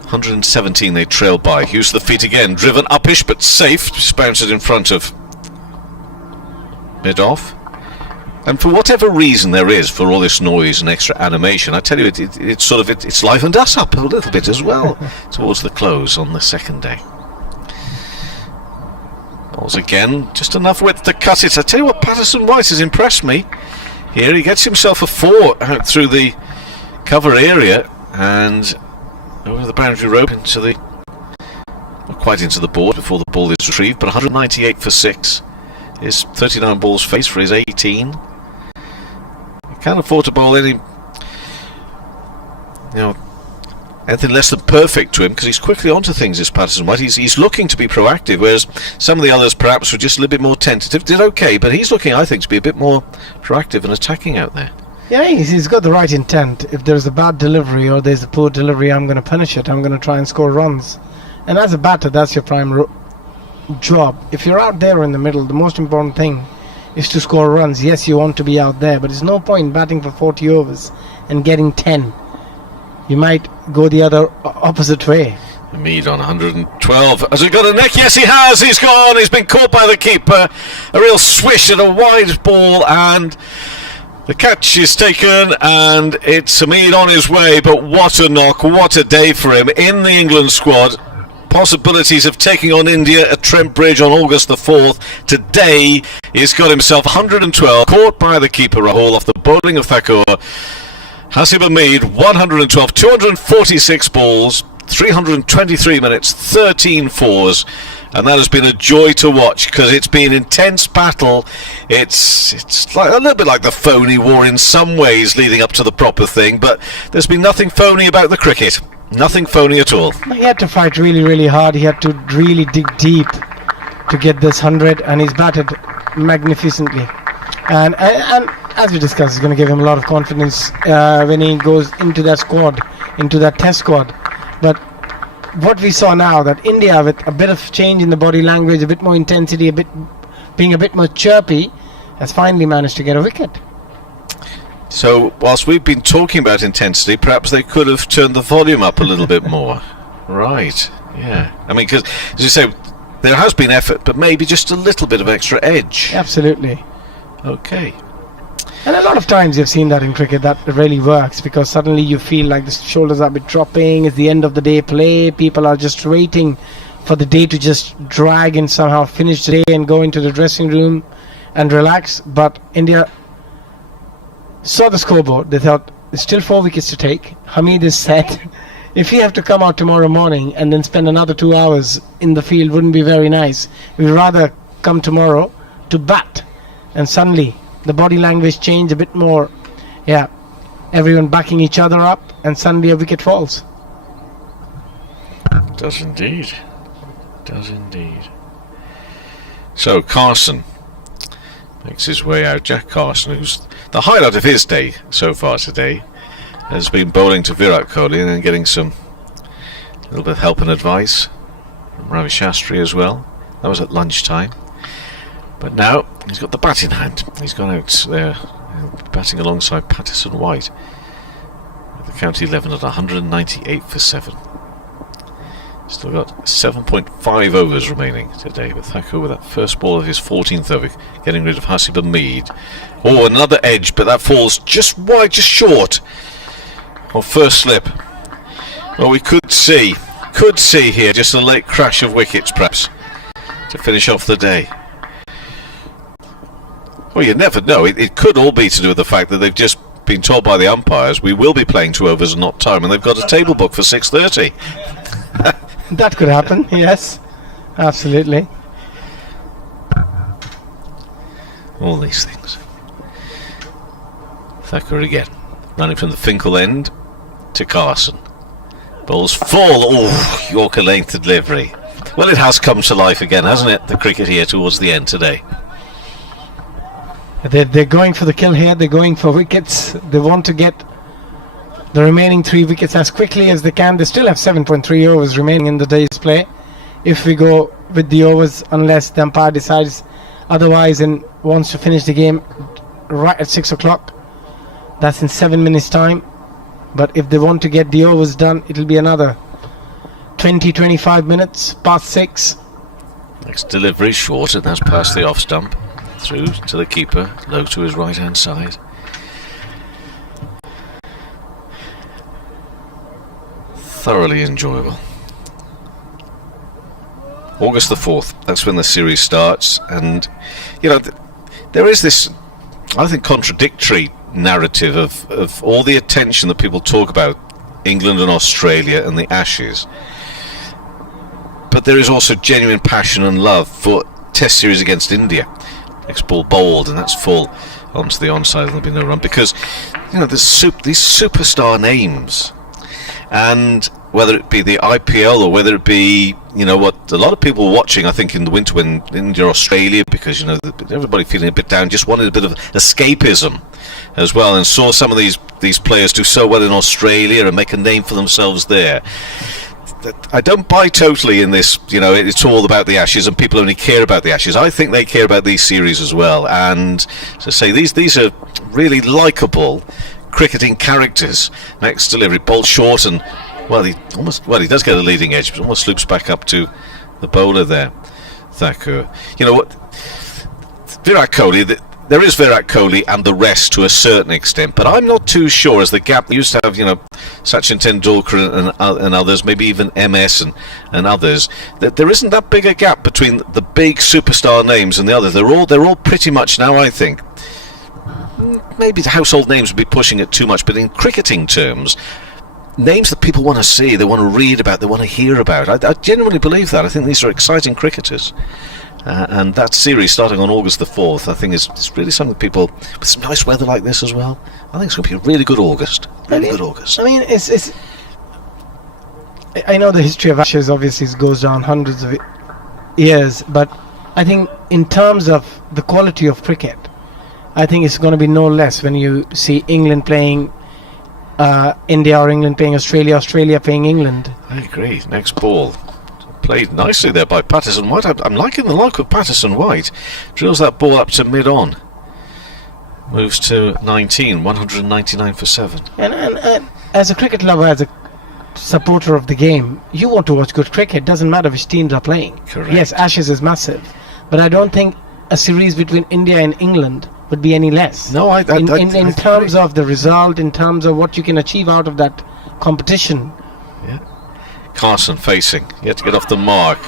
117 they trail by. Use the feet again, driven upish but safe, just bounces in front of mid off. And for whatever reason there is for all this noise and extra animation, I tell you, it's livened us up a little bit as well towards the close on the second day. Balls again, just enough width to cut it. I tell you what, Patterson White has impressed me. Here he gets himself a 4 out through the cover area and over the boundary rope into the, not quite into the board before the ball is retrieved, but 198 for 6. His 39 balls face for his 18. He can't afford to bowl anything less than perfect to him, because he's quickly onto things, this Patterson White. He's looking to be proactive, whereas some of the others perhaps were just a little bit more tentative. Did okay, but he's looking, I think, to be a bit more proactive and attacking out there. Yeah, he's got the right intent. If there's a bad delivery or there's a poor delivery, I'm going to punish it. I'm going to try and score runs. And as a batter, that's your prime job. If you're out there in the middle, the most important thing is to score runs. Yes, you want to be out there, but there's no point batting for 40 overs and getting 10. You might go the other opposite way. Hamid on 112. Has he got a neck? Yes, he has. He's gone. He's been caught by the keeper. A real swish at a wide ball, and the catch is taken, and it's Hamid on his way. But what a knock, what a day for him in the England squad. Possibilities of taking on India at Trent Bridge on August the 4th. Today he's got himself 112, caught by the keeper Rahul off the bowling of Thakur. Hasib Hamid, 112, 246 balls, 323 minutes, 13 fours, and that has been a joy to watch, because it's been intense battle. It's like a little bit like the phony war in some ways leading up to the proper thing, but there's been nothing phony about the cricket. Nothing phony at all. He had to fight really, really hard. He had to really dig deep to get this 100, and he's batted magnificently. And as we discussed, it's going to give him a lot of confidence when he goes into that squad, into that test squad. But what we saw now, that India, with a bit of change in the body language, a bit more intensity, being a bit more chirpy, has finally managed to get a wicket. So, whilst we've been talking about intensity, perhaps they could have turned the volume up a little bit more. Right, yeah. I mean, because, as you say, there has been effort, but maybe just a little bit of extra edge. Absolutely. Okay. And a lot of times you've seen that in cricket, that really works, because suddenly you feel like the shoulders are a bit dropping, it's the end of the day play, people are just waiting for the day to just drag and somehow finish the day and go into the dressing room and relax. But India saw the scoreboard, they thought, there's still 4 wickets to take, Hamid is set. If we have to come out tomorrow morning and then spend another 2 hours in the field, wouldn't be very nice. We'd rather come tomorrow to bat. And suddenly the body language changed a bit more. Yeah, everyone backing each other up, and suddenly a wicket falls. Does indeed. Does indeed. So Carson makes his way out. Jack Carson, who's the highlight of his day so far today, has been bowling to Virat Kohli and then getting some little bit of help and advice from Ravi Shastri as well. That was at lunchtime. But now he's got the bat in hand. He's gone out there batting alongside Patterson White with the county 11 at 198 for 7. Still got 7.5 overs remaining today, but Thakur with that first ball of his 14th over, getting rid of Hasib Hamid. Oh, another edge, but that falls just wide, just short of first slip. Well, we could see here just a late crash of wickets, perhaps, to finish off the day. Well, you never know. It could all be to do with the fact that they've just been told by the umpires we will be playing 2 overs and not time, and they've got a table book for 6:30. That could happen, yes, absolutely. All these things. Thakur again, running from the Finkel end to Carson. Balls full. Oh, Yorker length delivery. Well, it has come to life again, hasn't it? The cricket here towards the end today. They're going for the kill here. They're going for wickets. They want to get the remaining 3 wickets as quickly as they can. They still have 7.3 overs remaining in the day's play. If we go with the overs, unless the umpire decides otherwise and wants to finish the game right at 6 o'clock, that's in 7 minutes time. But if they want to get the overs done, it'll be another 20-25 minutes past 6. Next delivery short, and that's past the off stump. Through to the keeper, low to his right hand side. Thoroughly enjoyable. August the 4th, that's when the series starts, and you know there is this, I think, contradictory narrative of all the attention that people talk about England and Australia and the Ashes, but there is also genuine passion and love for Test series against India. Next ball bowled, and that's full onto the onside, and there'll be no run, because you know there's these superstar names, and whether it be the IPL or whether it be, you know, what a lot of people were watching, I think, in the winter when India, Australia, because you know everybody feeling a bit down, just wanted a bit of escapism as well, and saw some of these players do so well in Australia and make a name for themselves there. I don't buy totally in this, you know, it's all about the Ashes and people only care about the Ashes. I think they care about these series as well, and to say these are really likeable cricketing characters. Next delivery, ball short, and he does get a leading edge, but almost loops back up to the bowler there, Thakur. You know what, Virat Kohli, there is Virat Kohli and the rest to a certain extent, but I'm not too sure, as the gap they used to have, you know, Sachin Tendulkar and others, maybe even MS and others, that there isn't that big a gap between the big superstar names and the others. They're all pretty much now, I think. Maybe the household names would be pushing it too much, but in cricketing terms, names that people want to see, they want to read about, they want to hear about. I genuinely believe that. I think these are exciting cricketers. And that series starting on August the 4th, I think is really something people, with some nice weather like this as well, I think it's going to be a really good August. Really good August. I mean, it's I know the history of Ashes obviously goes down hundreds of years, but I think in terms of the quality of cricket, I think it's going to be no less when you see England playing India or England playing Australia, Australia playing England. I agree. Next ball. Played nicely there by Patterson White. I'm liking the look of Patterson White. Drills that ball up to mid-on. Moves to 19, 199 for 7. And as a cricket lover, as a supporter of the game, you want to watch good cricket. Doesn't matter which teams are playing. Correct. Yes, Ashes is massive, but I don't think a series between India and England would be any less. No, I in terms of the result, in terms of what you can achieve out of that competition. Yeah. Carson facing. He had to get off the mark.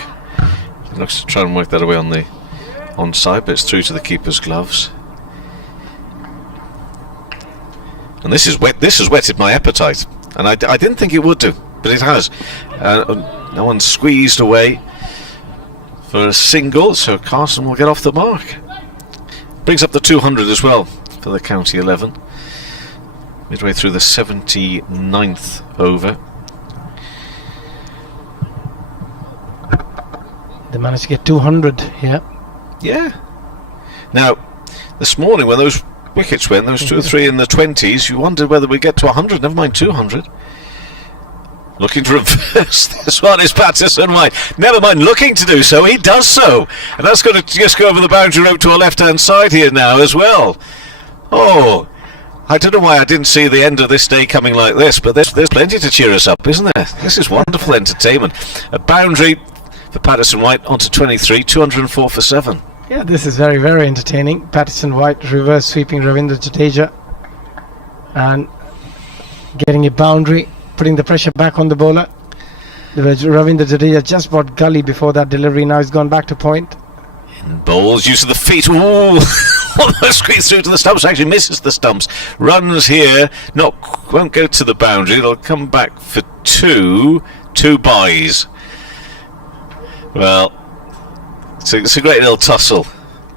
He looks to try and work that away on the onside, but it's through to the keeper's gloves. And this has whetted my appetite, and I didn't think it would do, but it has. No one squeezed away for a single, so Carson will get off the mark. Brings up the 200 as well for the county 11. Midway through the 79th over. They managed to get 200 here. Yeah. Now, this morning when those wickets went, those 2 or 3 in the 20s, you wondered whether we'd get to 100, never mind 200. Looking to reverse this one is Patterson White. Never mind looking to do so, he does so. And that's going to just go over the boundary rope to our left-hand side here now as well. Oh, I don't know why I didn't see the end of this day coming like this, but there's plenty to cheer us up, isn't there? This is wonderful entertainment. A boundary for Patterson White onto 23, 204 for 7. Yeah, this is very, very entertaining. Patterson White reverse sweeping Ravindra Jadeja and getting a boundary, putting the pressure back on the bowler. Ravindra Jadeja just bought gully before that delivery. Now he's gone back to point. In bowls, use of the feet. Ooh, almost squeezed through to the stumps. Actually misses the stumps. Runs here. Won't go to the boundary. It'll come back for 2 byes. Well, it's a great little tussle.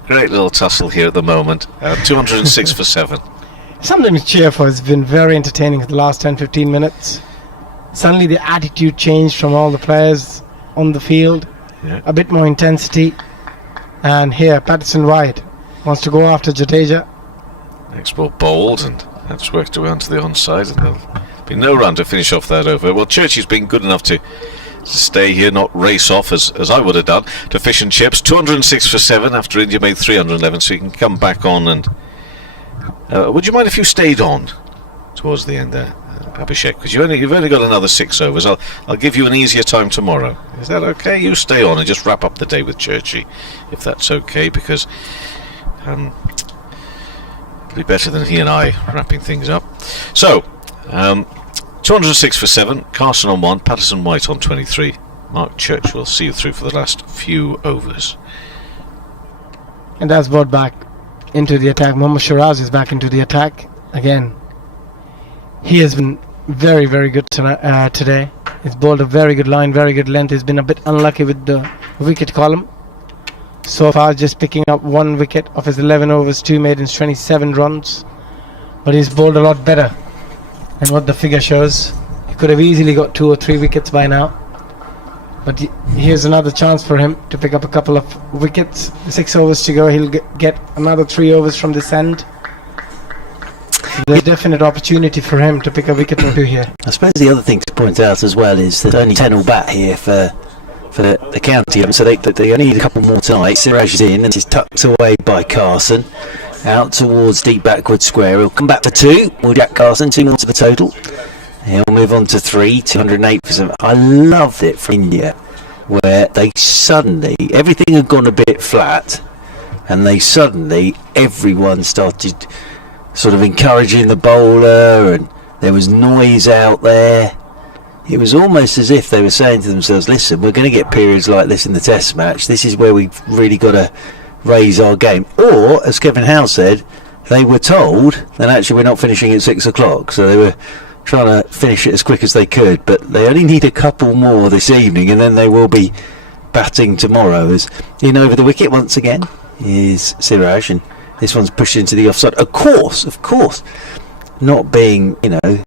Great little tussle here at the moment. 206 for 7. Something to cheer for. Has been very entertaining for the last 10-15 minutes. Suddenly the attitude changed from all the players on the field. Yeah. A bit more intensity. And here, Patterson White wants to go after Jadeja. Next ball bowled, and that's worked away onto the onside, and there'll be no run to finish off that over. Well, Churchy's been good enough to stay here, not race off as I would have done, to fish and chips. 206 for 7 after India made 311, so you can come back on. And would you mind if you stayed on towards the end there, Abhishek? Because you've only got another 6 overs. I'll give you an easier time tomorrow. Is that okay? You stay on and just wrap up the day with Churchy, if that's okay, because it'll be better than he and I wrapping things up. So 206 for 7, Carson on 1, Patterson White on 23. Mark Church will see you through for the last few overs. And that's brought back into the attack. Mohammad Shiraz is back into the attack again. He has been very, very good today. He's bowled a very good line, very good length. He's been a bit unlucky with the wicket column. So far, just picking up 1 wicket of his 11 overs, 2 maidens, 27 runs. But he's bowled a lot better than what the figure shows. He could have easily got 2 or 3 wickets by now. But here's another chance for him to pick up a couple of wickets. 6 overs to go. He'll get another 3 overs from this end. There's a definite opportunity for him to pick a wicket or 2 here. I suppose the other thing to point out as well is there's only 10 all bat here for the county, so they only need a couple more tonight. Siraj is in and is tucked away by Carson out towards deep backward square. He'll come back for 2. Will Jack Carson 2 more to the total. He'll move on to 3, 208 for 7. I loved it for India, where they suddenly, everything had gone a bit flat, and everyone started sort of encouraging the bowler, and there was noise out there. It was almost as if they were saying to themselves, listen, we're going to get periods like this in the test match. This is where we've really got to raise our game. Or, as Kevin Howe said, they were told that actually we're not finishing at 6 o'clock, so they were trying to finish it as quick as they could, but they only need a couple more this evening, and then they will be batting tomorrow. As in over the wicket once again is Siraj, and this one's pushed into the offside. Of course, not being,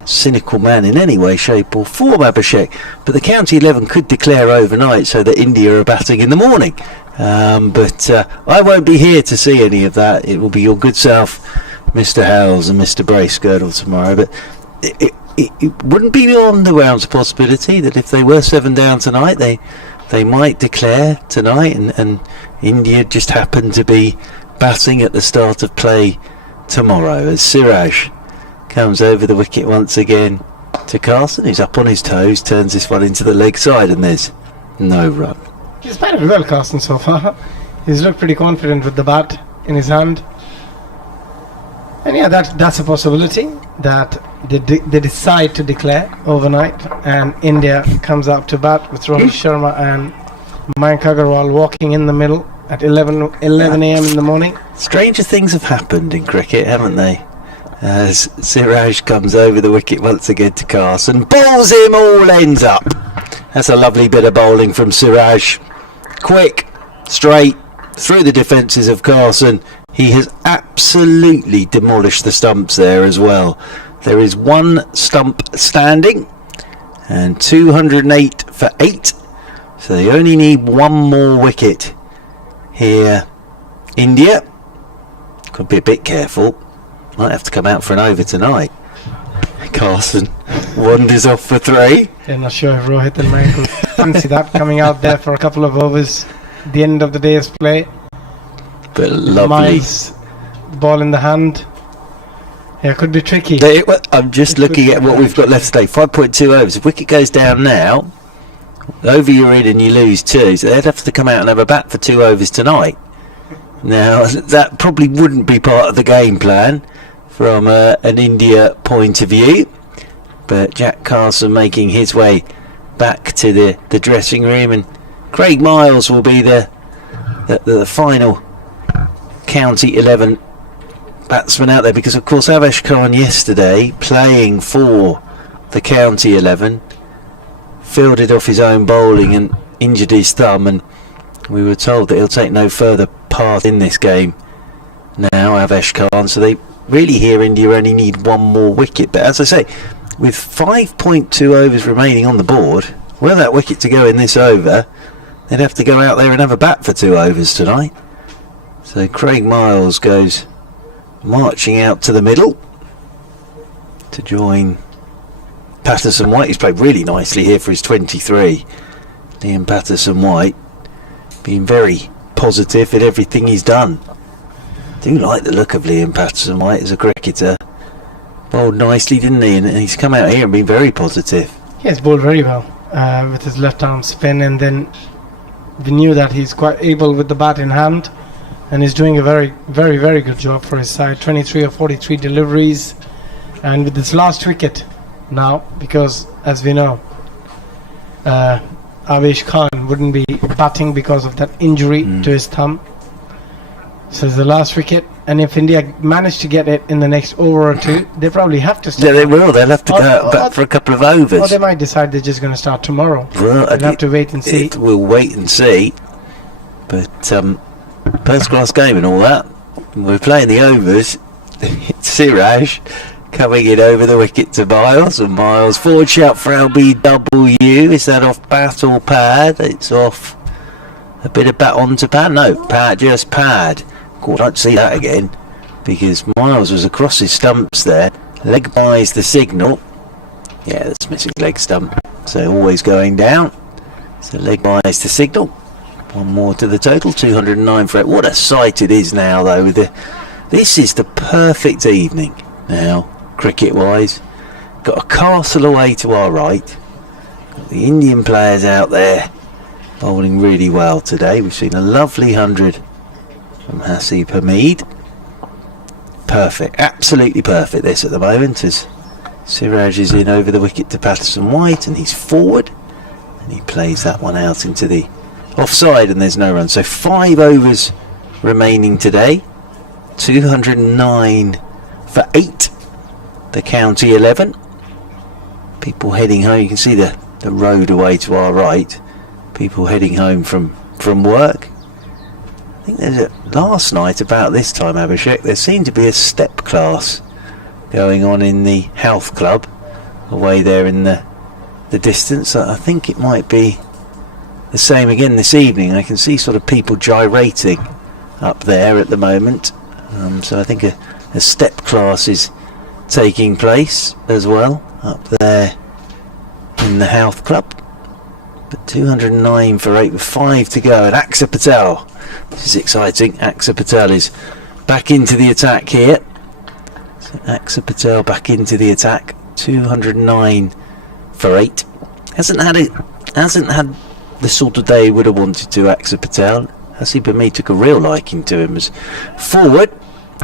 cynical man in any way, shape or form, Abhishek, but the county 11 could declare overnight so that India are batting in the morning. But I won't be here to see any of that. It will be your good self, Mr. Howells and Mr. Bracegirdle tomorrow. But it wouldn't be beyond the realms of possibility that if they were 7 down tonight, they might declare tonight, and India just happened to be batting at the start of play tomorrow as Siraj comes over the wicket once again to Carson, who's up on his toes, turns this one into the leg side, and there's no run. He's batted well, Carson, so far. He's looked pretty confident with the bat in his hand. And yeah, that's a possibility that they decide to declare overnight, and India comes out to bat with Rohit Sharma and Mayank Agarwal walking in the middle at 11 a.m. in the morning. Stranger things have happened in cricket, haven't they? As Siraj comes over the wicket once again to Carson, bowls him all ends up. That's a lovely bit of bowling from Siraj. Quick, straight, through the defences of Carson. He has absolutely demolished the stumps there as well. There is one stump standing and 208 for 8. So they only need one more wicket here. India could be a bit careful. Might have to come out for an over tonight. Carson wanders off for 3. I'm not sure if Rohit and Mayank will fancy that, coming out there for a couple of overs at the end of the day's play. But lovely. Miles, ball in the hand. Yeah, it could be tricky. I'm just looking at what we've got left today. 5.2 overs. If wicket goes down now, over you're in and you lose 2. So they'd have to come out and have a bat for 2 overs tonight. Now, that probably wouldn't be part of the game plan from an India point of view. But Jack Carson making his way back to the dressing room, and Craig Miles will be the final county 11 batsman out there, because of course Avesh Khan yesterday, playing for the county 11, fielded off his own bowling and injured his thumb, and we were told that he'll take no further part in this game now, Avesh Khan. So they really here, India only need one more wicket. But as I say, with 5.2 overs remaining on the board, were that wicket to go in this over, they'd have to go out there and have a bat for 2 overs tonight. So Craig Miles goes marching out to the middle to join Patterson White. He's played really nicely here for his 23. Liam Patterson White being very positive in everything he's done. Do like the look of Liam Patterson White as a cricketer. Bowled nicely, didn't he? And he's come out here and been very positive. He has bowled very well with his left arm spin, and then we knew that he's quite able with the bat in hand, and he's doing a very, very, very good job for his side. 23 of 43 deliveries, and with this last wicket now, because as we know, Avesh Khan wouldn't be batting because of that injury to his thumb. So it's the last wicket, and if India manage to get it in the next over or 2, they probably have to start. Yeah, they will. They'll have to go back for a couple of overs. Or they might decide they're just going to start tomorrow. Well, we'll have to wait and see. We'll wait and see. But first class game and all that. We're playing the overs. Siraj coming in over the wicket to Miles, and Miles forward shout for LBW. Is that off bat or pad? It's off a bit of bat onto pad. No, pad, just pad. God, I don't see that again, because Miles was across his stumps there. Leg buys the signal. Yeah, that's missing leg stump. So always going down. So leg buys the signal. One more to the total, 209 for it. What a sight it is now, though. This is the perfect evening now, cricket-wise. Got a castle away to our right. Got the Indian players out there bowling really well today. We've seen a lovely 100 from Hasib Hamid. Perfect, absolutely perfect this at the moment, as Siraj is in over the wicket to Patterson White, and he's forward, and he plays that one out into the offside, and there's no run. So 5 overs remaining today. 209 for 8, the county 11. People heading home. You can see the road away to our right. People heading home from work. I think there's last night about this time, Abhishek, there seemed to be a step class going on in the health club away there in the distance. I think it might be the same again this evening. I can see sort of people gyrating up there at the moment. So I think a step class is taking place as well up there in the health club. But 209 for 8 with 5 to go, and Axar Patel, this is exciting. Axar Patel is back into the attack here. So Axar Patel back into the attack. 209 for 8. Hasn't had the sort of day he would have wanted to, Axar Patel. Hasibami took a real liking to him. As forward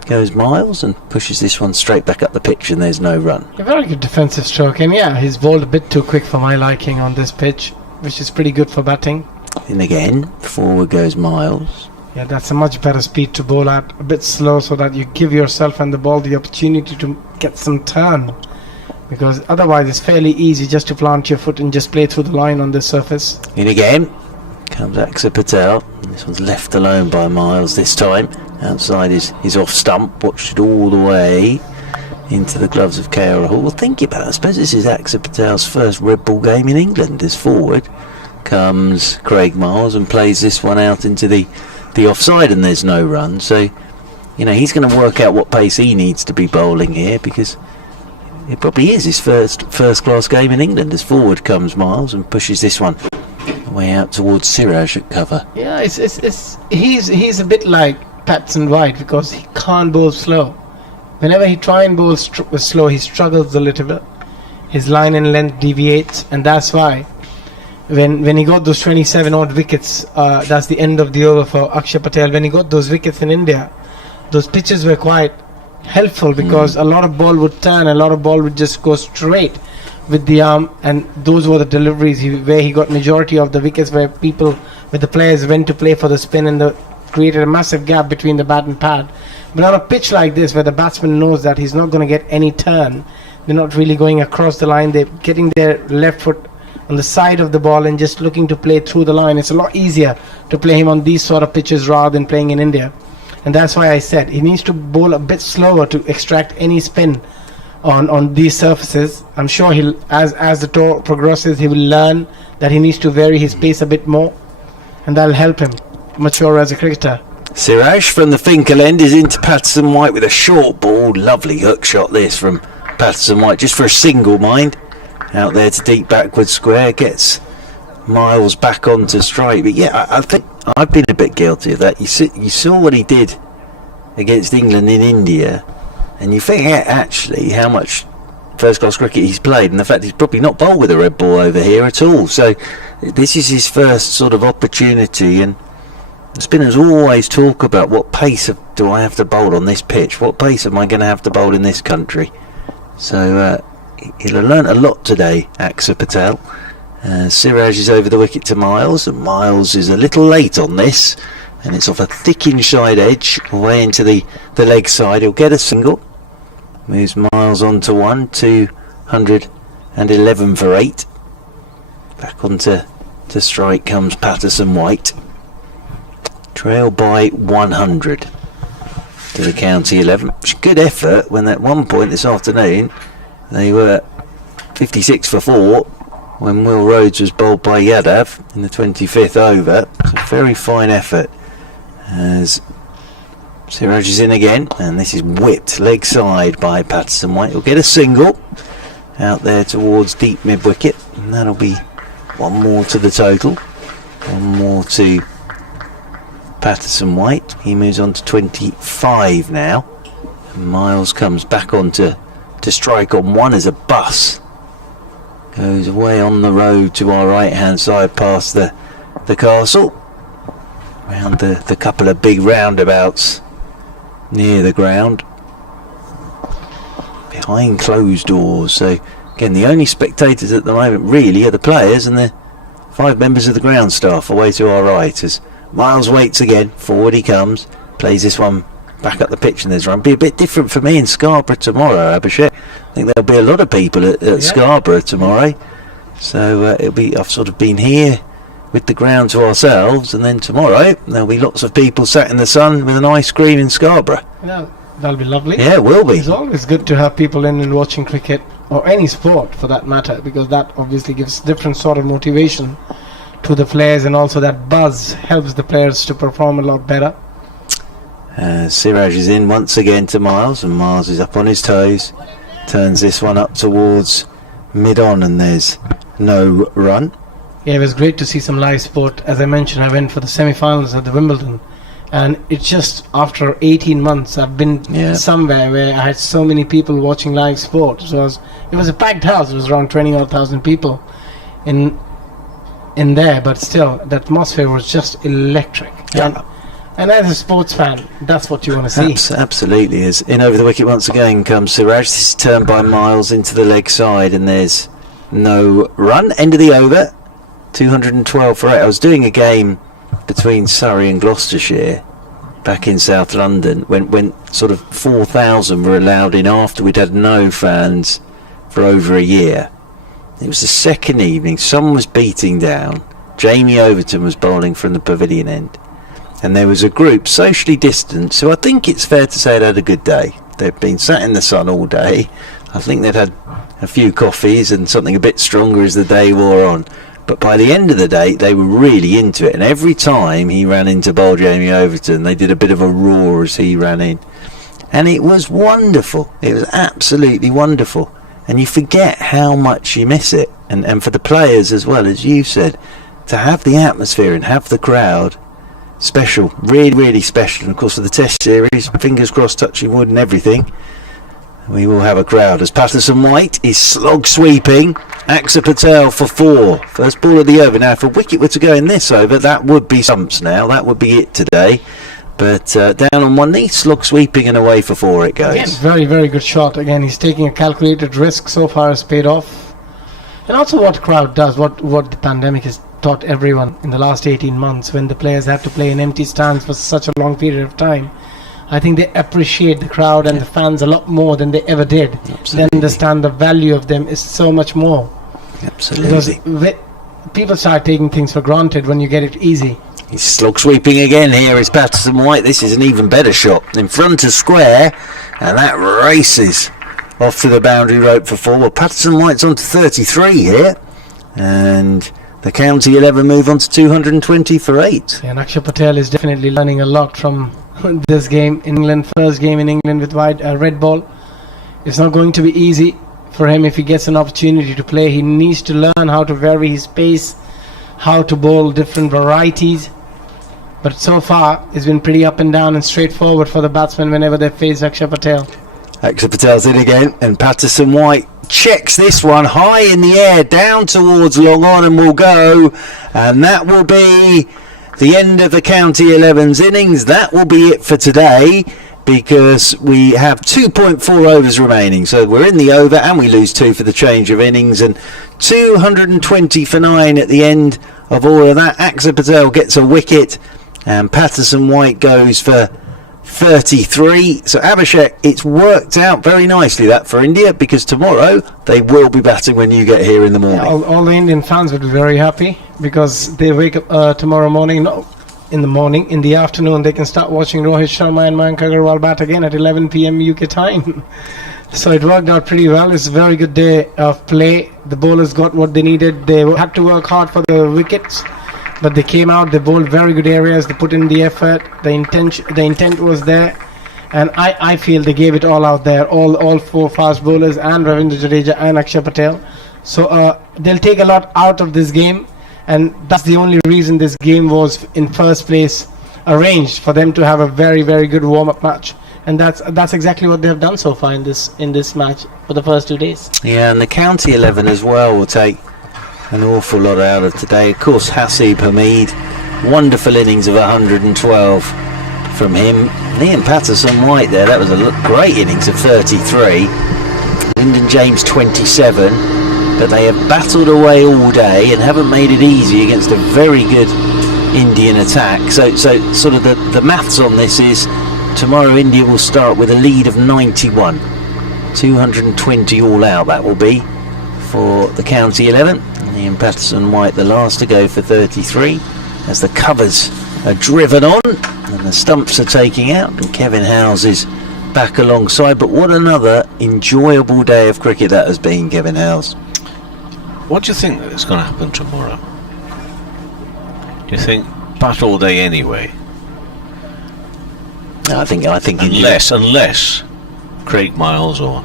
goes Miles and pushes this one straight back up the pitch, and there's no run. A very good defensive stroke, and yeah, he's bowled a bit too quick for my liking on this pitch, which is pretty good for batting. And again, forward goes Miles. Yeah, that's a much better speed to bowl at, a bit slow, so that you give yourself and the ball the opportunity to get some turn, because otherwise it's fairly easy just to plant your foot and just play through the line on this surface. In again comes Axar Patel. This one's left alone by Miles this time. Outside his off stump, watched it all the way into the gloves of KL Rahul. Well, think about it, I suppose this is Axar Patel's first red ball game in England. As forward comes Craig Miles and plays this one out into the offside, and there's no run. So, you know, he's going to work out what pace he needs to be bowling here, because it probably is his first class game in England. As forward comes Miles and pushes this one way out towards Siraj at cover. Yeah, he's a bit like Patson White, because he can't bowl slow. Whenever he tries and bowl slow, he struggles a little bit. His line and length deviates, and that's why when he got those 27 odd wickets, that's the end of the over for Axar Patel. When he got those wickets in India, those pitches were quite helpful, because a lot of ball would turn, a lot of ball would just go straight with the arm, and those were the deliveries where he got majority of the wickets, where the players went to play for the spin, and created a massive gap between the bat and pad. But on a pitch like this, where the batsman knows that he's not going to get any turn, they're not really going across the line, they're getting their left foot on the side of the ball and just looking to play through the line. It's a lot easier to play him on these sort of pitches rather than playing in India. And that's why I said he needs to bowl a bit slower to extract any spin on these surfaces. I'm sure as the tour progresses, he will learn that he needs to vary his pace a bit more, and that'll help him mature as a cricketer. Siraj from the Finkel end is into Patterson White with a short ball. Lovely hook shot this from Patterson White, just for a single, mind. Out there to deep backward square, gets Miles back onto strike. But yeah, I think I've been a bit guilty of that. You saw what he did against England in India, and you think actually how much first class cricket he's played, and the fact he's probably not bowled with a red ball over here at all. So this is his first sort of opportunity, and the spinners always talk about what pace do I have to bowl on this pitch, what pace am I going to have to bowl in this country. So he'll have learnt a lot today, Axar Patel. Siraj is over the wicket to Miles, and Miles is a little late on this, and it's off a thick inside edge away into the leg side. He'll get a single, moves Miles on to 211 for 8. Back onto strike comes Patterson White, trail by 100 to the county 11. Good effort when at one point this afternoon they were 56 for 4 when Will Rhodes was bowled by Yadav in the 25th over. It's a very fine effort as Siraj is in again, and this is whipped leg side by Patterson White. He'll get a single out there towards deep mid wicket, and that'll be one more to the total, one more to Patterson White. He moves on to 25 now, and Miles comes back on to strike on 1 as a bus goes away on the road to our right hand side past the castle, around the couple of big roundabouts near the ground, behind closed doors. So again, the only spectators at the moment really are the players and the 5 members of the ground staff away to our right, as Miles waits again. Forward he comes, plays this one back up the pitch, and there's run. Be a bit different for me in Scarborough tomorrow, Abhishek. I think there'll be a lot of people at Scarborough tomorrow, so it'll be, I've sort of been here with the ground to ourselves, and then tomorrow there'll be lots of people sat in the sun with an ice cream in Scarborough. Now, That'll be lovely. Yeah, it will be. It's always good to have people in and watching cricket, or any sport for that matter, because that obviously gives different sort of motivation to the players, and also that buzz helps the players to perform a lot better. Siraj is in once again to Miles, and Miles is up on his toes, turns this one up towards mid-on, and there's no run. Yeah, it was great to see some live sport. As I mentioned, I went for the semi-finals at the Wimbledon, and it's just after 18 months I've been somewhere where I had so many people watching live sport. So it was a packed house. It was around 20,000 people in there, but still the atmosphere was just electric. Yeah. And as a sports fan, that's what you want to see. Absolutely is. In over the wicket once again comes Siraj. This is turned by Miles into the leg side, and there's no run. End of the over. 212 for 8. I was doing a game between Surrey and Gloucestershire back in South London when sort of 4,000 were allowed in after we'd had no fans for over a year. It was the second evening. Someone was beating down. Jamie Overton was bowling from the pavilion end, and there was a group socially distanced, so I think it's fair to say they'd had a good day. They'd been sat in the sun all day. I think they'd had a few coffees and something a bit stronger as the day wore on. But by the end of the day, they were really into it. And every time he ran into bowl Jamie Overton, they did a bit of a roar as he ran in. And it was wonderful. It was absolutely wonderful. And you forget how much you miss it. And for the players as well, as you said, to have the atmosphere and have the crowd, special, really, really special. And of course, for the Test series, fingers crossed, touching wood and everything, we will have a crowd as Patterson White is slog sweeping Axar Patel for 4. First ball of the over. Now, if a wicket were to go in this over, that would be stumps now. That would be it today. But down on one knee, slog sweeping, and away for 4 it goes. Again, very, very good shot. Again, he's taking a calculated risk. So far has paid off. And also what the crowd does, what the pandemic has taught everyone in the last 18 months, when the players have to play in empty stands for such a long period of time. I think they appreciate the crowd and the fans a lot more than they ever did. Absolutely. They understand the value of them is so much more. Absolutely. Because people start taking things for granted when you get it easy. He's slog sweeping again. Here is Patterson White. This is an even better shot. In front of square, and that races off to the boundary rope for 4. Well, Patterson White's on to 33 here. And the county 11 move on to 220 for 8. Yeah, and Axar Patel is definitely learning a lot from this game in England. First game in England with red ball. It's not going to be easy for him if he gets an opportunity to play. He needs to learn how to vary his pace, how to bowl different varieties. But so far, it's been pretty up and down and straightforward for the batsmen whenever they face Axar Patel. Axar Patel's in again, and Patterson White checks this one high in the air, down towards long on, and will go. And that will be the end of the County 11's innings. That will be it for today, because we have 2.4 overs remaining. So we're in the over and we lose 2 for the change of innings, and 220 for 9 at the end of all of that. Axar Patel gets a wicket and Patterson White goes for 33. So Abhishek, it's worked out very nicely that for India, because tomorrow they will be batting when you get here in the morning. Yeah, all the Indian fans would be very happy, because they wake up tomorrow morning, in the afternoon they can start watching Rohit Sharma and Mayank Agarwal bat again at 11 p.m. UK time. So it worked out pretty well. It's a very good day of play. The bowlers got what they needed. They had to work hard for the wickets, but they came out, they bowled very good areas, they put in the effort, the intent was there, and I feel they gave it all out there, all 4 fast bowlers and Ravindra Jadeja and Axar Patel. So they'll take a lot out of this game, and that's the only reason this game was in first place arranged, for them to have a very, very good warm-up match. And that's exactly what they have done so far in this match for the first 2 days. Yeah, and the County 11 as well will take an awful lot out of today. Of course, Hasib Hamid, wonderful innings of 112 from him. Liam Patterson White there, that was a great innings of 33. Lyndon James 27, but they have battled away all day and haven't made it easy against a very good Indian attack. So sort of the maths on this is tomorrow India will start with a lead of 91. 220 all out that will be for the County 11. Ian Patterson White the last to go for 33 as the covers are driven on and the stumps are taking out, and Kevin Howes is back alongside. But what another enjoyable day of cricket that has been, Kevin Howes. What do you think is going to happen tomorrow? Do you think bat all day anyway? I think Unless Craig Miles or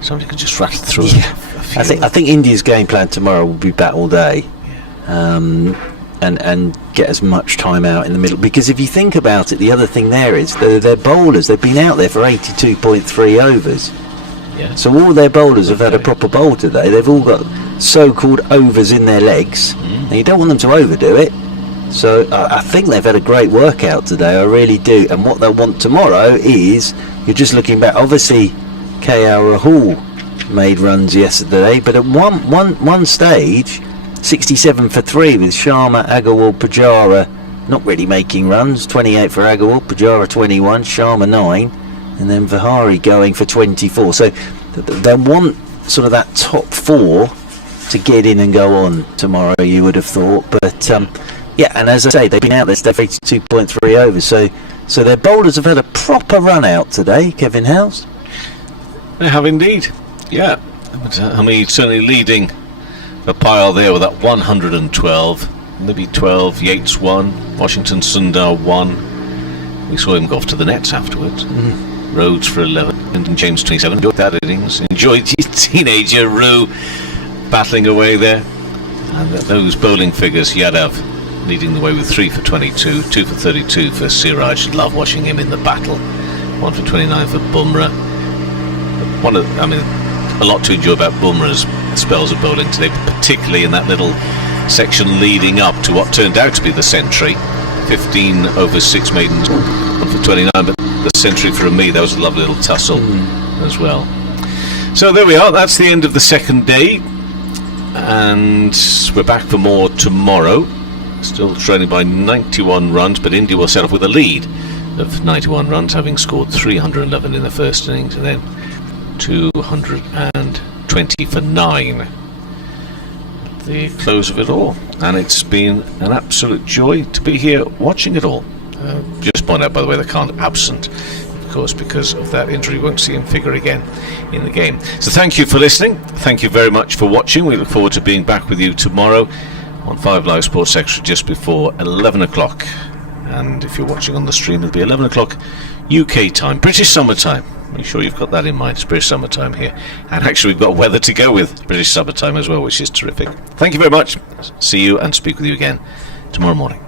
somebody could just rattle through. Yeah. I think India's game plan tomorrow will be bat all day, and get as much time out in the middle. Because if you think about it, the other thing there is their bowlers. They've been out there for 82.3 overs. Yeah. So all their bowlers have had a proper bowl today. They've all got so-called overs in their legs, and you don't want them to overdo it. So I think they've had a great workout today. I really do. And what they'll want tomorrow is, you're just looking back. Obviously, KL Rahul made runs yesterday, but at one stage, 67 for 3 with Sharma, Agarwal, Pujara not really making runs. 28 for Agarwal, Pujara 21, Sharma 9, and then Vihari going for 24. So they want sort of that top 4 to get in and go on tomorrow, you would have thought. But yeah, and as I say, they've been out there for 82.3 overs. So their bowlers have had a proper run out today, Kevin Howes. They have indeed. Yeah. But, Hamid certainly leading the pile there with that 112. Maybe 12, Yates 1, Washington Sundar 1. We saw him go off to the nets afterwards. Rhodes for 11, and James 27. Enjoyed that innings. Enjoyed teenager Rue battling away there. And those bowling figures, Yadav leading the way with 3 for 22, 2 for 32 for Siraj. Love watching him in the battle. 1 for 29 for Bumrah. A lot to enjoy about Bumrah's spells of bowling today, particularly in that little section leading up to what turned out to be the century. 15 over 6 maidens, 1 for 29, but the century for me, that was a lovely little tussle as well. So there we are, that's the end of the second day, and we're back for more tomorrow. Still trailing by 91 runs, but India will set off with a lead of 91 runs, having scored 311 in the first innings, and then 220 for 9 at the close of it all. And it's been an absolute joy to be here watching it all. Just point out, by the way, that Khan absent, of course, because of that injury. Won't see him figure again in the game. So thank you for listening. Thank you very much for watching. We look forward to being back with you tomorrow on 5 Live Sports Extra just before 11 o'clock. And if you're watching on the stream, it'll be 11 o'clock UK time, British summertime. Make sure you've got that in mind. It's British summertime here. And actually we've got weather to go with British summertime as well, which is terrific. Thank you very much. See you and speak with you again tomorrow morning.